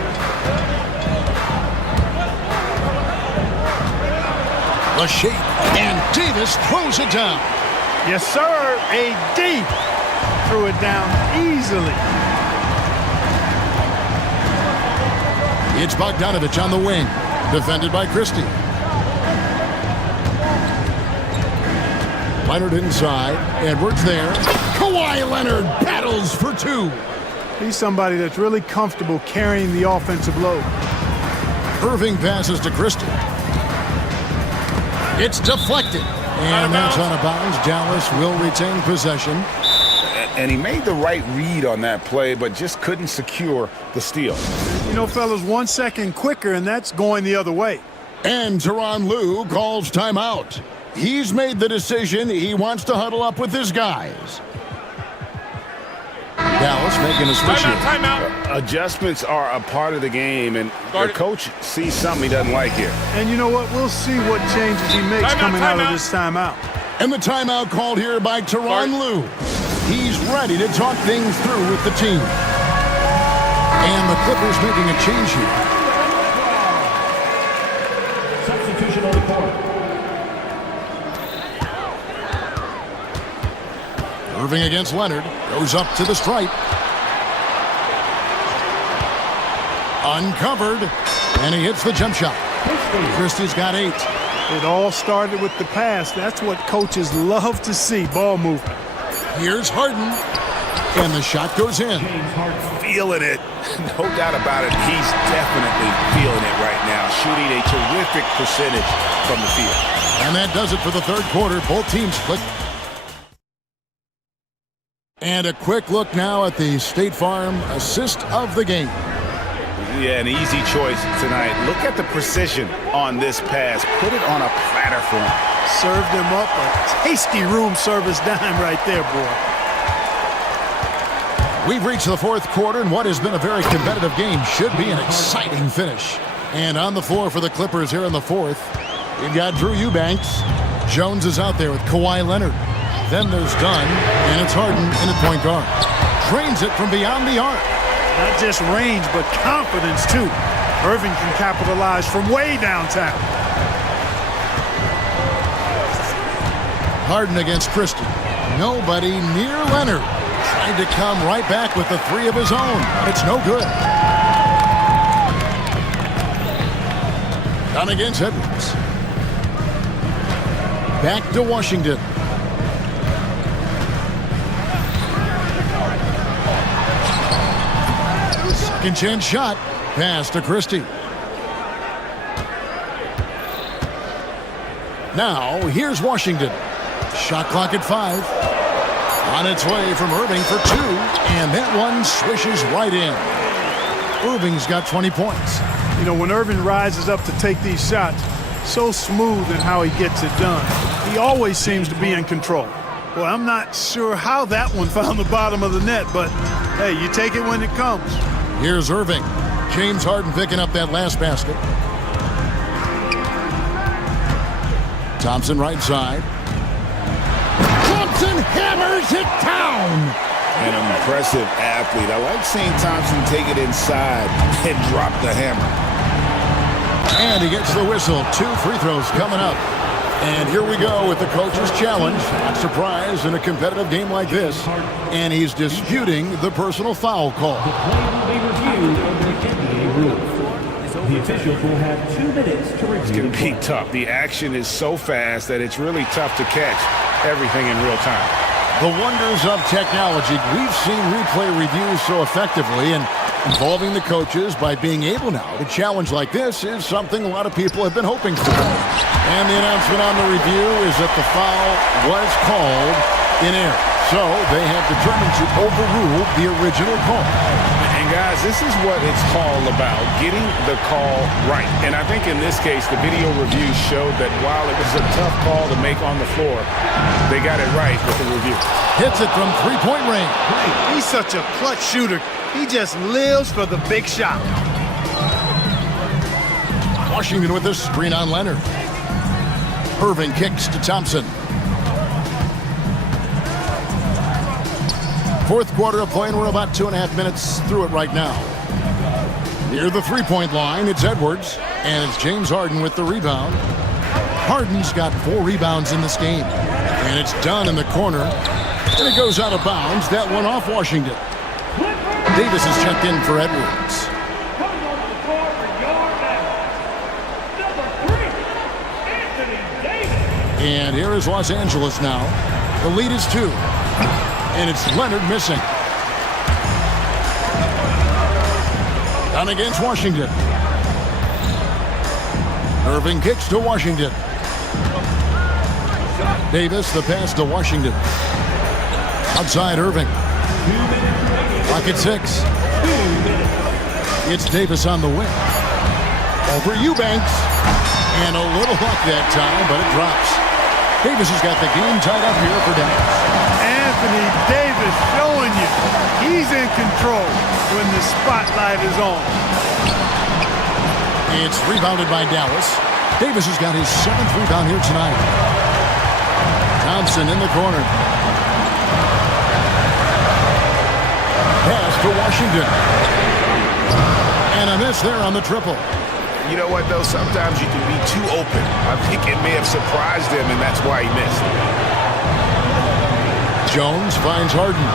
The shake, and Davis throws it down. Yes, sir. AD threw it down easily. It's Bogdanovich on the wing, defended by Christie. Leonard inside. Edwards there. Kawhi Leonard battles for 2. He's somebody that's really comfortable carrying the offensive load. Irving passes to Christie. It's deflected. And that's out of bounds. Dallas will retain possession. And he made the right read on that play, but just couldn't secure the steal. You know, fellas, 1 second quicker, and that's going the other way. And Tyronn Lue calls timeout. He's made the decision. He wants to huddle up with his guys. Dallas making a switch. Timeout. Adjustments are a part of the game, and the coach sees something he doesn't like here. And you know what? We'll see what changes he makes coming out of this timeout. And the timeout called here by Tyronn Lue. He's ready to talk things through with the team. And the Clippers making a change here. Substitution on the court. Irving against Leonard. Goes up to the stripe. Uncovered. And he hits the jump shot. Christie's got 8. It all started with the pass. That's what coaches love to see, ball movement. Here's Harden. And the shot goes in. Feeling it. No doubt about it. He's definitely feeling it right now. Shooting a terrific percentage from the field. And that does it for the third quarter. Both teams split. And a quick look now at the State Farm assist of the game. Yeah, an easy choice tonight. Look at the precision on this pass. Put it on a platter for him. Served him up a tasty room service dime right there, boy. We've reached the fourth quarter, and what has been a very competitive game should be an exciting finish. And on the floor for the Clippers here in the fourth, you've got Drew Eubanks. Jones is out there with Kawhi Leonard. Then there's Dunn, and it's Harden in at point guard. Drains it from beyond the arc. Not just range, but confidence, too. Irving can capitalize from way downtown. Harden against Christie. Nobody near Leonard. Tried to come right back with the 3 of his own. It's no good. Dunn against Edwards. Back to Washington. Second chance shot. Pass to Christie. Now, here's Washington. Shot clock at 5. On its way from Irving for 2. And that one swishes right in. Irving's got 20 points. You know, when Irving rises up to take these shots, so smooth in how he gets it done. He always seems to be in control. Well, I'm not sure how that one found the bottom of the net, but hey, you take it when it comes. Here's Irving. James Harden picking up that last basket. Thompson right side. Thompson hammers it down. An impressive athlete. I like seeing Thompson take it inside and drop the hammer. And he gets the whistle. 2 free throws coming up. And here we go with the coach's challenge. Not surprised in a competitive game like this. And he's disputing the personal foul call. The play will be reviewed under NBA rules. The officials will have 2 minutes to review. It's going to be tough. The action is so fast that it's really tough to catch everything in real time. The wonders of technology. We've seen replay reviews so effectively, and involving the coaches by being able now to challenge like this is something a lot of people have been hoping for. And the announcement on the review is that the foul was called in error. So they have determined to overrule the original call. And guys, this is what it's all about, getting the call right. And I think in this case, the video review showed that while it was a tough call to make on the floor, they got it right with the review. Hits it from 3-point range. He's such a clutch shooter. He just lives for the big shot. Washington with this screen on Leonard. Irving kicks to Thompson. Fourth quarter of play, and we're about 2.5 minutes through it right now. Near the 3-point line, it's Edwards, and it's James Harden with the rebound. Harden's got 4 rebounds in this game, and it's Dunn in the corner, and it goes out of bounds. That one off Washington. Davis is checked in for Edwards. And here is Los Angeles now. The lead is 2. And it's Leonard missing. Down against Washington. Irving kicks to Washington. Davis, the pass to Washington. Outside Irving. Clock at 6. It's Davis on the wing. Over Eubanks. And a little luck that time, but it drops. Davis has got the game tied up here for Dallas. Anthony Davis showing you he's in control when the spotlight is on. It's rebounded by Dallas. Davis has got his 7th rebound here tonight. Thompson in the corner. Pass to Washington. And a miss there on the triple. You know what, though? Sometimes you can be too open. I think it may have surprised him, and that's why he missed. Jones finds Harden.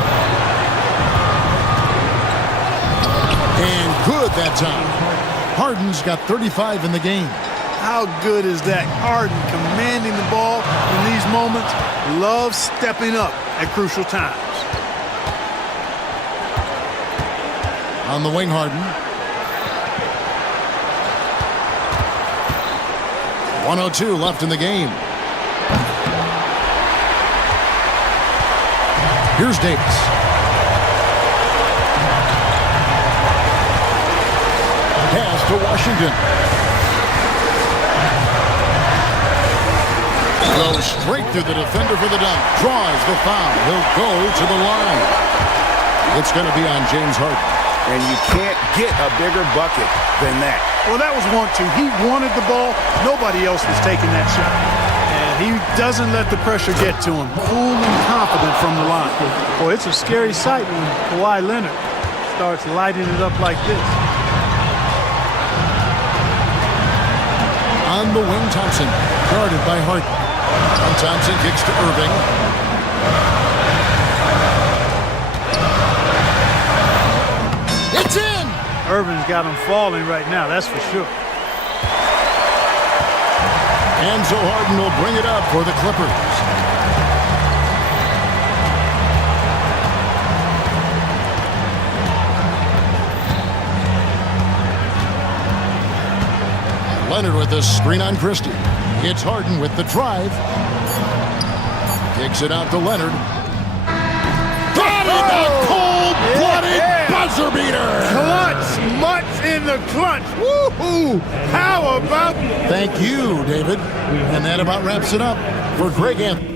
And good that time. Harden's got 35 in the game. How good is that? Harden commanding the ball in these moments. Loves stepping up at crucial times. On the wing, Harden. 1:02 left in the game. Here's Davis. Pass to Washington. Goes straight through the defender for the dunk. Draws the foul. He'll go to the line. It's going to be on James Harden. And you can't get a bigger bucket than that. Well, that was 1-2. He wanted the ball. Nobody else was taking that shot. And he doesn't let the pressure get to him. Cool and confident from the line. Boy, it's a scary sight when Kawhi Leonard starts lighting it up like this. On the wing, Thompson. Guarded by Harden. And Thompson kicks to Irving. It's in! Irving's got him falling right now, that's for sure. And so Harden will bring it up for the Clippers. Leonard with the screen on Christie. It's Harden with the drive. Kicks it out to Leonard. Got it! A cold-blooded buzzer beater! Clutch! Much in the clutch! Woohoo! How about... Thank you, David. And that about wraps it up for Greg Anthony.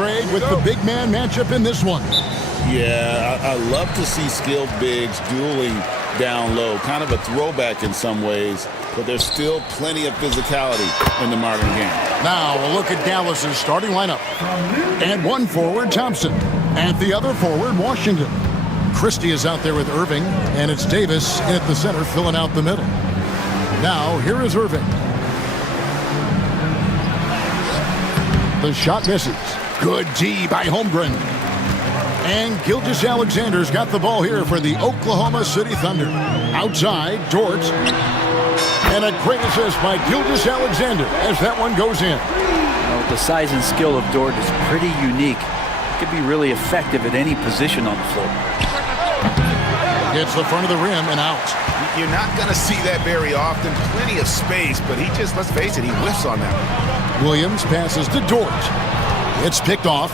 upgrade with the big man matchup in this one. Yeah, I love to see skilled bigs dueling down low. Kind of a throwback in some ways, but there's still plenty of physicality in the modern game. Now a look at Dallas's starting lineup. And one forward, Thompson. And the other forward, Washington. Christie is out there with Irving, and it's Davis in at the center filling out the middle. Now here is Irving. The shot misses. Good D by Holmgren. And Gilgeous-Alexander's got the ball here for the Oklahoma City Thunder. Outside, Dort. And a great assist by Gilgeous-Alexander as that one goes in. Well, the size and skill of Dort is pretty unique. He could be really effective at any position on the floor. Hits the front of the rim and out. You're not going to see that very often. Plenty of space, but he just, let's face it, he whiffs on that. Williams passes to Dort. It's picked off.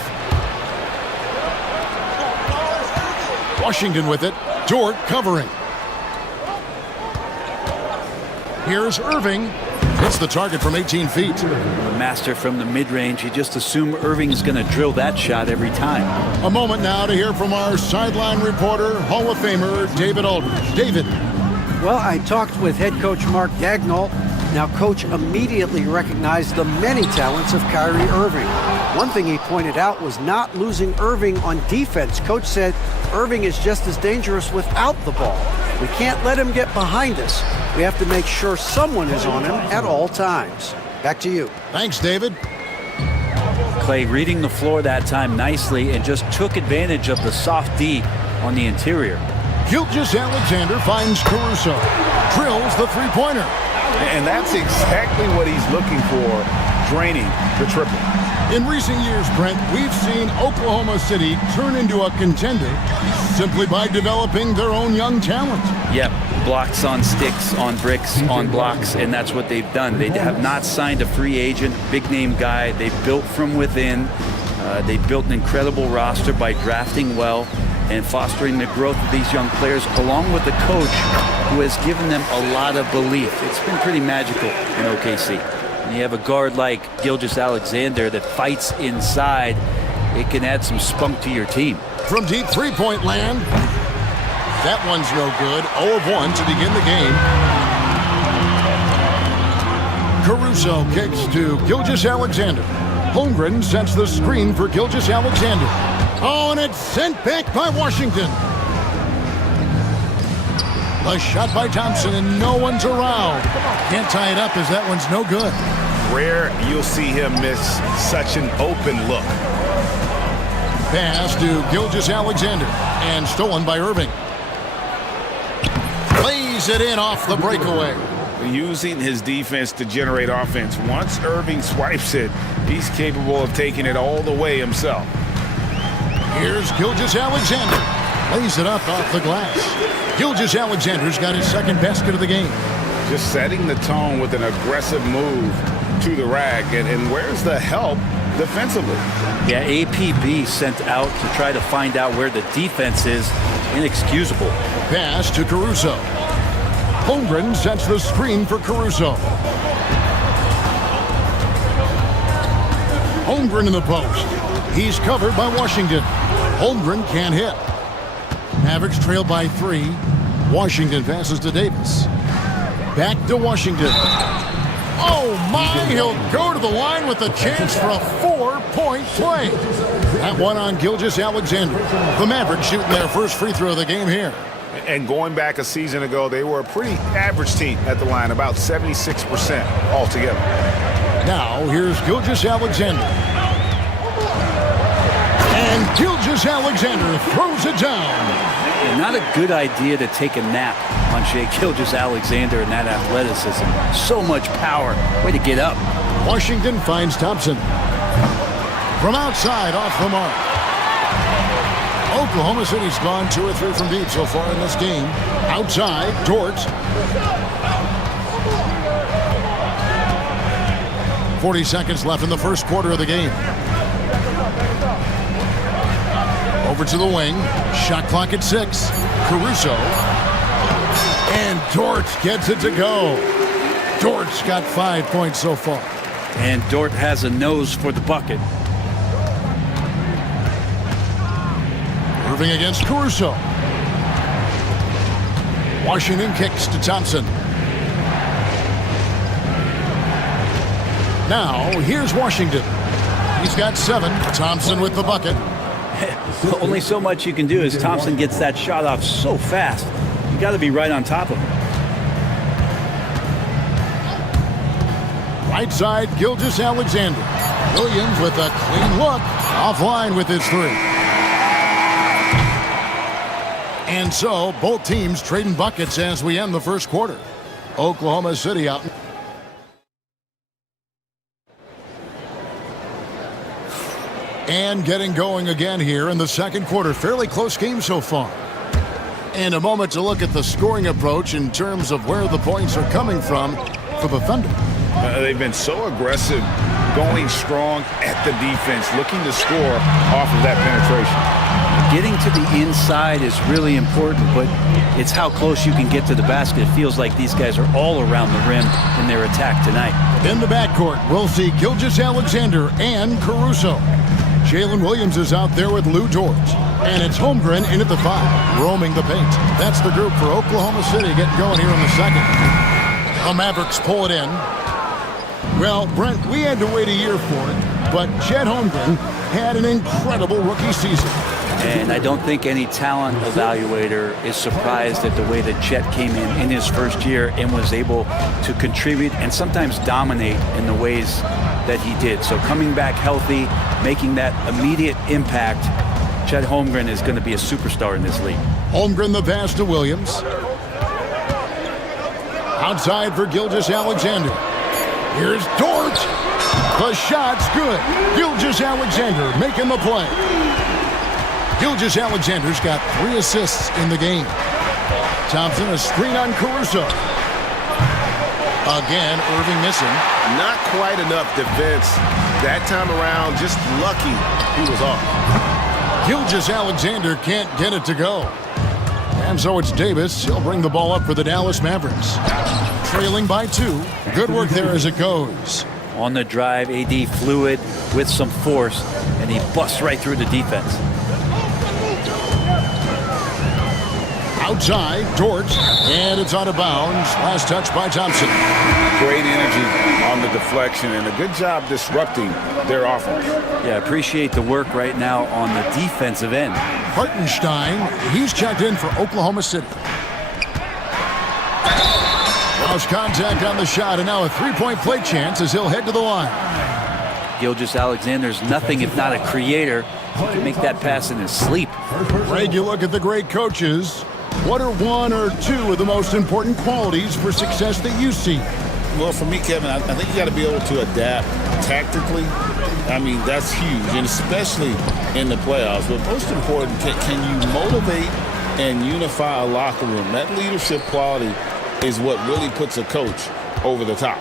Washington with it. Dort covering. Here's Irving. Hits the target from 18 feet. The master from the mid-range. You just assume Irving's going to drill that shot every time. A moment now to hear from our sideline reporter, Hall of Famer David Aldridge. David. Well, I talked with head coach Mark Dagnall. Now, coach immediately recognized the many talents of Kyrie Irving. One thing he pointed out was not losing Irving on defense. Coach said Irving is just as dangerous without the ball. We can't let him get behind us. We have to make sure someone is on him at all times. Back to you. Thanks, David. Clay reading the floor that time nicely and just took advantage of the soft D on the interior. Gilgeous-Alexander finds Caruso. Drills the three-pointer. And that's exactly what he's looking for, draining the triple. In recent years, Brent, we've seen Oklahoma City turn into a contender simply by developing their own young talent. Yep, blocks on sticks, on bricks, on blocks, and that's what they've done. They have not signed a free agent, big-name guy. They built from within. They built an incredible roster by drafting well and fostering the growth of these young players, along with a coach who has given them a lot of belief. It's been pretty magical in OKC. And you have a guard like Gilgeous-Alexander that fights inside. It can add some spunk to your team. From deep three-point land, that one's no good. 0 of 1 to begin the game. Caruso kicks to Gilgeous-Alexander. Holmgren sets the screen for Gilgeous-Alexander. Oh, and it's sent back by Washington. A shot by Thompson, and no one's around. Can't tie it up as that one's no good. Rare you'll see him miss such an open look. Pass to Gilgeous-Alexander, and stolen by Irving. Lays it in off the breakaway. Using his defense to generate offense. Once Irving swipes it, he's capable of taking it all the way himself. Here's Gilgeous-Alexander. Lays it up off the glass. Gilgeous-Alexander's got his second basket of the game. Just setting the tone with an aggressive move to the rack. And where's the help defensively? Yeah, APB sent out to try to find out where the defense is. Inexcusable. Pass to Caruso. Holmgren sets the screen for Caruso. Holmgren in the post. He's covered by Washington. Holmgren can't hit. Mavericks trail by 3. Washington passes to Davis. Back to Washington. Oh my, he'll go to the line with a chance for a 4-point play. That one on Gilgeous-Alexander. The Mavericks shooting their first free throw of the game here. And going back a season ago, they were a pretty average team at the line, about 76% altogether. Now, here's Gilgeous-Alexander. And Gilgeous-Alexander throws it down. And not a good idea to take a nap on Shai Gilgeous-Alexander and that athleticism. So much power. Way to get up. Washington finds Thompson. From outside, off the mark. Oklahoma City's gone 2 or 3 from deep so far in this game. Outside, Dort. 40 seconds left in the first quarter of the game. Over to the wing. Shot clock at 6. Caruso. And Dort gets it to go. Dort's got 5 points so far. And Dort has a nose for the bucket. Irving against Caruso. Washington kicks to Thompson. Now, here's Washington. He's got 7. Thompson with the bucket. Only so much you can do as Thompson gets that shot off so fast. You got to be right on top of him. Right side, Gilgeous-Alexander. Williams with a clean look. Offline with his 3. And so, both teams trading buckets as we end the first quarter. Oklahoma City out. And getting going again here in the second quarter. Fairly close game so far. And a moment to look at the scoring approach in terms of where the points are coming from for the Thunder. They've been so aggressive, going strong at the defense, looking to score off of that penetration. Getting to the inside is really important, but it's how close you can get to the basket. It feels like these guys are all around the rim in their attack tonight. In the backcourt, we'll see Gilgeous-Alexander and Caruso. Jalen Williams is out there with Lou Dort. And it's Holmgren in at the 5, roaming the paint. That's the group for Oklahoma City getting going here in the second. The Mavericks pull it in. Well, Brent, we had to wait a year for it, but Chet Holmgren had an incredible rookie season. And I don't think any talent evaluator is surprised at the way that Chet came in his first year and was able to contribute and sometimes dominate in the ways that he did. So coming back healthy, making that immediate impact, Chet Holmgren is going to be a superstar in this league. Holmgren the pass to Williams. Outside for Gilgeous-Alexander. Here's Dort. The shot's good. Gilgeous-Alexander making the play. Gilgeous-Alexander's got 3 assists in the game. Thompson a screen on Caruso. Again, Irving missing. Not quite enough defense that time around. Just lucky he was off. Gilgeous-Alexander can't get it to go. And so it's Davis. He'll bring the ball up for the Dallas Mavericks. Trailing by 2. Good work there as it goes. On the drive, AD fluid with some force, and he busts right through the defense. Outside, Dort, and it's out of bounds. Last touch by Thompson. Great energy on the deflection and a good job disrupting their offense. Yeah, appreciate the work right now on the defensive end. Hartenstein, he's checked in for Oklahoma City. Lost contact on the shot, and now a 3-point play chance as he'll head to the line. Gilgeous-Alexander's nothing if not a creator. He can make that pass in his sleep. Greg, you look at the great coaches. What are 1 or 2 of the most important qualities for success that you see? Well, for me, Kevin, I think you got to be able to adapt tactically. I mean, that's huge, and especially in the playoffs. But most important, can you motivate and unify a locker room? That leadership quality is what really puts a coach over the top.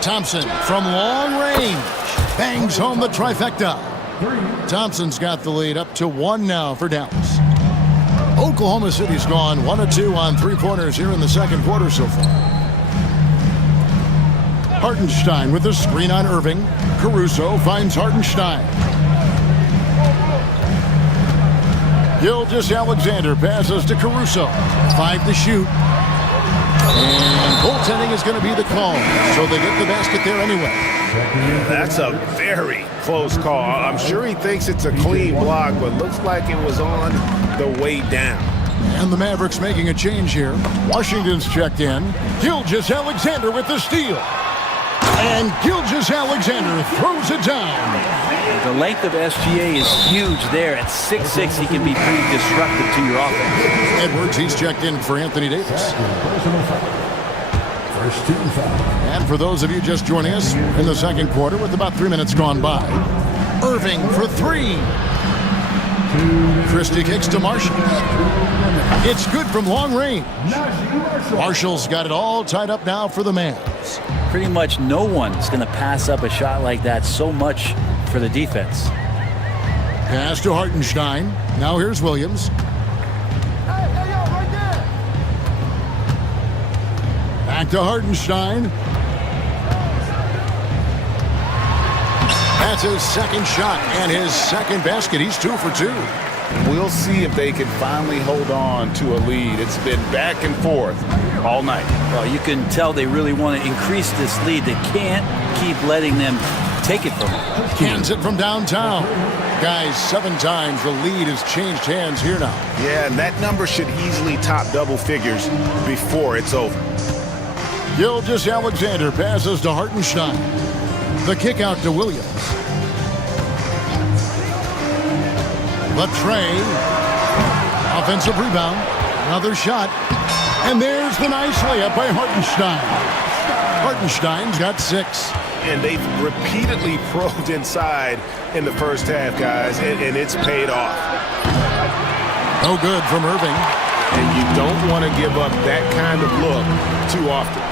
Thompson from long range bangs home the trifecta. Thompson's got the lead up to 1 now for Dallas. Oklahoma City's gone 1 of 2 on 3-pointers here in the second quarter so far. Hartenstein with a screen on Irving. Caruso finds Hartenstein. Gilgeous-Alexander passes to Caruso. 5 to shoot. And goaltending is going to be the call, so they get the basket there anyway. That's a very close call. I'm sure he thinks it's a clean block, but looks like it was on the way down. And the Mavericks making a change here. Washington's checked in. Gilgeous-Alexander with the steal. And Gilgeous-Alexander throws it down. The length of SGA is huge there. At 6'6", he can be pretty disruptive to your offense. Edwards, he's checked in for Anthony Davis. And for those of you just joining us in the second quarter with about 3 minutes gone by, Irving for 3. Christie kicks to Marshall. It's good from long range. Marshall's got it all tied up now for the Mavs. Pretty much no one's going to pass up a shot like that so much for the defense. Pass to Hartenstein. Now here's Williams. Back to Hartenstein. That's his second shot and his second basket. He's 2 for 2. We'll see if they can finally hold on to a lead. It's been back and forth all night. Well, you can tell they really want to increase this lead. They can't keep letting them take it from them. Cans it from downtown. Guys, 7 times the lead has changed hands here now. Yeah, and that number should easily top double figures before it's over. Gilgeous-Alexander passes to Hartenstein. The kick out to Williams. Latre. Offensive rebound. Another shot. And there's the nice layup by Hartenstein. Hartenstein's got 6. And they've repeatedly probed inside in the first half, guys, and it's paid off. No good from Irving. And you don't want to give up that kind of look too often.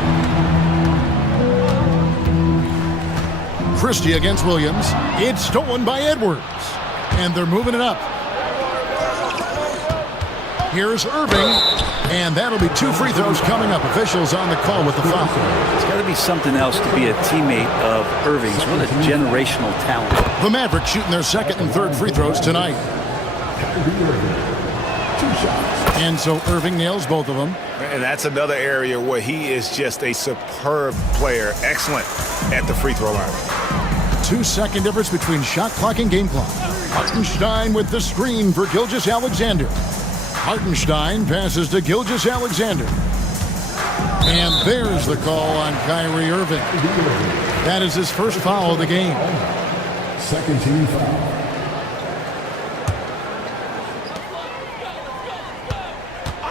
Christie against Williams. It's stolen by Edwards. And they're moving it up. Here's Irving. And that'll be 2 free throws coming up. Officials on the call with the foul. It's got to be something else to be a teammate of Irving's. What a generational talent. The Mavericks shooting their 2nd and 3rd free throws tonight. And so Irving nails both of them. And that's another area where he is just a superb player. Excellent at the free throw line. 2-second difference between shot clock and game clock. Hartenstein with the screen for Gilgeous-Alexander. Hartenstein passes to Gilgeous-Alexander. And there's the call on Kyrie Irving. That is his first foul of the game. 2nd team foul.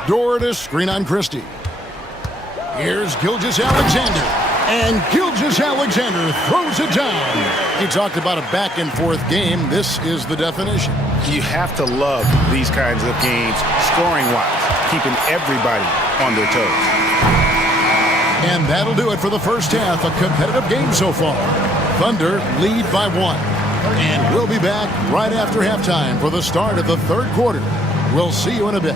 Doherty screen on Christie. Here's Gilgeous-Alexander. And Gilgeous-Alexander throws it down. He talked about a back-and-forth game. This is the definition. You have to love these kinds of games, scoring-wise, keeping everybody on their toes. And that'll do it for the first half. A competitive game so far. Thunder lead by 1. And we'll be back right after halftime for the start of the 3rd quarter. We'll see you in a bit.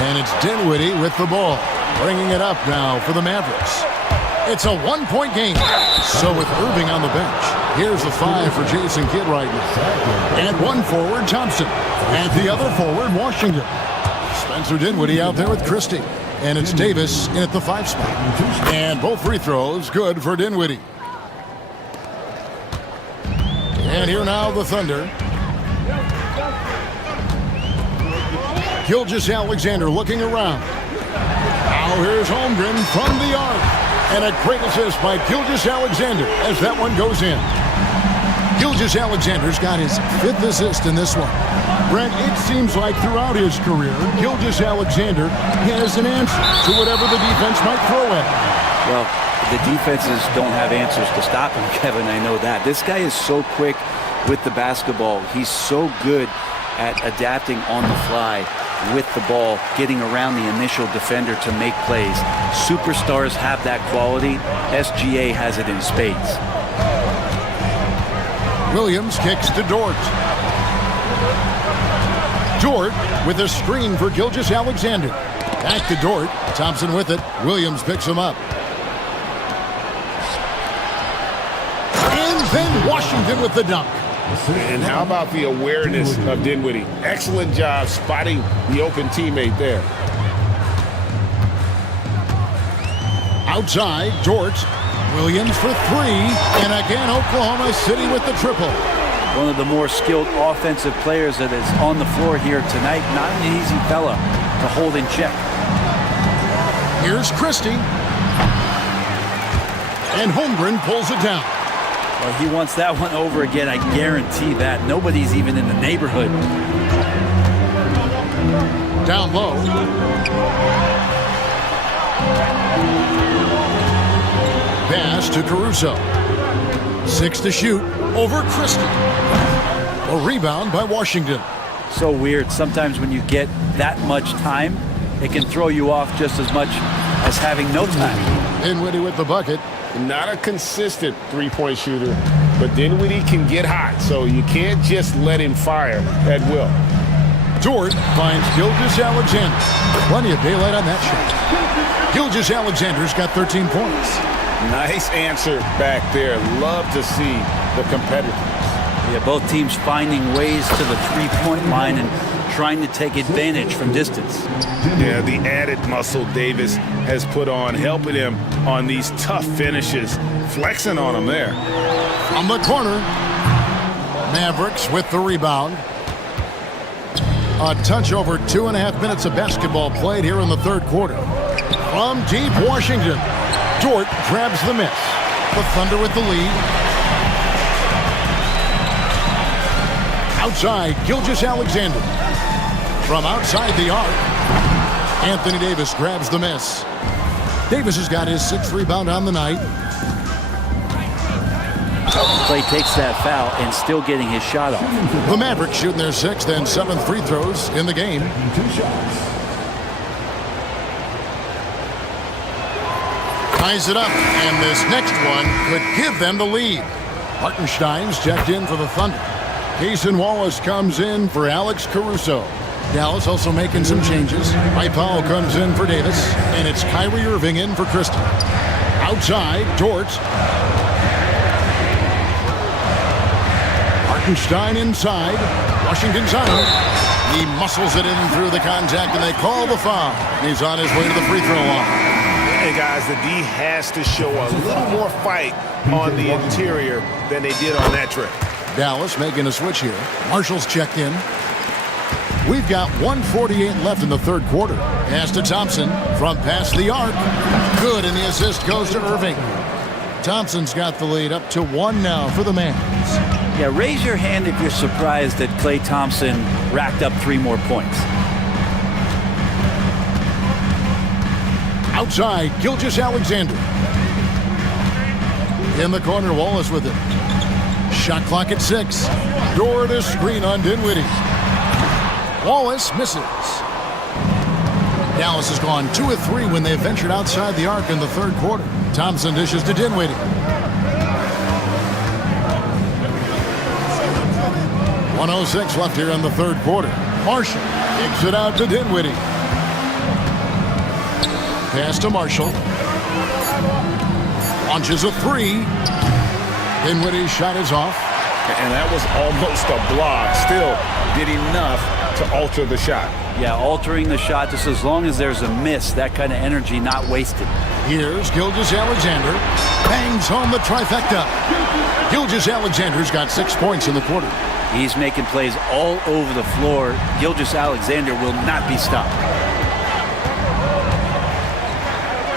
And it's Dinwiddie with the ball, bringing it up now for the Mavericks. It's a 1-point game. So with Irving on the bench, here's the 5 for Jason Kidd right now. And one forward, Thompson. And the other forward, Washington. Spencer Dinwiddie out there with Christie. And it's Davis in at the 5 spot. And both free throws good for Dinwiddie. And here now the Thunder. Gilgeous-Alexander looking around. Now here's Holmgren from the arc. And a great assist by Gilgeous-Alexander as that one goes in. Gilgeous-Alexander's got his 5th assist in this one. Brent, it seems like throughout his career, Gilgeous-Alexander has an answer to whatever the defense might throw at him. Well, The defenses don't have answers to stop him, Kevin. I know that. This guy is so quick with the basketball. He's so good at adapting on the fly with the ball, getting around the initial defender to make plays. Superstars have that quality. SGA has it in spades. Williams kicks to Dort. Dort with a screen for Gilgeous-Alexander. Back to Dort. Thompson with it. Williams picks him up. And then Washington with the dunk. And how about the awareness of Dinwiddie? Excellent job spotting the open teammate there. Outside, Dort. Williams for three. And again, Oklahoma City with the triple. One of the more skilled offensive players that is on the floor here tonight. Not an easy fella to hold in check. Here's Christie. And Holmgren pulls it down. Well, he wants that one over again, I guarantee that. Nobody's even in the neighborhood. Down low. Pass to Caruso. 6 to shoot over Christie. A rebound by Washington. So weird. Sometimes when you get that much time, it can throw you off just as much as having no time. Dinwiddie with the bucket. Not a consistent three-point shooter, but Dinwiddie can get hot, so you can't just let him fire at will. Dort finds Gilgeous-Alexander. Plenty of daylight on that shot. Gilgeous-Alexander's got 13 points. Nice answer back there. Love to see the competitiveness. Yeah, both teams finding ways to the three-point line and trying to take advantage from distance. Yeah, the added muscle Davis has put on, helping him on these tough finishes, flexing on him there. On the corner, Mavericks with the rebound. A touch over 2.5 minutes of basketball played here in the third quarter. From deep Washington, Dort grabs the miss. The Thunder with the lead. Outside, Gilgeous-Alexander. From outside the arc, Anthony Davis grabs the miss. Davis has got his 6th rebound on the night. Clay takes that foul and still getting his shot off. The Mavericks shooting their 6th and 7th free throws in the game. Ties it up, and this next one could give them the lead. Hartenstein's checked in for the Thunder. Cason Wallace comes in for Alex Caruso. Dallas also making some changes. Mike Powell comes in for Davis, and it's Kyrie Irving in for Christie. Outside, Dort. Hartenstein inside. Washington's on him. He muscles it in through the contact, and they call the foul. He's on his way to the free throw line. Hey, guys, the D has to show a little more fight on the interior than they did on that trip. Dallas making a switch here. Marshall's checked in. We've got 1:48 left in the third quarter. Pass to Thompson from past the arc. Good, and the assist goes to Irving. Thompson's got the lead up to 1 now for the Mavs. Yeah, raise your hand if you're surprised that Klay Thompson racked up 3 more points. Outside, Gilgeous-Alexander. In the corner, Wallace with it. Shot clock at 6. Dort to screen on Dinwiddie. Wallace misses. Dallas has gone 2 of 3 when they ventured outside the arc in the third quarter. Thompson dishes to Dinwiddie. .106 left here in the third quarter. Marshall kicks it out to Dinwiddie. Pass to Marshall. Launches a 3. Dinwiddie's shot is off. And that was almost a block. Still did enough to alter the shot. Yeah, altering the shot just as long as there's a miss. That kind of energy not wasted. Here's Gilgeous-Alexander. Bangs home the trifecta. Gilgeous-Alexander's got 6 points in the quarter. He's making plays all over the floor. Gilgeous-Alexander will not be stopped.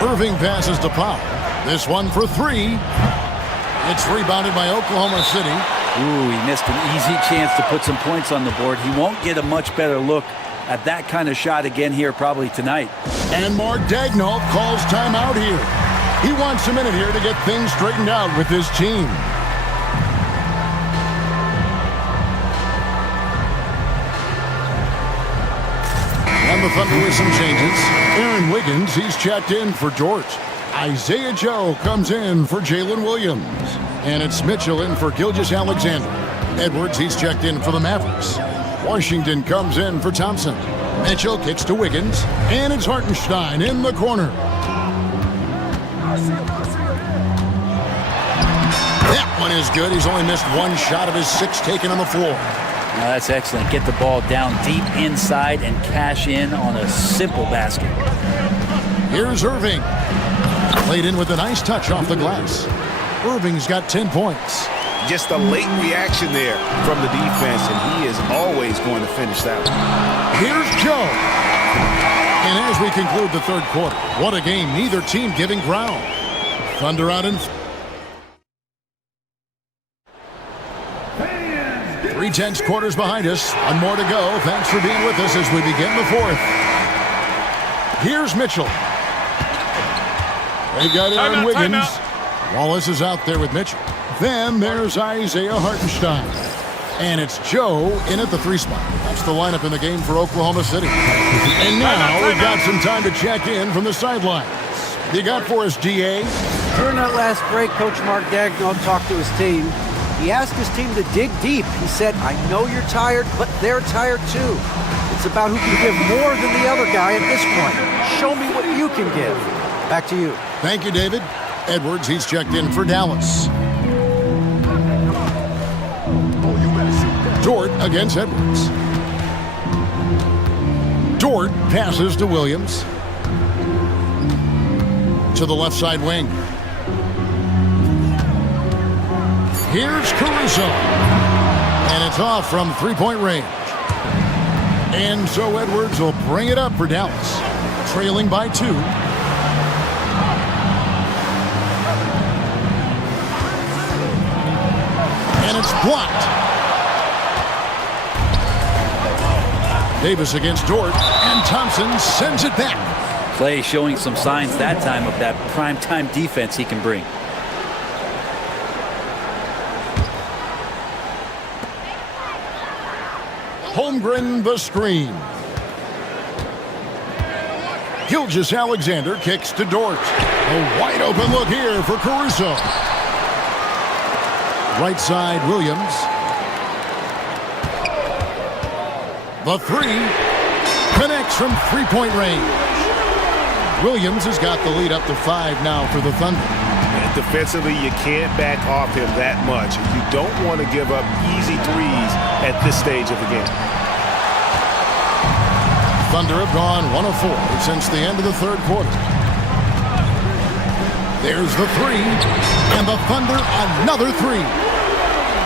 Irving passes to Powell. This one for 3. It's rebounded by Oklahoma City. Ooh, he missed an easy chance to put some points on the board. He won't get a much better look at that kind of shot again here probably tonight. And Mark Daigneault calls timeout here. He wants a minute here to get things straightened out with his team. And the Thunder with some changes. Aaron Wiggins, he's checked in for Dort. Isaiah Joe comes in for Jalen Williams. And it's Mitchell in for Gilgeous-Alexander. Edwards, he's checked in for the Mavericks. Washington comes in for Thompson. Mitchell kicks to Wiggins. And it's Hartenstein in the corner. That one is good. He's only missed one shot of his 6 taken on the floor. Now that's excellent. Get the ball down deep inside and cash in on a simple basket. Here's Irving. Played in with a nice touch off the glass. Irving's got 10 points. Just a late reaction there from the defense, and he is always going to finish that one. Here's Joe. And as we conclude the third quarter, what a game. Neither team giving ground. Thunder out in 3/10 quarters behind us. One more to go. Thanks for being with us as we begin the fourth. Here's Mitchell. They got Aaron Wiggins. Wallace is out there with Mitchell. Then there's Isaiah Hartenstein. And it's Joe in at the 3 spot. That's the lineup in the game for Oklahoma City. And now we've got some time to check in from the sidelines. You got for us, DA? During that last break, Coach Mark Daigneault talked to his team. He asked his team to dig deep. He said, I know you're tired, but they're tired too. It's about who can give more than the other guy at this point. Show me what you can give. Back to you. Thank you, David. Edwards, he's checked in for Dallas. Dort against Edwards. Dort passes to Williams. To the left side wing. Here's Caruso. And it's off from 3-point range. And so Edwards will bring it up for Dallas. Trailing by 2. And it's blocked. Davis against Dort. And Thompson sends it back. Clay showing some signs that time of that prime-time defense he can bring. Holmgren the screen. Gilgeous-Alexander kicks to Dort. A wide open look here for Caruso. Right side, Williams. The 3 connects from 3-point range. Williams has got the lead up to 5 now for the Thunder. And defensively, you can't back off him that much. You don't want to give up easy threes at this stage of the game. Thunder have gone 1 of 4 since the end of the third quarter. There's the 3, and the Thunder another 3.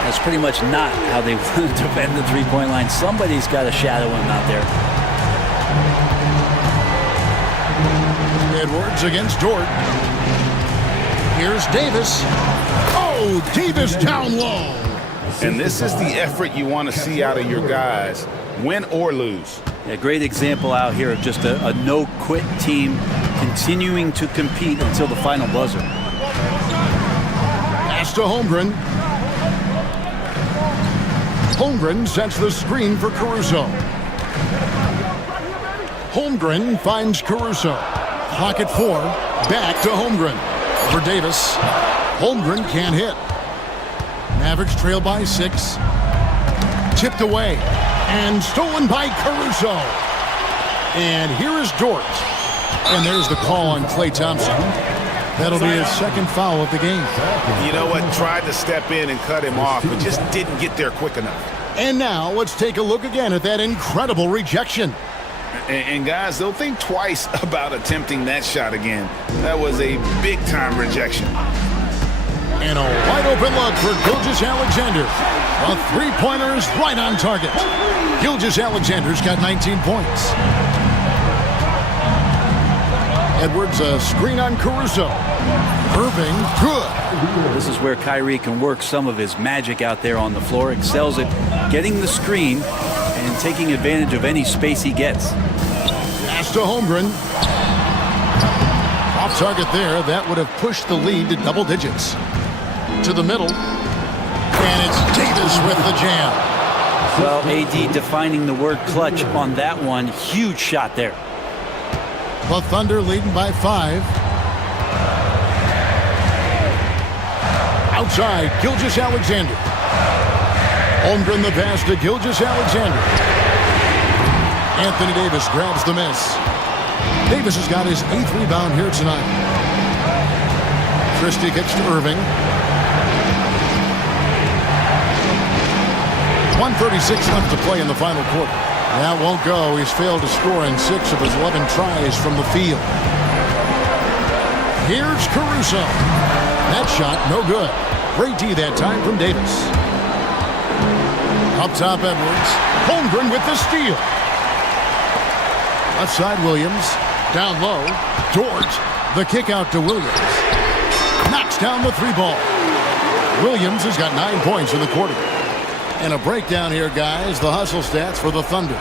That's pretty much not how they want to defend the 3-point line. Somebody's got to shadow him out there. Edwards against Dort. Here's Davis. Oh, Davis down low. And this is the effort you want to see out of your guys, win or lose. A great example out here of just a no-quit team continuing to compete until the final buzzer. Pass to Holmgren. Holmgren sets the screen for Caruso. Holmgren finds Caruso. Pocket 4. Back to Holmgren. For Davis. Holmgren can't hit. Mavericks trail by 6. Tipped away. And stolen by Caruso. And here is Dort. And there's the call on Klay Thompson. That'll be his second foul of the game. You know what? Tried to step in and cut him off, but just didn't get there quick enough. And now let's take a look again at that incredible rejection. And guys, they'll think twice about attempting that shot again. That was a big-time rejection. And a wide open look for Gilgeous-Alexander. A 3-pointer is right on target. Gilgeous-Alexander's got 19 points. Edwards, a screen on Caruso. Irving, good. This is where Kyrie can work some of his magic out there on the floor. Excels at getting the screen and taking advantage of any space he gets. Pass to Holmgren. Off target there. That would have pushed the lead to double digits. To the middle. And it's Davis with the jam. Well, AD defining the word clutch on that one. Huge shot there. The Thunder leading by 5. Outside, Gilgeous-Alexander. Holmgren the pass to Gilgeous-Alexander. Anthony Davis grabs the miss. Davis has got his 8th rebound here tonight. Christie kicks to Irving. 1:36 left to play in the final quarter. That won't go. He's failed to score in 6 of his 11 tries from the field. Here's Caruso. That shot, no good. Great D that time from Davis. Up top, Edwards. Holmgren with the steal. Left side, Williams. Down low. Dort. The kick out to Williams. Knocks down the 3 ball. Williams has got 9 points in the quarter. And a breakdown here, guys. The hustle stats for the Thunder.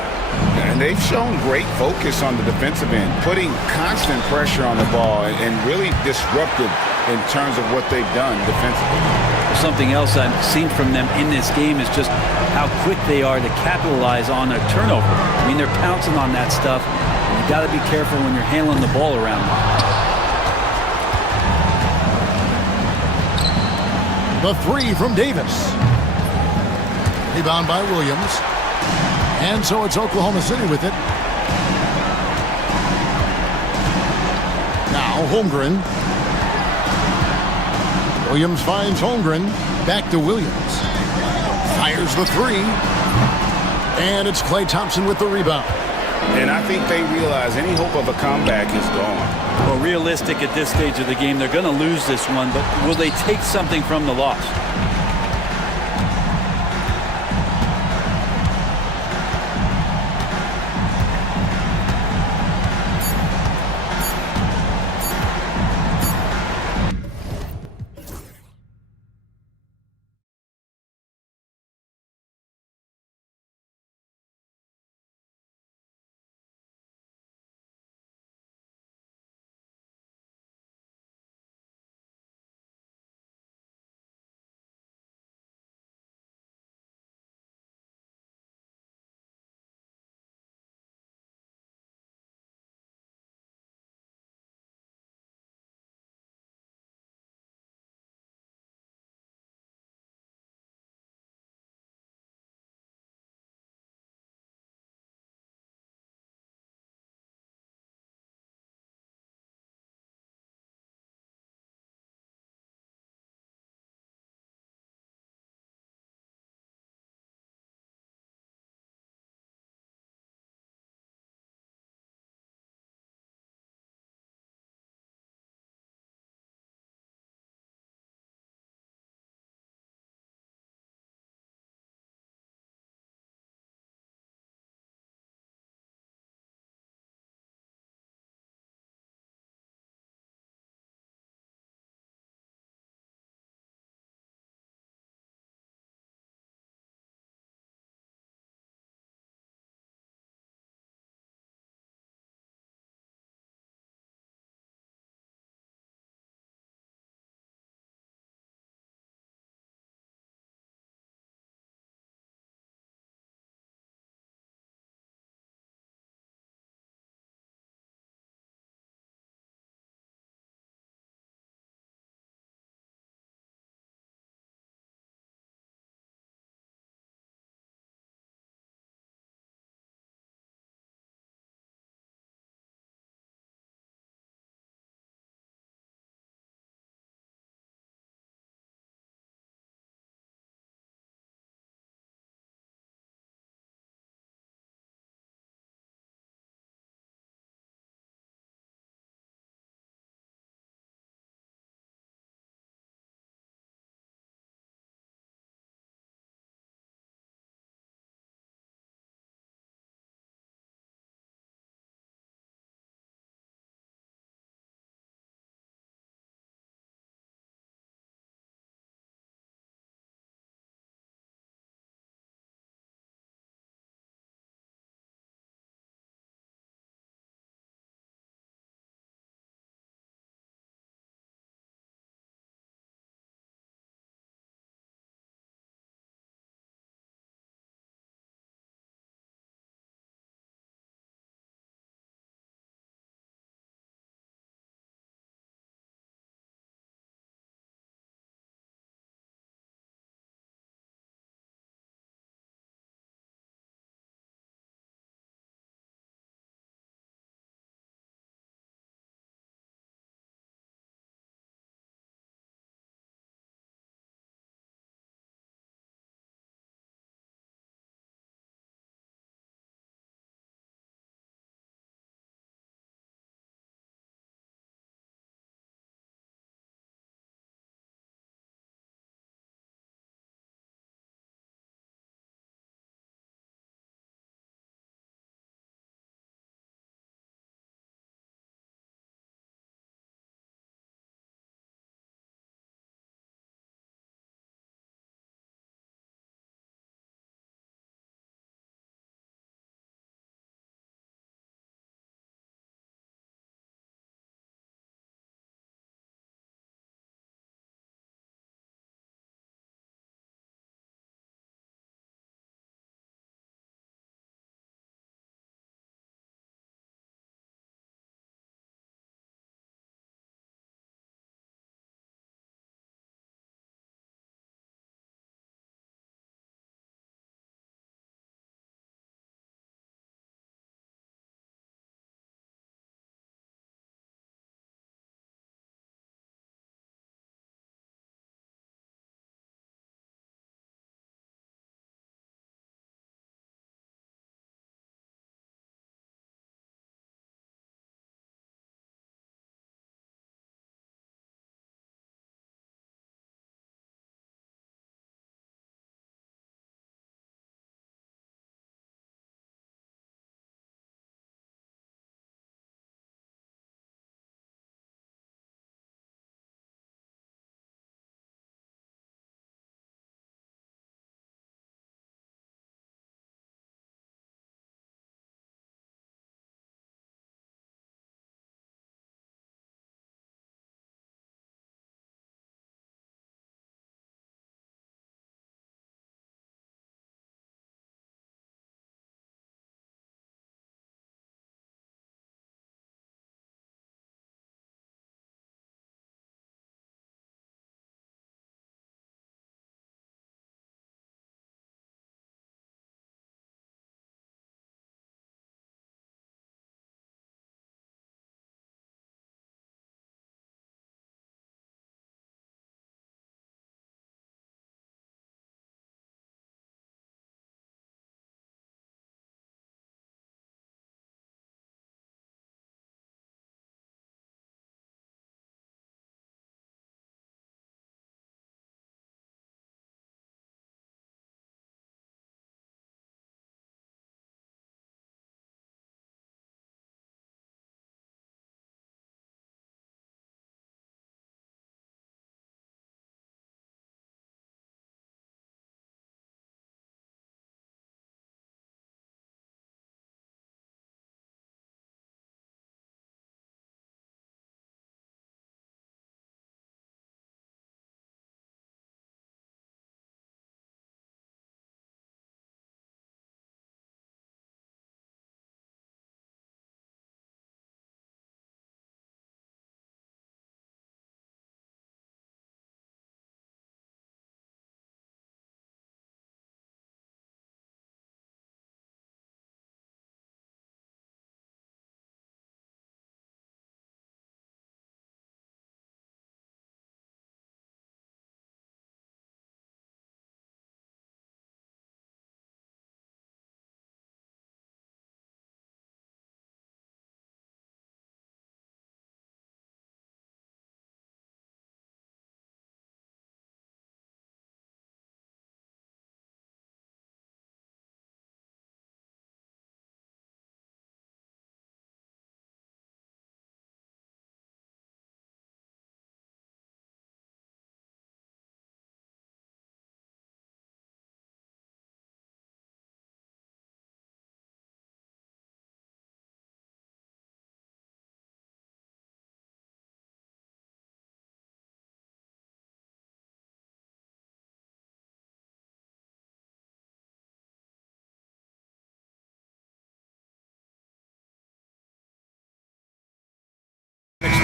And they've shown great focus on the defensive end, putting constant pressure on the ball and really disruptive in terms of what they've done defensively. Something else I've seen from them in this game is just how quick they are to capitalize on a turnover. I mean, they're pouncing on that stuff. You got to be careful when you're handling the ball around. The 3 from Davis. Rebound by Williams. And so it's Oklahoma City with it. Now Holmgren. Williams finds Holmgren. Back to Williams. Fires the 3. And it's Klay Thompson with the rebound. And I think they realize any hope of a comeback is gone. Well, realistic at this stage of the game, they're going to lose this one, but will they take something from the loss?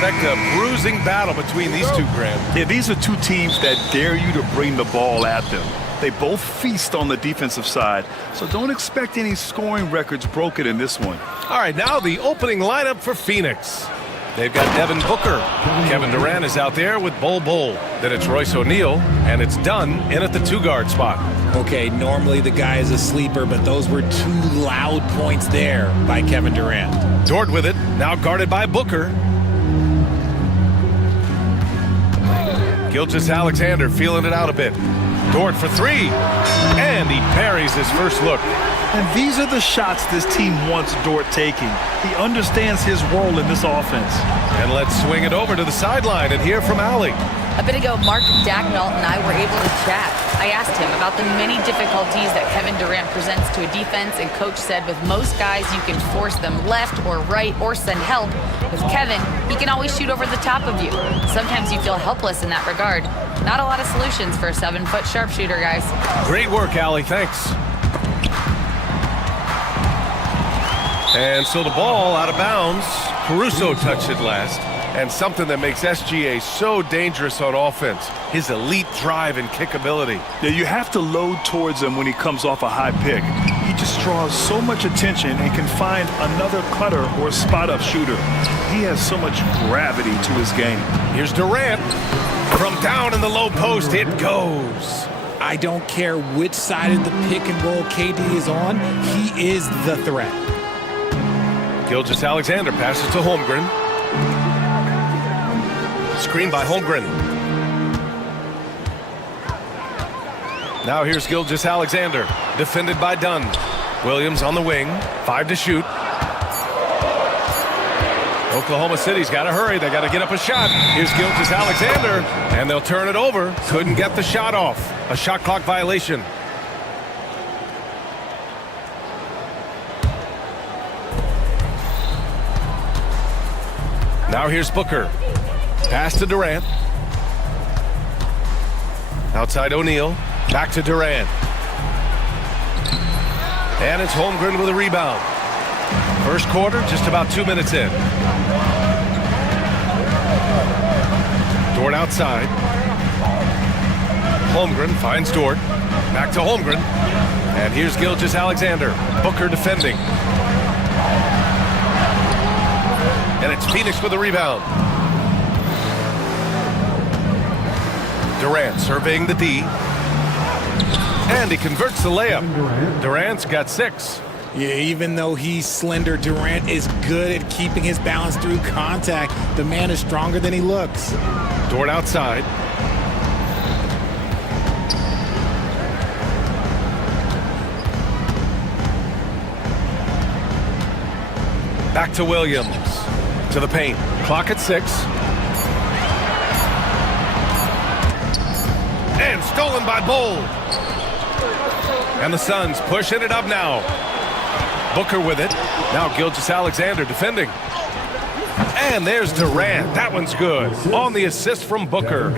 expect a bruising battle between these two, Grant. Yeah, these are two teams that dare you to bring the ball at them. They both feast on the defensive side, so don't expect any scoring records broken in this one. All right, now the opening lineup for Phoenix. They've got Devin Booker. Kevin Durant is out there with Bol Bol. Then it's Royce O'Neal, and it's Dunn in at the two-guard spot. Okay, normally the guy is a sleeper, but those were two loud points there by Kevin Durant. Dort with it, now guarded by Booker. Gilgeous-Alexander feeling it out a bit. Dort for three, and he parries his first look. And these are the shots this team wants Dort taking. He understands his role in this offense. And let's swing it over to the sideline and hear from Allie. A bit ago, Mark Dagnall and I were able to chat. I asked him about the many difficulties that Kevin Durant presents to a defense, and Coach said with most guys, you can force them left or right or send help. With Kevin, he can always shoot over the top of you. Sometimes you feel helpless in that regard. Not a lot of solutions for a 7-foot sharpshooter, guys. Great work, Allie. Thanks. And so the ball out of bounds. Caruso touched it last. And something that makes SGA so dangerous on offense, his elite drive and kick ability. Yeah, you have to load towards him when he comes off a high pick. He just draws so much attention and can find another cutter or spot-up shooter. He has so much gravity to his game. Here's Durant. From down in the low post, it goes. I don't care which side of the pick and roll KD is on, he is the threat. Gilgeous-Alexander passes to Holmgren. Screen by Holmgren. Now here's Gilgeous-Alexander, defended by Dunn. Williams on the wing, 5 to shoot. Oklahoma City's got to hurry. They got to get up a shot. Here's Gilgeous-Alexander, and they'll turn it over. Couldn't get the shot off. A shot clock violation. Now here's Booker. Pass to Durant. Outside O'Neal. Back to Durant. And it's Holmgren with a rebound. First quarter, just about 2 minutes in. Dort outside. Holmgren finds Dort. Back to Holmgren. And here's Gilgeous-Alexander. Booker defending. And it's Phoenix with a rebound. Durant surveying the D. And he converts the layup. Durant's got 6. Yeah, even though he's slender, Durant is good at keeping his balance through contact. The man is stronger than he looks. Dort outside. Back to Williams. To the paint. Clock at 6. And stolen by Bol. And the Suns pushing it up now. Booker with it. Now Gilgeous-Alexander defending. And there's Durant. That one's good. On the assist from Booker.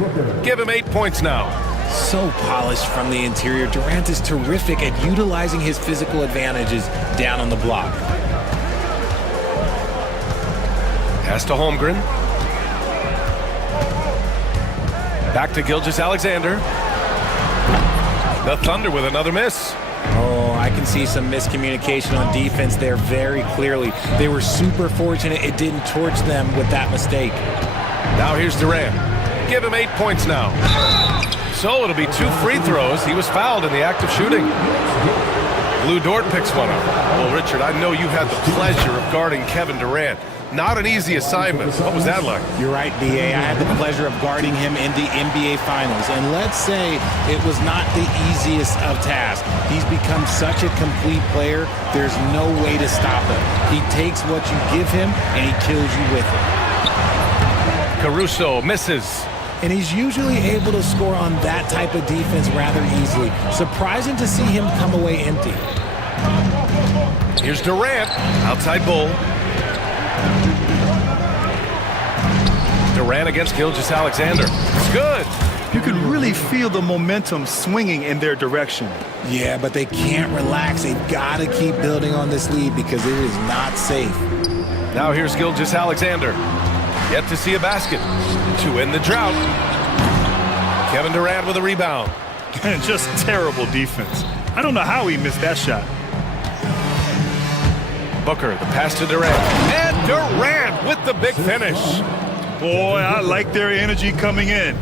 Give him 8 points now. So polished from the interior. Durant is terrific at utilizing his physical advantages down on the block. Pass to Holmgren. Back to Gilgeous-Alexander. The Thunder with another miss. Oh, I can see some miscommunication on defense there very clearly. They were super fortunate it didn't torch them with that mistake. Now here's Durant. Give him 8 points now. So it'll be 2 free throws. He was fouled in the act of shooting. Lou Dort picks one up. Well, Richard, I know you had the pleasure of guarding Kevin Durant. Not an easy assignment. What was that like? You're right, B.A. I had the pleasure of guarding him in the NBA Finals. And let's say it was not the easiest of tasks. He's become such a complete player, there's no way to stop him. He takes what you give him, and he kills you with it. Caruso misses. And he's usually able to score on that type of defense rather easily. Surprising to see him come away empty. Here's Durant. Outside Bol. Durant against Gilgeous-Alexander. It's good. You can really feel the momentum swinging in their direction. Yeah, but they can't relax. They've got to keep building on this lead because it is not safe. Now here's Gilgeous-Alexander. Yet to see a basket to end the drought. Kevin Durant with a rebound. And just terrible defense. I don't know how he missed that shot. Booker, the pass to Durant. And Durant with the big finish. Boy, I like their energy coming in.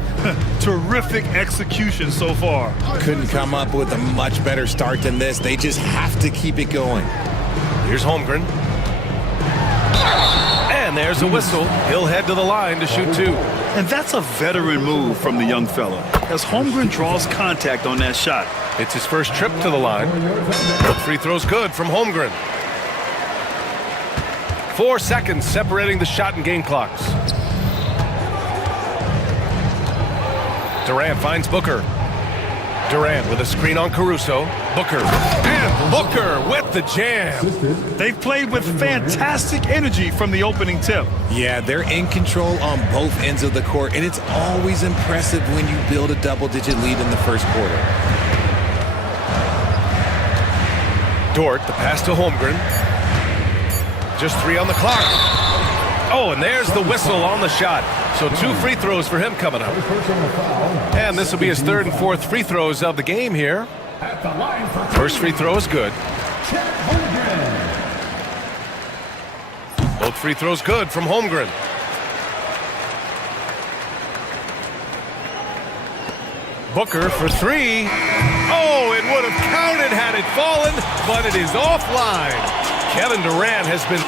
Terrific execution so far. Couldn't come up with a much better start than this. They just have to keep it going. Here's Holmgren. And there's a whistle. He'll head to the line to shoot two. And that's a veteran move from the young fella, as Holmgren draws contact on that shot. It's his first trip to the line. Both free throws good from Holmgren. 4 seconds separating the shot and game clocks. Durant finds Booker. Durant with a screen on Caruso. Booker. And Booker with the jam. They've played with fantastic energy from the opening tip. Yeah, they're in control on both ends of the court, and it's always impressive when you build a double-digit lead in the first quarter. Dort, the pass to Holmgren. Just 3 on the clock. Oh, and there's the whistle on the shot. So 2 free throws for him coming up. And this will be his 3rd and 4th free throws of the game here. First free throw is good. Both free throws good from Holmgren. Booker for 3. Oh, it would have counted had it fallen, but it is offline. Kevin Durant has been...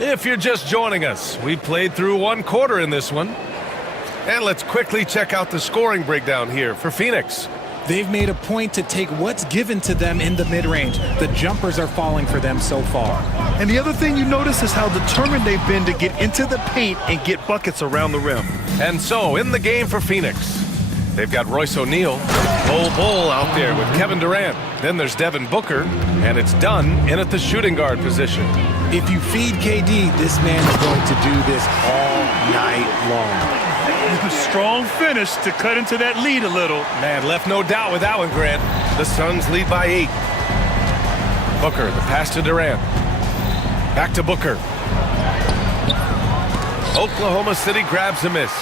If you're just joining us, we played through 1 quarter in this one. And let's quickly check out the scoring breakdown here for Phoenix. They've made a point to take what's given to them in the mid-range. The jumpers are falling for them so far. And the other thing you notice is how determined they've been to get into the paint and get buckets around the rim. And so, in the game for Phoenix, they've got Royce O'Neal, Bull out there with Kevin Durant. Then there's Devin Booker, and it's Dunn in at the shooting guard position. If you feed KD, this man is going to do this all night long. A strong finish to cut into that lead a little. Man, left no doubt with that one, Grant. The Suns lead by 8. Booker, the pass to Durant. Back to Booker. Oklahoma City grabs a miss.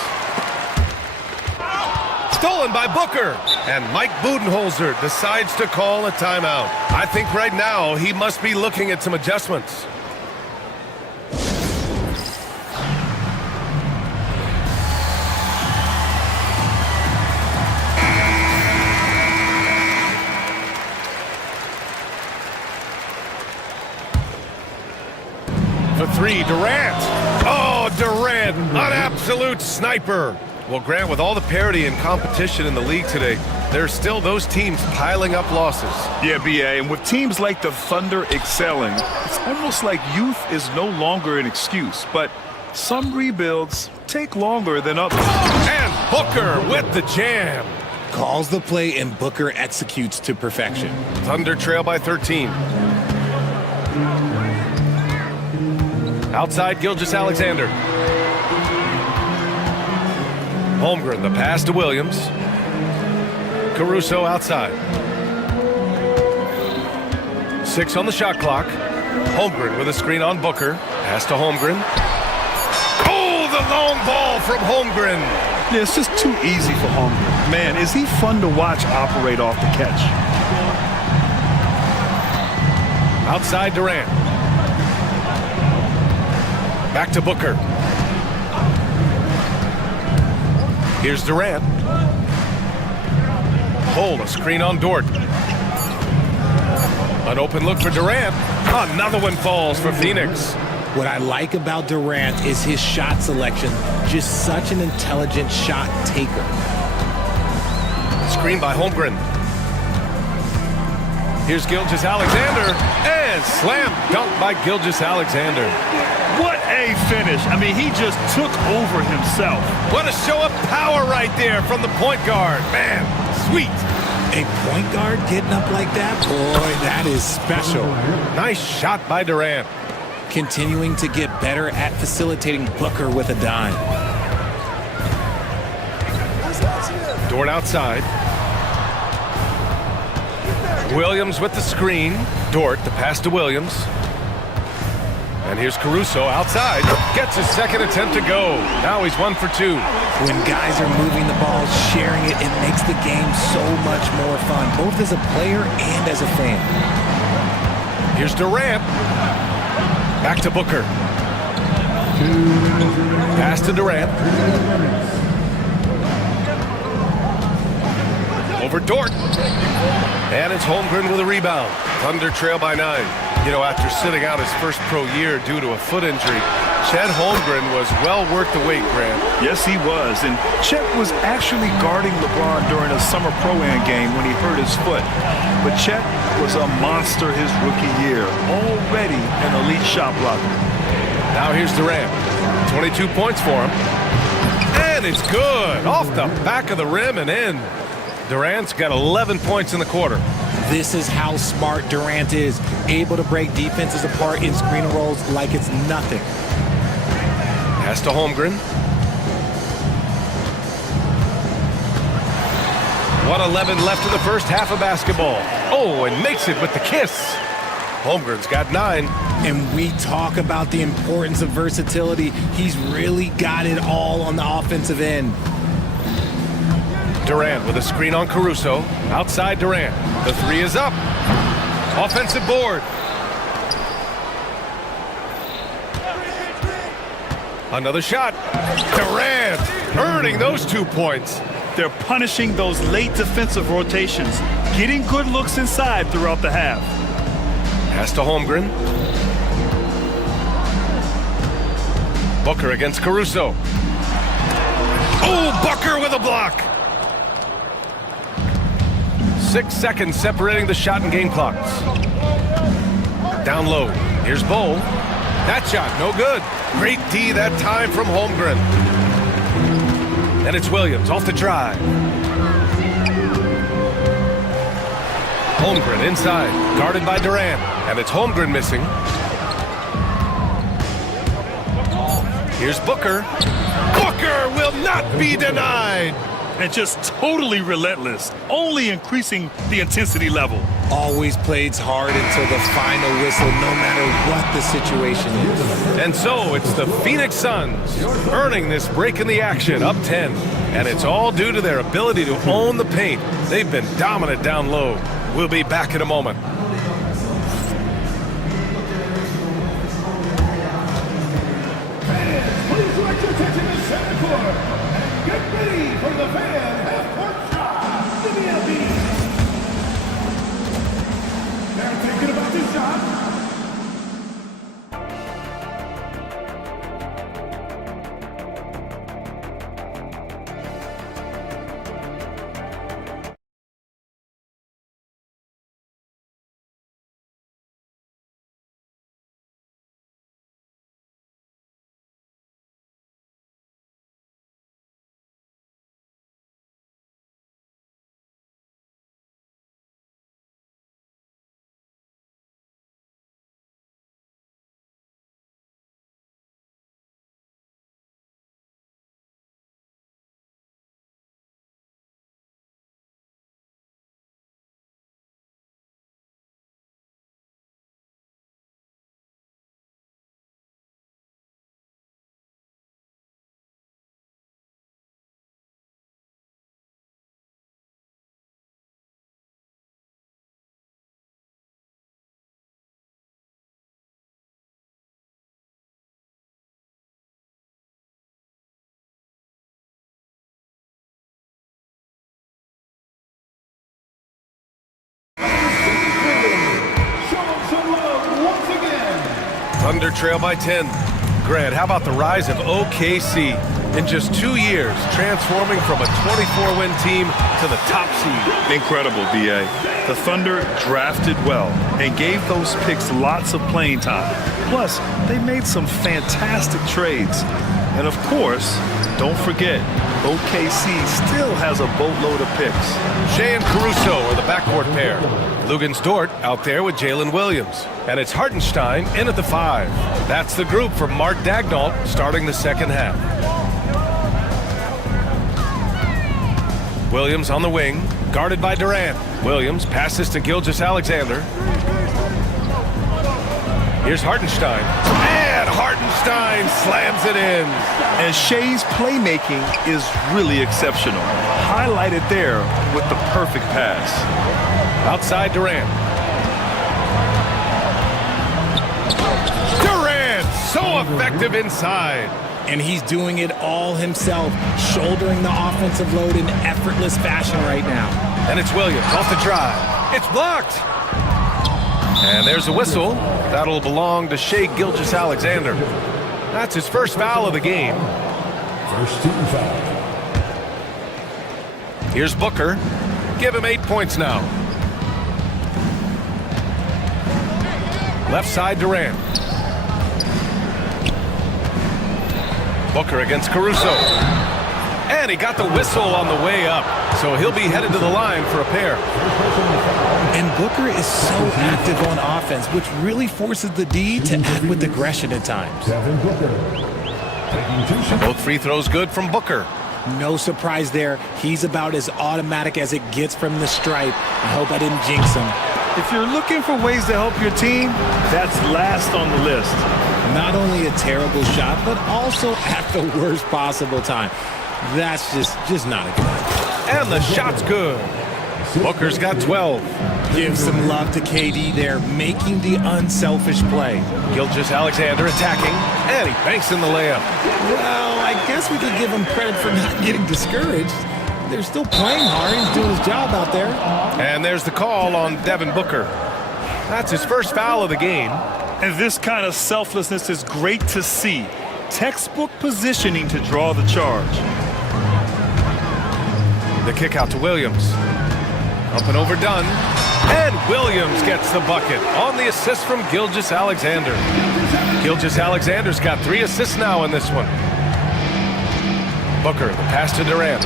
Stolen by Booker. And Mike Budenholzer decides to call a timeout. I think right now he must be looking at some adjustments. For 3, Durant. Oh, Durant, an absolute sniper. Well, Grant, with all the parity and competition in the league today, there's still those teams piling up losses. Yeah, BA, and with teams like the Thunder excelling, it's almost like youth is no longer an excuse, but some rebuilds take longer than others. And Booker with the jam. Calls the play and Booker executes to perfection. Thunder trail by 13. Outside Gilgeous-Alexander. Holmgren, the pass to Williams. Caruso outside. 6 on the shot clock. Holmgren with a screen on Booker. Pass to Holmgren. Oh, the long ball from Holmgren. Yeah, it's just too easy for Holmgren. Man, is he fun to watch operate off the catch. Outside Durant. Back to Booker. Here's Durant. Hold a screen on Dort. An open look for Durant. Another one falls for Phoenix. What I like about Durant is his shot selection. Just such an intelligent shot taker. Screen by Holmgren. Here's Gilgeous-Alexander. And slam dunk by Gilgeous-Alexander. What a finish. I mean, he just took over himself. What a show of power right there from the point guard. Man, sweet. A point guard getting up like that? Boy, that is special. Nice shot by Durant. Continuing to get better at facilitating Booker with a dime. Dort outside. Williams with the screen. Dort, the pass to Williams. And here's Caruso outside. Gets his second attempt to go. Now he's 1 for 2. When guys are moving the ball, sharing it, it makes the game so much more fun, both as a player and as a fan. Here's Durant. Back to Booker. Pass to Durant. Over Dort. And it's Holmgren with a rebound. Thunder trail by 9. You know, after sitting out his first pro year due to a foot injury, Chet Holmgren was well worth the wait, Grant. Yes, he was. And Chet was actually guarding LeBron during a summer pro-am game when he hurt his foot. But Chet was a monster his rookie year, already an elite shot blocker. Now here's Durant. 22 points for him. And it's good. Off the back of the rim and in. Durant's got 11 points in the quarter. This is how smart Durant is, able to break defenses apart in screen rolls like it's nothing. Pass to Holmgren. 1:11 left in the first half of basketball. Oh, and makes it with the kiss. Holmgren's got 9. And we talk about the importance of versatility. He's really got it all on the offensive end. Durant with a screen on Caruso. Outside Durant. The 3 is up. Offensive board. Another shot. Durant earning those 2 points. They're punishing those late defensive rotations, getting good looks inside throughout the half. Pass to Holmgren. Booker against Caruso. Oh, Booker with a block. 6 seconds separating the shot and game clocks. Down low. Here's Bowl. That shot, no good. Great D that time from Holmgren. And it's Williams off the drive. Holmgren inside, guarded by Durant. And it's Holmgren missing. Here's Booker. Booker will not be denied. And just totally relentless, only increasing the intensity level. Always plays hard until the final whistle, no matter what the situation is. And so it's the Phoenix Suns earning this break in the action, up 10. And it's all due to their ability to own the paint. They've been dominant down low. We'll be back in a moment. Please direct your attention to center court and get ready for the fan half-court shot. Give me a beat. They're thinking about this shot. Thunder trail by 10. Grant, how about the rise of OKC? In just 2 years, transforming from a 24-win team to the top seed. Incredible, B.A. The Thunder drafted well and gave those picks lots of playing time. Plus, they made some fantastic trades. And of course, don't forget, OKC still has a boatload of picks. Shea and Caruso are the backcourt pair. Lugens Dort out there with Jalen Williams. And it's Hartenstein in at the 5. That's the group for Mark Daignault starting the second half. Williams on the wing, guarded by Durant. Williams passes to Gilgeous-Alexander. Here's Hartenstein. And Hartenstein slams it in. And Shea's playmaking is really exceptional. Highlighted there with the perfect pass. Outside Durant. Durant, so effective inside. And he's doing it all himself, shouldering the offensive load in effortless fashion right now. And it's Williams off the drive. It's blocked. And there's a whistle. That'll belong to Shai Gilgeous-Alexander. That's his first foul of the game. First team foul. Here's Booker. Give him 8 points now. Left side Durant. Booker against Caruso. And he got the whistle on the way up. So he'll be headed to the line for a pair. And Booker is so active on offense, which really forces the D to act with aggression at times. Both free throws good from Booker. No surprise there. He's about as automatic as it gets from the stripe. I hope I didn't jinx him. If you're looking for ways to help your team, that's last on the list. Not only a terrible shot, but also at the worst possible time. That's just not a good idea. And the shot's good. Booker's got 12. Give some love to KD there, making the unselfish play. Gilgeous-Alexander attacking, and he banks in the layup. Well, I guess we could give him credit for not getting discouraged. They're still playing hard. He's doing his job out there. And there's the call on Devin Booker. That's his first foul of the game. And this kind of selflessness is great to see. Textbook positioning to draw the charge. The kick out to Williams. Up and overdone. And Williams gets the bucket on the assist from Gilgeous-Alexander. Gilgeous-Alexander's got 3 assists now in this one. Booker, the pass to Durant.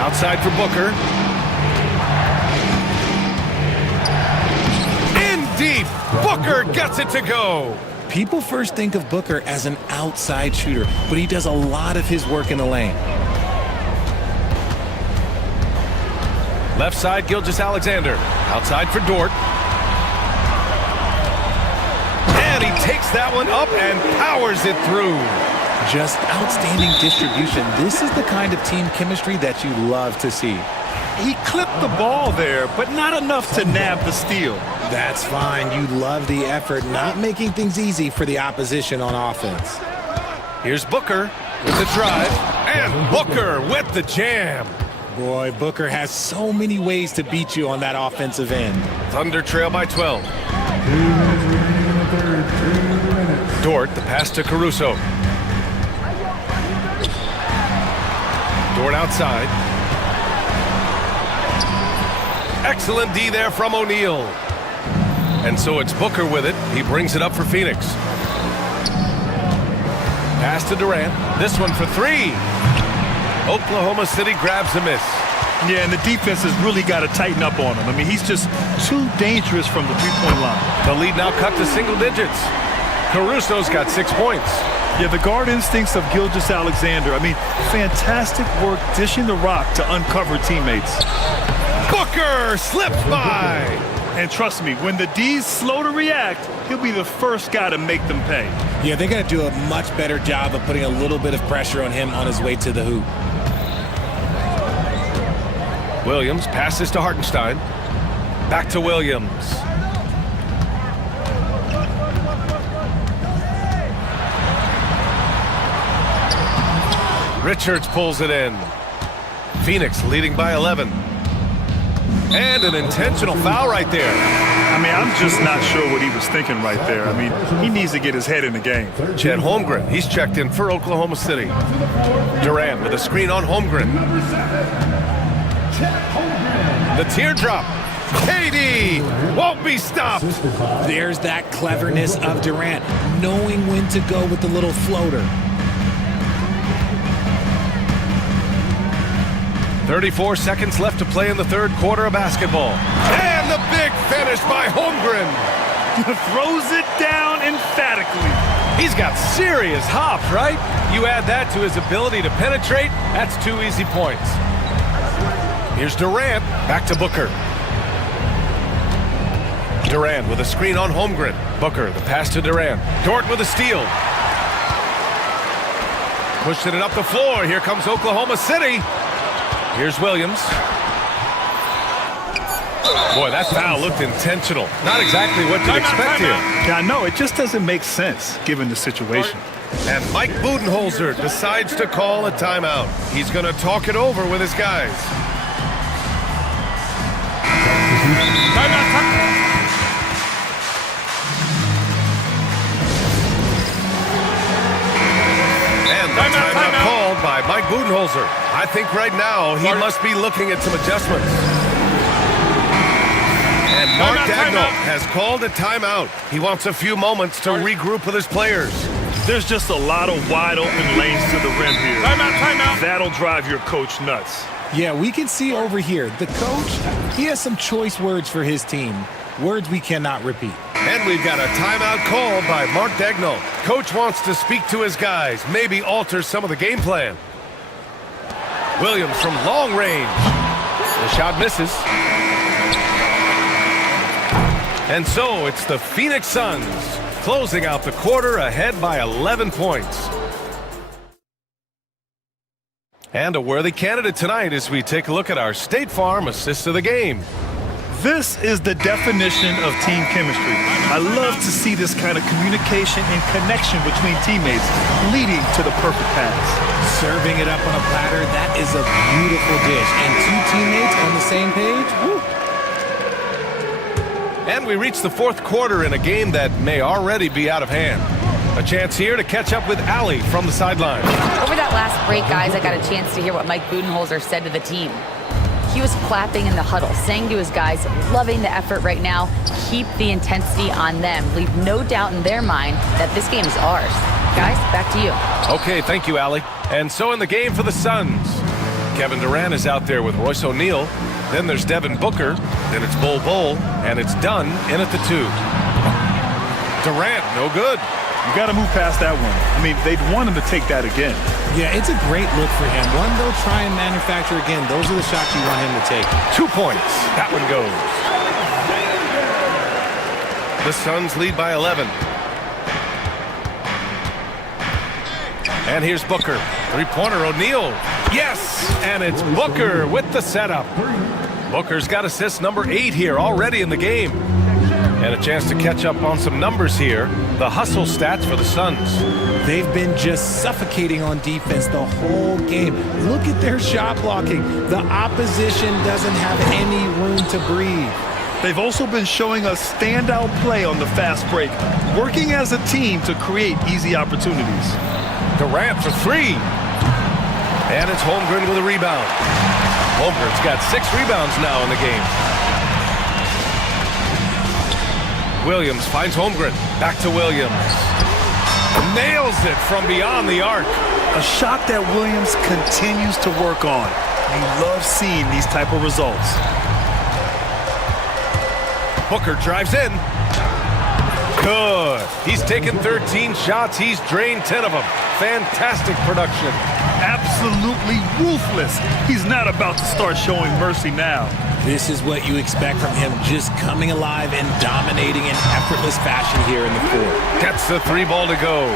Outside for Booker. In deep. Booker gets it to go. People first think of Booker as an outside shooter, but he does a lot of his work in the lane. Left side, Gilgeous-Alexander. Outside for Dort. And he takes that one up and powers it through. Just outstanding distribution. This is the kind of team chemistry that you love to see. He clipped the ball there, but not enough to nab the steal. That's fine. You love the effort, not making things easy for the opposition on offense. Here's Booker with the drive, and Booker with the jam. Boy, Booker has so many ways to beat you on that offensive end. Thunder trail by 12. Dort, the pass to Caruso. Dort outside. Excellent D there from O'Neal. And so it's Booker with it. He brings it up for Phoenix. Pass to Durant. This one for 3. Oklahoma City grabs a miss. Yeah, and the defense has really got to tighten up on him. I mean, he's just too dangerous from the three-point line. The lead now cut to single digits. Caruso's got 6 points. Yeah, the guard instincts of Gilgeous-Alexander. I mean, fantastic work dishing the rock to uncover teammates. Booker slips by. And trust me, when the D's slow to react, he'll be the first guy to make them pay. Yeah, they got to do a much better job of putting a little bit of pressure on him on his way to the hoop. Williams passes to Hartenstein. Back to Williams. Richards pulls it in. Phoenix leading by 11. And an intentional foul right there. I mean, I'm just not sure what he was thinking right there. I mean, he needs to get his head in the game. Chet Holmgren, he's checked in for Oklahoma City. Durant with a screen on Holmgren. The teardrop. KD won't be stopped. There's that cleverness of Durant, knowing when to go with the little floater. 34 seconds left to play in the third quarter of basketball. And the big finish by Holmgren. Throws it down emphatically. He's got serious hops, right? You add that to his ability to penetrate, that's 2 easy points. Here's Durant, back to Booker. Durant with a screen on Holmgren. Booker, the pass to Durant. Dort with a steal. Pushing it up the floor. Here comes Oklahoma City. Here's Williams. Boy, that foul looked intentional. Not exactly what you'd expect here. Yeah, no, it just doesn't make sense given the situation. And Mike Budenholzer decides to call a timeout. He's going to talk it over with his guys. And the timeout called by Mike Budenholzer. I think right now he must be looking at some adjustments. And Mark Dagnall has called a timeout. He wants a few moments to regroup with his players. There's just a lot of wide open lanes to the rim here. Timeout. That'll drive your coach nuts. Yeah, we can see over here, the coach, he has some choice words for his team. Words we cannot repeat. And we've got a timeout called by Mark Dagnall. Coach wants to speak to his guys, maybe alter some of the game plan. Williams from long range. The shot misses. And so it's the Phoenix Suns closing out the quarter ahead by 11 points. And a worthy candidate tonight as we take a look at our State Farm assist of the game. This is the definition of team chemistry. I love to see this kind of communication and connection between teammates leading to the perfect pass. Serving it up on a platter, that is a beautiful dish. And two teammates on the same page, woo. And we reach the fourth quarter in a game that may already be out of hand. A chance here to catch up with Allie from the sideline. Over that last break, guys, I got a chance to hear what Mike Budenholzer said to the team. He was clapping in the huddle, saying to his guys, loving the effort right now, keep the intensity on them. Leave no doubt in their mind that this game is ours. Guys, back to you. Okay, thank you, Allie. And so in the game for the Suns, Kevin Durant is out there with Royce O'Neal. Then there's Devin Booker. Then it's Bol Bol. And it's Dunn in at the 2. Durant, no good. You got to move past that one. I mean, they'd want him to take that again. Yeah, it's a great look for him. One they'll try and manufacture again. Those are the shots you want him to take. 2 points. That one goes. The Suns lead by 11. And here's Booker. Three-pointer, O'Neal. Yes! And it's Booker with the setup. Booker's got assist number 8 here already in the game. And a chance to catch up on some numbers here. The hustle stats for the Suns. They've been just suffocating on defense the whole game. Look at their shot blocking. The opposition doesn't have any room to breathe. They've also been showing us standout play on the fast break, working as a team to create easy opportunities. Durant for 3. And it's Holmgren with a rebound. Holmgren's got 6 rebounds now in the game. Williams finds Holmgren. Back to Williams. Nails it from beyond the arc. A shot that Williams continues to work on. You love seeing these type of results. Booker drives in. Good. He's taken 13 shots. He's drained 10 of them. Fantastic production. Absolutely ruthless. He's not about to start showing mercy now. This is what you expect from him, just coming alive and dominating in effortless fashion here in the fourth. Gets the 3 ball to go.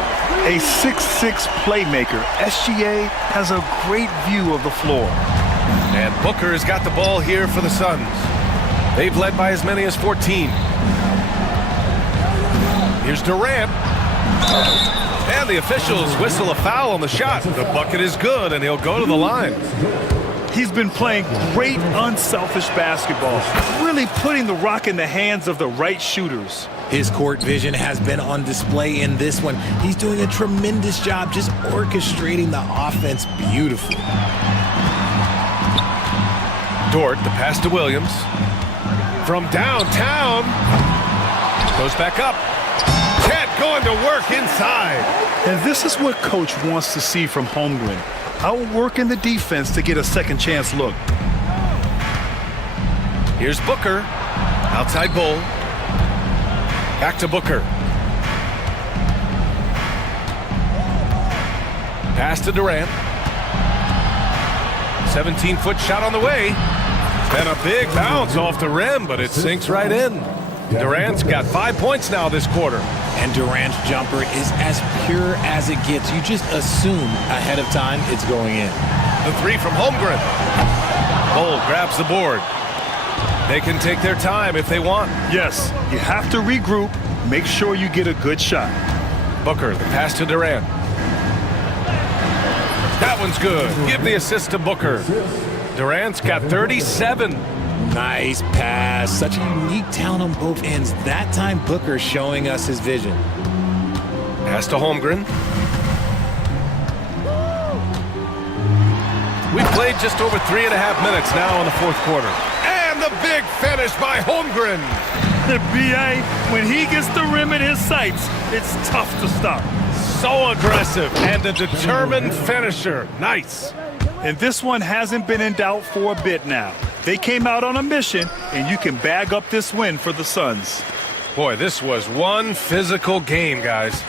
A 6'6" playmaker. SGA has a great view of the floor. And Booker has got the ball here for the Suns. They've led by as many as 14. Here's Durant. And the officials whistle a foul on the shot. The bucket is good, and he'll go to the line. He's been playing great, unselfish basketball, really putting the rock in the hands of the right shooters. His court vision has been on display in this one. He's doing a tremendous job just orchestrating the offense beautifully. Dort, the pass to Williams. From downtown. Goes back up. Cat going to work inside. And this is what coach wants to see from Holmgren. Outworking the defense to get a second chance look. Here's Booker. Outside Bol. Back to Booker. Pass to Durant. 17-foot shot on the way. And a big bounce off the rim, but it sinks right in. Durant's got 5 points now this quarter. And Durant's jumper is as pure as it gets. You just assume ahead of time it's going in. The three from Holmgren. Bull grabs the board. They can take their time if they want. Yes, you have to regroup. Make sure you get a good shot. Booker, the pass to Durant. That one's good. Give the assist to Booker. Durant's got 37. Nice pass. Such a unique talent on both ends. That time Booker showing us his vision. Pass to Holmgren. We've played just over 3.5 minutes now in the fourth quarter. And the big finish by Holmgren. The BA, when he gets the rim in his sights, it's tough to stop. So aggressive and a determined finisher. Nice. And this one hasn't been in doubt for a bit now. They came out on a mission, and you can bag up this win for the Suns. Boy, this was one physical game, guys.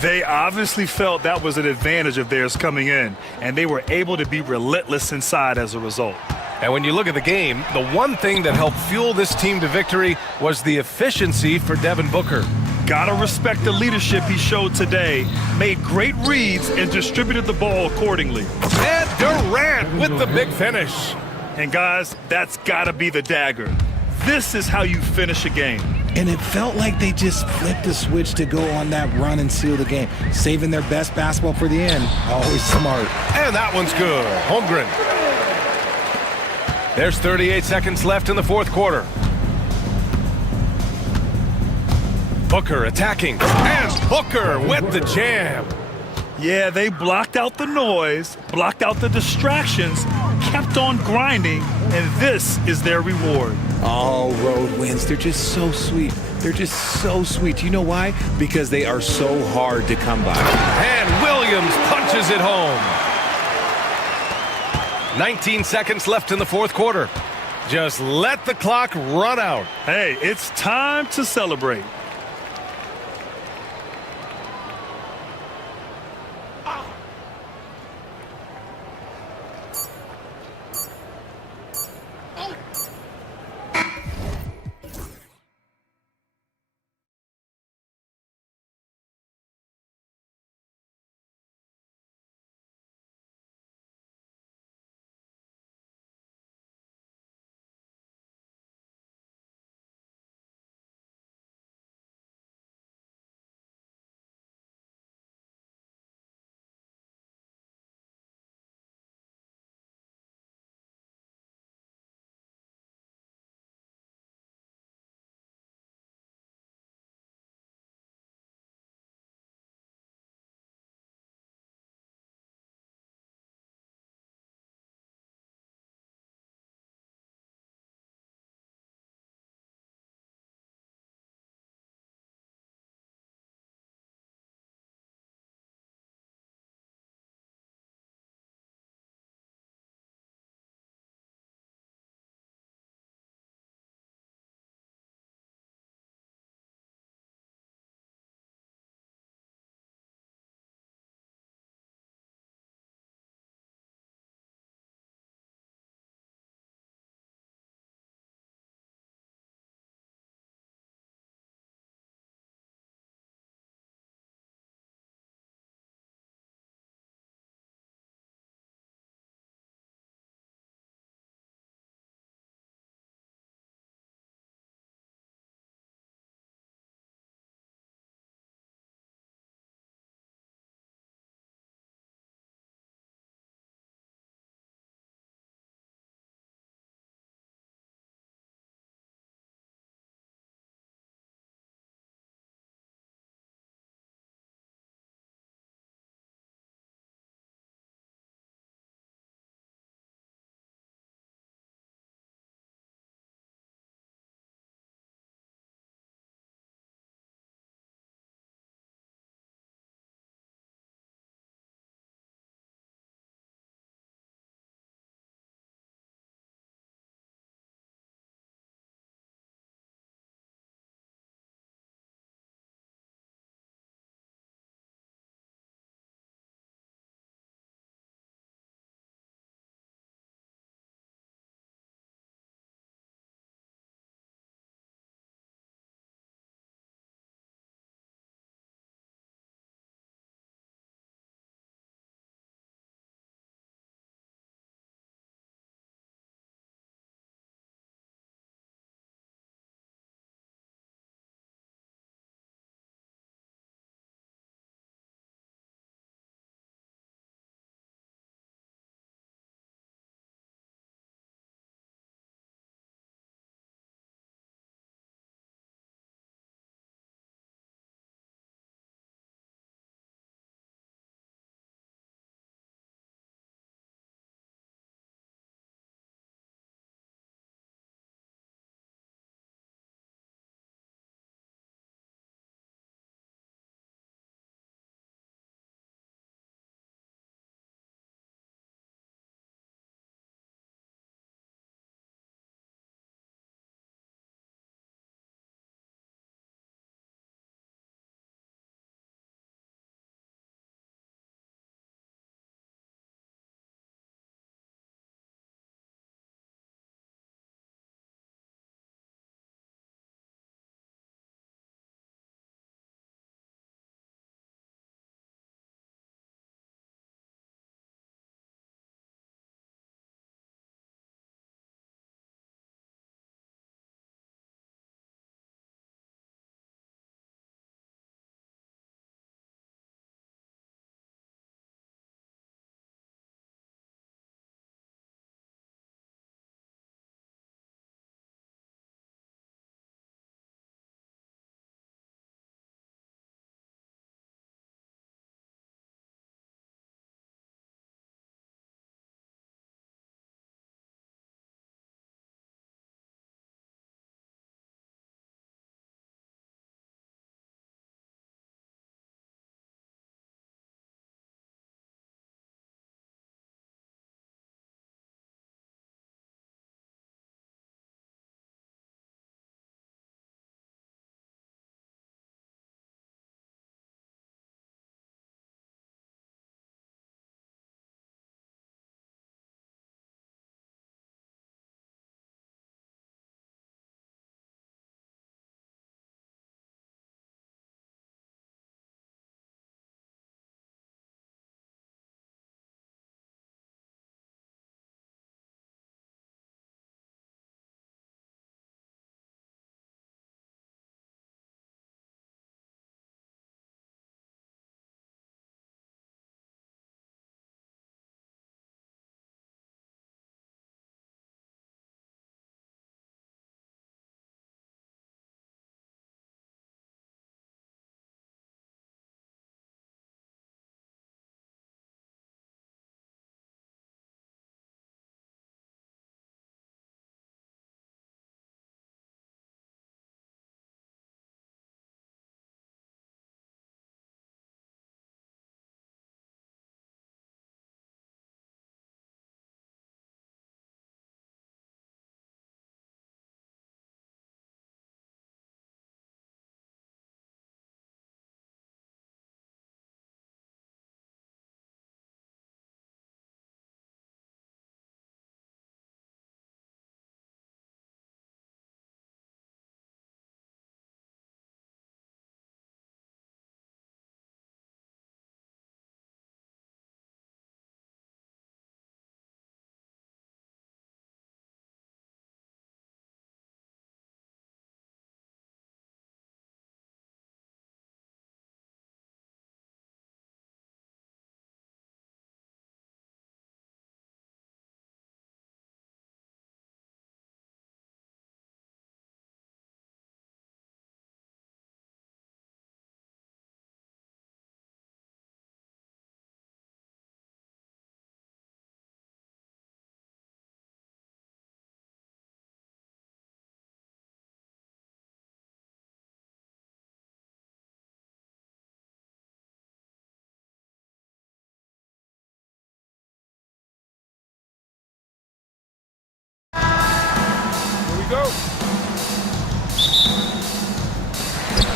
They obviously felt that was an advantage of theirs coming in, and they were able to be relentless inside as a result. And when you look at the game, the one thing that helped fuel this team to victory was the efficiency for Devin Booker. Gotta respect the leadership he showed today. Made great reads and distributed the ball accordingly. And Durant with the big finish. And guys, that's gotta be the dagger. This is how you finish a game. And it felt like they just flipped the switch to go on that run and seal the game, saving their best basketball for the end. Always smart. And that one's good. Holmgren. There's 38 seconds left in the fourth quarter. Booker attacking. And Booker with the jam. Yeah, they blocked out the noise, blocked out the distractions, kept on grinding, and this is their reward. All road wins. They're just so sweet. They're just so sweet. You know why? Because they are so hard to come by. And Williams punches it home. 19 seconds left in the fourth quarter. Just let the clock run out. Hey, it's time to celebrate.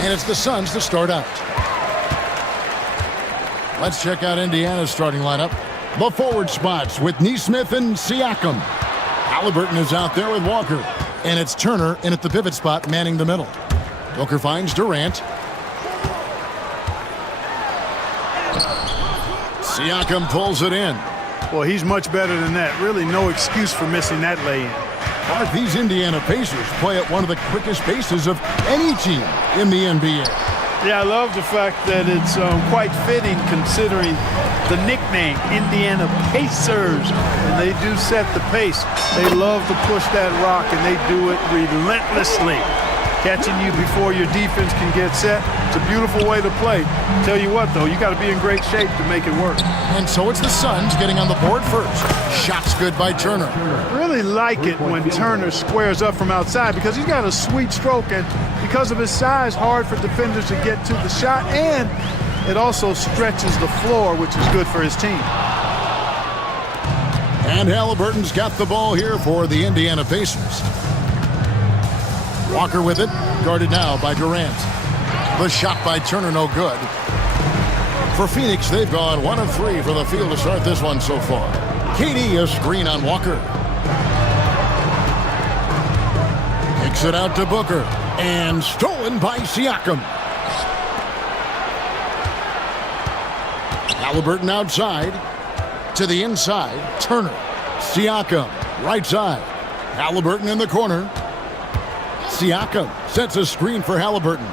And it's the Suns to start out. Let's check out Indiana's starting lineup. The forward spots with Neesmith and Siakam. Halliburton is out there with Walker. And it's Turner in at the pivot spot, manning the middle. Booker finds Durant. Siakam pulls it in. Well, he's much better than that. Really no excuse for missing that lay-in. Mark, these Indiana Pacers play at one of the quickest paces of any team in the NBA. Yeah, I love the fact that it's quite fitting considering the nickname, Indiana Pacers. And they do set the pace. They love to push that rock, and they do it relentlessly. Catching you before your defense can get set. It's a beautiful way to play. Tell you what, though, you got to be in great shape to make it work. And so it's the Suns getting on the board first. Shots good by Turner. Really like it when Turner squares up from outside because he's got a sweet stroke, and because of his size, hard for defenders to get to the shot, and it also stretches the floor, which is good for his team. And Halliburton's got the ball here for the Indiana Pacers. Walker with it, guarded now by Durant. The shot by Turner, no good. For Phoenix, they've gone 1 of 3 for the field to start this one so far. KD a screen on Walker. Kicks it out to Booker. And stolen by Siakam. Halliburton outside. To the inside. Turner. Siakam. Right side. Halliburton in the corner. Siakam sets a screen for Halliburton.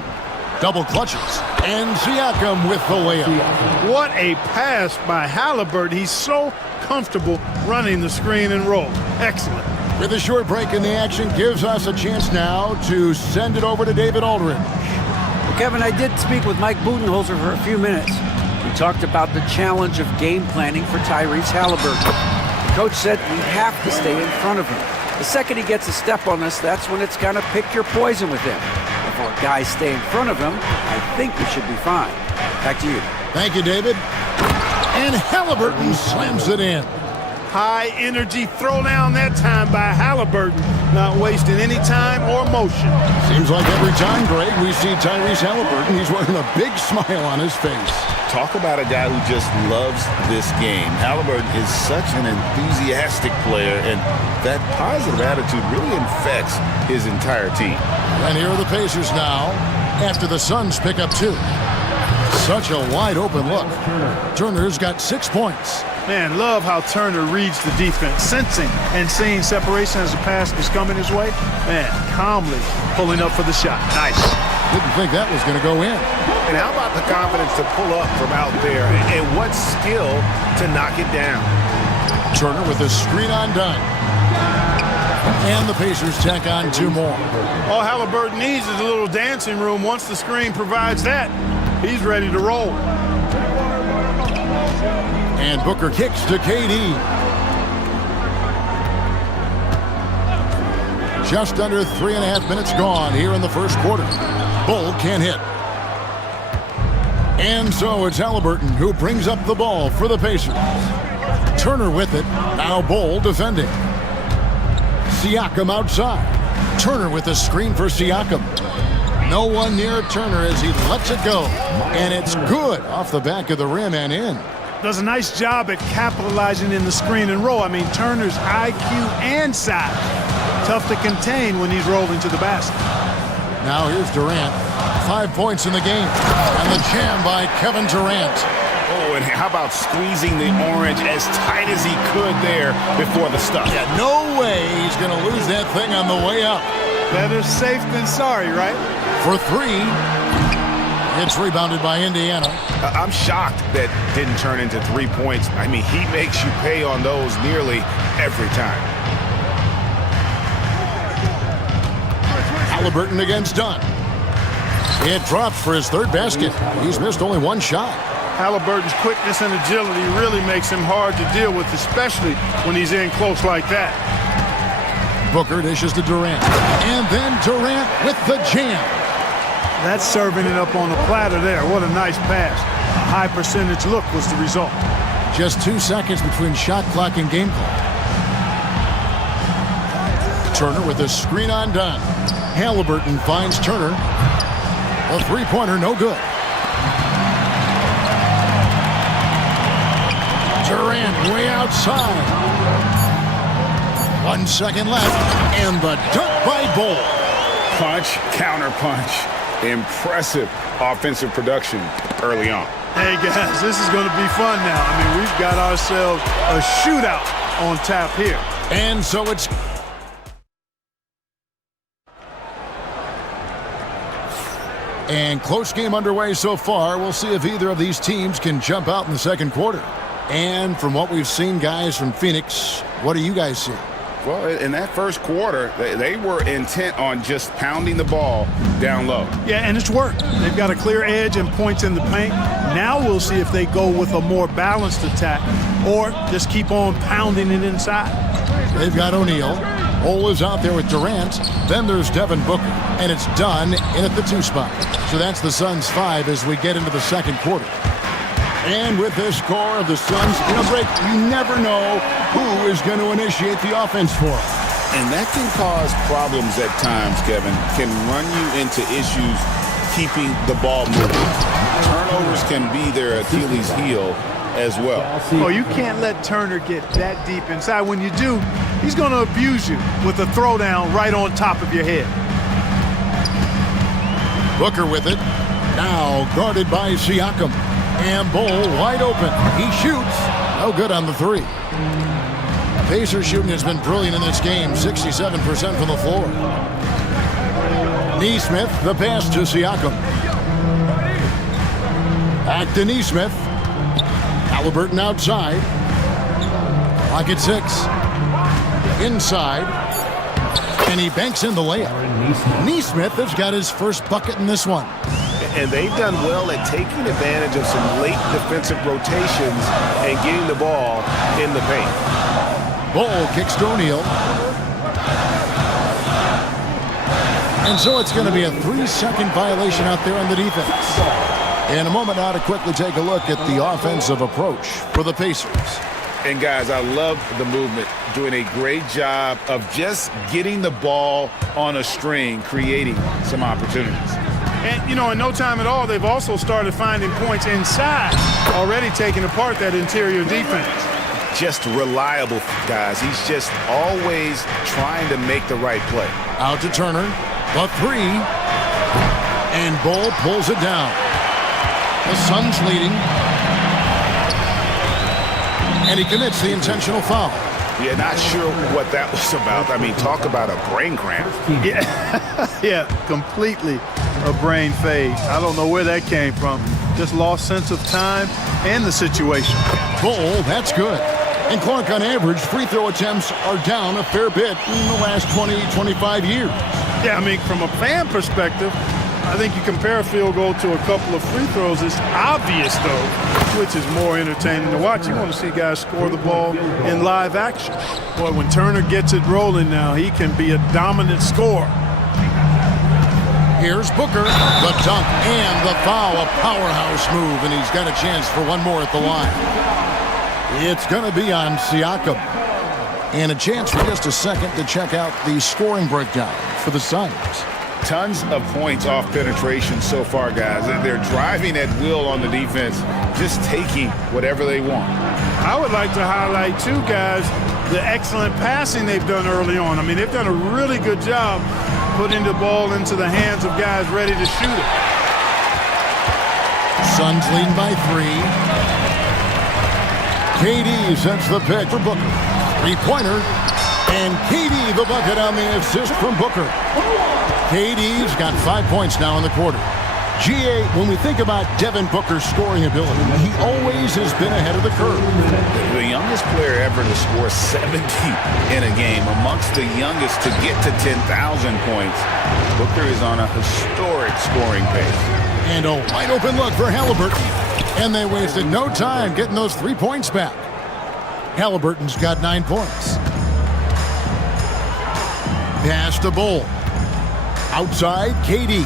Double clutches. And Siakam with the layup. What a pass by Halliburton. He's so comfortable running the screen and roll. Excellent. With a short break in the action, gives us a chance now to send it over to David Aldridge. Well, Kevin, I did speak with Mike Budenholzer for a few minutes. We talked about the challenge of game planning for Tyrese Halliburton. The coach said we have to stay in front of him. The second he gets a step on us, that's when it's going to pick your poison with him. If our guys stay in front of him, I think we should be fine. Back to you. Thank you, David. And Halliburton slams it in. High energy throwdown that time by Halliburton. Not wasting any time or motion. Seems like every time, Greg, we see Tyrese Halliburton, he's wearing a big smile on his face. Talk about a guy who just loves this game. Halliburton is such an enthusiastic player, and that positive attitude really infects his entire team. And here are the Pacers now, after the Suns pick up 2. Such a wide open look. Turner's got 6 points. Man, love how Turner reads the defense, sensing and seeing separation as the pass is coming his way. Man, calmly pulling up for the shot. Nice. Didn't think that was going to go in. And how about the confidence to pull up from out there? And what skill to knock it down. Turner with the screen undone. And the Pacers tack on 2 more. All Halliburton needs is a little dancing room. Once the screen provides that, he's ready to roll. And Booker kicks to KD. Just under 3.5 minutes gone here in the first quarter. Bull can't hit. And so it's Halliburton who brings up the ball for the Pacers. Turner with it. Now Bull defending. Siakam outside. Turner with a screen for Siakam. No one near Turner as he lets it go. And it's good off the back of the rim and in. Does a nice job at capitalizing in the screen and roll. I mean, Turner's IQ and size. Tough to contain when he's rolling to the basket. Now here's Durant. 5 points in the game. And the jam by Kevin Durant. Oh, and how about squeezing the orange as tight as he could there before the stuff? Yeah, no way he's going to lose that thing on the way up. Better safe than sorry, right? For 3. It's rebounded by Indiana. I'm shocked that didn't turn into 3 points. I mean, he makes you pay on those nearly every time. Halliburton against Dunn. It drops for his 3rd basket. He's missed only 1 shot. Halliburton's quickness and agility really makes him hard to deal with, especially when he's in close like that. Booker dishes to Durant. And then Durant with the jam. That's serving it up on a platter there. What a nice pass. A high percentage look was the result. Just 2 seconds between shot clock and game clock. Turner with a screen undone. Halliburton finds Turner. The three-pointer, no good. Durant way outside. 1 second left, and the dunk by Bull. Punch, counter punch. Impressive offensive production early on. Hey, guys, this is going to be fun now. I mean, we've got ourselves a shootout on tap here. And so it's... And close game underway so far. We'll see if either of these teams can jump out in the second quarter. And from what we've seen, guys, from Phoenix, what do you guys see? Well, in that first quarter, they were intent on just pounding the ball down low. Yeah, and it's worked. They've got a clear edge and points in the paint. Now we'll see if they go with a more balanced attack or just keep on pounding it inside. They've got O'Neal. Ole is out there with Durant. Then there's Devin Booker. And it's done in at the 2 spot. So that's the Suns' 5 as we get into the second quarter. And with this score of the Suns in a break, you never know who is going to initiate the offense for them. And that can cause problems at times, Kevin. Can run you into issues keeping the ball moving. Turnovers can be their Achilles heel as well. Oh, you can't let Turner get that deep inside. When you do, he's going to abuse you with a throwdown right on top of your head. Booker with it. Now guarded by Siakam. And Bull wide open. He shoots. No good on the 3. Pacers shooting has been brilliant in this game. 67% from the floor. Neesmith, the pass to Siakam. Back to Neesmith. Halliburton outside. Clock at 6. Inside. And he banks in the layup. Neesmith has got his first bucket in this one. And they've done well at taking advantage of some late defensive rotations and getting the ball in the paint. Bull kicks to O'Neal. And so it's going to be a 3-second violation out there on the defense. In a moment now to quickly take a look at the offensive approach for the Pacers. And guys, I love the movement, doing a great job of just getting the ball on a string, creating some opportunities. And, you know, in no time at all, they've also started finding points inside, already taking apart that interior defense. Just reliable, guys. He's just always trying to make the right play. Out to Turner, the 3, and Bull pulls it down. The Suns leading, and he commits the intentional foul. Yeah, not sure what that was about. I mean, talk about a brain cramp. Yeah, completely a brain fade. I don't know where that came from. Just lost sense of time and the situation. Bull, that's good. And Clark, on average, free throw attempts are down a fair bit in the last 20, 25 years. Yeah, I mean, from a fan perspective, I think you compare a field goal to a couple of free throws. It's obvious, though, which is more entertaining to watch. You want to see guys score the ball in live action. Boy, when Turner gets it rolling now, he can be a dominant scorer. Here's Booker, the dunk and the foul, a powerhouse move, and he's got a chance for one more at the line. It's going to be on Siakam. And a chance for just a second to check out the scoring breakdown for the Suns. Tons of points off penetration so far, guys. They're driving at will on the defense, just taking whatever they want. I would like to highlight, too, guys, the excellent passing they've done early on. I mean, they've done a really good job putting the ball into the hands of guys ready to shoot it. Suns leading by 3. KD sets the pick for Booker. 3-pointer. And KD the bucket on the assist from Booker. KD's got 5 points now in the quarter. GA, when we think about Devin Booker's scoring ability, he always has been ahead of the curve. The youngest player ever to score 70 in a game, amongst the youngest to get to 10,000 points. Booker is on a historic scoring pace. And a wide open look for Halliburton. And they wasted no time getting those 3 points back. Halliburton's got 9 points. Pass to Bull. Outside, KD.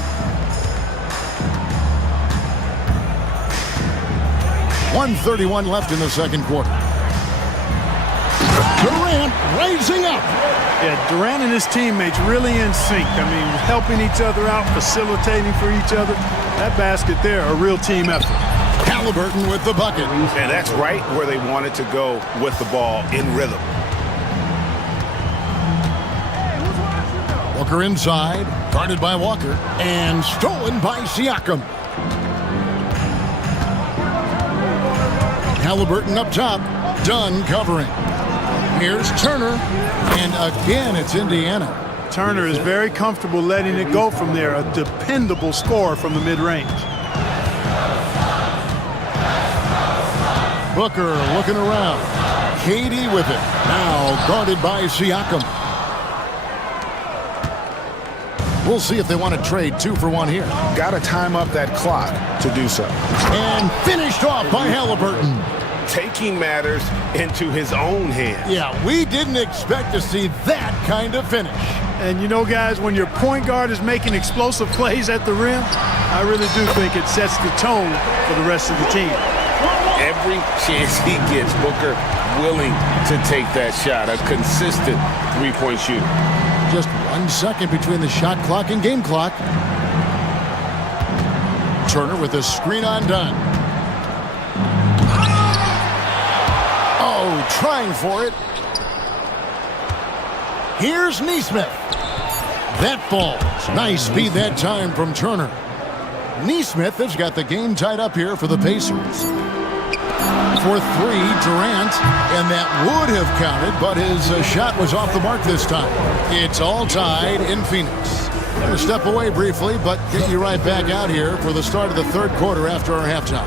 1:31 left in the second quarter. Durant raising up. Yeah, Durant and his teammates really in sync. I mean, helping each other out, facilitating for each other. That basket there, a real team effort. Halliburton with the bucket. And that's right where they wanted to go with the ball, in rhythm. Walker inside, guarded by Walker, and stolen by Siakam. Halliburton up top, Dunn covering. Here's Turner, and again it's Indiana. Turner is very comfortable letting it go from there, a dependable scorer from the mid-range. Booker looking around. KD with it, now guarded by Siakam. We'll see if they want to trade 2 for 1 here. Got to time up that clock to do so. And finished off by Halliburton. Taking matters into his own hands. Yeah, we didn't expect to see that kind of finish. And you know, guys, when your point guard is making explosive plays at the rim, I really do think it sets the tone for the rest of the team. Every chance he gets, Booker willing to take that shot. A consistent three-point shooter. Just 1 second between the shot clock and game clock. Turner with a screen on Dunn. Oh, trying for it. Here's Nesmith. That falls. Nice speed that time from Turner. Nesmith has got the game tied up here for the Pacers. For 3, Durant, and that would have counted, but his shot was off the mark this time. It's all tied in Phoenix. I'm going to step away briefly, but get you right back out here for the start of the 3rd quarter after our halftime.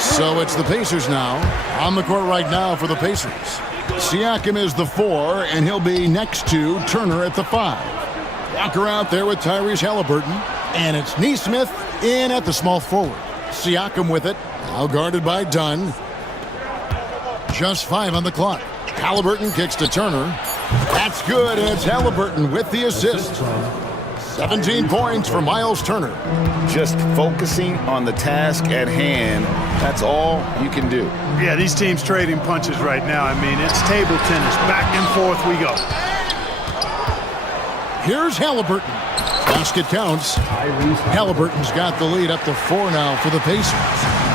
So it's the Pacers now. On the court right now for the Pacers. Siakam is the 4, and he'll be next to Turner at the 5. Walker out there with Tyrese Halliburton. And it's Nesmith in at the small forward. Siakam with it. Now guarded by Dunn. Just 5 on the clock. Halliburton kicks to Turner. That's good, and it's Halliburton with the assist. 17 points for Miles Turner. Just focusing on the task at hand. That's all you can do. Yeah, these teams trading punches right now. I mean, it's table tennis. Back and forth we go. Here's Halliburton. Basket counts. Halliburton's got the lead up to 4 now for the Pacers.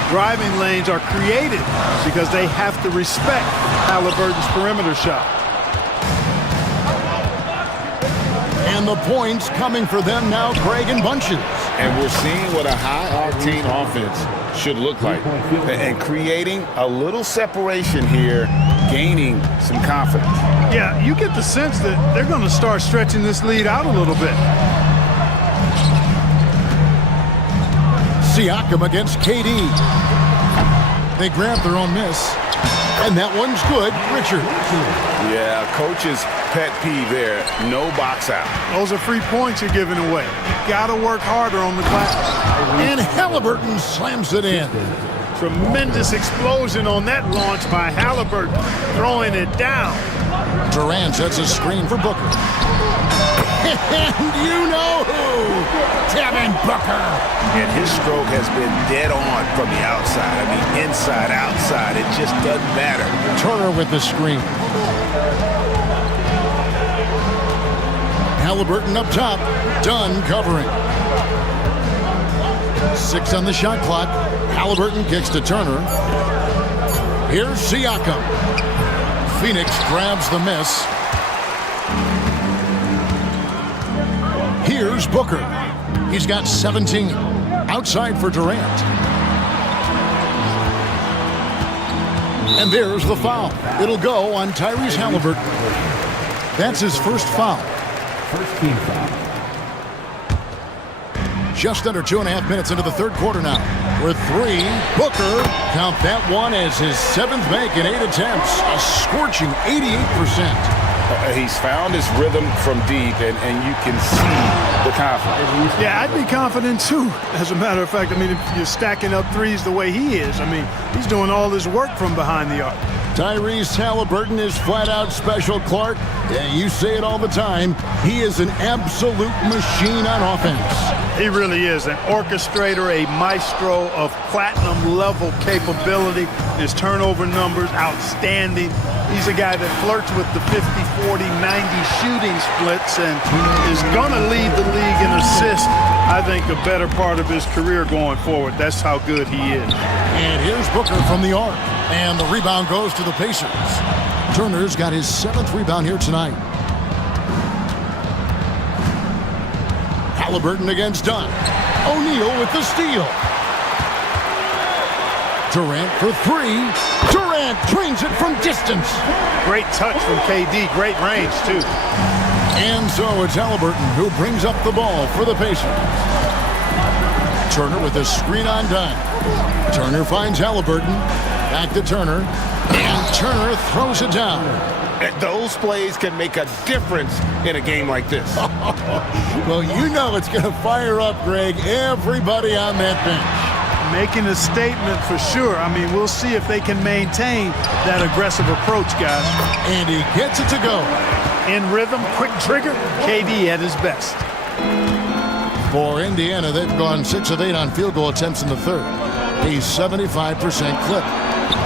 Driving lanes are created because they have to respect Halliburton's perimeter shot. And the points coming for them now, Craig, in bunches. And we're seeing what a high-octane offense should look like. And creating a little separation here, gaining some confidence. Yeah, you get the sense that they're going to start stretching this lead out a little bit. Siakam against KD. They grab their own miss. And that one's good. Richard. Yeah, coach's pet peeve there. No box out. Those are free points you're giving away. You got to work harder on the glass. And Halliburton slams it in. Tremendous explosion on that launch by Halliburton. Throwing it down. Durant sets a screen for Booker. And you know who. Tap Devin Booker. And his stroke has been dead on from the outside. I mean, inside, outside. It just doesn't matter. Turner with the screen. Halliburton up top. Dunn covering. 6 on the shot clock. Halliburton kicks to Turner. Here's Siakam. Phoenix grabs the miss. Here's Booker. He's got 17. Outside for Durant. And there's the foul. It'll go on Tyrese Halliburton. That's his first foul. First team foul. Just under 2.5 minutes into the third quarter now. With 3, Booker, count that one as his 7th make in 8 attempts. A scorching 88%. He's found his rhythm from deep, and you can see the confidence. Yeah, I'd be confident too, as a matter of fact. I mean, if you're stacking up threes the way he is, I mean, he's doing all this work from behind the arc. Tyrese Halliburton is flat out special, Clark. Yeah, you say it all the time. He is an absolute machine on offense. He really is an orchestrator, a maestro of platinum-level capability. His turnover numbers, outstanding. He's a guy that flirts with the 50, 40, 90 shooting splits and is going to lead the league in assists, I think, a better part of his career going forward. That's how good he is. And here's Booker from the arc. And the rebound goes to the Pacers. Turner's got his 7th rebound here tonight. Halliburton against Dunn. O'Neal with the steal. Durant for 3. Durant drains it from distance. Great touch from KD. Great range, too. And so it's Halliburton who brings up the ball for the Pacers. Turner with a screen on Dunn. Turner finds Halliburton. Back to Turner. And Turner throws it down. Those plays can make a difference in a game like this. Well, you know it's going to fire up, Greg, everybody on that bench. Making a statement for sure. I mean, we'll see if they can maintain that aggressive approach, guys. And he gets it to go. In rhythm, quick trigger, KD at his best. For Indiana, they've gone 6 of 8 on field goal attempts in the third. A 75% clip.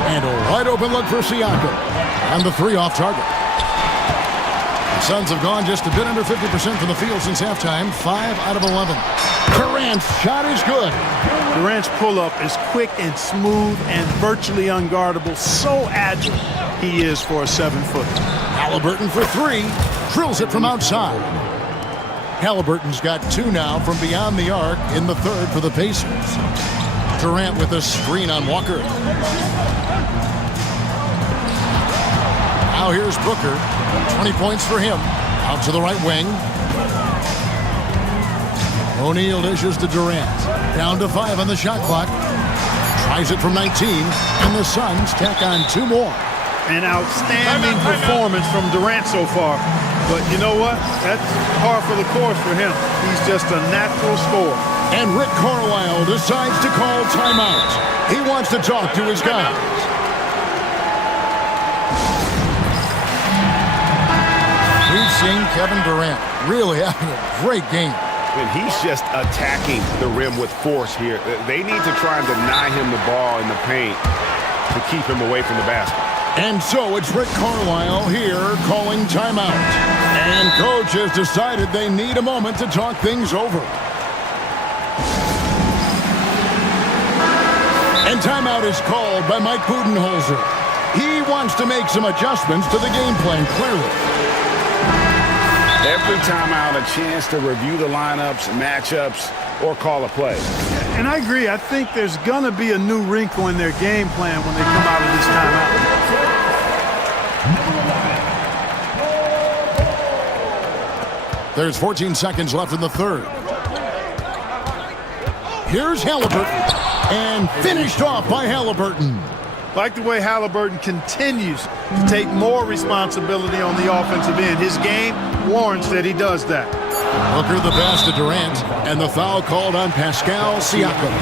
And a wide open look for Siakam. And the 3 off target. The Suns have gone just a bit under 50% from the field since halftime. 5 out of 11. Durant's shot is good. Durant's pull-up is quick and smooth and virtually unguardable. So agile he is for a 7-footer. Halliburton for 3. Drills it from outside. Halliburton's got 2 now from beyond the arc in the third for the Pacers. Durant with a screen on Walker. Now here's Booker. 20 points for him. Out to the right wing. O'Neal dishes to Durant. Down to 5 on the shot clock. Tries it from 19. And the Suns tack on 2 more. An outstanding performance from Durant so far. But you know what? That's par for the course for him. He's just a natural scorer. And Rick Carlisle decides to call timeout. He wants to talk to his guys. We've seen Kevin Durant really having a great game. And he's just attacking the rim with force here. They need to try and deny him the ball in the paint to keep him away from the basket. And so it's Rick Carlisle here calling timeout. And coach has decided they need a moment to talk things over. And timeout is called by Mike Budenholzer. He wants to make some adjustments to the game plan, clearly. Every timeout, a chance to review the lineups, matchups, or call a play. And I agree. I think there's going to be a new wrinkle in their game plan when they come out of this timeout. There's 14 seconds left in the third. Here's Halliburton. And finished off by Halliburton. Like the way Halliburton continues to take more responsibility on the offensive end. His game warrants that he does that. Booker the pass to Durant, and the foul called on Pascal Siakam.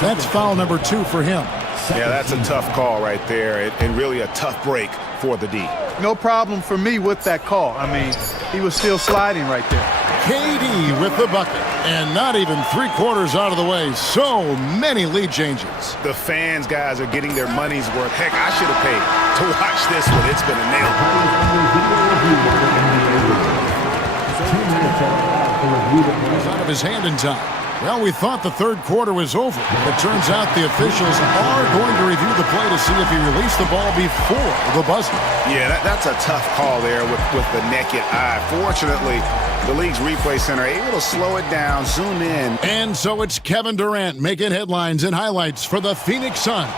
That's foul number 2 for him. Yeah, that's a tough call right there, and really a tough break for the D. No problem for me with that call. I mean, he was still sliding right there. KD with the bucket. And not even 3/4 out of the way. So many lead changes. The fans, guys, are getting their money's worth. Heck, I should have paid to watch this one. It's been a nail. Out of his hand in time. Well, we thought the third quarter was over. But it turns out the officials are going to review the play to see if he released the ball before the buzzer. Yeah, that's a tough call there with the naked eye. Fortunately, the league's replay center able to slow it down, zoom in. And so it's Kevin Durant making headlines and highlights for the Phoenix Suns.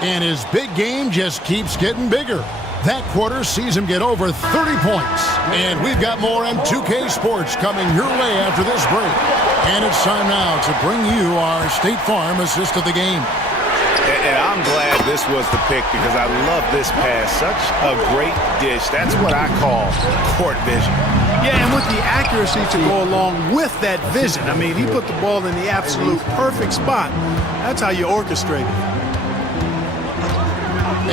And his big game just keeps getting bigger. That quarter sees him get over 30 points. And we've got more on 2K Sports coming your way after this break. And it's time now to bring you our State Farm assist of the game. And I'm glad this was the pick because I love this pass. Such a great dish. That's what I call court vision. Yeah, and with the accuracy to go along with that vision. I mean, he put the ball in the absolute perfect spot. That's how you orchestrate it.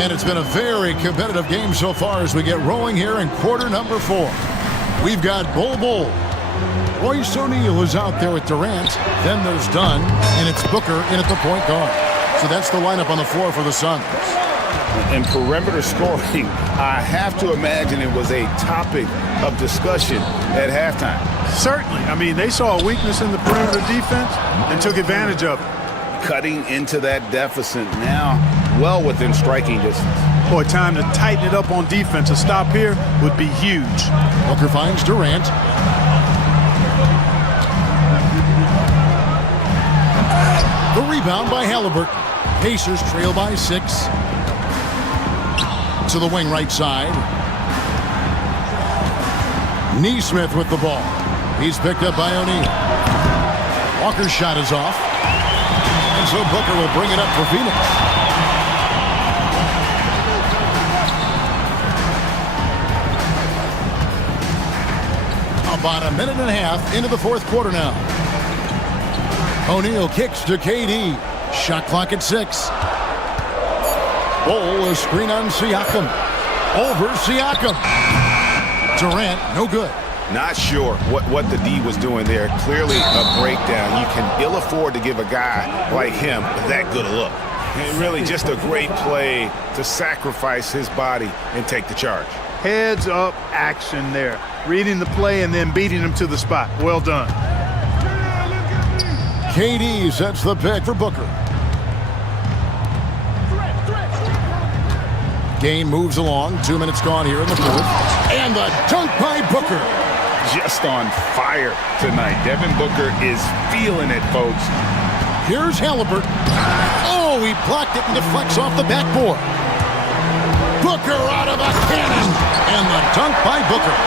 And it's been a very competitive game so far as we get rolling here in quarter number 4. We've got Bull. Royce O'Neal is out there with Durant. Then there's Dunn, and it's Booker in at the point guard. So that's the lineup on the floor for the Suns. And perimeter scoring, I have to imagine it was a topic of discussion at halftime. Certainly. I mean, they saw a weakness in the perimeter defense and took advantage of it. Cutting into that deficit now, well within striking distance. Boy, time to tighten it up on defense. A stop here would be huge. Booker finds Durant. The rebound by Halliburton. Pacers trail by 6. To the wing right side. Neesmith with the ball. He's picked up by O'Neal. Walker's shot is off. And so Booker will bring it up for Phoenix. About a minute and a half into the fourth quarter now. O'Neal kicks to KD. Shot clock at 6. Bull, a screen on Siakam. Over Siakam. Durant, no good. Not sure what the D was doing there. Clearly a breakdown. You can ill afford to give a guy like him that good a look. And really just a great play to sacrifice his body and take the charge. Heads up action there. Reading the play and then beating him to the spot. Well done. KD sets the pick for Booker. Game moves along. 2 minutes gone here in the fourth. And the dunk by Booker. Just on fire tonight. Devin Booker is feeling it, folks. Here's Halliburton. Oh, he blocked it and deflects off the backboard. Booker out of a cannon. And the dunk by Booker.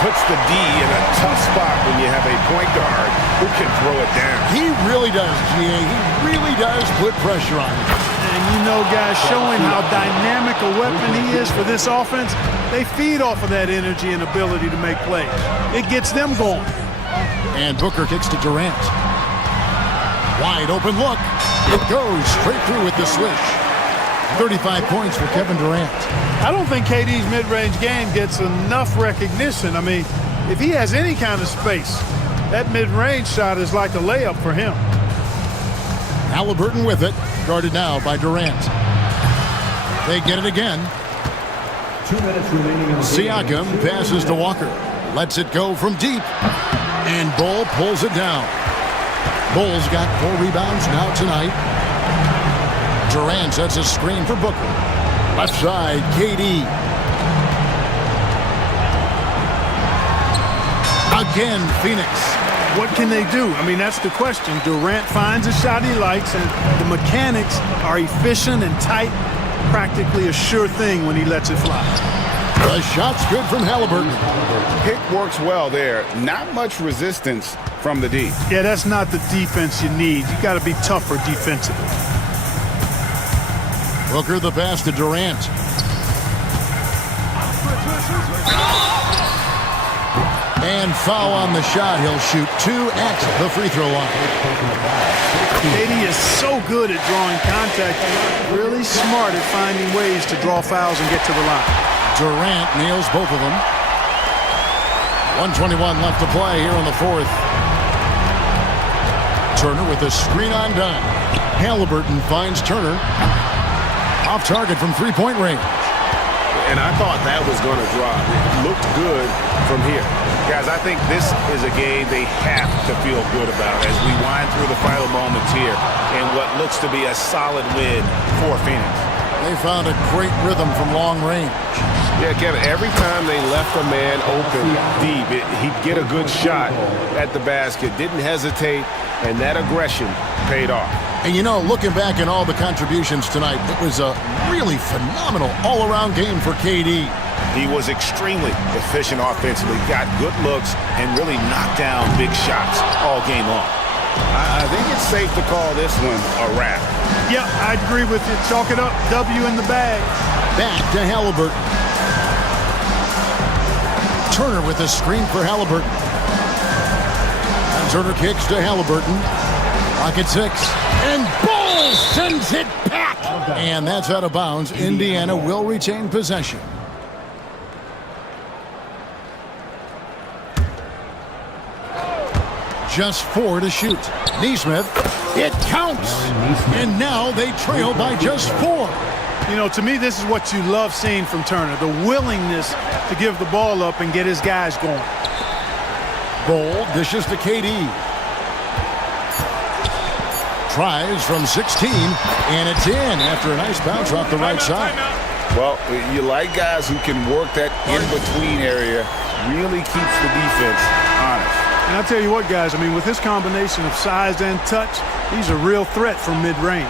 Puts the D in a tough spot when you have a point guard who can throw it down. He really does, GA. He really does put pressure on him. And you know, guys, showing how dynamic a weapon he is for this offense, they feed off of that energy and ability to make plays. It gets them going. And Booker kicks to Durant. Wide open look. It goes straight through with the swish. 35 points for Kevin Durant. I don't think KD's mid-range game gets enough recognition. I mean, if he has any kind of space, that mid-range shot is like a layup for him. Halliburton with it, guarded now by Durant. They get it again. 2 minutes remaining. Siakam passes to Walker. Lets it go from deep. And Bull pulls it down. Bull's got 4 rebounds now tonight. Durant sets a screen for Booker. Left side, KD. Again, Phoenix. What can they do? I mean, that's the question. Durant finds a shot he likes, and the mechanics are efficient and tight. Practically a sure thing when he lets it fly. The shot's good from Halliburton. Pick works well there. Not much resistance from the D. Yeah, that's not the defense you need. You got to be tougher defensively. Booker the pass to Durant. And foul on the shot. He'll shoot 2 at the free throw line. KD is so good at drawing contact. Really smart at finding ways to draw fouls and get to the line. Durant nails both of them. 1:21 left to play here in the fourth. Turner with a screen on dime. Halliburton finds Turner. Off target from three-point range. And I thought that was going to drop. It looked good from here. Guys, I think this is a game they have to feel good about as we wind through the final moments here in what looks to be a solid win for Phoenix. They found a great rhythm from long range. Yeah, Kevin, every time they left a man open deep, he'd get a good shot at the basket, didn't hesitate, and that aggression paid off. And you know, looking back at all the contributions tonight, it was a really phenomenal all-around game for KD. He was extremely efficient offensively, got good looks, and really knocked down big shots all game long. I think it's safe to call this one a wrap. Yeah, I agree with you. Chalk it up, W in the bag. Back to Halliburton. Turner with a screen for Halliburton. And Turner kicks to Halliburton. Pocket 6. And Ball sends it back. And that's out of bounds. Indiana will retain possession. Just 4 to shoot. Neesmith. It counts. And now they trail by just 4. You know, to me, this is what you love seeing from Turner, the willingness to give the ball up and get his guys going. Ball dishes to KD. Tries from 16, and it's in after a nice bounce off the right side. Well, you like guys who can work that in-between area, really keeps the defense honest. And I'll tell you what, guys, I mean, with this combination of size and touch, he's a real threat from mid-range.